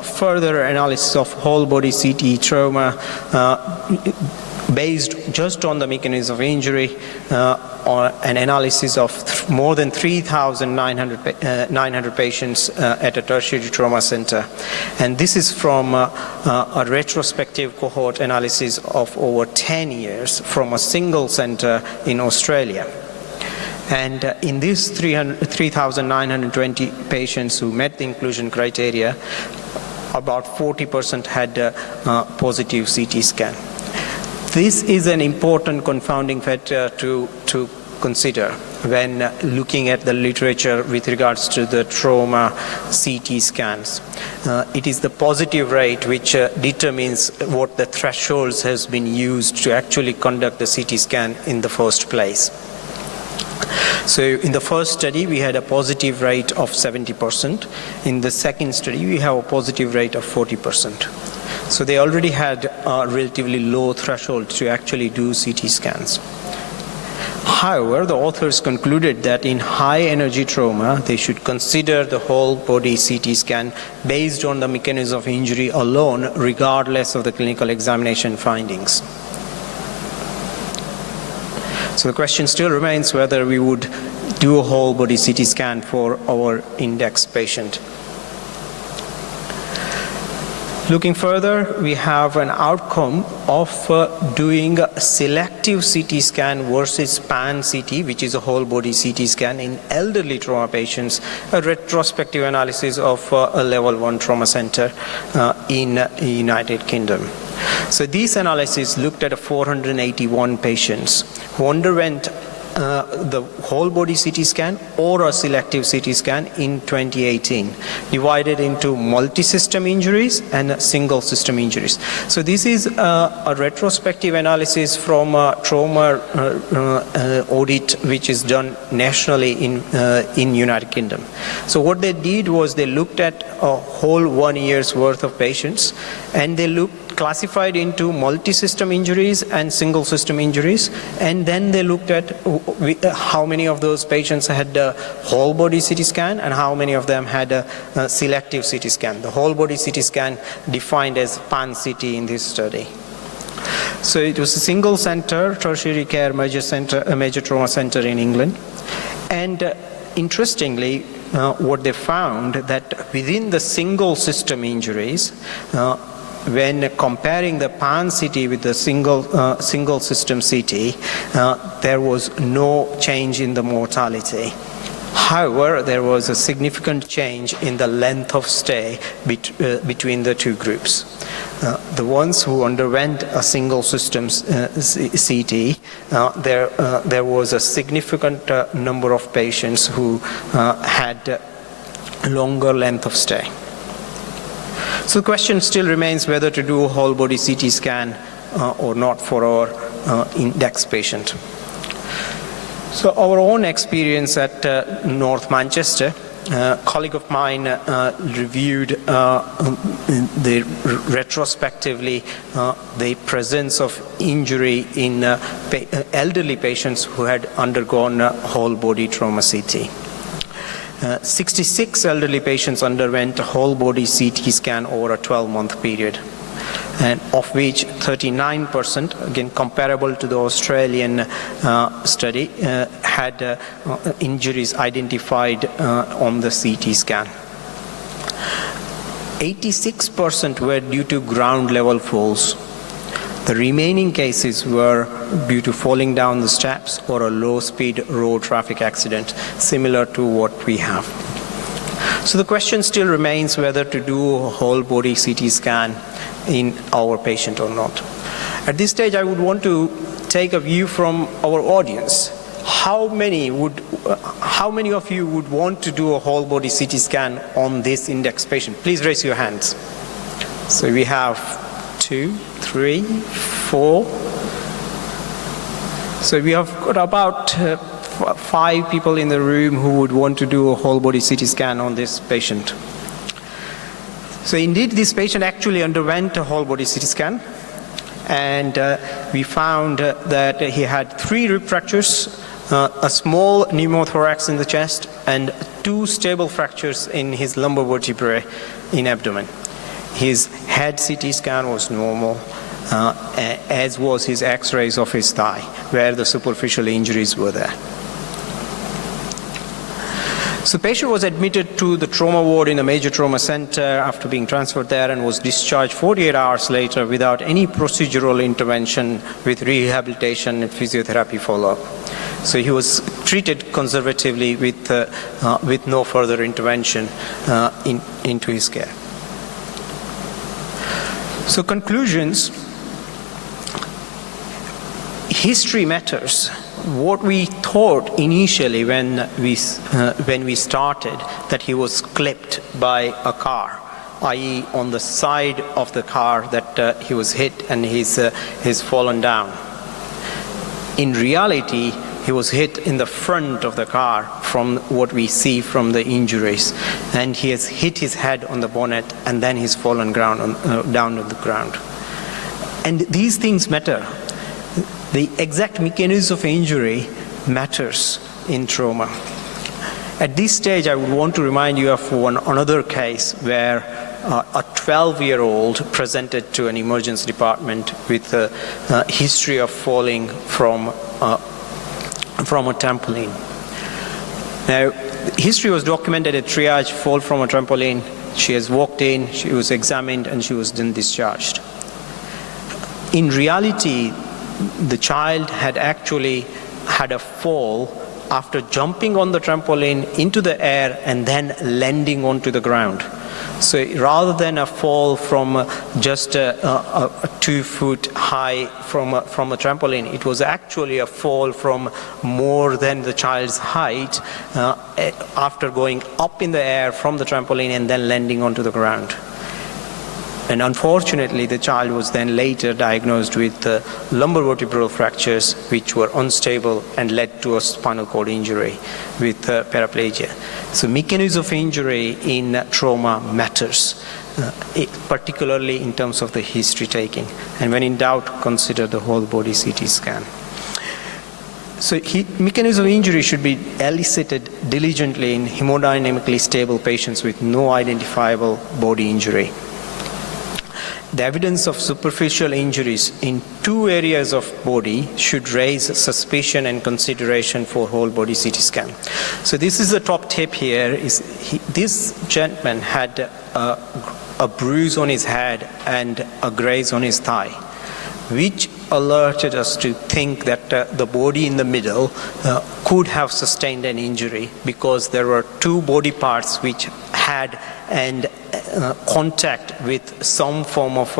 further analysis of whole body CT trauma based just on the mechanism of injury, or an analysis of more than 3,900 patients at a tertiary trauma center. And this is from a retrospective cohort analysis of over 10 years from a single center in Australia. And in these 3,920 patients who met the inclusion criteria, about 40% had a positive CT scan. This is an important confounding factor to consider when looking at the literature with regards to the trauma CT scans. It is the positive rate which determines what the thresholds has been used to actually conduct the CT scan in the first place. So in the first study, we had a positive rate of 70%. In the second study, we have a positive rate of 40%. So they already had a relatively low threshold to actually do CT scans. However, the authors concluded that in high energy trauma, they should consider the whole body CT scan based on the mechanism of injury alone, regardless of the clinical examination findings. So the question still remains whether we would do a whole body CT scan for our index patient. Looking further, we have an outcome of doing a selective CT scan versus pan-CT, which is a whole body CT scan in elderly trauma patients, a retrospective analysis of a level 1 trauma center in the United Kingdom. So these analyses looked at 481 patients who underwent the whole body CT scan or a selective CT scan in 2018, divided into multi-system injuries and single system injuries. So this is a retrospective analysis from a trauma audit which is done nationally in United Kingdom. So what they did was they looked at a whole 1 year's worth of patients, and they classified into multi-system injuries and single system injuries, and then they looked at how many of those patients had a whole body CT scan and how many of them had a selective CT scan. The whole body CT scan defined as pan-CT in this study. So it was a single center, tertiary care major trauma center in England, and interestingly, what they found that within the single system injuries, when comparing the pan-CT with the single system CT, there was no change in the mortality. However, there was a significant change in the length of stay between the two groups. The ones who underwent a single system CT, there was a significant number of patients who had longer length of stay. So the question still remains whether to do a whole body CT scan or not for our index patient. So our own experience at North Manchester, a colleague of mine reviewed retrospectively the presence of injury in elderly patients who had undergone whole body trauma CT. 66 elderly patients underwent a whole body CT scan over a 12-month period, and of which 39%, again comparable to the Australian study, had injuries identified on the CT scan. 86% were due to ground level falls. The remaining cases were due to falling down the steps or a low-speed road traffic accident, similar to what we have. So the question still remains whether to do a whole body CT scan in our patient or not. At this stage, I would want to take a view from our audience. How many of you would want to do a whole body CT scan on this index patient? Please raise your hands. So we have 2, 3, 4. So we have got about 5 people in the room who would want to do a whole body CT scan on this patient. So indeed, this patient actually underwent a whole body CT scan, and we found that he had 3 rib fractures, a small pneumothorax in the chest, and 2 stable fractures in his lumbar vertebrae in abdomen. His head CT scan was normal, as was his x-rays of his thigh, where the superficial injuries were there. So the patient was admitted to the trauma ward in a major trauma center after being transferred there, and was discharged 48 hours later without any procedural intervention, with rehabilitation and physiotherapy follow-up. So he was treated conservatively with no further intervention into his care. So conclusions: history matters. What we thought initially when we started, that he was clipped by a car, i.e. on the side of the car that he was hit and he's fallen down. In reality, he was hit in the front of the car from what we see from the injuries, and he has hit his head on the bonnet, and then he's fallen down on the ground. And these things matter. The exact mechanism of injury matters in trauma. At this stage, I would want to remind you of another case where a 12-year-old presented to an emergency department with a history of falling from a trampoline. Now, history was documented at triage, fall from a trampoline. She has walked in, she was examined, and she was then discharged. In reality, the child had actually had a fall after jumping on the trampoline into the air and then landing onto the ground. So rather than a fall from just a 2 foot high from a trampoline, it was actually a fall from more than the child's height after going up in the air from the trampoline and then landing onto the ground. And unfortunately, the child was then later diagnosed with lumbovertebral fractures, which were unstable and led to a spinal cord injury with paraplegia. So mechanism of injury in trauma matters, particularly in terms of the history taking. And when in doubt, consider the whole body CT scan. So mechanism of injury should be elicited diligently in hemodynamically stable patients with no identifiable body injury. The evidence of superficial injuries in 2 areas of body should raise suspicion and consideration for whole body CT scan. So this is the top tip here. This gentleman had a bruise on his head and a graze on his thigh, which alerted us to think that the body in the middle could have sustained an injury because there were 2 body parts which had contact with some form of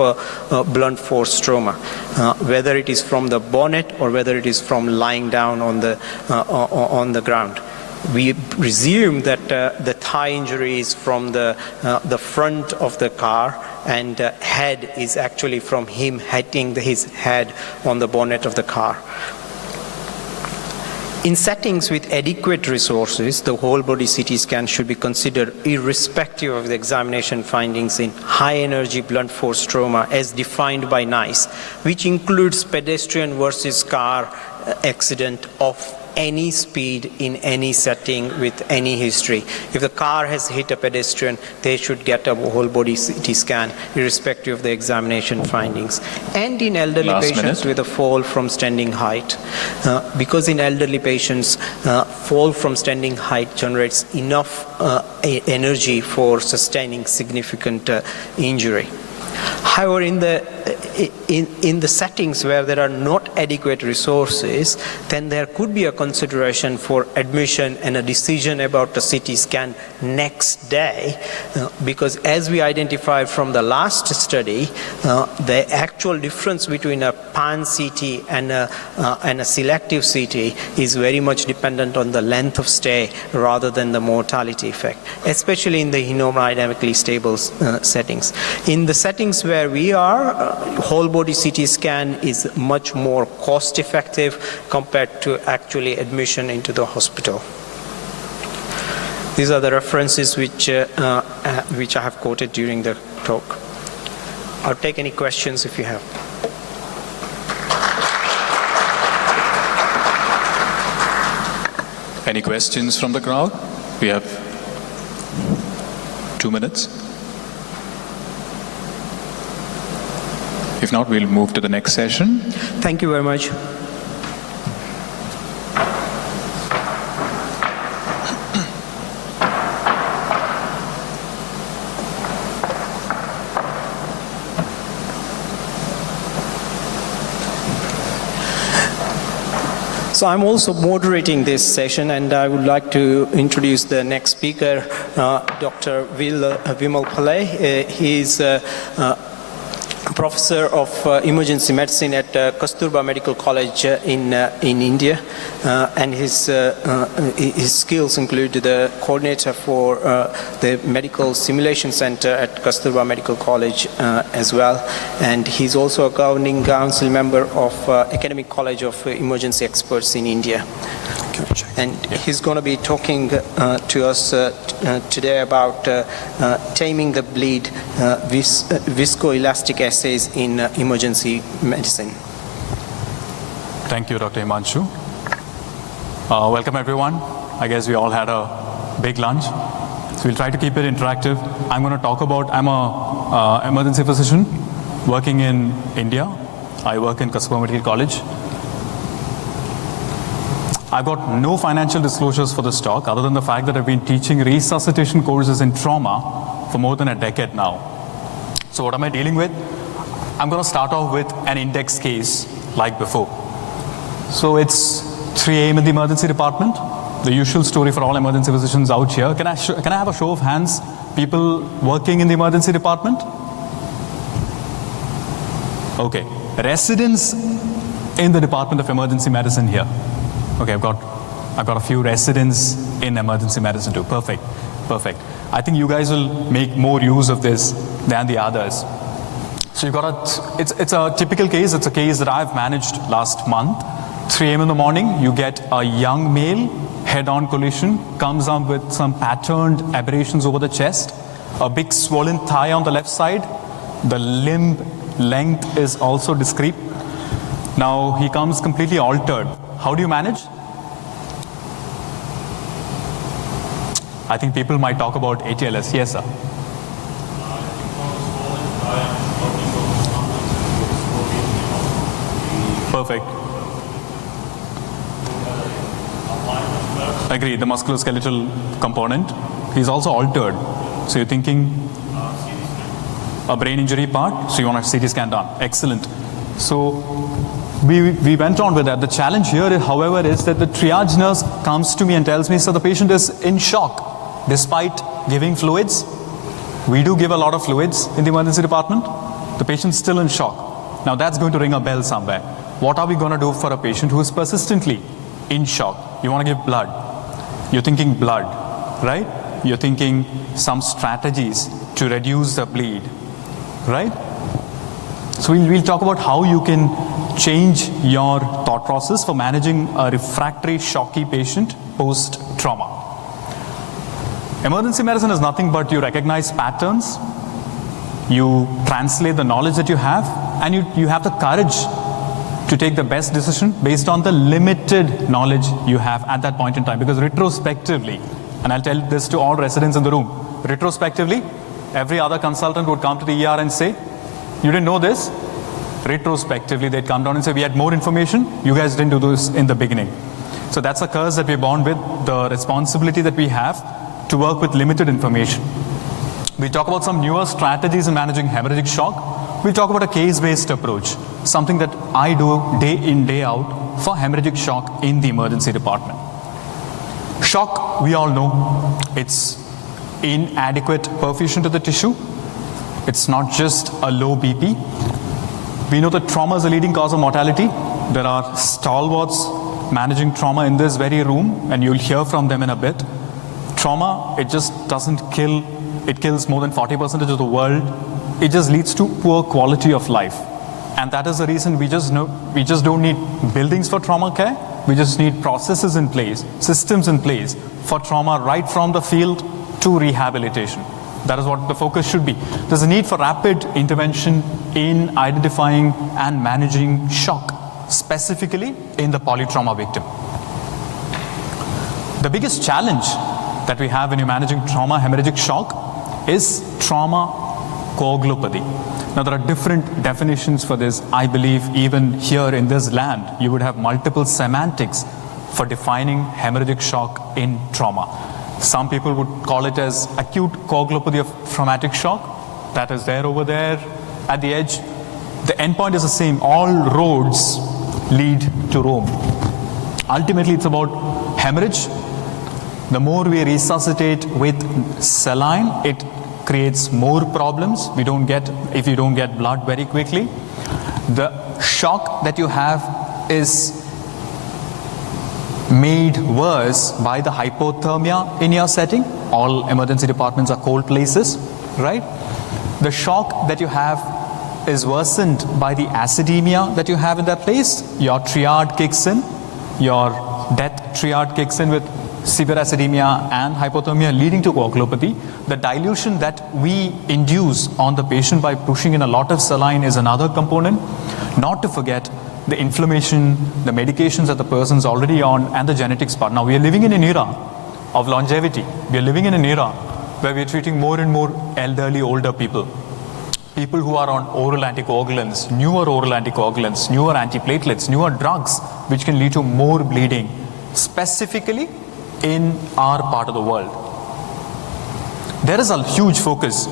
blunt force trauma, whether it is from the bonnet or whether it is from lying down on the ground. We presume that the thigh injury is from the front of the car, and head is actually from him hitting his head on the bonnet of the car. In settings with adequate resources, the whole body CT scan should be considered irrespective of the examination findings in high energy blunt force trauma as defined by NICE, which includes pedestrian versus car accident of any speed in any setting with any history. If the car has hit a pedestrian, they should get a whole body CT scan irrespective of the examination findings. And in elderly patients with a fall from standing height, because in elderly patients, fall from standing height generates enough energy for sustaining significant injury. However, in the settings where there are not adequate resources, then there could be a consideration for admission and a decision about the CT scan next day, because as we identified from the last study, the actual difference between a pan-CT and a selective CT is very much dependent on the length of stay rather than the mortality effect, especially in the hemodynamically stable settings. In the settings where we are, whole body CT scan is much more cost effective compared to actually admission into the hospital. These are the references which I have quoted during the talk. I'll take any questions if you have. Any questions from the crowd? We have 2 minutes. If not, we'll move to the next session. Thank you very much. So I'm also moderating this session, and I would like to introduce the next speaker, Dr. Vimal Pillai. He's Professor of Emergency Medicine at Kasturba Medical College in India, and his skills include the coordinator for the Medical Simulation Center at Kasturba Medical College as well, and he's also a governing council member of Academic College of Emergency Experts in India. And he's going to be talking to us today about taming the bleed, viscoelastic assays in emergency medicine. Thank you, Dr. Himanshu. Welcome everyone. I guess we all had a big lunch. So we'll try to keep it interactive. I'm going to talk about, I'm a emergency physician working in India. I work in Kasaragod Medical College. I've got no financial disclosures for this talk other than the fact that I've been teaching resuscitation courses in trauma for more than a decade now. So what am I dealing with? I'm going to start off with an index case like before. So it's 3 a.m. in the emergency department. The usual story for all emergency physicians out here. Can I have a show of hands? People working in the emergency department? Okay. Residents in the Department of Emergency Medicine here. Okay, I've got a few residents in emergency medicine too. Perfect. I think you guys will make more use of this than the others. So you've got it's a typical case. It's a case that I've managed last month. 3 a.m. in the morning, you get a young male, head-on collision, comes up with some patterned aberrations over the chest, a big swollen thigh on the left side. The limb length is also discrete. Now he comes completely altered. How do you manage? I think people might talk about ATLS. Yes, sir. Perfect. Agree, the musculoskeletal component. He's also altered. So you're thinking a brain injury part, so you want a CT scan done. Excellent. So we went on with that. The challenge here, however, is that the triage nurse comes to me and tells me, so the patient is in shock despite giving fluids. We do give a lot of fluids in the emergency department. The patient's still in shock. Now that's going to ring a bell somewhere. What are we going to do for a patient who is persistently in shock? You want to give blood. You're thinking blood, right? You're thinking some strategies to reduce the bleed, right? So we'll talk about how you can change your thought process for managing a refractory shocky patient post-trauma. Emergency medicine is nothing but you recognize patterns, you translate the knowledge that you have, and you have the courage to take the best decision based on the limited knowledge you have at that point in time. Because retrospectively, and I'll tell this to all residents in the room, retrospectively, every other consultant would come to the ER and say, you didn't know this? Retrospectively, they'd come down and say, we had more information, you guys didn't do this in the beginning. So that's a curse that we're born with, the responsibility that we have to work with limited information. We talk about some newer strategies in managing hemorrhagic shock. We'll talk about a case-based approach, something that I do day in, day out for hemorrhagic shock in the emergency department. Shock, we all know, it's inadequate perfusion to the tissue. It's not just a low BP. We know that trauma is a leading cause of mortality. There are stalwarts managing trauma in this very room, and you'll hear from them in a bit. Trauma, it just doesn't kill, it kills more than 40% of the world. It just leads to poor quality of life. And that is the reason we just don't need buildings for trauma care. We just need processes in place, systems in place for trauma right from the field to rehabilitation. That is what the focus should be. There's a need for rapid intervention in identifying and managing shock, specifically in the polytrauma victim. The biggest challenge that we have when you're managing trauma hemorrhagic shock is trauma coagulopathy. Now there are different definitions for this. I believe even here in this land, you would have multiple semantics for defining hemorrhagic shock in trauma. Some people would call it as acute coagulopathy of traumatic shock. That is there over there at the edge. The endpoint is the same. All roads lead to Rome. Ultimately, it's about hemorrhage. The more we resuscitate with saline, it creates more problems. If you don't get blood very quickly. The shock that you have is made worse by the hypothermia in your setting. All emergency departments are cold places, right? The shock that you have is worsened by the acidemia that you have in that place. Your triad kicks in, your death triad kicks in with severe acidemia and hypothermia leading to coagulopathy. The dilution that we induce on the patient by pushing in a lot of saline is another component. Not to forget the inflammation, the medications that the person's already on, and the genetics part. Now, we are living in an era of longevity. We are living in an era where we are treating more and more elderly, older people. People who are on oral anticoagulants, newer oral anticoagulants, newer antiplatelets, newer drugs, which can lead to more bleeding, specifically in our part of the world. There is a huge focus.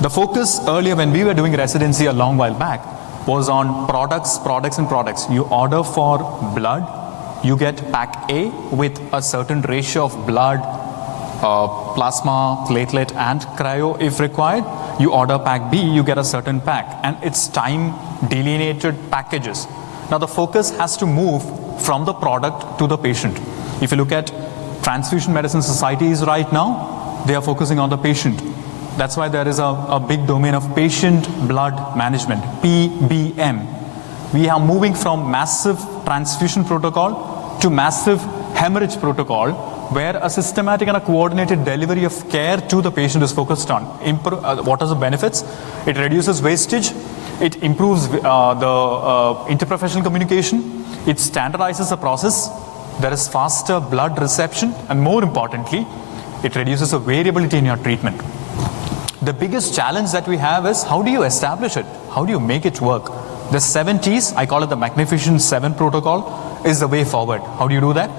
The focus earlier when we were doing residency a long while back was on products. You order for blood, you get pack A with a certain ratio of blood, plasma, platelet, and cryo if required. You order pack B, you get a certain pack, and it's time delineated packages. Now the focus has to move from the product to the patient. If you look at transfusion medicine societies right now, they are focusing on the patient. That's why there is a big domain of patient blood management, PBM. We are moving from massive transfusion protocol to massive hemorrhage protocol, where a systematic and a coordinated delivery of care to the patient is focused on. What are the benefits? It reduces wastage, it improves the interprofessional communication, it standardizes the process, there is faster blood reception, and more importantly, it reduces the variability in your treatment. The biggest challenge that we have is how do you establish it? How do you make it work? The 7 T's, I call it the Magnificent 7 protocol, is the way forward. How do you do that?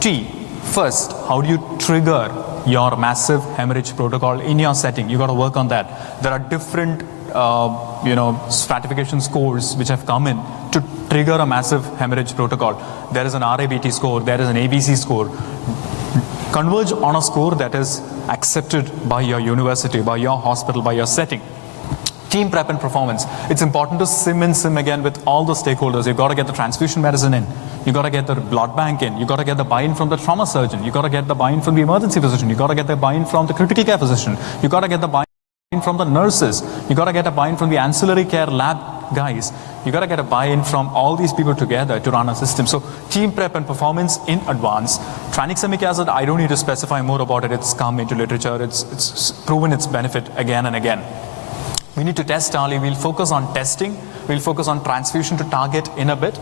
T, first, how do you trigger your massive hemorrhage protocol in your setting? You got to work on that. There are different stratification scores which have come in to trigger a massive hemorrhage protocol. There is an RABT score, there is an ABC score. Converge on a score that is accepted by your university, by your hospital, by your setting. Team prep and performance. It's important to sim again with all the stakeholders. You've got to get the transfusion medicine in. You've got to get the blood bank in. You've got to get the buy-in from the trauma surgeon. You've got to get the buy-in from the emergency physician. You've got to get the buy-in from the critical care physician. You've got to get the buy-in from the nurses. You've got to get a buy-in from the ancillary care lab guys. You got to get a buy-in from all these people together to run a system. So team prep and performance in advance. Tranexamic acid, I don't need to specify more about it. It's come into literature. It's proven its benefit again and again. We need to test early. We'll focus on testing. We'll focus on transfusion to target in a bit.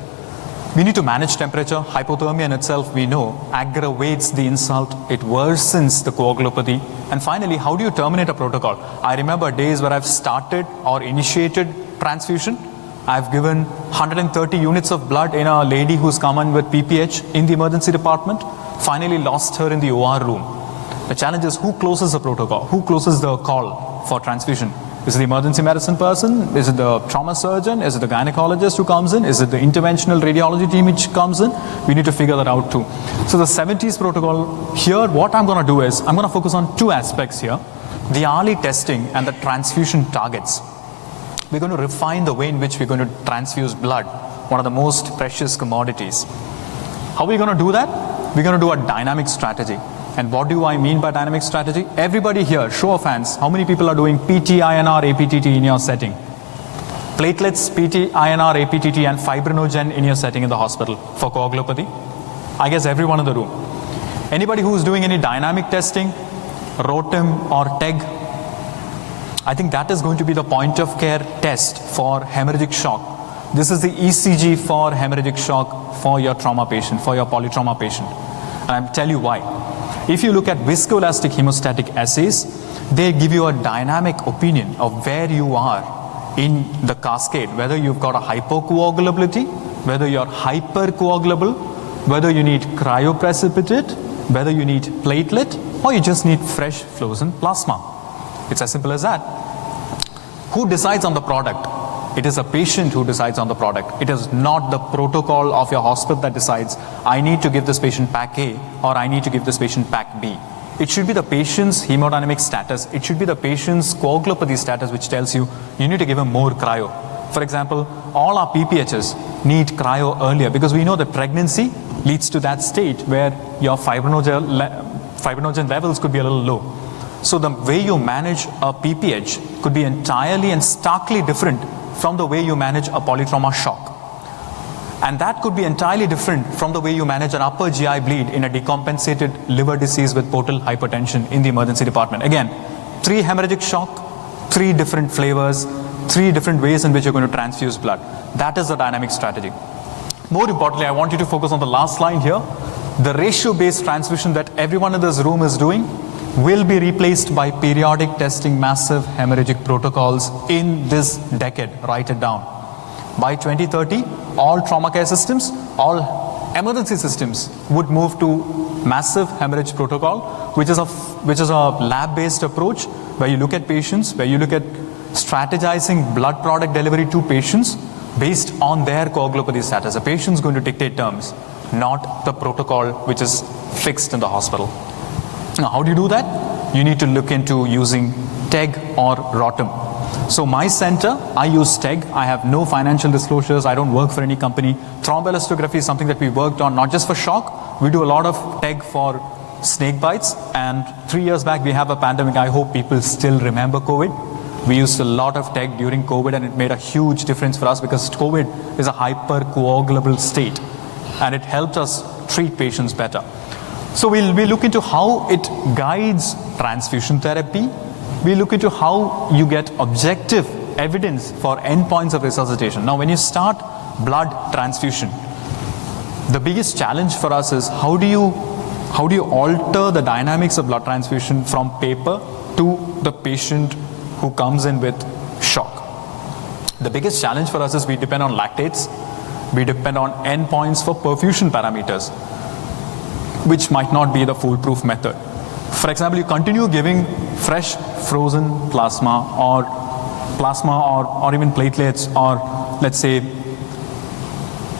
We need to manage temperature. Hypothermia in itself, we know, aggravates the insult. It worsens the coagulopathy. And finally, how do you terminate a protocol? I remember days where I've started or initiated transfusion. I've given 130 units of blood in a lady who's come in with PPH in the emergency department. Finally lost her in the OR room. The challenge is who closes the protocol? Who closes the call for transfusion? Is it the emergency medicine person? Is it the trauma surgeon? Is it the gynecologist who comes in? Is it the interventional radiology team which comes in? We need to figure that out too. So the 70s protocol here, what I'm going to do is I'm going to focus on 2 aspects here. The early testing and the transfusion targets. We're going to refine the way in which we're going to transfuse blood, one of the most precious commodities. How are we going to do that? We're going to do a dynamic strategy. And what do I mean by dynamic strategy? Everybody here, show of hands, how many people are doing PT, INR, APTT in your setting? Platelets, PT, INR, APTT, and fibrinogen in your setting in the hospital for coagulopathy? I guess everyone in the room. Anybody who's doing any dynamic testing, ROTEM or TEG? I think that is going to be the point of care test for hemorrhagic shock. This is the ECG for hemorrhagic shock for your trauma patient, for your polytrauma patient. And I'll tell you why. If you look at viscoelastic hemostatic assays, they give you a dynamic opinion of where you are in the cascade, whether you've got a hypocoagulability, whether you're hypercoagulable, whether you need cryoprecipitate, whether you need platelet, or you just need fresh frozen plasma. It's as simple as that. Who decides on the product? It is a patient who decides on the product. It is not the protocol of your hospital that decides, I need to give this patient pack A or I need to give this patient pack B. It should be the patient's hemodynamic status. It should be the patient's coagulopathy status which tells you, you need to give him more cryo. For example, all our PPHs need cryo earlier because we know that pregnancy leads to that state where your fibrinogen levels could be a little low. So the way you manage a PPH could be entirely and starkly different from the way you manage a polytrauma shock. And that could be entirely different from the way you manage an upper GI bleed in a decompensated liver disease with portal hypertension in the emergency department. Again, 3 hemorrhagic shock, 3 different flavors, 3 different ways in which you're going to transfuse blood. That is the dynamic strategy. More importantly, I want you to focus on the last line here. The ratio-based transfusion that everyone in this room is doing will be replaced by periodic testing massive hemorrhagic protocols in this decade. Write it down. By 2030, all trauma care systems, all emergency systems would move to massive hemorrhage protocol, which is a lab-based approach where you look at patients, where you look at strategizing blood product delivery to patients based on their coagulopathy status. The patient's going to dictate terms, not the protocol which is fixed in the hospital. Now, how do you do that? You need to look into using TEG or ROTEM. So my center, I use TEG. I have no financial disclosures. I don't work for any company. Thromboelastography is something that we worked on, not just for shock. We do a lot of TEG for snake bites. And 3 years back, we have a pandemic. I hope people still remember COVID. We used a lot of TEG during COVID, and it made a huge difference for us because COVID is a hypercoagulable state, and it helped us treat patients better. So we look into how it guides transfusion therapy. We look into how you get objective evidence for endpoints of resuscitation. Now, when you start blood transfusion, the biggest challenge for us is how do you alter the dynamics of blood transfusion from paper to the patient who comes in with shock. The biggest challenge for us is we depend on lactates, we depend on endpoints for perfusion parameters, which might not be the foolproof method. For example, you continue giving fresh frozen plasma or even platelets, or let's say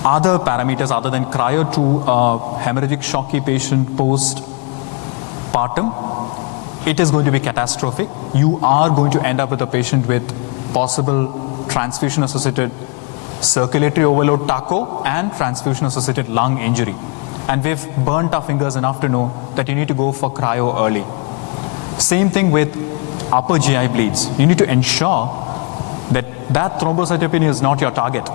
other parameters other than cryo to a hemorrhagic shocky patient post-partum, it is going to be catastrophic. You are going to end up with a patient with possible transfusion-associated circulatory overload TACO and transfusion-associated lung injury. And we've burnt our fingers enough to know that you need to go for cryo early. Same thing with upper GI bleeds. You need to ensure that thrombocytopenia is not your target.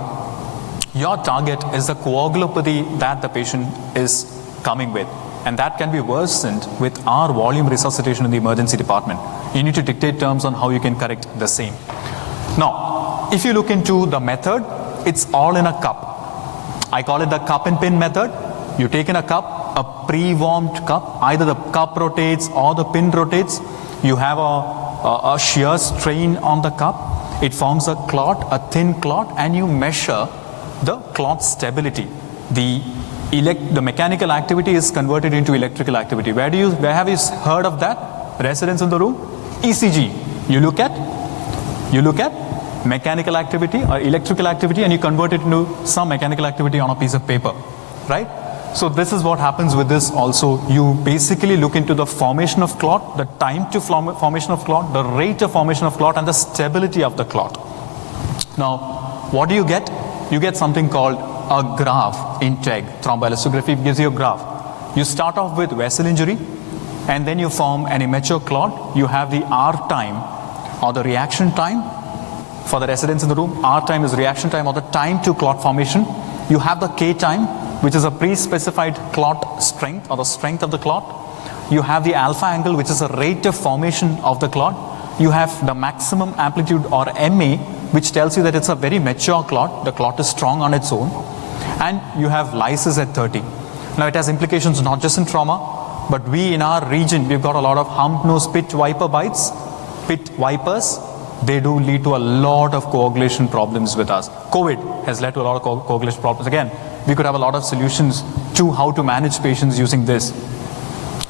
Your target is the coagulopathy that the patient is coming with. And that can be worsened with our volume resuscitation in the emergency department. You need to dictate terms on how you can correct the same. Now, if you look into the method, it's all in a cup. I call it the cup and pin method. You take in a cup, a pre-warmed cup, either the cup rotates or the pin rotates. You have a shear strain on the cup. It forms a clot, a thin clot, and you measure the clot stability. The mechanical activity is converted into electrical activity. Where have you heard of that? Residents in the room? ECG. You look at mechanical activity or electrical activity, and you convert it into some mechanical activity on a piece of paper, right? So this is what happens with this also. You basically look into the formation of clot, the time to formation of clot, the rate of formation of clot, and the stability of the clot. Now, what do you get? You get something called a graph in TEG. Thromboelastography gives you a graph. You start off with vessel injury, and then you form an immature clot. You have the R time or the reaction time. For the residents in the room, R time is reaction time or the time to clot formation. You have the K time, which is a pre-specified clot strength or the strength of the clot. You have the alpha angle, which is a rate of formation of the clot. You have the maximum amplitude or MA, which tells you that it's a very mature clot. The clot is strong on its own. And you have lysis at 30. Now it has implications not just in trauma, but we in our region, we've got a lot of hump nose pit viper bites, pit vipers. They do lead to a lot of coagulation problems with us. COVID has led to a lot of coagulation problems. Again, we could have a lot of solutions to how to manage patients using this.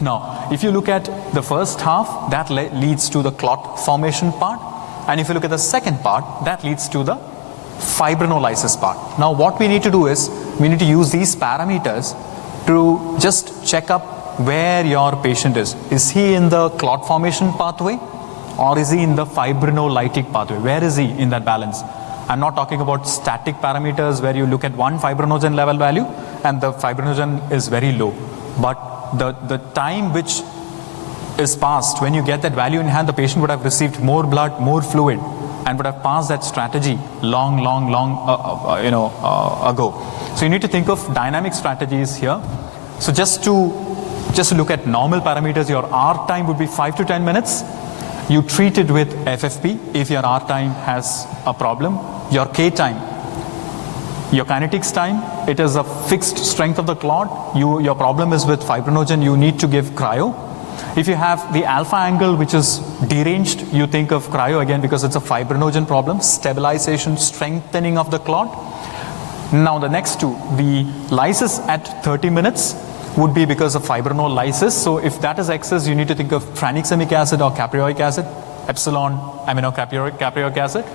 Now, if you look at the first half, that leads to the clot formation part. And if you look at the second part, that leads to the fibrinolysis part. Now, what we need to do is, we need to use these parameters to just check up where your patient is. Is he in the clot formation pathway? Or is he in the fibrinolytic pathway? Where is he in that balance? I'm not talking about static parameters where you look at one fibrinogen level value and the fibrinogen is very low. But the time which is passed, when you get that value in hand, the patient would have received more blood, more fluid, and would have passed that strategy long ago. So you need to think of dynamic strategies here. So just to look at normal parameters, your R time would be 5 to 10 minutes. You treat it with FFP if your R time has a problem. Your K time Your kinetics time, it is a fixed strength of the clot. Your problem is with fibrinogen, you need to give cryo. If you have the alpha angle which is deranged, you think of cryo again because it's a fibrinogen problem, stabilization, strengthening of the clot. Now the next two, the lysis at 30 minutes would be because of fibrinolysis. So if that is excess, you need to think of tranexamic acid or caproic acid, epsilon aminocaproic acid.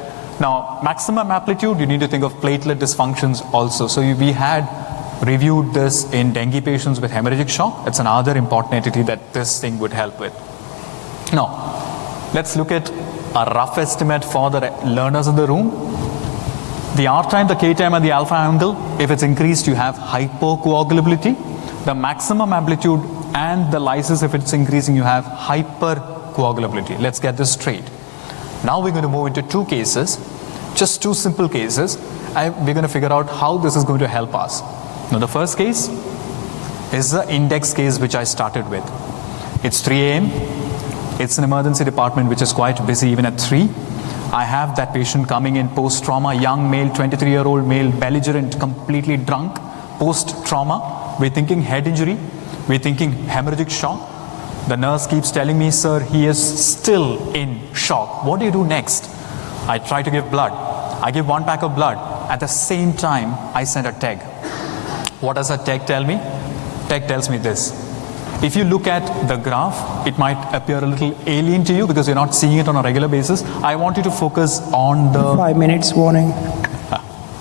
Now, maximum amplitude, you need to think of platelet dysfunctions also. So we had reviewed this in dengue patients with hemorrhagic shock. It's another important entity that this thing would help with. Now, let's look at a rough estimate for the learners in the room. The R time, the K time, and the alpha angle, if it's increased, you have hypocoagulability. The maximum amplitude and the lysis, if it's increasing, you have hypercoagulability. Let's get this straight. Now we're going to move into two cases, just two simple cases. We're going to figure out how this is going to help us. Now the first case is the index case which I started with. It's 3 a.m. It's an emergency department which is quite busy even at 3. I have that patient coming in post-trauma, young male, 23-year-old male, belligerent, completely drunk, post-trauma. We're thinking head injury. We're thinking hemorrhagic shock. The nurse keeps telling me, sir, he is still in shock. What do you do next? I try to give blood. I give 1 pack of blood. At the same time, I send a TEG. What does a TEG tell me? TEG tells me this. If you look at the graph, it might appear a little alien to you because you're not seeing it on a regular basis. I want you to focus on the... 5 minutes warning.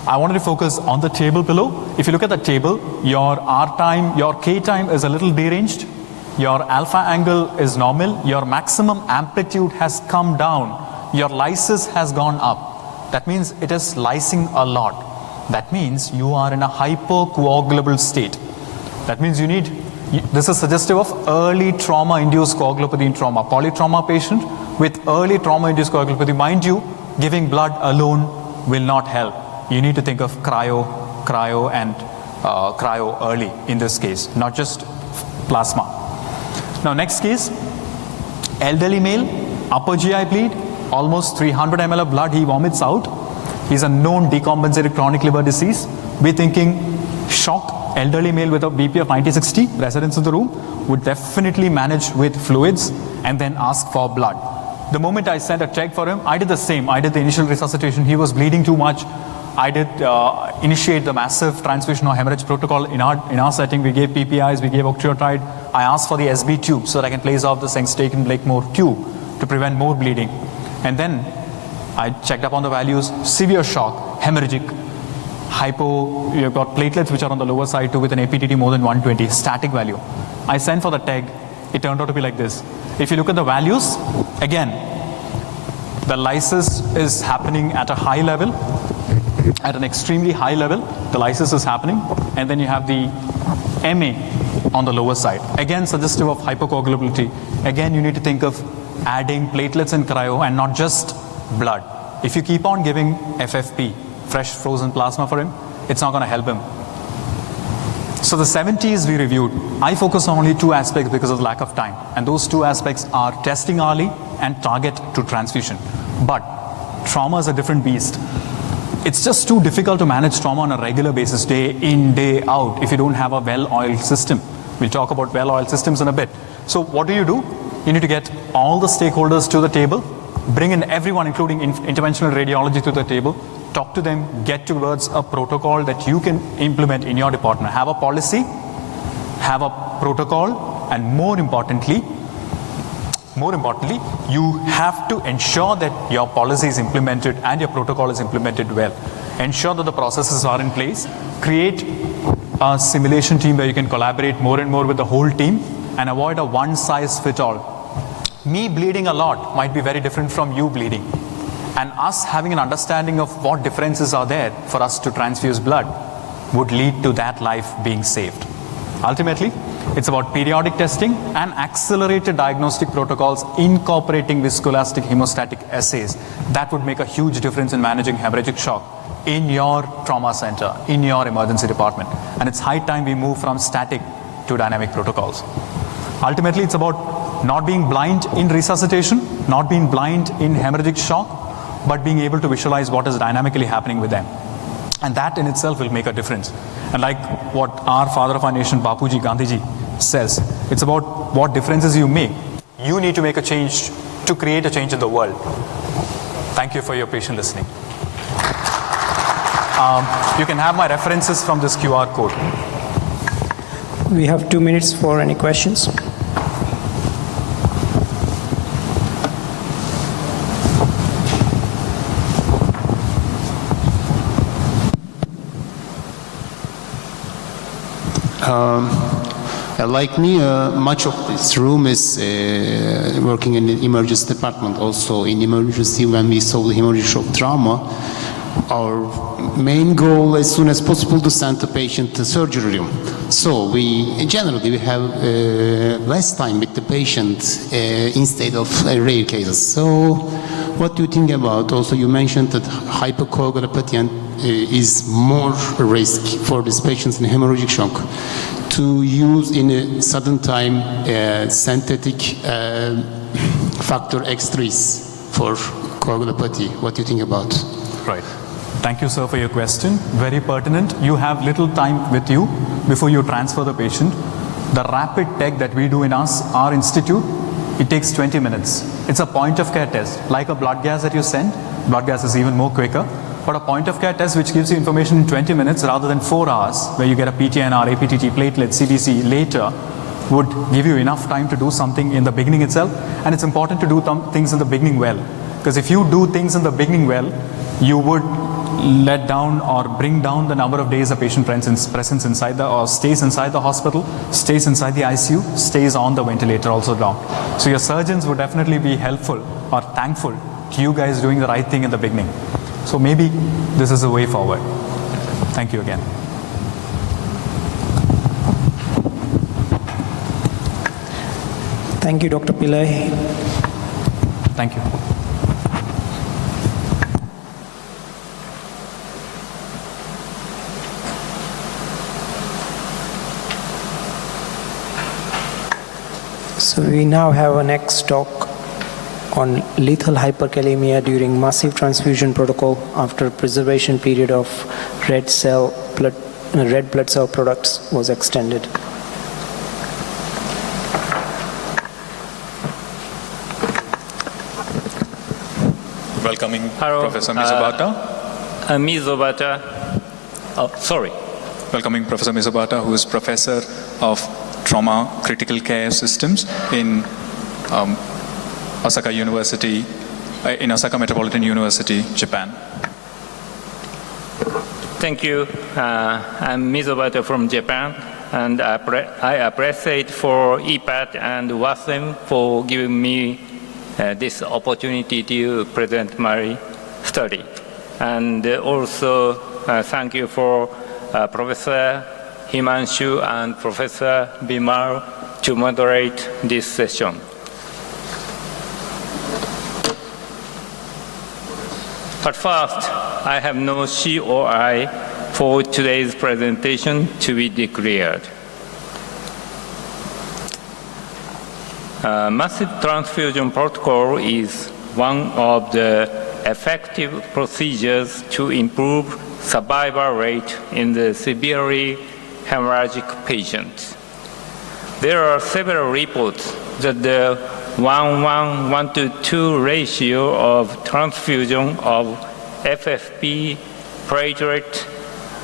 I wanted to focus on the table below. If you look at the table, your R time, your K time is a little deranged. Your alpha angle is normal. Your maximum amplitude has come down. Your lysis has gone up. That means it is lysing a lot. That means you are in a hypocoagulable state. That means you need, this is suggestive of early trauma-induced coagulopathy in trauma. Polytrauma patient with early trauma-induced coagulopathy. Mind you, giving blood alone will not help. You need to think of cryo early in this case, not just plasma. Now next case, elderly male, upper GI bleed, almost 300 ml of blood he vomits out. He's a known decompensated chronic liver disease. We're thinking shock, elderly male with a BP of 90-60, residents in the room would definitely manage with fluids and then ask for blood. The moment I sent a check for him, I did the same. I did the initial resuscitation. He was bleeding too much. I did initiate the massive transfusion or hemorrhage protocol in our setting. We gave PPIs, we gave octreotide. I asked for the SB tube so that I can place off the Sengstaken-Blakemore tube to prevent more bleeding. And then I checked up on the values, severe shock, hemorrhagic, hypo, you've got platelets which are on the lower side too with an APTT more than 120, static value. I sent for the TEG, it turned out to be like this. If you look at the values, again, the lysis is happening at a high level, at an extremely high level, the lysis is happening, and then you have the MA on the lower side. Again, suggestive of hypocoagulability. Again, you need to think of adding platelets and cryo and not just blood. If you keep on giving FFP, fresh frozen plasma for him, it's not going to help him. So the 70s we reviewed. I focus on only 2 aspects because of lack of time. And those 2 aspects are testing early and target to transfusion. But trauma is a different beast. It's just too difficult to manage trauma on a regular basis, day in, day out, if you don't have a well-oiled system. We'll talk about well-oiled systems in a bit. So what do? You need to get all the stakeholders to the table, bring in everyone, including interventional radiology, to the table, talk to them, get towards a protocol that you can implement in your department. Have a policy, have a protocol, and more importantly, you have to ensure that your policy is implemented and your protocol is implemented well. Ensure that the processes are in place. Create a simulation team where you can collaborate more and more with the whole team and avoid a one-size-fits-all. Me bleeding a lot might be very different from you bleeding. And us having an understanding of what differences are there for us to transfuse blood would lead to that life being saved. Ultimately, it's about periodic testing and accelerated diagnostic protocols incorporating viscoelastic hemostatic assays. That would make a huge difference in managing hemorrhagic shock in your trauma center, in your emergency department. And it's high time we move from static to dynamic protocols. Ultimately, it's about not being blind in resuscitation, not being blind in hemorrhagic shock, but being able to visualize what is dynamically happening with them. And that in itself will make a difference. And like what our father of our nation, Bapuji Gandhiji, says, it's about what differences you make. You need to make a change to create a change in the world. Thank you for your patient listening. You can have my references from this QR code. We have 2 minutes for any questions. Like me, much of this room is working in the emergency department. Also in emergency, when we saw the hemorrhage shock trauma, our main goal as soon as possible to send the patient to surgery room. So we generally have less time with the patient instead of rare cases. So what do you think about? Also, you mentioned that hypocoagulopathy is more risk for these patients in hemorrhagic shock. To use in a sudden time synthetic factor X3s for coagulopathy. What do you think about? Right. Thank you, sir, for your question. Very pertinent. You have little time with you before you transfer the patient. The rapid tech that we do in our institute, it takes 20 minutes. It's a point of care test. Like a blood gas that you send, blood gas is even more quicker. But a point of care test which gives you information in 20 minutes rather than 4 hours, where you get a PTNR, APTT, platelets, CBC later, would give you enough time to do something in the beginning itself. And it's important to do things in the beginning well. Because if you do things in the beginning well, you would let down or bring down the number of days a patient presence inside or stays inside the hospital, stays inside the ICU, stays on the ventilator also down. So your surgeons would definitely be helpful or thankful to you guys doing the right thing in the beginning. So maybe this is a way forward. Thank you again. Thank you, Dr. Pillai. Thank you. So we now have a next talk on lethal hyperkalemia during massive transfusion protocol after preservation period of red blood cell products was extended. Welcoming Professor Mizobata. Welcoming Professor Mizobata, who is Professor of Trauma Critical Care Systems in Osaka University, in Osaka Metropolitan University, Japan. Thank you. I'm Mizobata from Japan, and I appreciate for EPAT and WASM for giving me this opportunity to present my study. And also thank you for Professor Himanshu and Professor Bimal to moderate this session. But first, I have no COI for today's presentation to be declared. Massive transfusion protocol is one of the effective procedures to improve survival rate in the severely hemorrhagic patients. There are several reports that the 1:2 ratio of transfusion of FFP, platelet,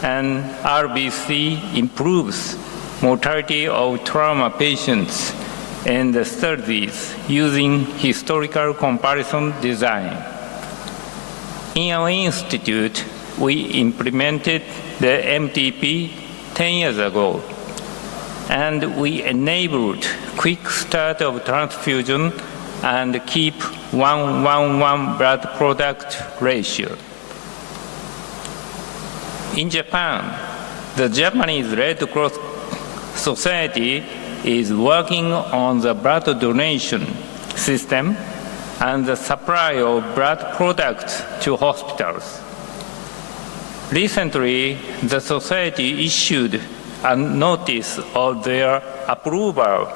and RBC improves mortality of trauma patients in the studies using historical comparison design. In our institute, we implemented the MTP 10 years ago, and we enabled quick start of transfusion and keep 1:1 blood product ratio. In Japan, the Japanese Red Cross Society is working on the blood donation system and the supply of blood products to hospitals. Recently, the society issued a notice of their approval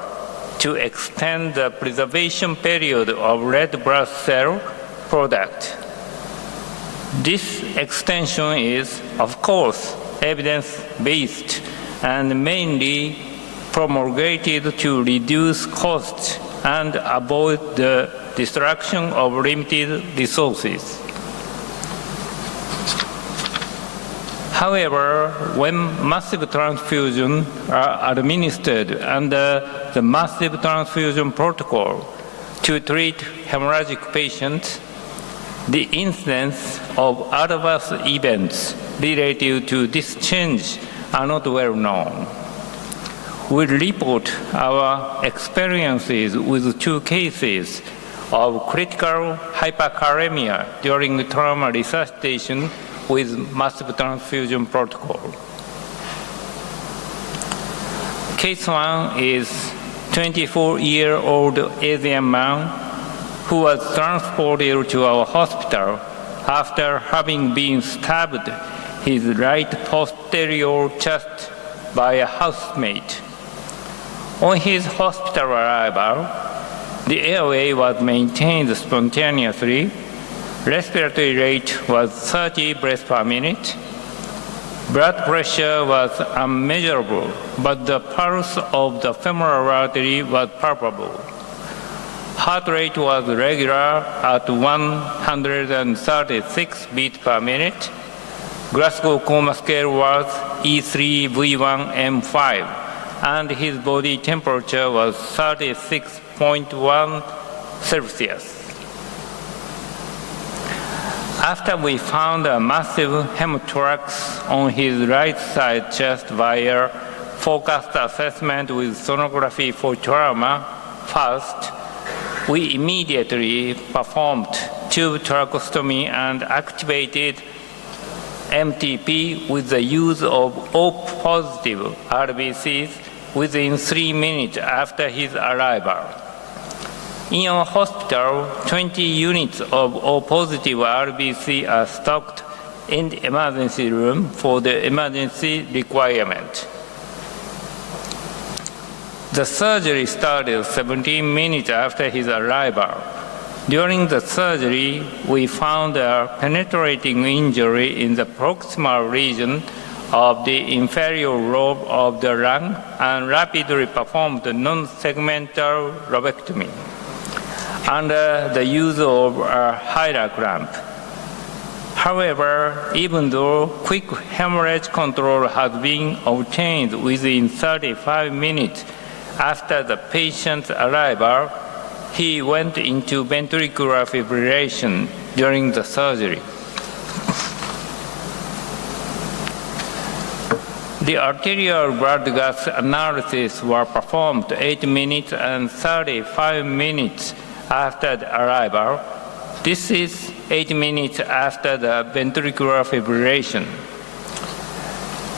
to extend the preservation period of red blood cell product. This extension is, of course, evidence-based and mainly promulgated to reduce costs and avoid the destruction of limited resources. However, when massive transfusions are administered under the massive transfusion protocol to treat hemorrhagic patients, the incidence of adverse events related to this change are not well known. We report our experiences with 2 cases of critical hyperkalemia during trauma resuscitation with massive transfusion protocol. Case 1 is 24-year-old Asian man who was transported to our hospital after having been stabbed his right posterior chest by a housemate. On his hospital arrival, the airway was maintained spontaneously, respiratory rate was 30 breaths per minute, blood pressure was unmeasurable, but the pulse of the femoral artery was palpable. Heart rate was regular at 136 beats per minute. Glasgow Coma Scale was E3V1M5, and his body temperature was 36.1 Celsius. After we found a massive hemothorax on his right side chest via focused assessment with sonography for trauma, first, we immediately performed tube tracheostomy and activated MTP with the use of O-positive RBCs within 3 minutes after his arrival. In our hospital, 20 units of O-positive RBC are stocked in the emergency room for the emergency requirement. The surgery started 17 minutes after his arrival. During the surgery, we found a penetrating injury in the proximal region of the inferior lobe of the lung and rapidly performed non-segmental lobectomy under the use of a Hyla clamp. However, even though quick hemorrhage control has been obtained within 35 minutes after the patient's arrival, he went into ventricular fibrillation during the surgery. The arterial blood gas analysis were performed 8 minutes and 35 minutes after the arrival. This is 8 minutes after the ventricular fibrillation.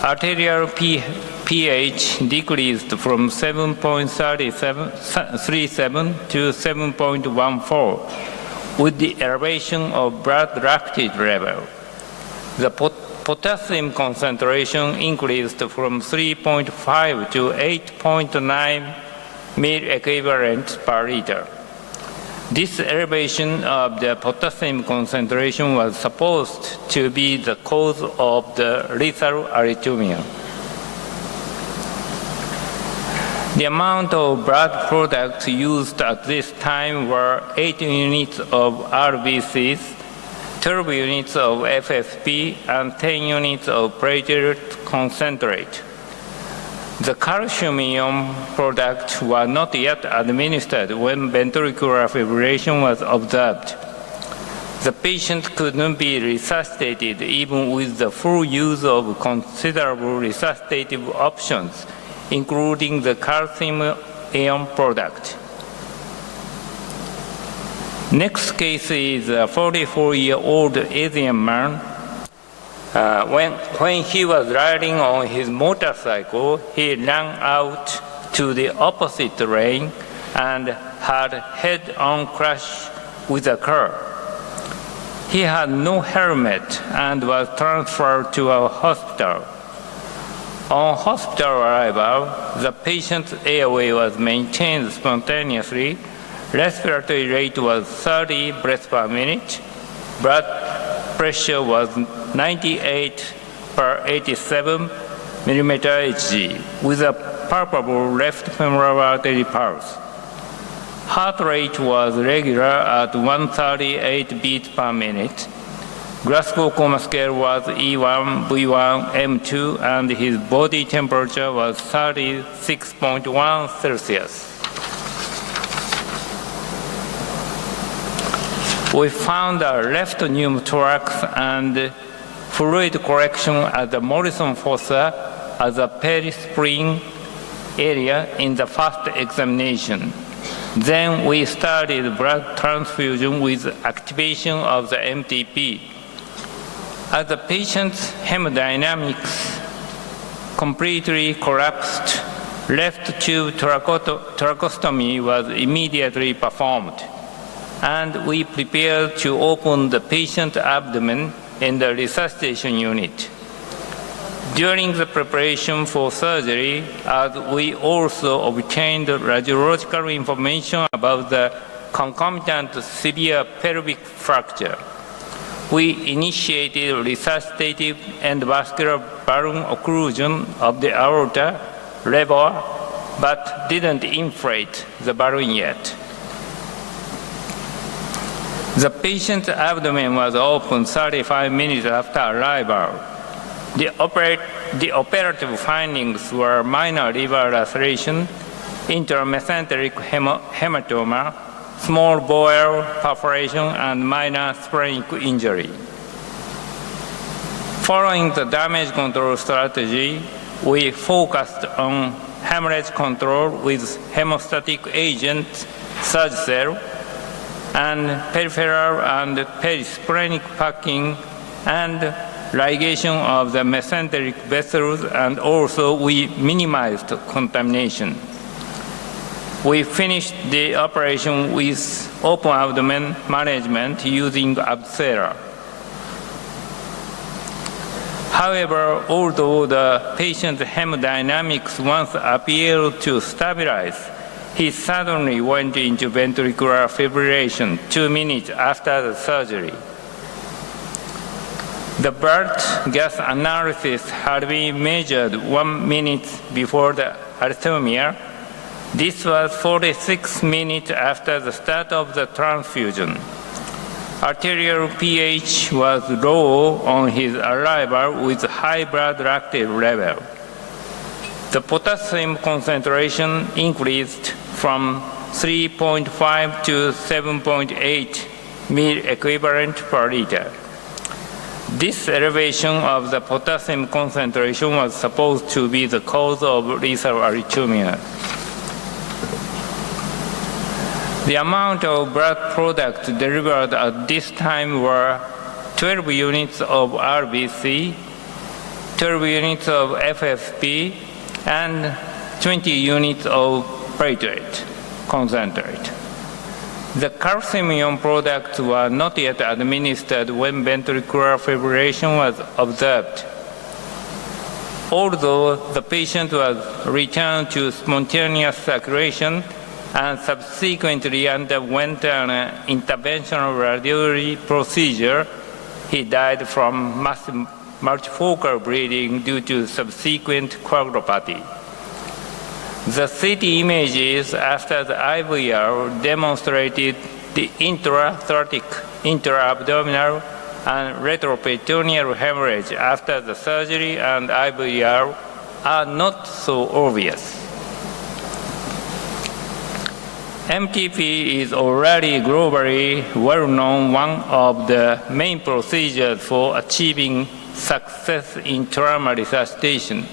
Arterial pH decreased from 7.37 to 7.14 with the elevation of blood lactate level. The potassium concentration increased from 3.5 to 8.9 milliequivalents per liter. This elevation of the potassium concentration was supposed to be the cause of the lethal arrhythmia. The amount of blood products used at this time were 8 units of RBCs, 12 units of FFP, and 10 units of platelet concentrate. The calcium-ion products were not yet administered when ventricular fibrillation was observed. The patient could not be resuscitated even with the full use of considerable resuscitative options, including the calcium-ion product. Next case is a 44-year-old Asian man. When he was riding on his motorcycle, he ran out to the opposite lane and had head-on crash with a car. He had no helmet and was transferred to our hospital. On hospital arrival, the patient's airway was maintained spontaneously, respiratory rate was 30 breaths per minute, blood pressure was 98/87 millimeter Hg with a palpable left femoral artery pulse. Heart rate was regular at 138 beats per minute. Glasgow Coma Scale was E1, V1, M2, and his body temperature was 36.1 Celsius. We found a left pneumothorax and fluid correction at the Morrison fossa as a perispleen area in the first examination. Then we started blood transfusion with activation of the MTP. As the patient's hemodynamics completely collapsed, left tube tracheostomy was immediately performed, and we prepared to open the patient's abdomen in the resuscitation unit. During the preparation for surgery, as we also obtained radiological information about the concomitant severe pelvic fracture, we initiated resuscitative endovascular balloon occlusion of the aorta lever, but didn't inflate the balloon yet. The patient's abdomen was opened 35 minutes after arrival. The operative findings were minor liver laceration, intramesenteric hematoma, small bowel perforation, and minor splenic injury. Following the damage control strategy, we focused on hemorrhage control with hemostatic agent, Surgicel, and peripheral and perisplenic packing and ligation of the mesenteric vessels, and also we minimized contamination. We finished the operation with open abdomen management using Acil. However, although the patient's hemodynamics once appeared to stabilize, he suddenly went into ventricular fibrillation 2 minutes after the surgery. The blood gas analysis had been measured 1 minute before the arrhythmia. This was 46 minutes after the start of the transfusion. Arterial pH was low on his arrival with high blood lactate level. The potassium concentration increased from 3.5 to 7.8 ml equivalent per liter. This elevation of the potassium concentration was supposed to be the cause of lethal arrhythmia. The amount of blood product delivered at this time were 12 units of RBC, 12 units of FFP, and 20 units of platelet concentrate. The calcium products were not yet administered when ventricular fibrillation was observed. Although the patient was returned to spontaneous circulation and subsequently underwent an interventional radiology procedure, he died from massive multifocal bleeding due to subsequent coagulopathy. The CT images after the IVR demonstrated the intrathoracic, intra-abdominal, and retroperitoneal hemorrhage after the surgery and IVR are not so obvious. MTP is already globally well-known one of the main procedures for achieving success in trauma resuscitation.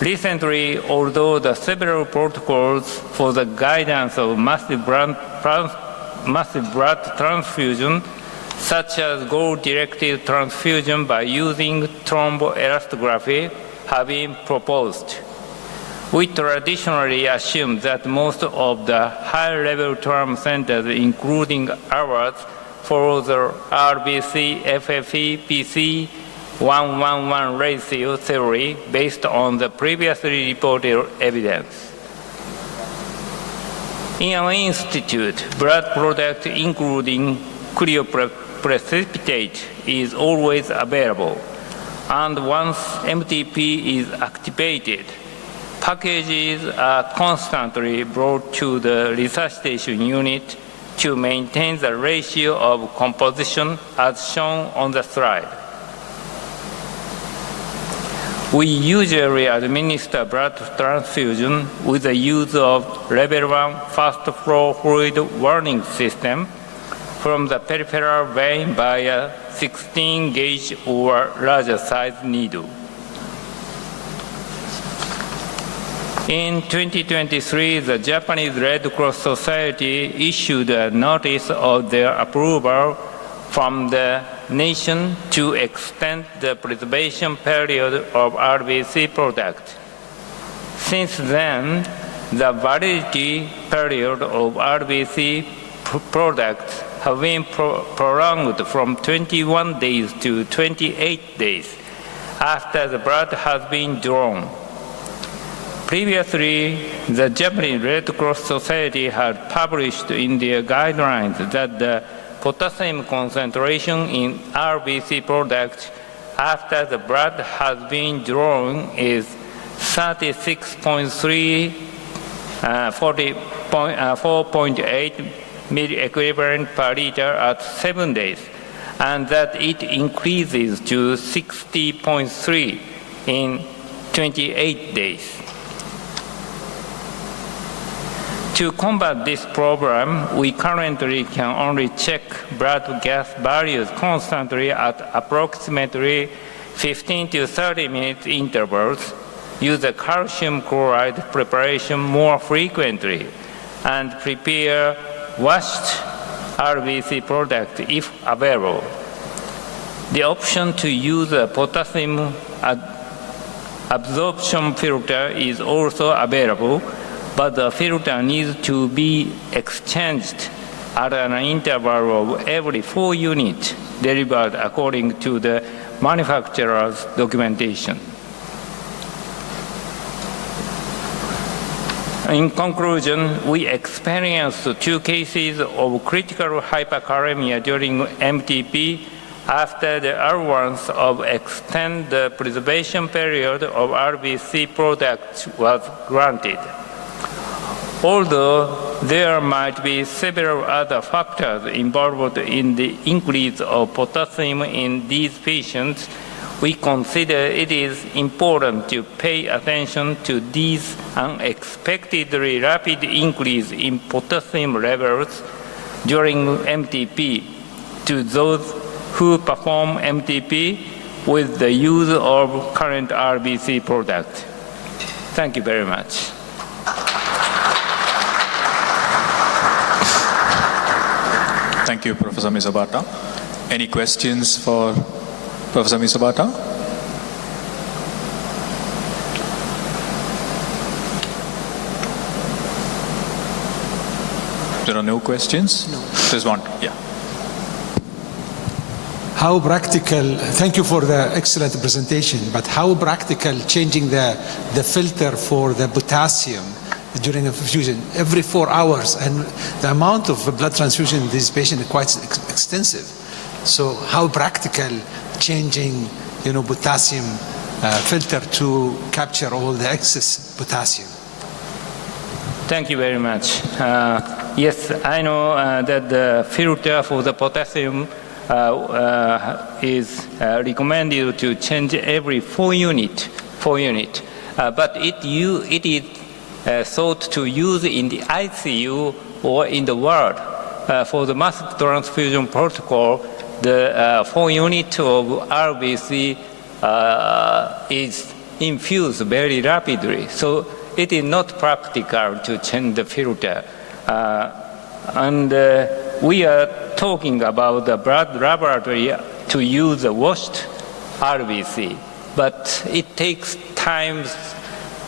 Recently, although the several protocols for the guidance of massive blood transfusion, such as goal-directed transfusion by using thromboelastography, have been proposed, we traditionally assume that most of the high-level trauma centers, including ours, follow the RBC, FFE, PC 1:1:1 ratio theory based on the previously reported evidence. In our institute, blood products including precipitate is always available, and once MTP is activated, packages are constantly brought to the resuscitation unit to maintain the ratio of composition as shown on the slide. We usually administer blood transfusion with the use of level 1 fast flow fluid warning system from the peripheral vein by a 16 gauge or larger size needle. In 2023, the Japanese Red Cross Society issued a notice of their approval from the nation to extend the preservation period of RBC product. Since then, the validity period of RBC products have been prolonged from 21 days to 28 days after the blood has been drawn. Previously, the Japanese Red Cross Society had published in their guidelines that the potassium concentration in RBC products after the blood has been drawn is 36.3, 4.8 milliequivalent per liter at 7 days, and that it increases to 60.3 in 28 days. To combat this problem, we currently can only check blood gas values constantly at approximately 15 to 30 minute intervals, use the calcium chloride preparation more frequently, and prepare washed RBC product if available. The option to use a potassium absorption filter is also available, but the filter needs to be exchanged at an interval of every 4 units delivered according to the manufacturer's documentation. In conclusion, we experienced 2 cases of critical hyperkalemia during MTP after the allowance of extend the preservation period of RBC products was granted. Although there might be several other factors involved in the increase of potassium in these patients, we consider it is important to pay attention to these unexpectedly rapid increase in potassium levels during MTP to those who perform MTP with the use of current RBC product. Thank you very much. Thank you, Professor Misabata. Any questions for Professor Misabata? There are no questions? No. There's one, yeah. How practical, thank you for the excellent presentation, but how practical changing the filter for the potassium during a infusion every 4 hours, and the amount of blood transfusion in this patient is quite extensive. So how practical changing, potassium filter to capture all the excess potassium? Thank you very much. Yes, I know that the filter for the potassium is recommended to change every 4 units, but it is thought to use in the ICU or in the ward. For the mass transfusion protocol, the 4 units of RBC is infused very rapidly, so it is not practical to change the filter. And we are talking about the blood laboratory to use the washed RBC, but it takes time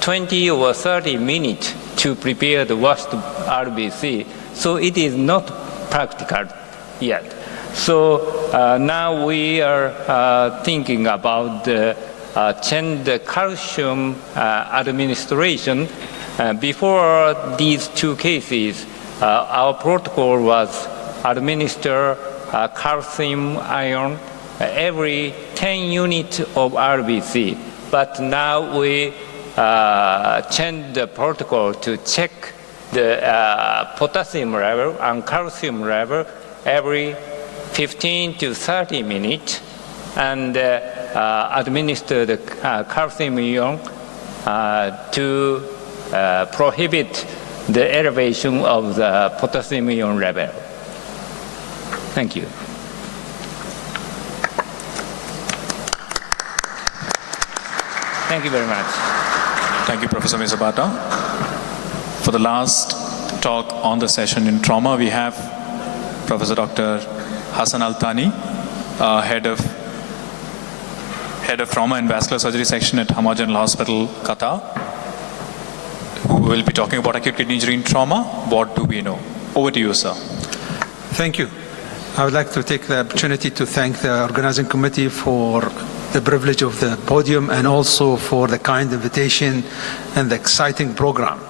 20 or 30 minutes to prepare the washed RBC, so it is not practical yet. So now we are thinking about change the calcium administration. Before these 2 cases, our protocol was administer calcium ion every 10 units of RBC. But now we change the protocol to check the potassium level and calcium level every 15 to 30 minutes and administer the calcium ion to prohibit the elevation of the potassium ion level. Thank you. Thank you very much. Thank you, Professor Mizabata. For the last talk on the session in trauma, we have Professor Dr. Hassan Al-Thani, head of Trauma and Vascular Surgery Section at Hamad General Hospital, Qatar, who will be talking about acute kidney injury in trauma. What do we know? Over to you, sir. Thank you. I would like to take the opportunity to thank the organizing committee for the privilege of the podium and also for the kind invitation and the exciting program.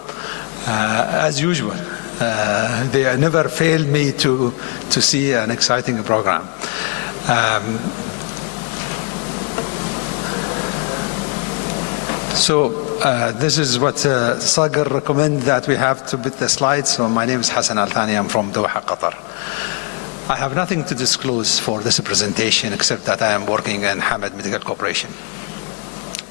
As usual, they never fail me to see an exciting program. This is what Sagar recommended that we have to put the slides. So my name is Hassan Al-Thani. I'm from Doha, Qatar. I have nothing to disclose for this presentation except that I am working in Hamad Medical Corporation.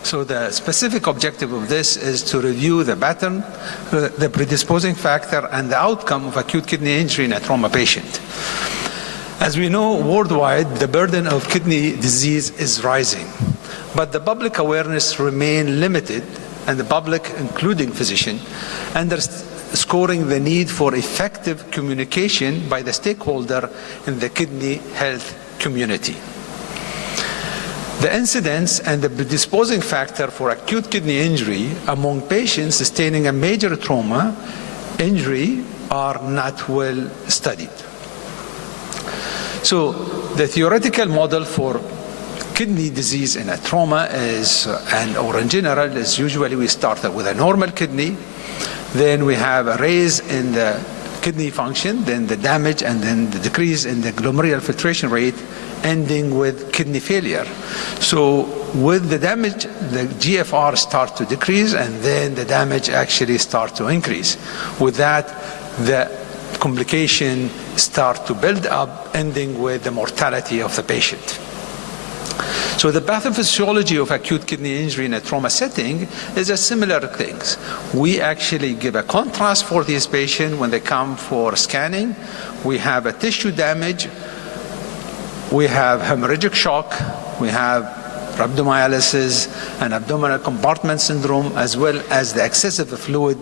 So the specific objective of this is to review the pattern, the predisposing factor, and the outcome of acute kidney injury in a trauma patient. As we know, worldwide, the burden of kidney disease is rising, but the public awareness remains limited, and the public, including physicians, underscoring the need for effective communication by the stakeholder in the kidney health community. The incidence and the predisposing factor for acute kidney injury among patients sustaining a major trauma injury are not well studied. So the theoretical model for kidney disease in a trauma is, or in general, is usually we start with a normal kidney, then we have a raise in the kidney function, then the damage, and then the decrease in the glomerular filtration rate, ending with kidney failure. So with the damage, the GFR start to decrease, and then the damage actually start to increase. With that, the complication start to build up, ending with the mortality of the patient. So the pathophysiology of acute kidney injury in a trauma setting is a similar things. We actually give a contrast for these patients when they come for scanning. We have a tissue damage, we have hemorrhagic shock, we have rhabdomyolysis and abdominal compartment syndrome, as well as the excessive fluid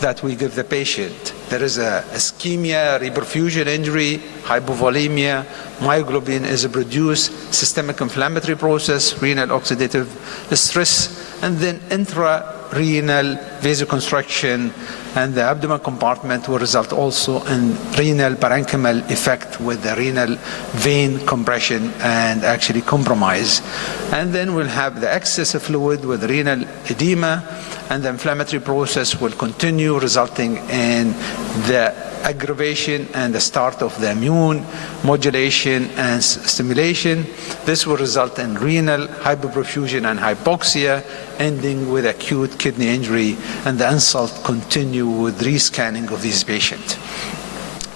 that we give the patient. There is a ischemia, reperfusion injury, hypovolemia, myoglobin is produced, systemic inflammatory process, renal oxidative stress, and then intrarenal vasoconstriction, and the abdominal compartment will result also in renal parenchymal effect with the renal vein compression and actually compromise. And then we'll have the excess of fluid with renal edema, and the inflammatory process will continue, resulting in the aggravation and the start of the immune modulation and stimulation. This will result in renal hypoperfusion and hypoxia, ending with acute kidney injury, and the insult continue with rescanning of these patients.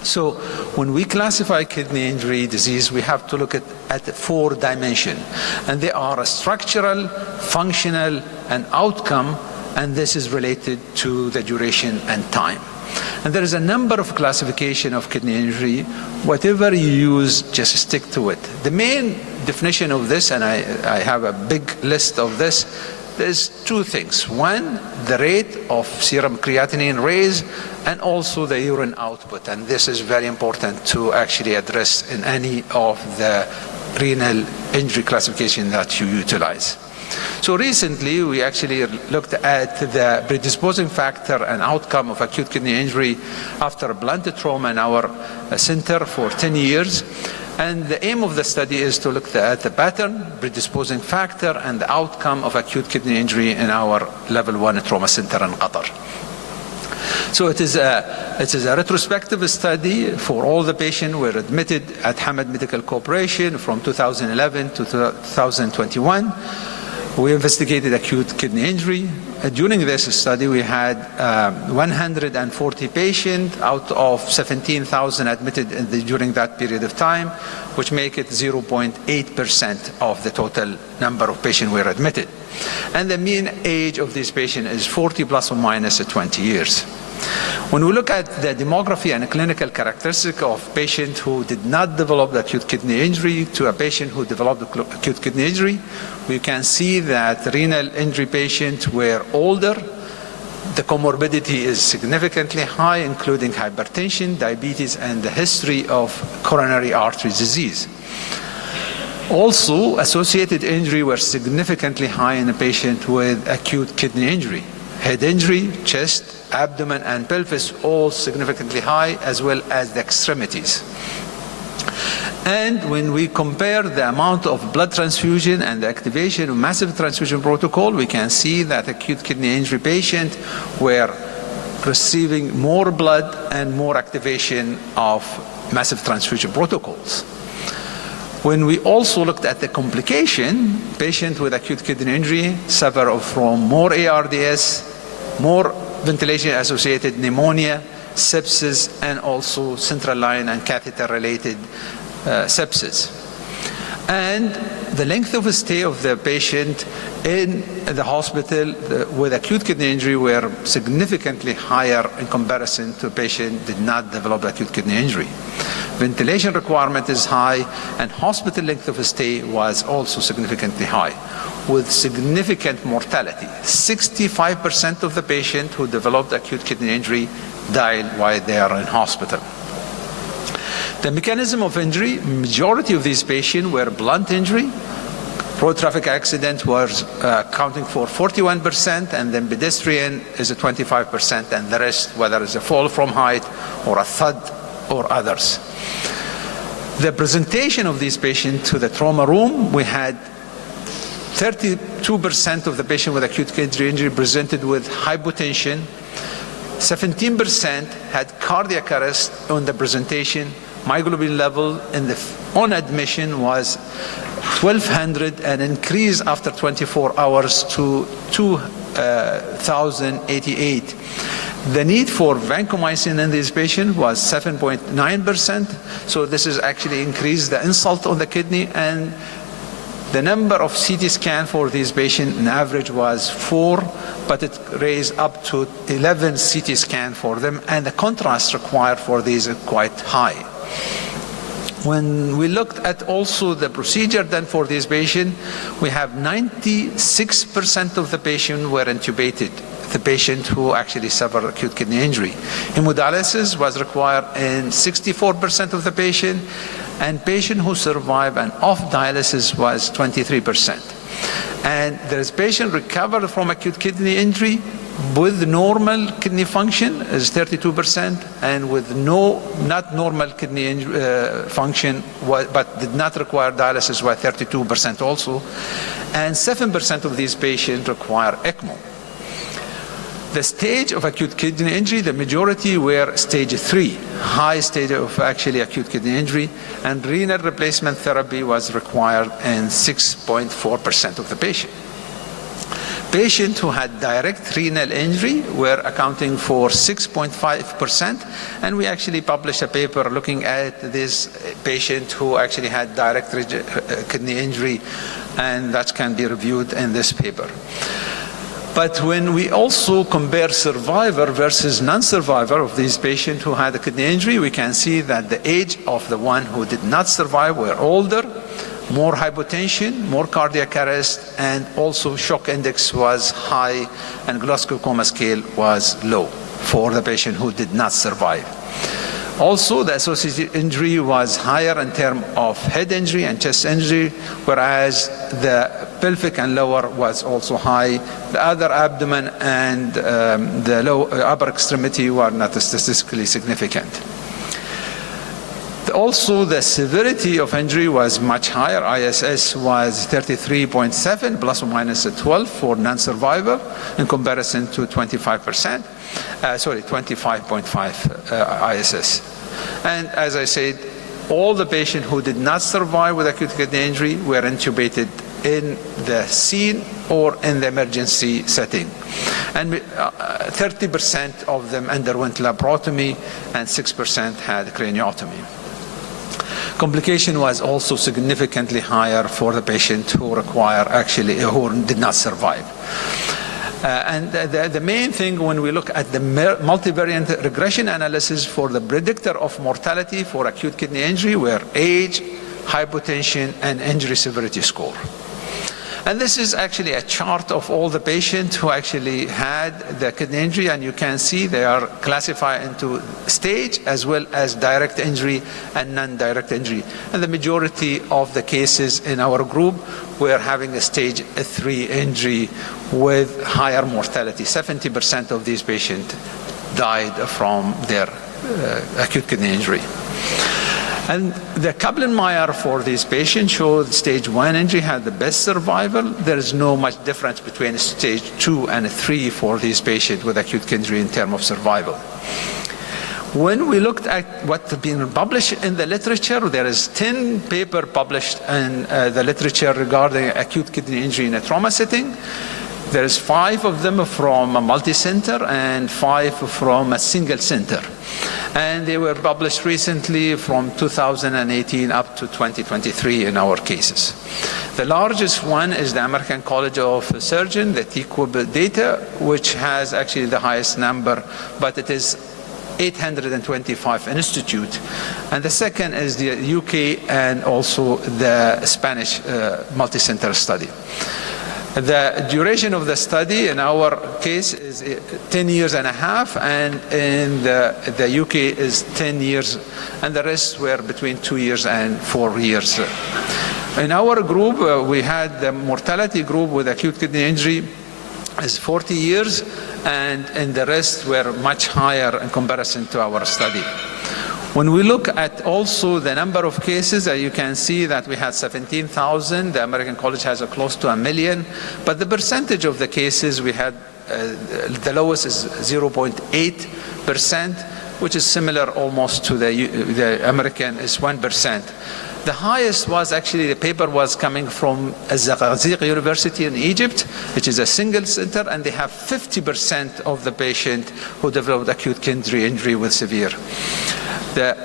So when we classify kidney injury disease, we have to look at 4 dimensions, and they are structural, functional, and outcome, and this is related to the duration and time. And there is a number of classification of kidney injury. Whatever you use, just stick to it. The main definition of this, and I have a big list of this, there's 2 things. One, the rate of serum creatinine raise, and also the urine output. And this is very important to actually address in any of the renal injury classification that you utilize. So recently, we actually looked at the predisposing factor and outcome of acute kidney injury after a blunt trauma in our center for 10 years. And the aim of the study is to look at the pattern, predisposing factor, and the outcome of acute kidney injury in our level 1 trauma center in Qatar. So it is a It is a retrospective study for all the patients who were admitted at Hamad Medical Corporation from 2011 to 2021. We investigated acute kidney injury. During this study, we had 140 patients out of 17,000 admitted during that period of time, which make it 0.8% of the total number of patients who were admitted. And the mean age of these patients is 40 plus or minus 20 years. When we look at the demography and clinical characteristic of patients who did not develop acute kidney injury to a patient who developed acute kidney injury, we can see that renal injury patients were older. The comorbidity is significantly high, including hypertension, diabetes, and the history of coronary artery disease. Also, associated injury were significantly high in a patient with acute kidney injury. Head injury, chest, abdomen, and pelvis all significantly high, as well as the extremities. And when we compare the amount of blood transfusion and the activation of massive transfusion protocol, we can see that acute kidney injury patients were receiving more blood and more activation of massive transfusion protocols. When we also looked at the complication, patients with acute kidney injury suffer from more ARDS, more ventilation-associated pneumonia, sepsis, and also central line and catheter-related sepsis. And the length of stay of the patient in the hospital with acute kidney injury were significantly higher in comparison to a patient who did not develop acute kidney injury. Ventilation requirement is high, and hospital length of stay was also significantly high, with significant mortality. 65% of the patients who developed acute kidney injury died while they are in hospital. The mechanism of injury, majority of these patients were blunt injury. Road traffic accident was accounting for 41%, and then pedestrian is 25%, and the rest, whether it's a fall from height or a thud or others. The presentation of these patients to the trauma room, we had 32% of the patients with acute kidney injury presented with hypotension. 17% had cardiac arrest on the presentation. Myoglobin level on admission was 1,200 and increased after 24 hours to 2,088. The need for vancomycin in these patients was 7.9%. So this has actually increased the insult on the kidney, and the number of CT scans for these patients in average was 4, but it raised up to 11 CT scans for them, and the contrast required for these is quite high. When we looked at also the procedure done for this patient, we have 96% of the patients were intubated, the patient who actually suffered acute kidney injury. Hemodialysis was required in 64% of the patient, and patient who survived and off dialysis was 23%. And there is patient recovered from acute kidney injury with normal kidney function is 32%, and with not normal kidney function but did not require dialysis was 32% also, and 7% of these patients require ECMO. The stage of acute kidney injury, the majority were stage 3, high stage of actually acute kidney injury, and renal replacement therapy was required in 6.4% of the patient. Patients who had direct renal injury were accounting for 6.5%, and we actually published a paper looking at this patient who actually had direct kidney injury, and that can be reviewed in this paper. But when we also compare survivor versus non-survivor of these patients who had a kidney injury, we can see that the age of the one who did not survive were older, more hypotension, more cardiac arrest, and also shock index was high, and Glasgow Coma Scale was low for the patient who did not survive. Also, the associated injury was higher in terms of head injury and chest injury, whereas the pelvic and lower was also high. The other abdomen and the upper extremity were not statistically significant. also the severity of injury was much higher. ISS was 33.7 plus or minus 12 for non-survivor in comparison to 25%, 25.5 ISS. And as I said, all the patients who did not survive with acute kidney injury were intubated in the scene or in the emergency setting. And 30% of them underwent laparotomy and 6% had craniotomy. Complication was also significantly higher for the patient who who did not survive. And the main thing when we look at the multivariate regression analysis for the predictor of mortality for acute kidney injury were age, hypotension, and injury severity score. And this is actually a chart of all the patients who actually had the kidney injury, and you can see they are classified into stage as well as direct injury and non-direct injury. And the majority of the cases in our group were having a stage 3 injury with higher mortality. 70% of these patients died from their acute kidney injury. And the Kaplan-Meier for these patients showed stage 1 injury had the best survival. There is no much difference between stage 2 and 3 for these patients with acute kidney injury in terms of survival. When we looked at what's been published in the literature, there is 10 papers published in the literature regarding acute kidney injury in a trauma setting. There is 5 of them from a multi-center and 5 from a single center. And they were published recently from 2018 up to 2023 in our cases. The largest one is the American College of Surgeons, the TQIP data, which has actually the highest number, but it is 825 institute. And the second is the UK and also the Spanish multi-center study. The duration of the study in our case is 10 years and a half, and in the UK is 10 years, and the rest were between 2 years and 4 years. In our group, we had the mortality group with acute kidney injury is 40 years, and the rest were much higher in comparison to our study. When we look at also the number of cases, you can see that we had 17,000. The American College has close to 1 million. But the percentage of the cases we had, the lowest is 0.8%, which is similar almost to the American is 1%. The highest was actually, the paper was coming from Al-Zaghazigh University in Egypt, which is a single center, and they have 50% of the patient who developed acute kidney injury with severe. The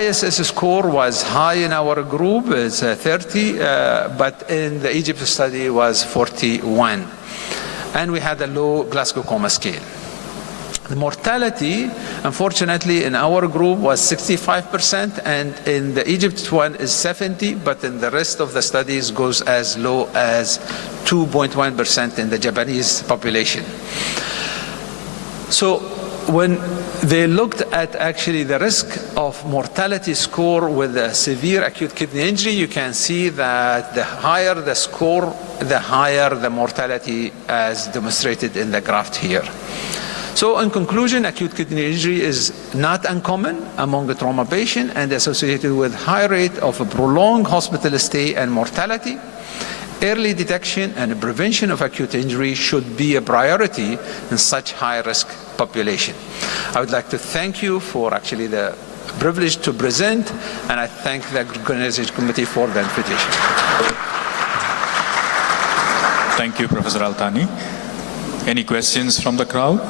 ISS score was high in our group, it's 30, but in the Egypt study was 41. And we had a low Glasgow Coma scale. The mortality, unfortunately, in our group was 65%, and in the Egypt one is 70, but in the rest of the studies goes as low as 2.1% in the Japanese population. So when they looked at actually the risk of mortality score with a severe acute kidney injury, you can see that the higher the score, the higher the mortality as demonstrated in the graph here. So in conclusion, acute kidney injury is not uncommon among the trauma patient and associated with high rate of a prolonged hospital stay and mortality. Early detection and prevention of acute injury should be a priority in such high-risk population. I would like to thank you for actually the privilege to present, and I thank the organization committee for the invitation. Thank you, Professor Altani. Any questions from the crowd?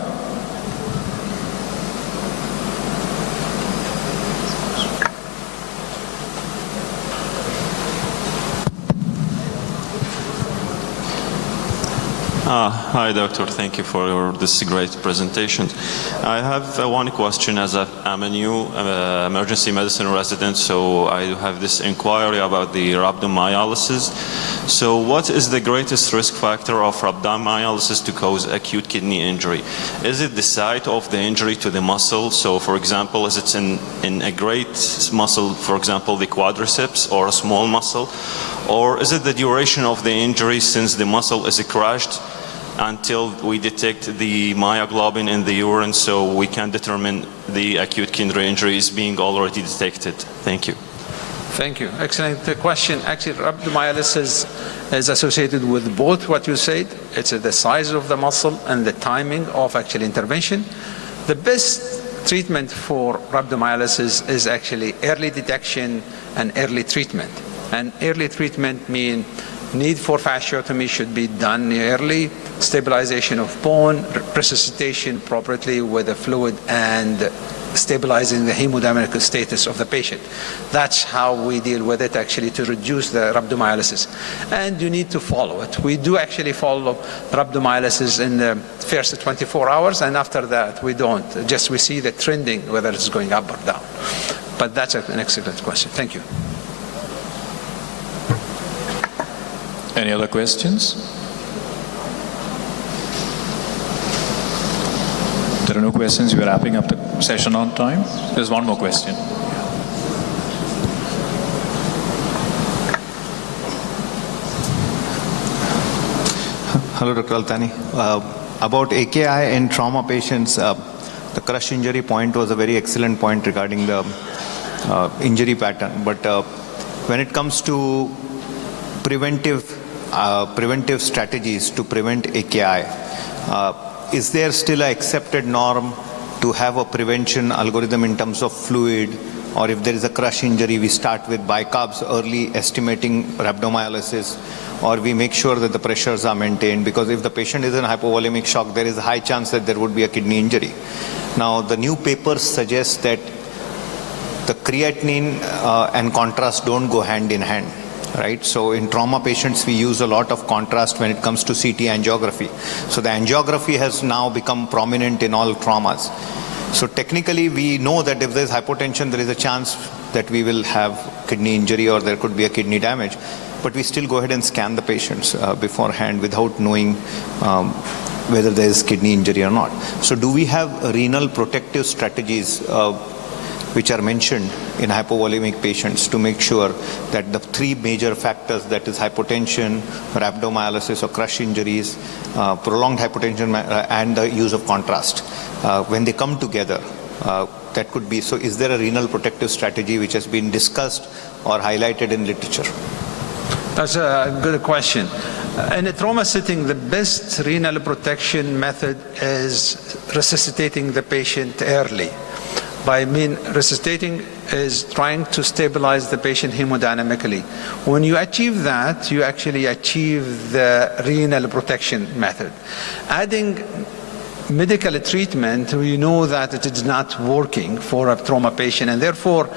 Hi, Doctor. Thank you for this great presentation. I have one question as I'm a new emergency medicine resident, so I have this inquiry about the rhabdomyolysis. So what is the greatest risk factor of rhabdomyolysis to cause acute kidney injury? Is it the site of the injury to the muscle? So for example, is it in a great muscle, for example, the quadriceps, or a small muscle? Or is it the duration of the injury since the muscle is crushed until we detect the myoglobin in the urine so we can determine the acute kidney injury is being already detected? Thank you. Thank you. Excellent question. Actually, rhabdomyolysis is associated with both what you said. It's the size of the muscle and the timing of actual intervention. The best treatment for rhabdomyolysis is actually early detection and early treatment. And early treatment means need for fasciotomy should be done early, stabilization of bone, resuscitation appropriately with the fluid, and stabilizing the hemodynamic status of the patient. That's how we deal with it actually to reduce the rhabdomyolysis. And you need to follow it. We do actually follow rhabdomyolysis in the first 24 hours, and after that we don't. Just we see the trending, whether it's going up or down. But that's an excellent question. Thank you. Any other questions? There are no questions. We are wrapping up the session on time. There's one more question. Hello, Dr. Altani. About AKI in trauma patients, the crush injury point was a very excellent point regarding the injury pattern. But when it comes to preventive strategies to prevent AKI, is there still an accepted norm to have a prevention algorithm in terms of fluid, or if there is a crush injury, we start with bicarbs early, estimating rhabdomyolysis, or we make sure that the pressures are maintained? Because if the patient is in hypovolemic shock, there is a high chance that there would be a kidney injury. Now, the new papers suggest that the creatinine and contrast don't go hand in hand. Right? So in trauma patients, we use a lot of contrast when it comes to CT angiography. So the angiography has now become prominent in all traumas. So technically, we know that if there is hypotension, there is a chance that we will have kidney injury or there could be a kidney damage. But we still go ahead and scan the patients beforehand without knowing whether there is kidney injury or not. So do we have renal protective strategies which are mentioned in hypovolemic patients to make sure that the three major factors, that is hypotension, rhabdomyolysis or crush injuries, prolonged hypotension and the use of contrast, when they come together, that could be, so is there a renal protective strategy which has been discussed or highlighted in literature? That's a good question. In a trauma setting, the best renal protection method is resuscitating the patient early. By resuscitating is trying to stabilize the patient hemodynamically. When you achieve that, you actually achieve the renal protection method. Adding medical treatment, we know that it is not working for a trauma patient, and therefore,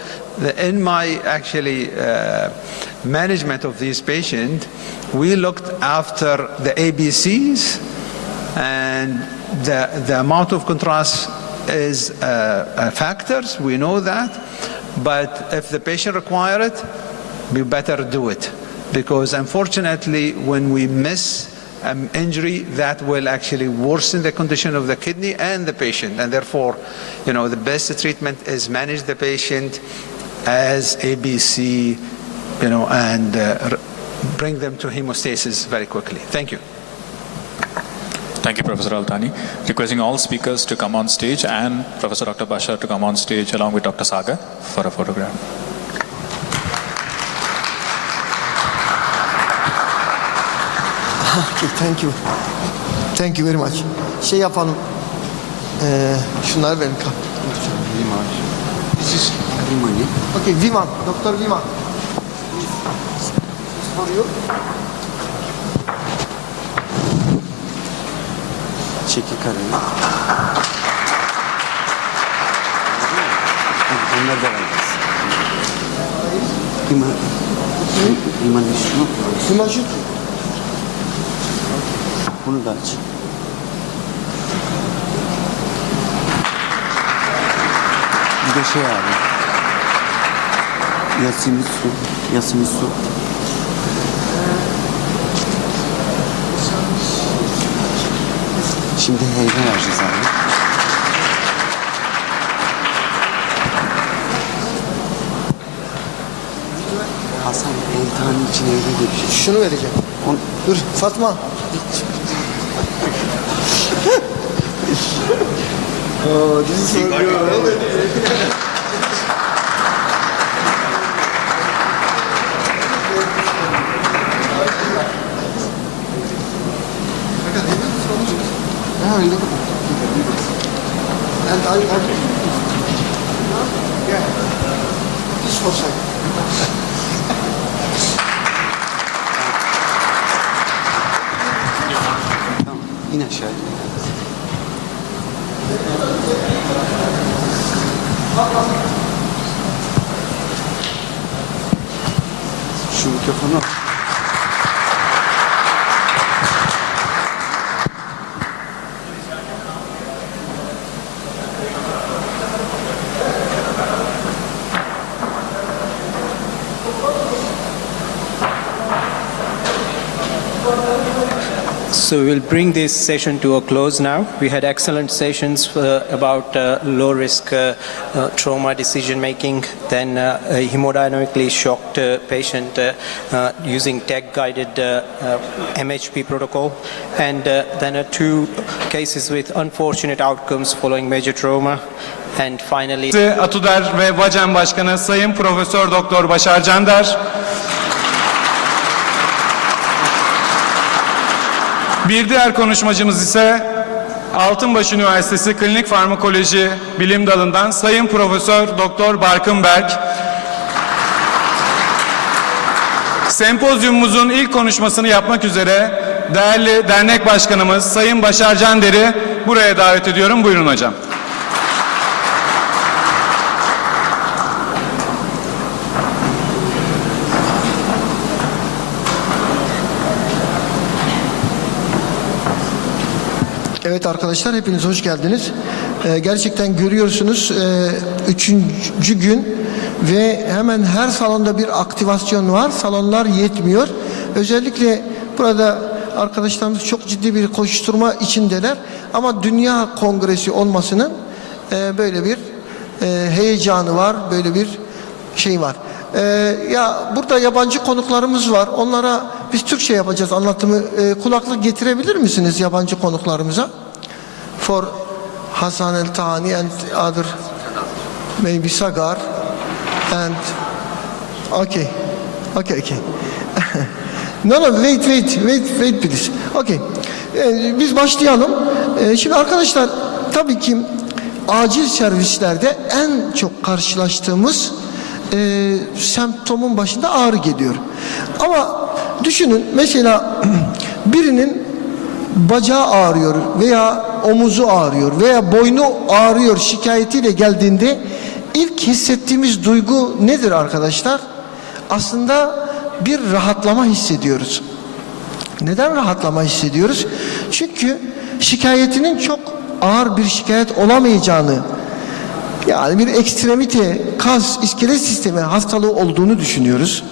in my management of these patients, we looked after the ABCs, and the amount of contrast is factors, we know that, but if the patient requires it, we better do it, because unfortunately when we miss injury, that will actually worsen the condition of the kidney and the patient, and therefore, the best treatment is manage the patient as ABC, and bring them to hemostasis very quickly. Thank you. Thank you, Professor Altani. Requesting all speakers to come on stage and Professor Dr. Bashar to come on stage along with Dr. Sagar for a photograph. Okay, thank you. Thank you very much. Şey yapalım. Şunları verin. Viman. This is Vimani. Okay, Viman. Doktor Viman. Soruyor. Çekil karını. Onlar da vereceğiz. İman şunu. İman şu. Bunu da aç. Bir de şey abi. Yasemin su. Şimdi heybe vereceğiz abi. Hasan el tane için heybe de bir şey. Şunu vereceğim. Dur Fatma. Oh, this is so good. And I yeah, this for a second. Tamam, in aşağıya. Şu mikrofonu al. So we'll bring this session to a close now. We had excellent sessions about low-risk trauma decision-making, then a hemodynamically shocked patient using tech-guided MHP protocol, and then two cases with unfortunate outcomes following major trauma. And finally, Atuder ve Vacem Başkanı Sayın Profesör Doktor Başar Cander. Bir diğer konuşmacımız ise Altınbaş Üniversitesi Klinik Farmakoloji Bilim Dalı'ndan Sayın Profesör Doktor Barkın Berk. Sempozyumumuzun ilk konuşmasını yapmak üzere değerli dernek başkanımız Sayın Başar Cander'i buraya davet ediyorum. Buyurun hocam. Evet arkadaşlar, hepiniz hoş geldiniz. Gerçekten görüyorsunuz 3. gün ve hemen her salonda bir aktivasyon var. Salonlar yetmiyor. Özellikle burada arkadaşlarımız çok ciddi bir koşturma içindeler. Ama Dünya Kongresi olmasının böyle bir heyecanı var, böyle bir şey var. Ya burada yabancı konuklarımız var. Onlara biz Türkçe yapacağız anlatımı. Kulaklık getirebilir misiniz yabancı konuklarımıza? For Hasan El Tani and other maybe Sagar and okay. No, wait please. Okay. Biz başlayalım. Şimdi arkadaşlar, tabii ki acil servislerde en çok karşılaştığımız semptomun başında ağrı geliyor. Ama düşünün, mesela birinin bacağı ağrıyor veya omuzu ağrıyor veya boynu ağrıyor şikayetiyle geldiğinde ilk hissettiğimiz duygu nedir arkadaşlar? Aslında bir rahatlama hissediyoruz. Neden rahatlama hissediyoruz? Çünkü şikayetinin çok ağır bir şikayet olamayacağını, yani bir ekstremite, kas, iskelet sistemi hastalığı olduğunu düşünüyoruz.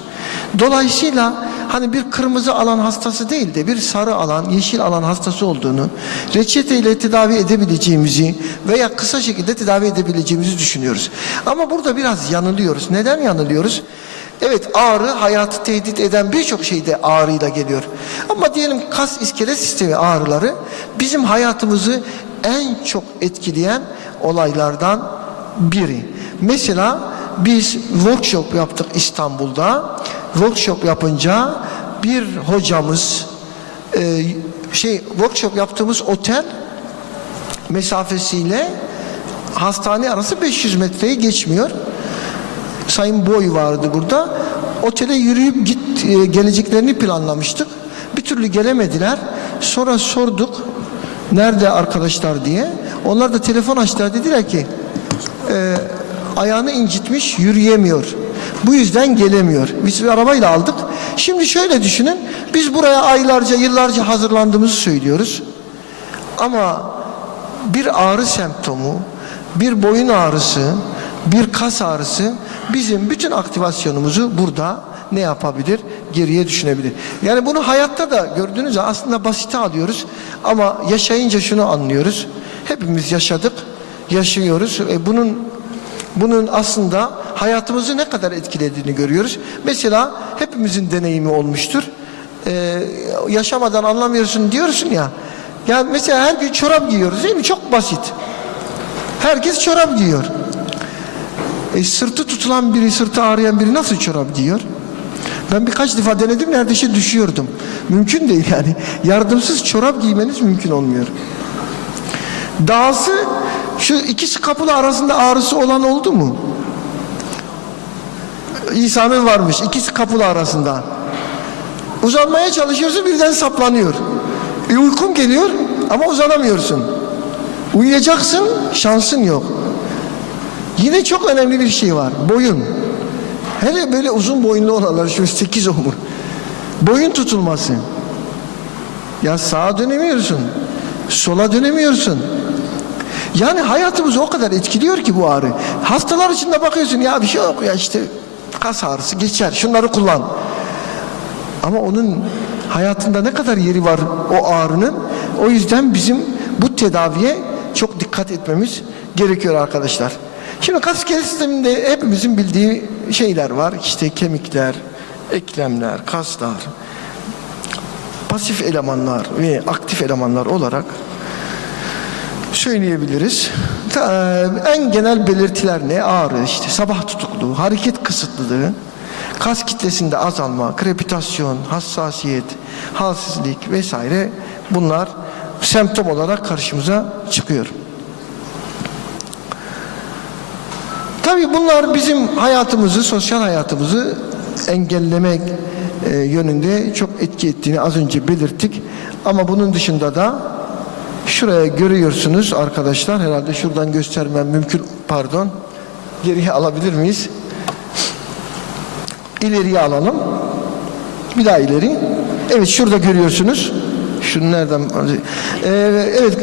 Dolayısıyla hani bir kırmızı alan hastası değil de bir sarı alan, yeşil alan hastası olduğunu, reçeteyle tedavi edebileceğimizi veya kısa şekilde tedavi edebileceğimizi düşünüyoruz. Ama burada biraz yanılıyoruz. Neden yanılıyoruz? Evet, ağrı hayatı tehdit eden birçok şeyde ağrıyla geliyor. Ama diyelim kas, iskelet sistemi ağrıları bizim hayatımızı en çok etkileyen olaylardan biri. Mesela biz workshop yaptık İstanbul'da. Workshop yapınca bir hocamız workshop yaptığımız otel mesafesiyle hastane arası 500 metreyi geçmiyor. Sayın Boy vardı burada. Otele yürüyüp geleceklerini planlamıştık. Bir türlü gelemediler. Sonra sorduk nerede arkadaşlar diye. Onlar da telefon açtılar, dediler ki ayağını incitmiş, yürüyemiyor. Bu yüzden gelemiyor. Biz bir arabayla aldık. Şimdi şöyle düşünün. Biz buraya aylarca, yıllarca hazırlandığımızı söylüyoruz. Ama bir ağrı semptomu, bir boyun ağrısı, bir kas ağrısı bizim bütün aktivasyonumuzu burada ne yapabilir? Geriye düşünebilir. Yani bunu hayatta da gördüğünüz gibi aslında basite alıyoruz. Ama yaşayınca şunu anlıyoruz. Hepimiz yaşadık, yaşıyoruz. Bunun aslında hayatımızı ne kadar etkilediğini görüyoruz. Mesela hepimizin deneyimi olmuştur. Yaşamadan anlamıyorsun diyorsun ya. Yani mesela her gün çorap giyiyoruz değil mi? Çok basit. Herkes çorap giyiyor. Sırtı tutulan biri, sırtı ağrıyan biri nasıl çorap giyiyor? Ben birkaç defa denedim, neredeyse düşüyordum. Mümkün değil yani. Yardımsız çorap giymeniz mümkün olmuyor. Dahası şu iki skapula arasında ağrısı olan oldu mu? İsa'nın varmış iki skapula arasında. Uzanmaya çalışıyorsun, birden saplanıyor. Uykun geliyor ama uzanamıyorsun. Uyuyacaksın, şansın yok. Yine çok önemli bir şey var, boyun. Hele böyle uzun boyunlu olanlar, şöyle 8 omur. Boyun tutulması. Ya sağa dönemiyorsun, sola dönemiyorsun. Yani hayatımızı o kadar etkiliyor ki bu ağrı. Hastalar için de bakıyorsun, ya bir şey yok ya, işte kas ağrısı geçer, şunları kullan. Ama onun hayatında ne kadar yeri var o ağrının. O yüzden bizim bu tedaviye çok dikkat etmemiz gerekiyor arkadaşlar. Şimdi kas iskelet sisteminde hepimizin bildiği şeyler var. İşte kemikler, eklemler, kaslar, pasif elemanlar ve aktif elemanlar olarak söyleyebiliriz. En genel belirtiler ne? Ağrı, işte sabah tutukluğu, hareket kısıtlılığı, kas kitlesinde azalma, krepitasyon, hassasiyet, halsizlik vesaire, bunlar semptom olarak karşımıza çıkıyor. Tabii bunlar bizim hayatımızı, sosyal hayatımızı engellemek yönünde çok etki ettiğini az önce belirttik. Ama bunun dışında da şuraya görüyorsunuz arkadaşlar, herhalde şuradan göstermem mümkün, pardon, geriye alabilir miyiz? İleriye alalım, bir daha ileri. Evet, şurada görüyorsunuz. Şunu nereden? Evet,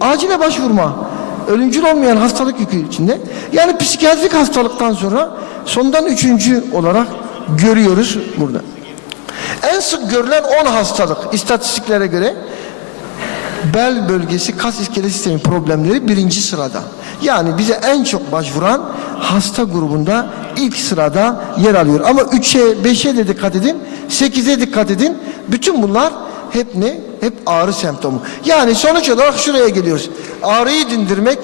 acile başvurma, ölümcül olmayan hastalık yükü içinde. Yani psikiyatrik hastalıktan sonra sondan 3. olarak görüyoruz burada. En sık görülen 10 hastalık istatistiklere göre bel bölgesi kas iskelet sistemi problemleri 1. sırada. Yani bize en çok başvuran hasta grubunda ilk sırada yer alıyor. Ama 3'e, 5'e de dikkat edin, 8'e dikkat edin. Bütün bunlar hep ne? Hep ağrı semptomu. Yani sonuç olarak şuraya geliyoruz. Ağrıyı dindirmek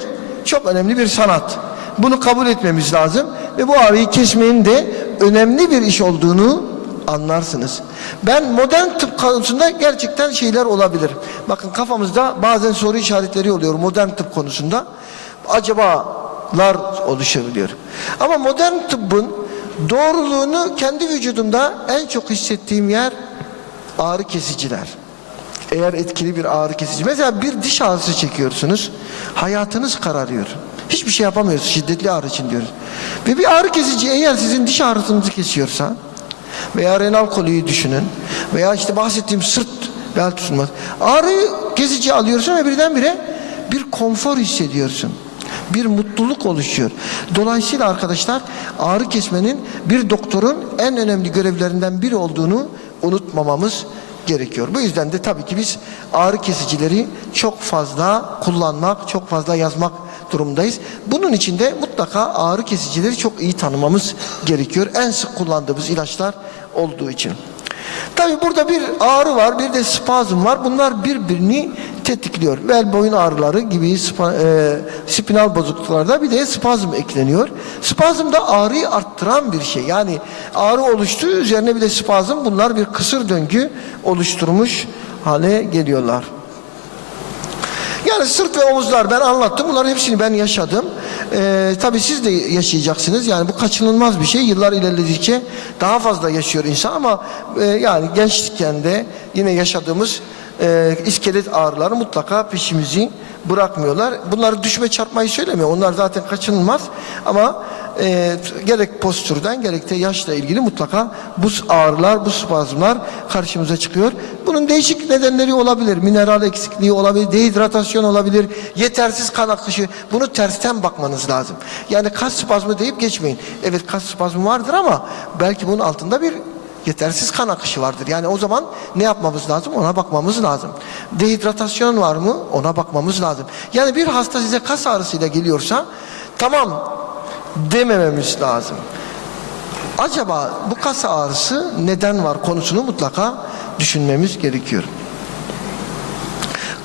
çok önemli bir sanat. Bunu kabul etmemiz lazım ve bu ağrıyı kesmenin de önemli bir iş olduğunu anlarsınız. Ben modern tıp konusunda gerçekten şeyler olabilir. Bakın kafamızda bazen soru işaretleri oluyor modern tıp konusunda. Acabalar oluşabiliyor. Ama modern tıbbın doğruluğunu kendi vücudumda en çok hissettiğim yer ağrı kesiciler. Eğer etkili bir ağrı kesici. Mesela bir diş ağrısı çekiyorsunuz. Hayatınız kararıyor. Hiçbir şey yapamıyorsunuz şiddetli ağrı için diyoruz. Ve bir ağrı kesici eğer sizin diş ağrısınızı kesiyorsa veya renal koliyi düşünün veya işte bahsettiğim sırt bel tutulması. Ağrı kesici alıyorsun ve birdenbire bir konfor hissediyorsun. Bir mutluluk oluşuyor. Dolayısıyla arkadaşlar ağrı kesmenin bir doktorun en önemli görevlerinden biri olduğunu unutmamamız gerekiyor. Bu yüzden de tabii ki biz ağrı kesicileri çok fazla kullanmak, çok fazla yazmak durumdayız. Bunun için de mutlaka ağrı kesicileri çok iyi tanımamız gerekiyor. En sık kullandığımız ilaçlar olduğu için. Tabii burada bir ağrı var, bir de spazm var. Bunlar birbirini tetikliyor. Bel boyun ağrıları gibi spinal bozukluklarda bir de spazm ekleniyor. Spazm da ağrıyı arttıran bir şey. Yani ağrı oluştuğu üzerine bir de spazm, bunlar bir kısır döngü oluşturmuş hale geliyorlar. Yani sırt ve omuzlar ben anlattım. Bunların hepsini ben yaşadım. Tabii siz de yaşayacaksınız. Yani bu kaçınılmaz bir şey. Yıllar ilerledikçe daha fazla yaşıyor insan ama yani gençlikken de yine yaşadığımız iskelet ağrıları mutlaka peşimizi bırakmıyorlar. Bunları düşme çarpmayı söylemiyor. Onlar zaten kaçınılmaz ama gerek postürden gerek de yaşla ilgili mutlaka bu ağrılar, bu spazmlar karşımıza çıkıyor. Bunun değişik nedenleri olabilir. Mineral eksikliği olabilir, dehidratasyon olabilir, yetersiz kan akışı. Bunu tersten bakmanız lazım. Yani kas spazmı deyip geçmeyin. Evet, kas spazmı vardır ama belki bunun altında bir yetersiz kan akışı vardır. Yani o zaman ne yapmamız lazım? Ona bakmamız lazım. Dehidratasyon var mı? Ona bakmamız lazım. Yani bir hasta size kas ağrısıyla geliyorsa tamam demememiz lazım. Acaba bu kas ağrısı neden var konusunu mutlaka düşünmemiz gerekiyor.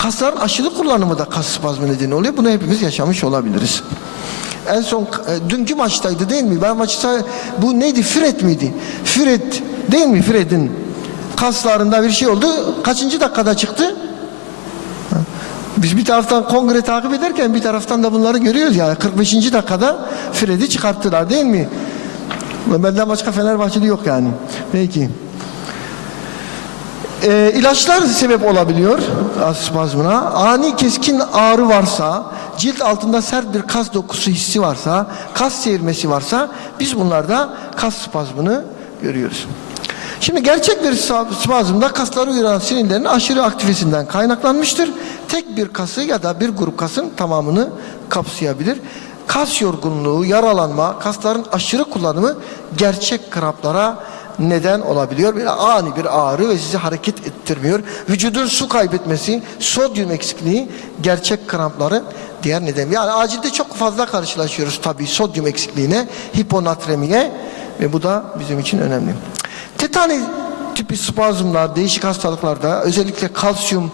Kasların aşırı kullanımı da kas spazmı nedeni oluyor. Bunu hepimiz yaşamış olabiliriz. En son dünkü maçtaydı değil mi? Ben maçta bu neydi? Fred miydi? Fred değil mi? Fred'in kaslarında bir şey oldu. Kaçıncı dakikada çıktı? Biz bir taraftan kongre takip ederken bir taraftan da bunları görüyoruz ya. 45. dakikada Fred'i çıkarttılar değil mi? Benden başka Fenerbahçeli yok yani. Peki. İlaçlar sebep olabiliyor spazmına. Ani keskin ağrı varsa, cilt altında sert bir kas dokusu hissi varsa, kas seyirmesi varsa biz bunlarda kas spazmını görüyoruz. Şimdi gerçek bir spazmda kasları uyaran sinirlerin aşırı aktivesinden kaynaklanmıştır. Tek bir kası ya da bir grup kasın tamamını kapsayabilir. Kas yorgunluğu, yaralanma, kasların aşırı kullanımı gerçek kramplara neden olabiliyor. Bir ani bir ağrı ve sizi hareket ettirmiyor. Vücudun su kaybetmesi, sodyum eksikliği gerçek krampların diğer neden. Yani acilde çok fazla karşılaşıyoruz tabii sodyum eksikliğine, hiponatremiye ve bu da bizim için önemli. Tetani tipi spazmlar, değişik hastalıklarda özellikle kalsiyum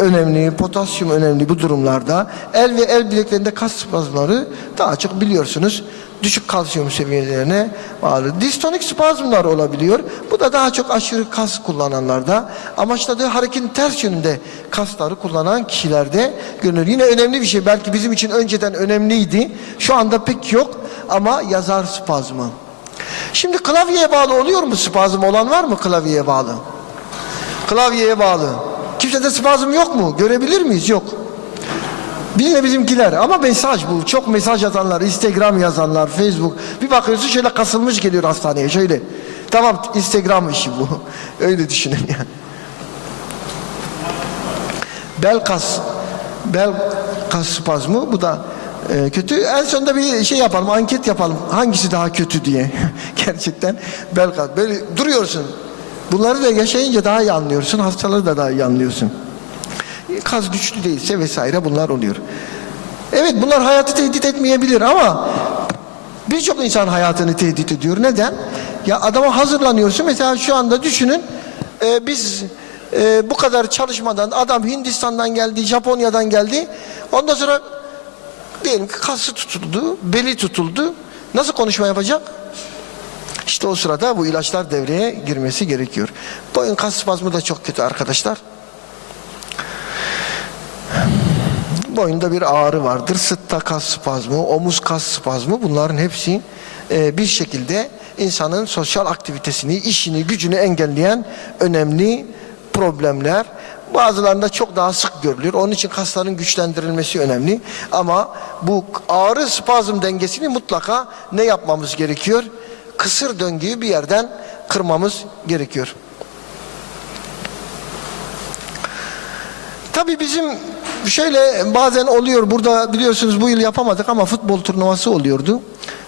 önemli, potasyum önemli bu durumlarda. El ve el bileklerinde kas spazmları daha çok biliyorsunuz düşük kalsiyum seviyelerine bağlı. Distonik spazmlar olabiliyor. Bu da daha çok aşırı kas kullananlarda, amaçladığı hareketin ters yönünde kasları kullanan kişilerde görülür. Yine önemli bir şey, belki bizim için önceden önemliydi. Şu anda pek yok ama yazar spazmı. Şimdi klavyeye bağlı oluyor mu spazm? Olan var mı klavyeye bağlı? Klavyeye bağlı. Kimsede spazm yok mu? Görebilir miyiz? Yok. Yine bizimkiler ama mesaj bu. Çok mesaj yazanlar, Instagram yazanlar, Facebook. Bir bakıyorsun şöyle kasılmış geliyor hastaneye şöyle. Tamam, Instagram işi bu. Öyle düşünün yani. Bel kas spazmı bu da kötü. En sonunda bir şey yapalım, anket yapalım. Hangisi daha kötü diye. Gerçekten bel kas. Böyle duruyorsun. Bunları da yaşayınca daha iyi anlıyorsun. Hastaları da daha iyi anlıyorsun. Kas güçlü değilse vesaire bunlar oluyor. Evet, bunlar hayatı tehdit etmeyebilir ama birçok insan hayatını tehdit ediyor. Neden? Ya adama hazırlanıyorsun. Mesela şu anda düşünün biz bu kadar çalışmadan adam Hindistan'dan geldi, Japonya'dan geldi. Ondan sonra diyelim ki kası tutuldu, beli tutuldu. Nasıl konuşma yapacak? İşte o sırada bu ilaçlar devreye girmesi gerekiyor. Boyun kas spazmı da çok kötü arkadaşlar. Boyunda bir ağrı vardır. Sırtta kas spazmı, omuz kas spazmı, bunların hepsi bir şekilde insanın sosyal aktivitesini, işini, gücünü engelleyen önemli problemler. Bazılarında çok daha sık görülür. Onun için kasların güçlendirilmesi önemli. Ama bu ağrı spazm dengesini mutlaka ne yapmamız gerekiyor? Kısır döngüyü bir yerden kırmamız gerekiyor. Tabii bizim şöyle bazen oluyor, burada biliyorsunuz bu yıl yapamadık ama futbol turnuvası oluyordu.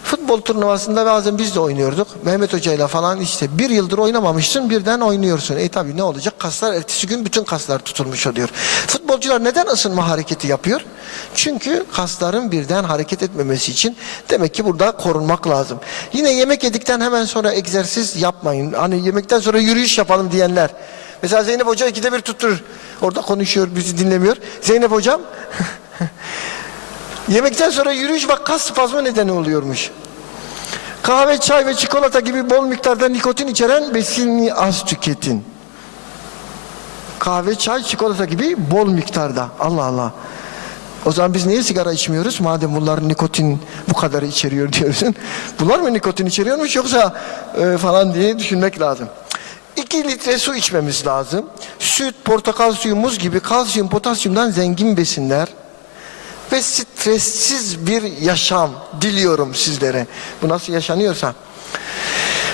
Futbol turnuvasında bazen biz de oynuyorduk. Mehmet Hoca ile falan işte bir yıldır oynamamışsın, birden oynuyorsun. Tabii ne olacak? Kaslar ertesi gün bütün kaslar tutulmuş oluyor. Futbolcular neden ısınma hareketi yapıyor? Çünkü kasların birden hareket etmemesi için demek ki burada korunmak lazım. Yine yemek yedikten hemen sonra egzersiz yapmayın. Hani yemekten sonra yürüyüş yapalım diyenler. Mesela Zeynep Hoca 2'de 1 tutturur. Orada konuşuyor, bizi dinlemiyor. Zeynep Hocam yemekten sonra yürüyüş bak kas spazmı nedeni oluyormuş. Kahve, çay ve çikolata gibi bol miktarda nikotin içeren besini az tüketin. Kahve, çay, çikolata gibi bol miktarda. Allah Allah. O zaman biz niye sigara içmiyoruz? Madem bunlar nikotin bu kadar içeriyor diyorsun. Bunlar mı nikotin içeriyormuş yoksa falan diye düşünmek lazım. 2 litre su içmemiz lazım. Süt, portakal suyu, muz gibi kalsiyum, potasyumdan zengin besinler ve stressiz bir yaşam diliyorum sizlere. Bu nasıl yaşanıyorsa.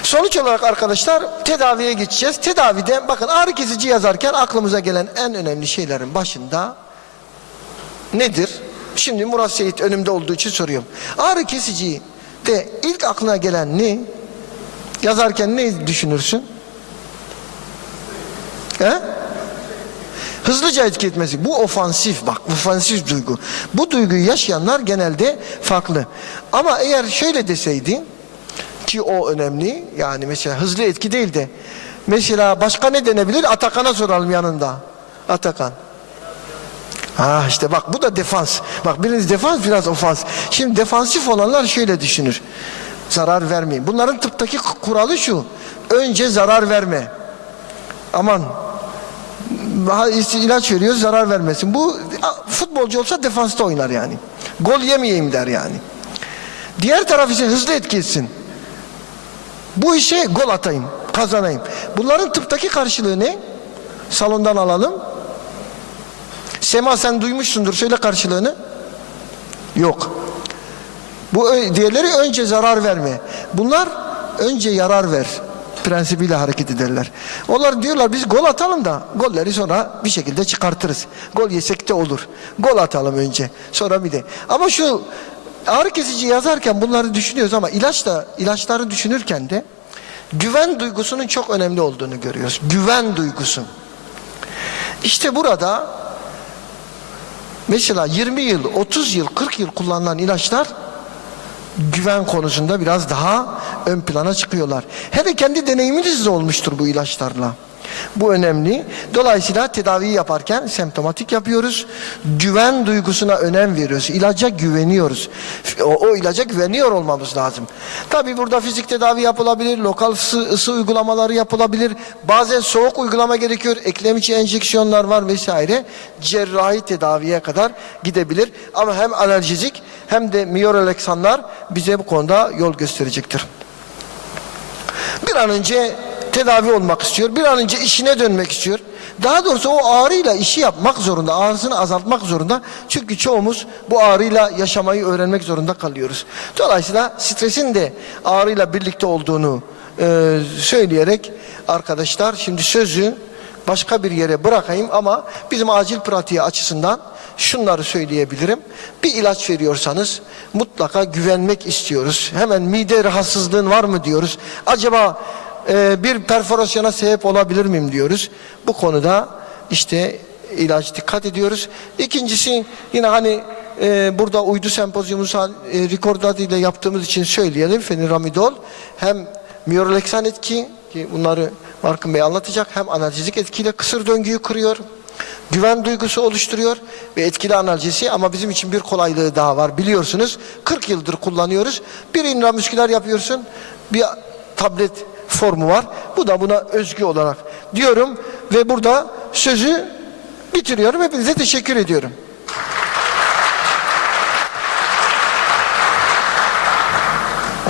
Sonuç olarak arkadaşlar tedaviye geçeceğiz. Tedavide bakın ağrı kesici yazarken aklımıza gelen en önemli şeylerin başında nedir? Şimdi Murat Seyit önümde olduğu için soruyorum. Ağrı kesici de ilk aklına gelen ne? Yazarken ne düşünürsün? He? Hızlıca etki etmesi. Bu ofansif, bak ofansif duygu. Bu duyguyu yaşayanlar genelde farklı. Ama eğer şöyle deseydi ki o önemli, yani mesela hızlı etki değil de mesela başka ne denebilir? Atakan'a soralım yanında. Atakan. Ha işte bak bu da defans. Bak biriniz defans, biraz ofans. Şimdi defansif olanlar şöyle düşünür. Zarar vermeyin. Bunların tıptaki kuralı şu. Önce zarar verme. Aman ilaç veriyor, zarar vermesin. Bu futbolcu olsa defansta oynar yani. Gol yemeyeyim der yani. Diğer taraf ise hızlı etki etsin. Bu işe gol atayım, kazanayım. Bunların tıptaki karşılığı ne? Salondan alalım. Sema sen duymuşsundur, söyle karşılığını. Yok. Bu diğerleri önce zarar verme. Bunlar önce yarar ver prensibiyle hareket ederler. Onlar diyorlar biz gol atalım da golleri sonra bir şekilde çıkartırız. Gol yesek de olur. Gol atalım önce, sonra bir de. Ama şu ağrı kesici yazarken bunları düşünüyoruz ama ilaçları düşünürken de güven duygusunun çok önemli olduğunu görüyoruz. Güven duygusu. İşte burada mesela 20 yıl, 30 yıl, 40 yıl kullanılan ilaçlar güven konusunda biraz daha ön plana çıkıyorlar. Hele kendi deneyiminiz de olmuştur bu ilaçlarla. Bu önemli. Dolayısıyla tedaviyi yaparken semptomatik yapıyoruz. Güven duygusuna önem veriyoruz. İlaca güveniyoruz. O ilaca güveniyor olmamız lazım. Tabii burada fizik tedavi yapılabilir, lokal ısı uygulamaları yapılabilir. Bazen soğuk uygulama gerekiyor. Eklem içi enjeksiyonlar var vesaire. Cerrahi tedaviye kadar gidebilir. Ama hem analjezik hem de miyorelaksanlar bize bu konuda yol gösterecektir. Bir an önce tedavi olmak istiyor. Bir an önce işine dönmek istiyor. Daha doğrusu o ağrıyla işi yapmak zorunda. Ağrısını azaltmak zorunda. Çünkü çoğumuz bu ağrıyla yaşamayı öğrenmek zorunda kalıyoruz. Dolayısıyla stresin de ağrıyla birlikte olduğunu söyleyerek arkadaşlar şimdi sözü başka bir yere bırakayım ama bizim acil pratiği açısından şunları söyleyebilirim. Bir ilaç veriyorsanız mutlaka güvenmek istiyoruz. Hemen mide rahatsızlığın var mı diyoruz. Acaba bir perforasyona sebep olabilir miyim diyoruz. Bu konuda işte ilaç dikkat ediyoruz. İkincisi yine hani burada uydu sempozyumu rekordat ile yaptığımız için söyleyelim. Feniramidol hem miyorelaksan etki ki bunları Markın Bey anlatacak, hem analjezik etkiyle kısır döngüyü kırıyor. Güven duygusu oluşturuyor ve etkili analjesi ama bizim için bir kolaylığı daha var biliyorsunuz. 40 yıldır kullanıyoruz. Bir intramüsküler yapıyorsun. Bir tablet formu var. Bu da buna özgü olarak diyorum ve burada sözü bitiriyorum. Hepinize teşekkür ediyorum.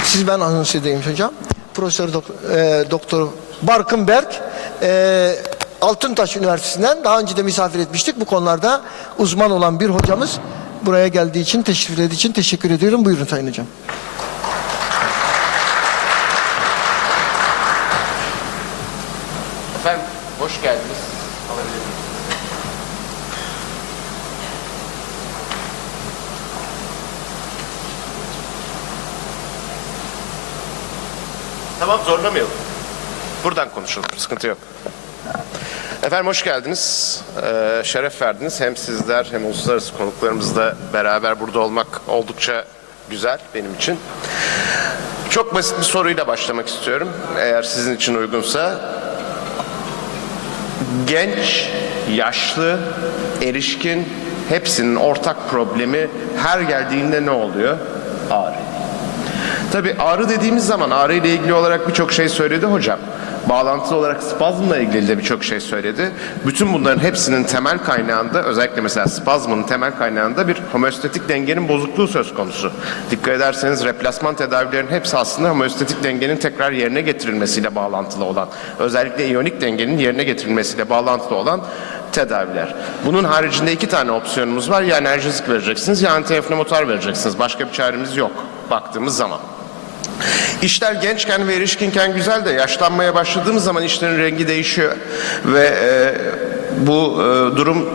Siz ben anons edeyim hocam. Profesör Doktor Barkınberk Altıntaş Üniversitesi'nden daha önce de misafir etmiştik. Bu konularda uzman olan bir hocamız buraya geldiği için, teşriflediği için teşekkür ediyorum. Buyurun Sayın Hocam. Efendim, hoş geldiniz. Tamam, zorlamayalım. Buradan konuşalım, sıkıntı yok. Efendim hoş geldiniz. Şeref verdiniz. Hem sizler hem uluslararası konuklarımızla beraber burada olmak oldukça güzel benim için. Çok basit bir soruyla başlamak istiyorum. Eğer sizin için uygunsa. Genç, yaşlı, erişkin hepsinin ortak problemi her geldiğinde ne oluyor? Ağrı. Tabii ağrı dediğimiz zaman ağrı ile ilgili olarak birçok şey söyledi hocam. Bağlantılı olarak spazmla ilgili de birçok şey söyledi. Bütün bunların hepsinin temel kaynağında, özellikle mesela spazmın temel kaynağında bir homeostatik dengenin bozukluğu söz konusu. Dikkat ederseniz replasman tedavilerin hepsi aslında homeostatik dengenin tekrar yerine getirilmesiyle bağlantılı olan, özellikle iyonik dengenin yerine getirilmesiyle bağlantılı olan tedaviler. Bunun haricinde 2 tane opsiyonumuz var. Ya analjezik vereceksiniz ya antiinflamatuar vereceksiniz. Başka bir çaremiz yok baktığımız zaman. İşler gençken ve erişkinken güzel de yaşlanmaya başladığımız zaman işlerin rengi değişiyor ve bu durum,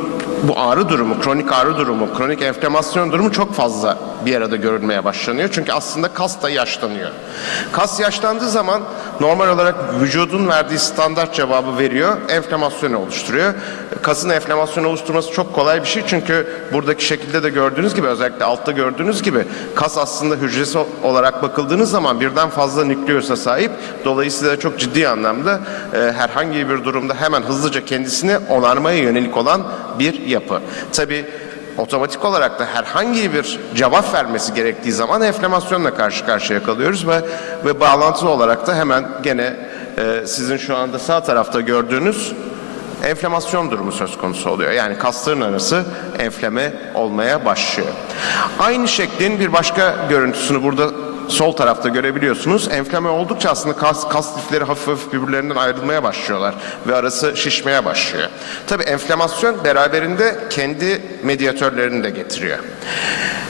bu ağrı durumu, kronik ağrı durumu, kronik enflamasyon durumu çok fazla bir arada görülmeye başlanıyor. Çünkü aslında kas da yaşlanıyor. Kas yaşlandığı zaman normal olarak vücudun verdiği standart cevabı veriyor, enflamasyonu oluşturuyor. Kasın enflamasyonu oluşturması çok kolay bir şey çünkü buradaki şekilde de gördüğünüz gibi, özellikle altta gördüğünüz gibi kas aslında hücresi olarak bakıldığınız zaman birden fazla nükleosa sahip. Dolayısıyla çok ciddi anlamda herhangi bir durumda hemen hızlıca kendisini onarmaya yönelik olan bir yapı. Tabii otomatik olarak da herhangi bir cevap vermesi gerektiği zaman enflamasyonla karşı karşıya kalıyoruz ve bağlantılı olarak da hemen gene sizin şu anda sağ tarafta gördüğünüz enflamasyon durumu söz konusu oluyor. Yani kasların arası enflame olmaya başlıyor. Aynı şeklin bir başka görüntüsünü burada sol tarafta görebiliyorsunuz. Enflame oldukça aslında kas lifleri hafif hafif birbirlerinden ayrılmaya başlıyorlar ve arası şişmeye başlıyor. Tabii enflamasyon beraberinde kendi medyatörlerini de getiriyor.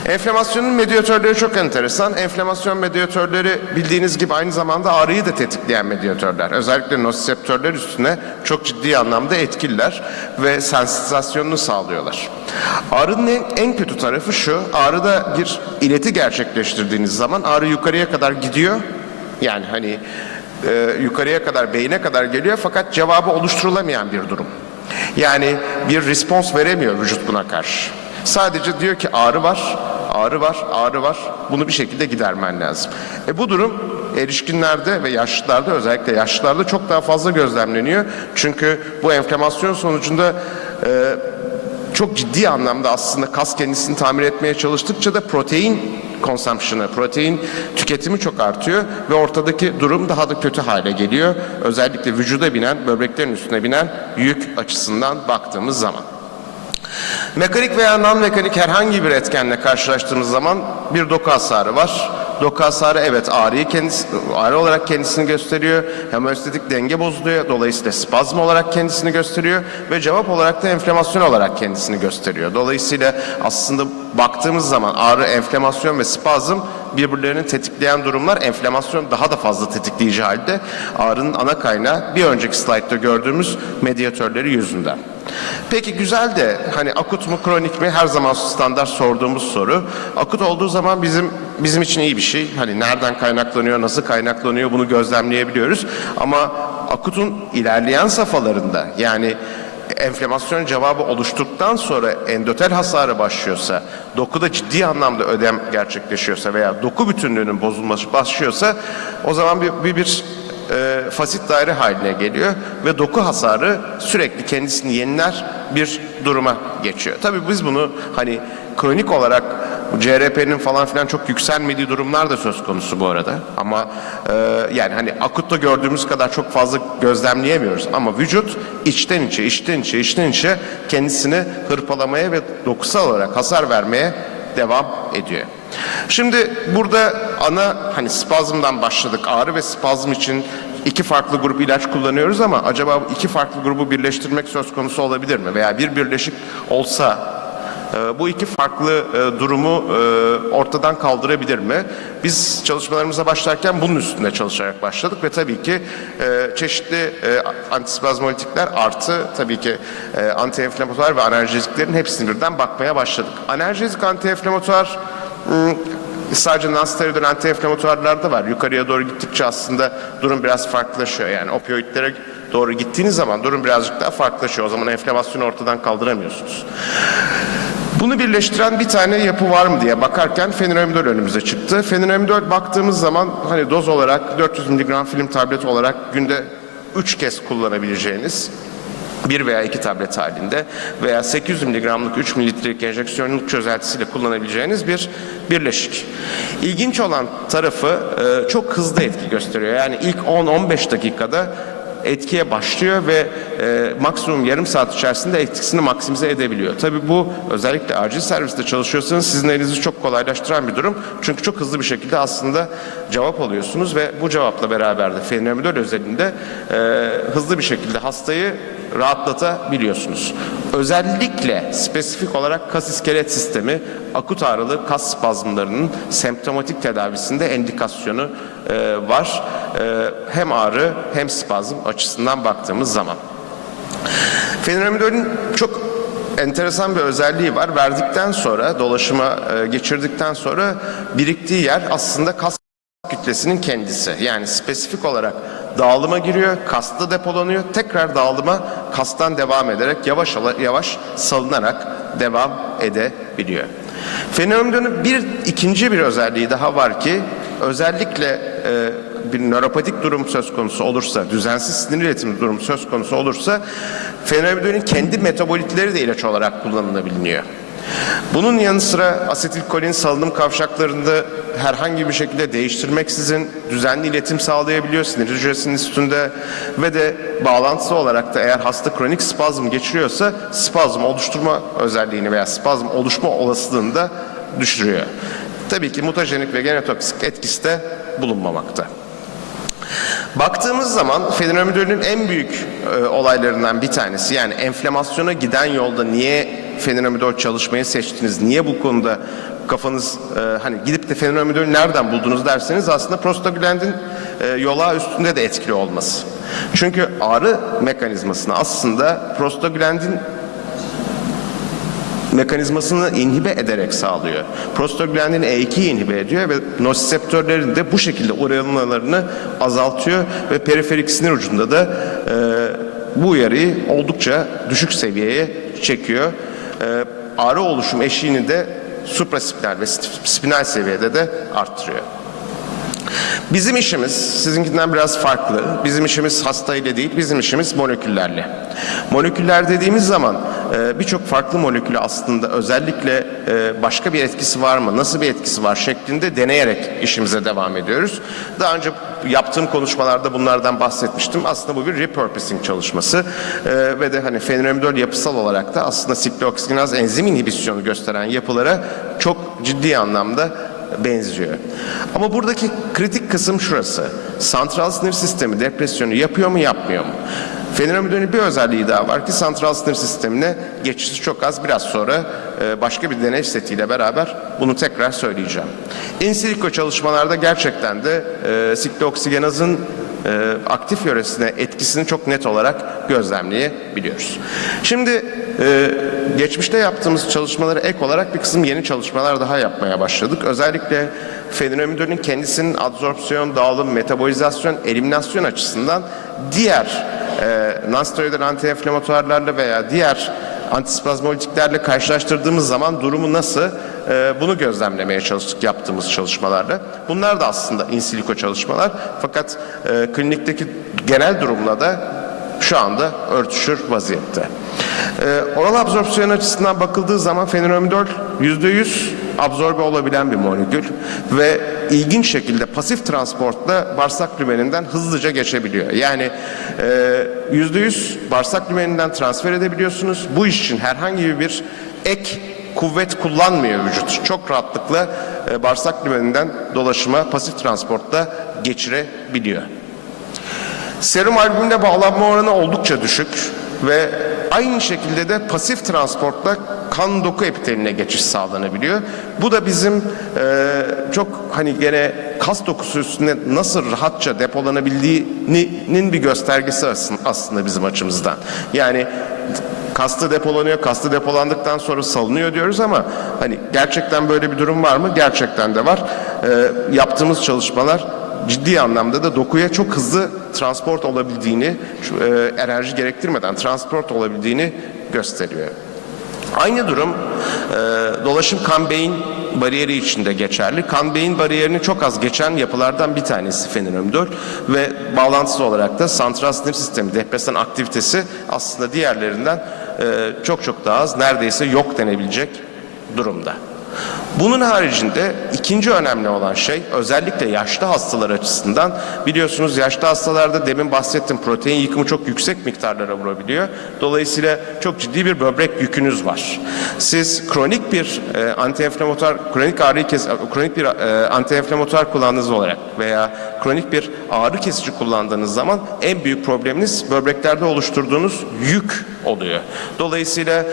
Enflamasyonun medyatörleri çok enteresan. Enflamasyon medyatörleri bildiğiniz gibi aynı zamanda ağrıyı da tetikleyen medyatörler. Özellikle nosiseptörler üstüne çok ciddi anlamda etkililer ve sensitizasyonunu sağlıyorlar. Ağrının en kötü tarafı şu: ağrıda bir ileti gerçekleştirdiğiniz zaman ağrı yukarıya kadar gidiyor. Yani hani yukarıya kadar, beyine kadar geliyor fakat cevabı oluşturulamayan bir durum. Yani bir respons veremiyor vücut buna karşı. Sadece diyor ki ağrı var, ağrı var, ağrı var. Bunu bir şekilde gidermen lazım. Bu durum erişkinlerde ve yaşlılarda, özellikle yaşlılarda çok daha fazla gözlemleniyor. Çünkü bu enflamasyon sonucunda çok ciddi anlamda aslında kas kendisini tamir etmeye çalıştıkça da protein consumption'ı, protein tüketimi çok artıyor ve ortadaki durum daha da kötü hale geliyor. Özellikle vücuda binen, böbreklerin üstüne binen yük açısından baktığımız zaman. Mekanik veya non-mekanik herhangi bir etkenle karşılaştığımız zaman bir doku hasarı var. Doku hasarı evet ağrı olarak kendisini gösteriyor. Hemostatik denge bozuluyor. Dolayısıyla spazm olarak kendisini gösteriyor ve cevap olarak da enflamasyon olarak kendisini gösteriyor. Dolayısıyla aslında baktığımız zaman ağrı, enflamasyon ve spazm birbirlerini tetikleyen durumlar. Enflamasyon daha da fazla tetikleyici halde, ağrının ana kaynağı bir önceki slaytta gördüğümüz medyatörleri yüzünden. Peki güzel de hani akut mu kronik mi, her zaman standart sorduğumuz soru. Akut olduğu zaman bizim için iyi bir şey. Hani nereden kaynaklanıyor, nasıl kaynaklanıyor bunu gözlemleyebiliyoruz. Ama akutun ilerleyen safhalarında, yani enflamasyon cevabı oluştuktan sonra endotel hasarı başlıyorsa, dokuda ciddi anlamda ödem gerçekleşiyorsa veya doku bütünlüğünün bozulması başlıyorsa, o zaman bir fasit daire haline geliyor ve doku hasarı sürekli kendisini yeniler bir duruma geçiyor. Tabii biz bunu hani kronik olarak CRP'nin falan filan çok yükselmediği durumlar da söz konusu bu arada. Ama yani hani akutta gördüğümüz kadar çok fazla gözlemleyemiyoruz. Ama vücut içten içe kendisini hırpalamaya ve dokusal olarak hasar vermeye devam ediyor. Şimdi burada ana hani spazmdan başladık. Ağrı ve spazm için iki farklı grup ilaç kullanıyoruz ama acaba bu iki farklı grubu birleştirmek söz konusu olabilir mi? Veya bir birleşik olsa bu iki farklı durumu ortadan kaldırabilir mi? Biz çalışmalarımıza başlarken bunun üstünde çalışarak başladık ve tabii ki çeşitli antispazmolitikler artı tabii ki antienflamatuar ve analjeziklerin hepsini birden bakmaya başladık. Analjezik, antienflamatuar sadece non-steroidal antienflamatuarlarda var. Yukarıya doğru gittikçe aslında durum biraz farklılaşıyor. Yani opioidlere doğru gittiğiniz zaman durum birazcık daha farklılaşıyor. O zaman enflamasyonu ortadan kaldıramıyorsunuz. Bunu birleştiren bir tane yapı var mı diye bakarken feniramidol önümüze çıktı. Feniramidol baktığımız zaman hani doz olarak 400 mg film tableti olarak günde 3 kez kullanabileceğiniz, 1 veya 2 tablet halinde veya 800 mg'lık 3 mililitrelik enjeksiyonluk çözeltisiyle kullanabileceğiniz bir birleşik. İlginç olan tarafı çok hızlı etki gösteriyor. Yani ilk 10-15 dakikada etkiye başlıyor ve maksimum yarım saat içerisinde etkisini maksimize edebiliyor. Tabii bu özellikle acil serviste çalışıyorsanız sizin elinizi çok kolaylaştıran bir durum. Çünkü çok hızlı bir şekilde aslında cevap alıyorsunuz ve bu cevapla beraber de fenomenal özelinde hızlı bir şekilde hastayı rahatlatabiliyorsunuz. Özellikle spesifik olarak kas iskelet sistemi akut ağrılı kas spazmlarının semptomatik tedavisinde endikasyonu var. Hem ağrı hem spazm açısından baktığımız zaman. Feniramidolün çok enteresan bir özelliği var. Verdikten sonra, dolaşıma geçirdikten sonra biriktiği yer aslında kas kütlesinin kendisi. Yani spesifik olarak dağılıma giriyor, kasta depolanıyor, tekrar dağılıma kastan devam ederek yavaş yavaş salınarak devam edebiliyor. Fenomenin ikinci bir özelliği daha var ki özellikle bir nöropatik durum söz konusu olursa, düzensiz sinir iletimi durumu söz konusu olursa fenomenin kendi metabolitleri de ilaç olarak kullanılabiliyor. Bunun yanı sıra asetilkolin salınım kavşaklarında herhangi bir şekilde değiştirmeksizin düzenli iletim sağlayabiliyor sinir hücresinin üstünde ve de bağlantısı olarak da eğer hasta kronik spazm geçiriyorsa spazm oluşturma özelliğini veya spazm oluşma olasılığını da düşürüyor. Tabii ki mutajenik ve genotoksik etkisi de bulunmamakta. Baktığımız zaman fenomenolojinin en büyük olaylarından bir tanesi, yani enflamasyona giden yolda niye fenomenol çalışmayı seçtiniz, niye bu konuda kafanız hani gidip de fenomenolü nereden buldunuz derseniz aslında prostaglandin yolağı üstünde de etkili olması. Çünkü ağrı mekanizmasını aslında prostaglandin mekanizmasını inhibe ederek sağlıyor. Prostaglandin E2'yi inhibe ediyor ve nosiseptörlerin de bu şekilde uyanmalarını azaltıyor ve periferik sinir ucunda da bu uyarıyı oldukça düşük seviyeye çekiyor. Ağrı oluşum eşiğini de supraspinal ve spinal seviyede de arttırıyor. Bizim işimiz sizinkinden biraz farklı. Bizim işimiz hastayla değil, bizim işimiz moleküllerle. Moleküller dediğimiz zaman birçok farklı molekülü aslında özellikle başka bir etkisi var mı, nasıl bir etkisi var şeklinde deneyerek işimize devam ediyoruz. Daha önce yaptığım konuşmalarda bunlardan bahsetmiştim. Aslında bu bir repurposing çalışması ve de hani fenomenol yapısal olarak da aslında siklooksinaz enzim inhibisyonu gösteren yapılara çok ciddi anlamda benziyor. Ama buradaki kritik kısım şurası. Santral sinir sistemi depresyonu yapıyor mu, yapmıyor mu? Fenomenolojinin bir özelliği daha var ki santral sinir sistemine geçişi çok az. Biraz sonra başka bir deney setiyle beraber bunu tekrar söyleyeceğim. In silico çalışmalarda gerçekten de siklooksinazın aktif yöresine etkisini çok net olarak gözlemleyebiliyoruz. Şimdi geçmişte yaptığımız çalışmalara ek olarak bir kısım yeni çalışmalar daha yapmaya başladık. Özellikle fenomenolojinin kendisinin adsorpsiyon, dağılım, metabolizasyon, eliminasyon açısından diğer nonsteroidal antiinflamatuarlarla veya diğer antispazmolitiklerle karşılaştırdığımız zaman durumu nasıl bunu gözlemlemeye çalıştık yaptığımız çalışmalarla. Bunlar da aslında in silico çalışmalar fakat klinikteki genel durumla da şu anda örtüşür vaziyette. Oral absorpsiyon açısından bakıldığı zaman fenomenol %100 absorbe olabilen bir molekül ve ilginç şekilde pasif transportla bağırsak lümeninden hızlıca geçebiliyor. Yani %100 bağırsak lümeninden transfer edebiliyorsunuz. Bu iş için herhangi bir ek kuvvet kullanmıyor vücut. Çok rahatlıkla bağırsak lümeninden dolaşıma pasif transportla geçirebiliyor. Serum albümüne bağlanma oranı oldukça düşük ve aynı şekilde de pasif transportla kan doku epiteline geçiş sağlanabiliyor. Bu da bizim çok hani gene kas dokusu üstünde nasıl rahatça depolanabildiğinin bir göstergesi aslında bizim açımızdan. Yani kasta depolanıyor, kasta depolandıktan sonra salınıyor diyoruz ama hani gerçekten böyle bir durum var mı? Gerçekten de var. Yaptığımız çalışmalar ciddi anlamda da dokuya çok hızlı transport olabildiğini, enerji gerektirmeden transport olabildiğini gösteriyor. Aynı durum dolaşım kan-beyin bariyeri içinde geçerli. Kan-beyin bariyerini çok az geçen yapılardan bir tanesi fenomenol ve bağlantısı olarak da santral sinir sistemi depresan aktivitesi aslında diğerlerinden çok daha az, neredeyse yok denebilecek durumda. Bunun haricinde ikinci önemli olan şey özellikle yaşlı hastalar açısından biliyorsunuz yaşlı hastalarda demin bahsettim protein yıkımı çok yüksek miktarlara vurabiliyor. Dolayısıyla çok ciddi bir böbrek yükünüz var. Siz kronik bir antiinflamatuar, kronik bir antiinflamatuar kullandığınız olarak veya kronik bir ağrı kesici kullandığınız zaman en büyük probleminiz böbreklerde oluşturduğunuz yük oluyor. Dolayısıyla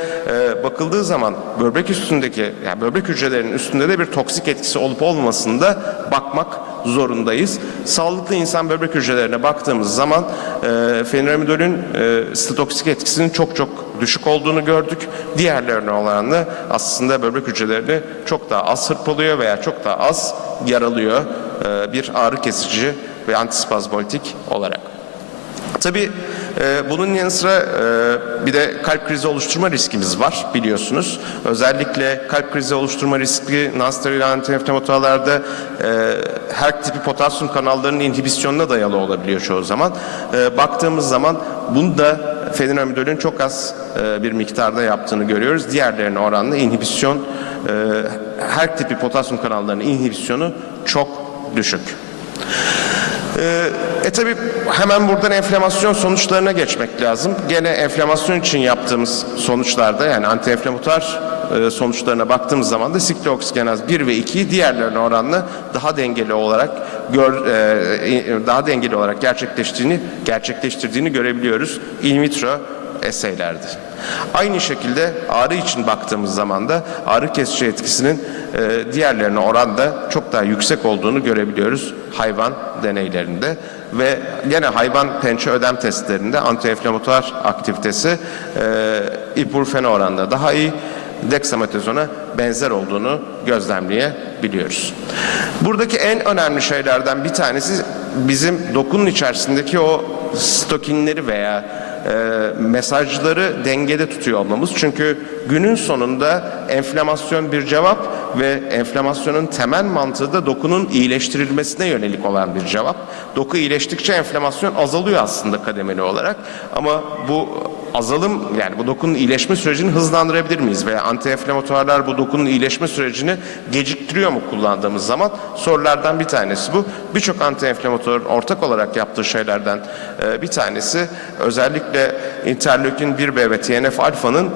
bakıldığı zaman böbrek üstündeki yani böbrek hücrelerinin üstünde de bir toksik etkisi olup olmamasını da bakmak zorundayız. Sağlıklı insan böbrek hücrelerine baktığımız zaman fenomenolün sitotoksik etkisinin çok düşük olduğunu gördük. Diğerlerine oranla aslında böbrek hücrelerini çok daha az hırpalıyor veya çok daha az yaralıyor bir ağrı kesici ve antispazmolitik olarak. Tabii bunun yanı sıra bir de kalp krizi oluşturma riskimiz var biliyorsunuz. Özellikle kalp krizi oluşturma riski nonsteroidal antiinflamatuarlarda her tipi potasyum kanallarının inhibisyonuna dayalı olabiliyor çoğu zaman. Baktığımız zaman bunda feniramidolün çok az bir miktarda yaptığını görüyoruz. Diğerlerine oranla inhibisyon, her tipi potasyum kanallarının inhibisyonu çok düşük. Tabi hemen buradan enflamasyon sonuçlarına geçmek lazım. Gene enflamasyon için yaptığımız sonuçlarda yani antienflamatuar sonuçlarına baktığımız zaman da siklooksingenaz 1 ve 2'yi diğerlerine oranla daha dengeli olarak gerçekleştirdiğini görebiliyoruz in vitro eseylerde. Aynı şekilde ağrı için baktığımız zaman da ağrı kesici etkisinin diğerlerine oranla çok daha yüksek olduğunu görebiliyoruz hayvan deneylerinde ve gene hayvan pençe ödem testlerinde antienflamatuar aktivitesi ibuprofene oranla daha iyi, dexametazona benzer olduğunu gözlemleyebiliyoruz. Buradaki en önemli şeylerden bir tanesi bizim dokunun içerisindeki o stokinleri veya mesajları dengede tutuyor olmamız. Çünkü günün sonunda enflamasyon bir cevap ve enflamasyonun temel mantığı da dokunun iyileştirilmesine yönelik olan bir cevap. Doku iyileştikçe enflamasyon azalıyor aslında kademeli olarak ama bu azalım yani bu dokunun iyileşme sürecini hızlandırabilir miyiz veya antienflamatuarlar bu dokunun iyileşme sürecini geciktiriyor mu kullandığımız zaman sorulardan bir tanesi bu. Birçok antienflamatuarın ortak olarak yaptığı şeylerden bir tanesi özellikle interleukin 1B ve TNF alfanın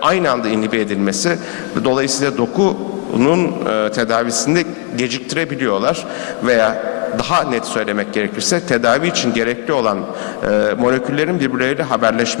aynı anda inhibe edilmesi ve dolayısıyla dokunun tedavisini geciktirebiliyorlar veya daha net söylemek gerekirse tedavi için gerekli olan moleküllerin birbirleriyle haberleşmesi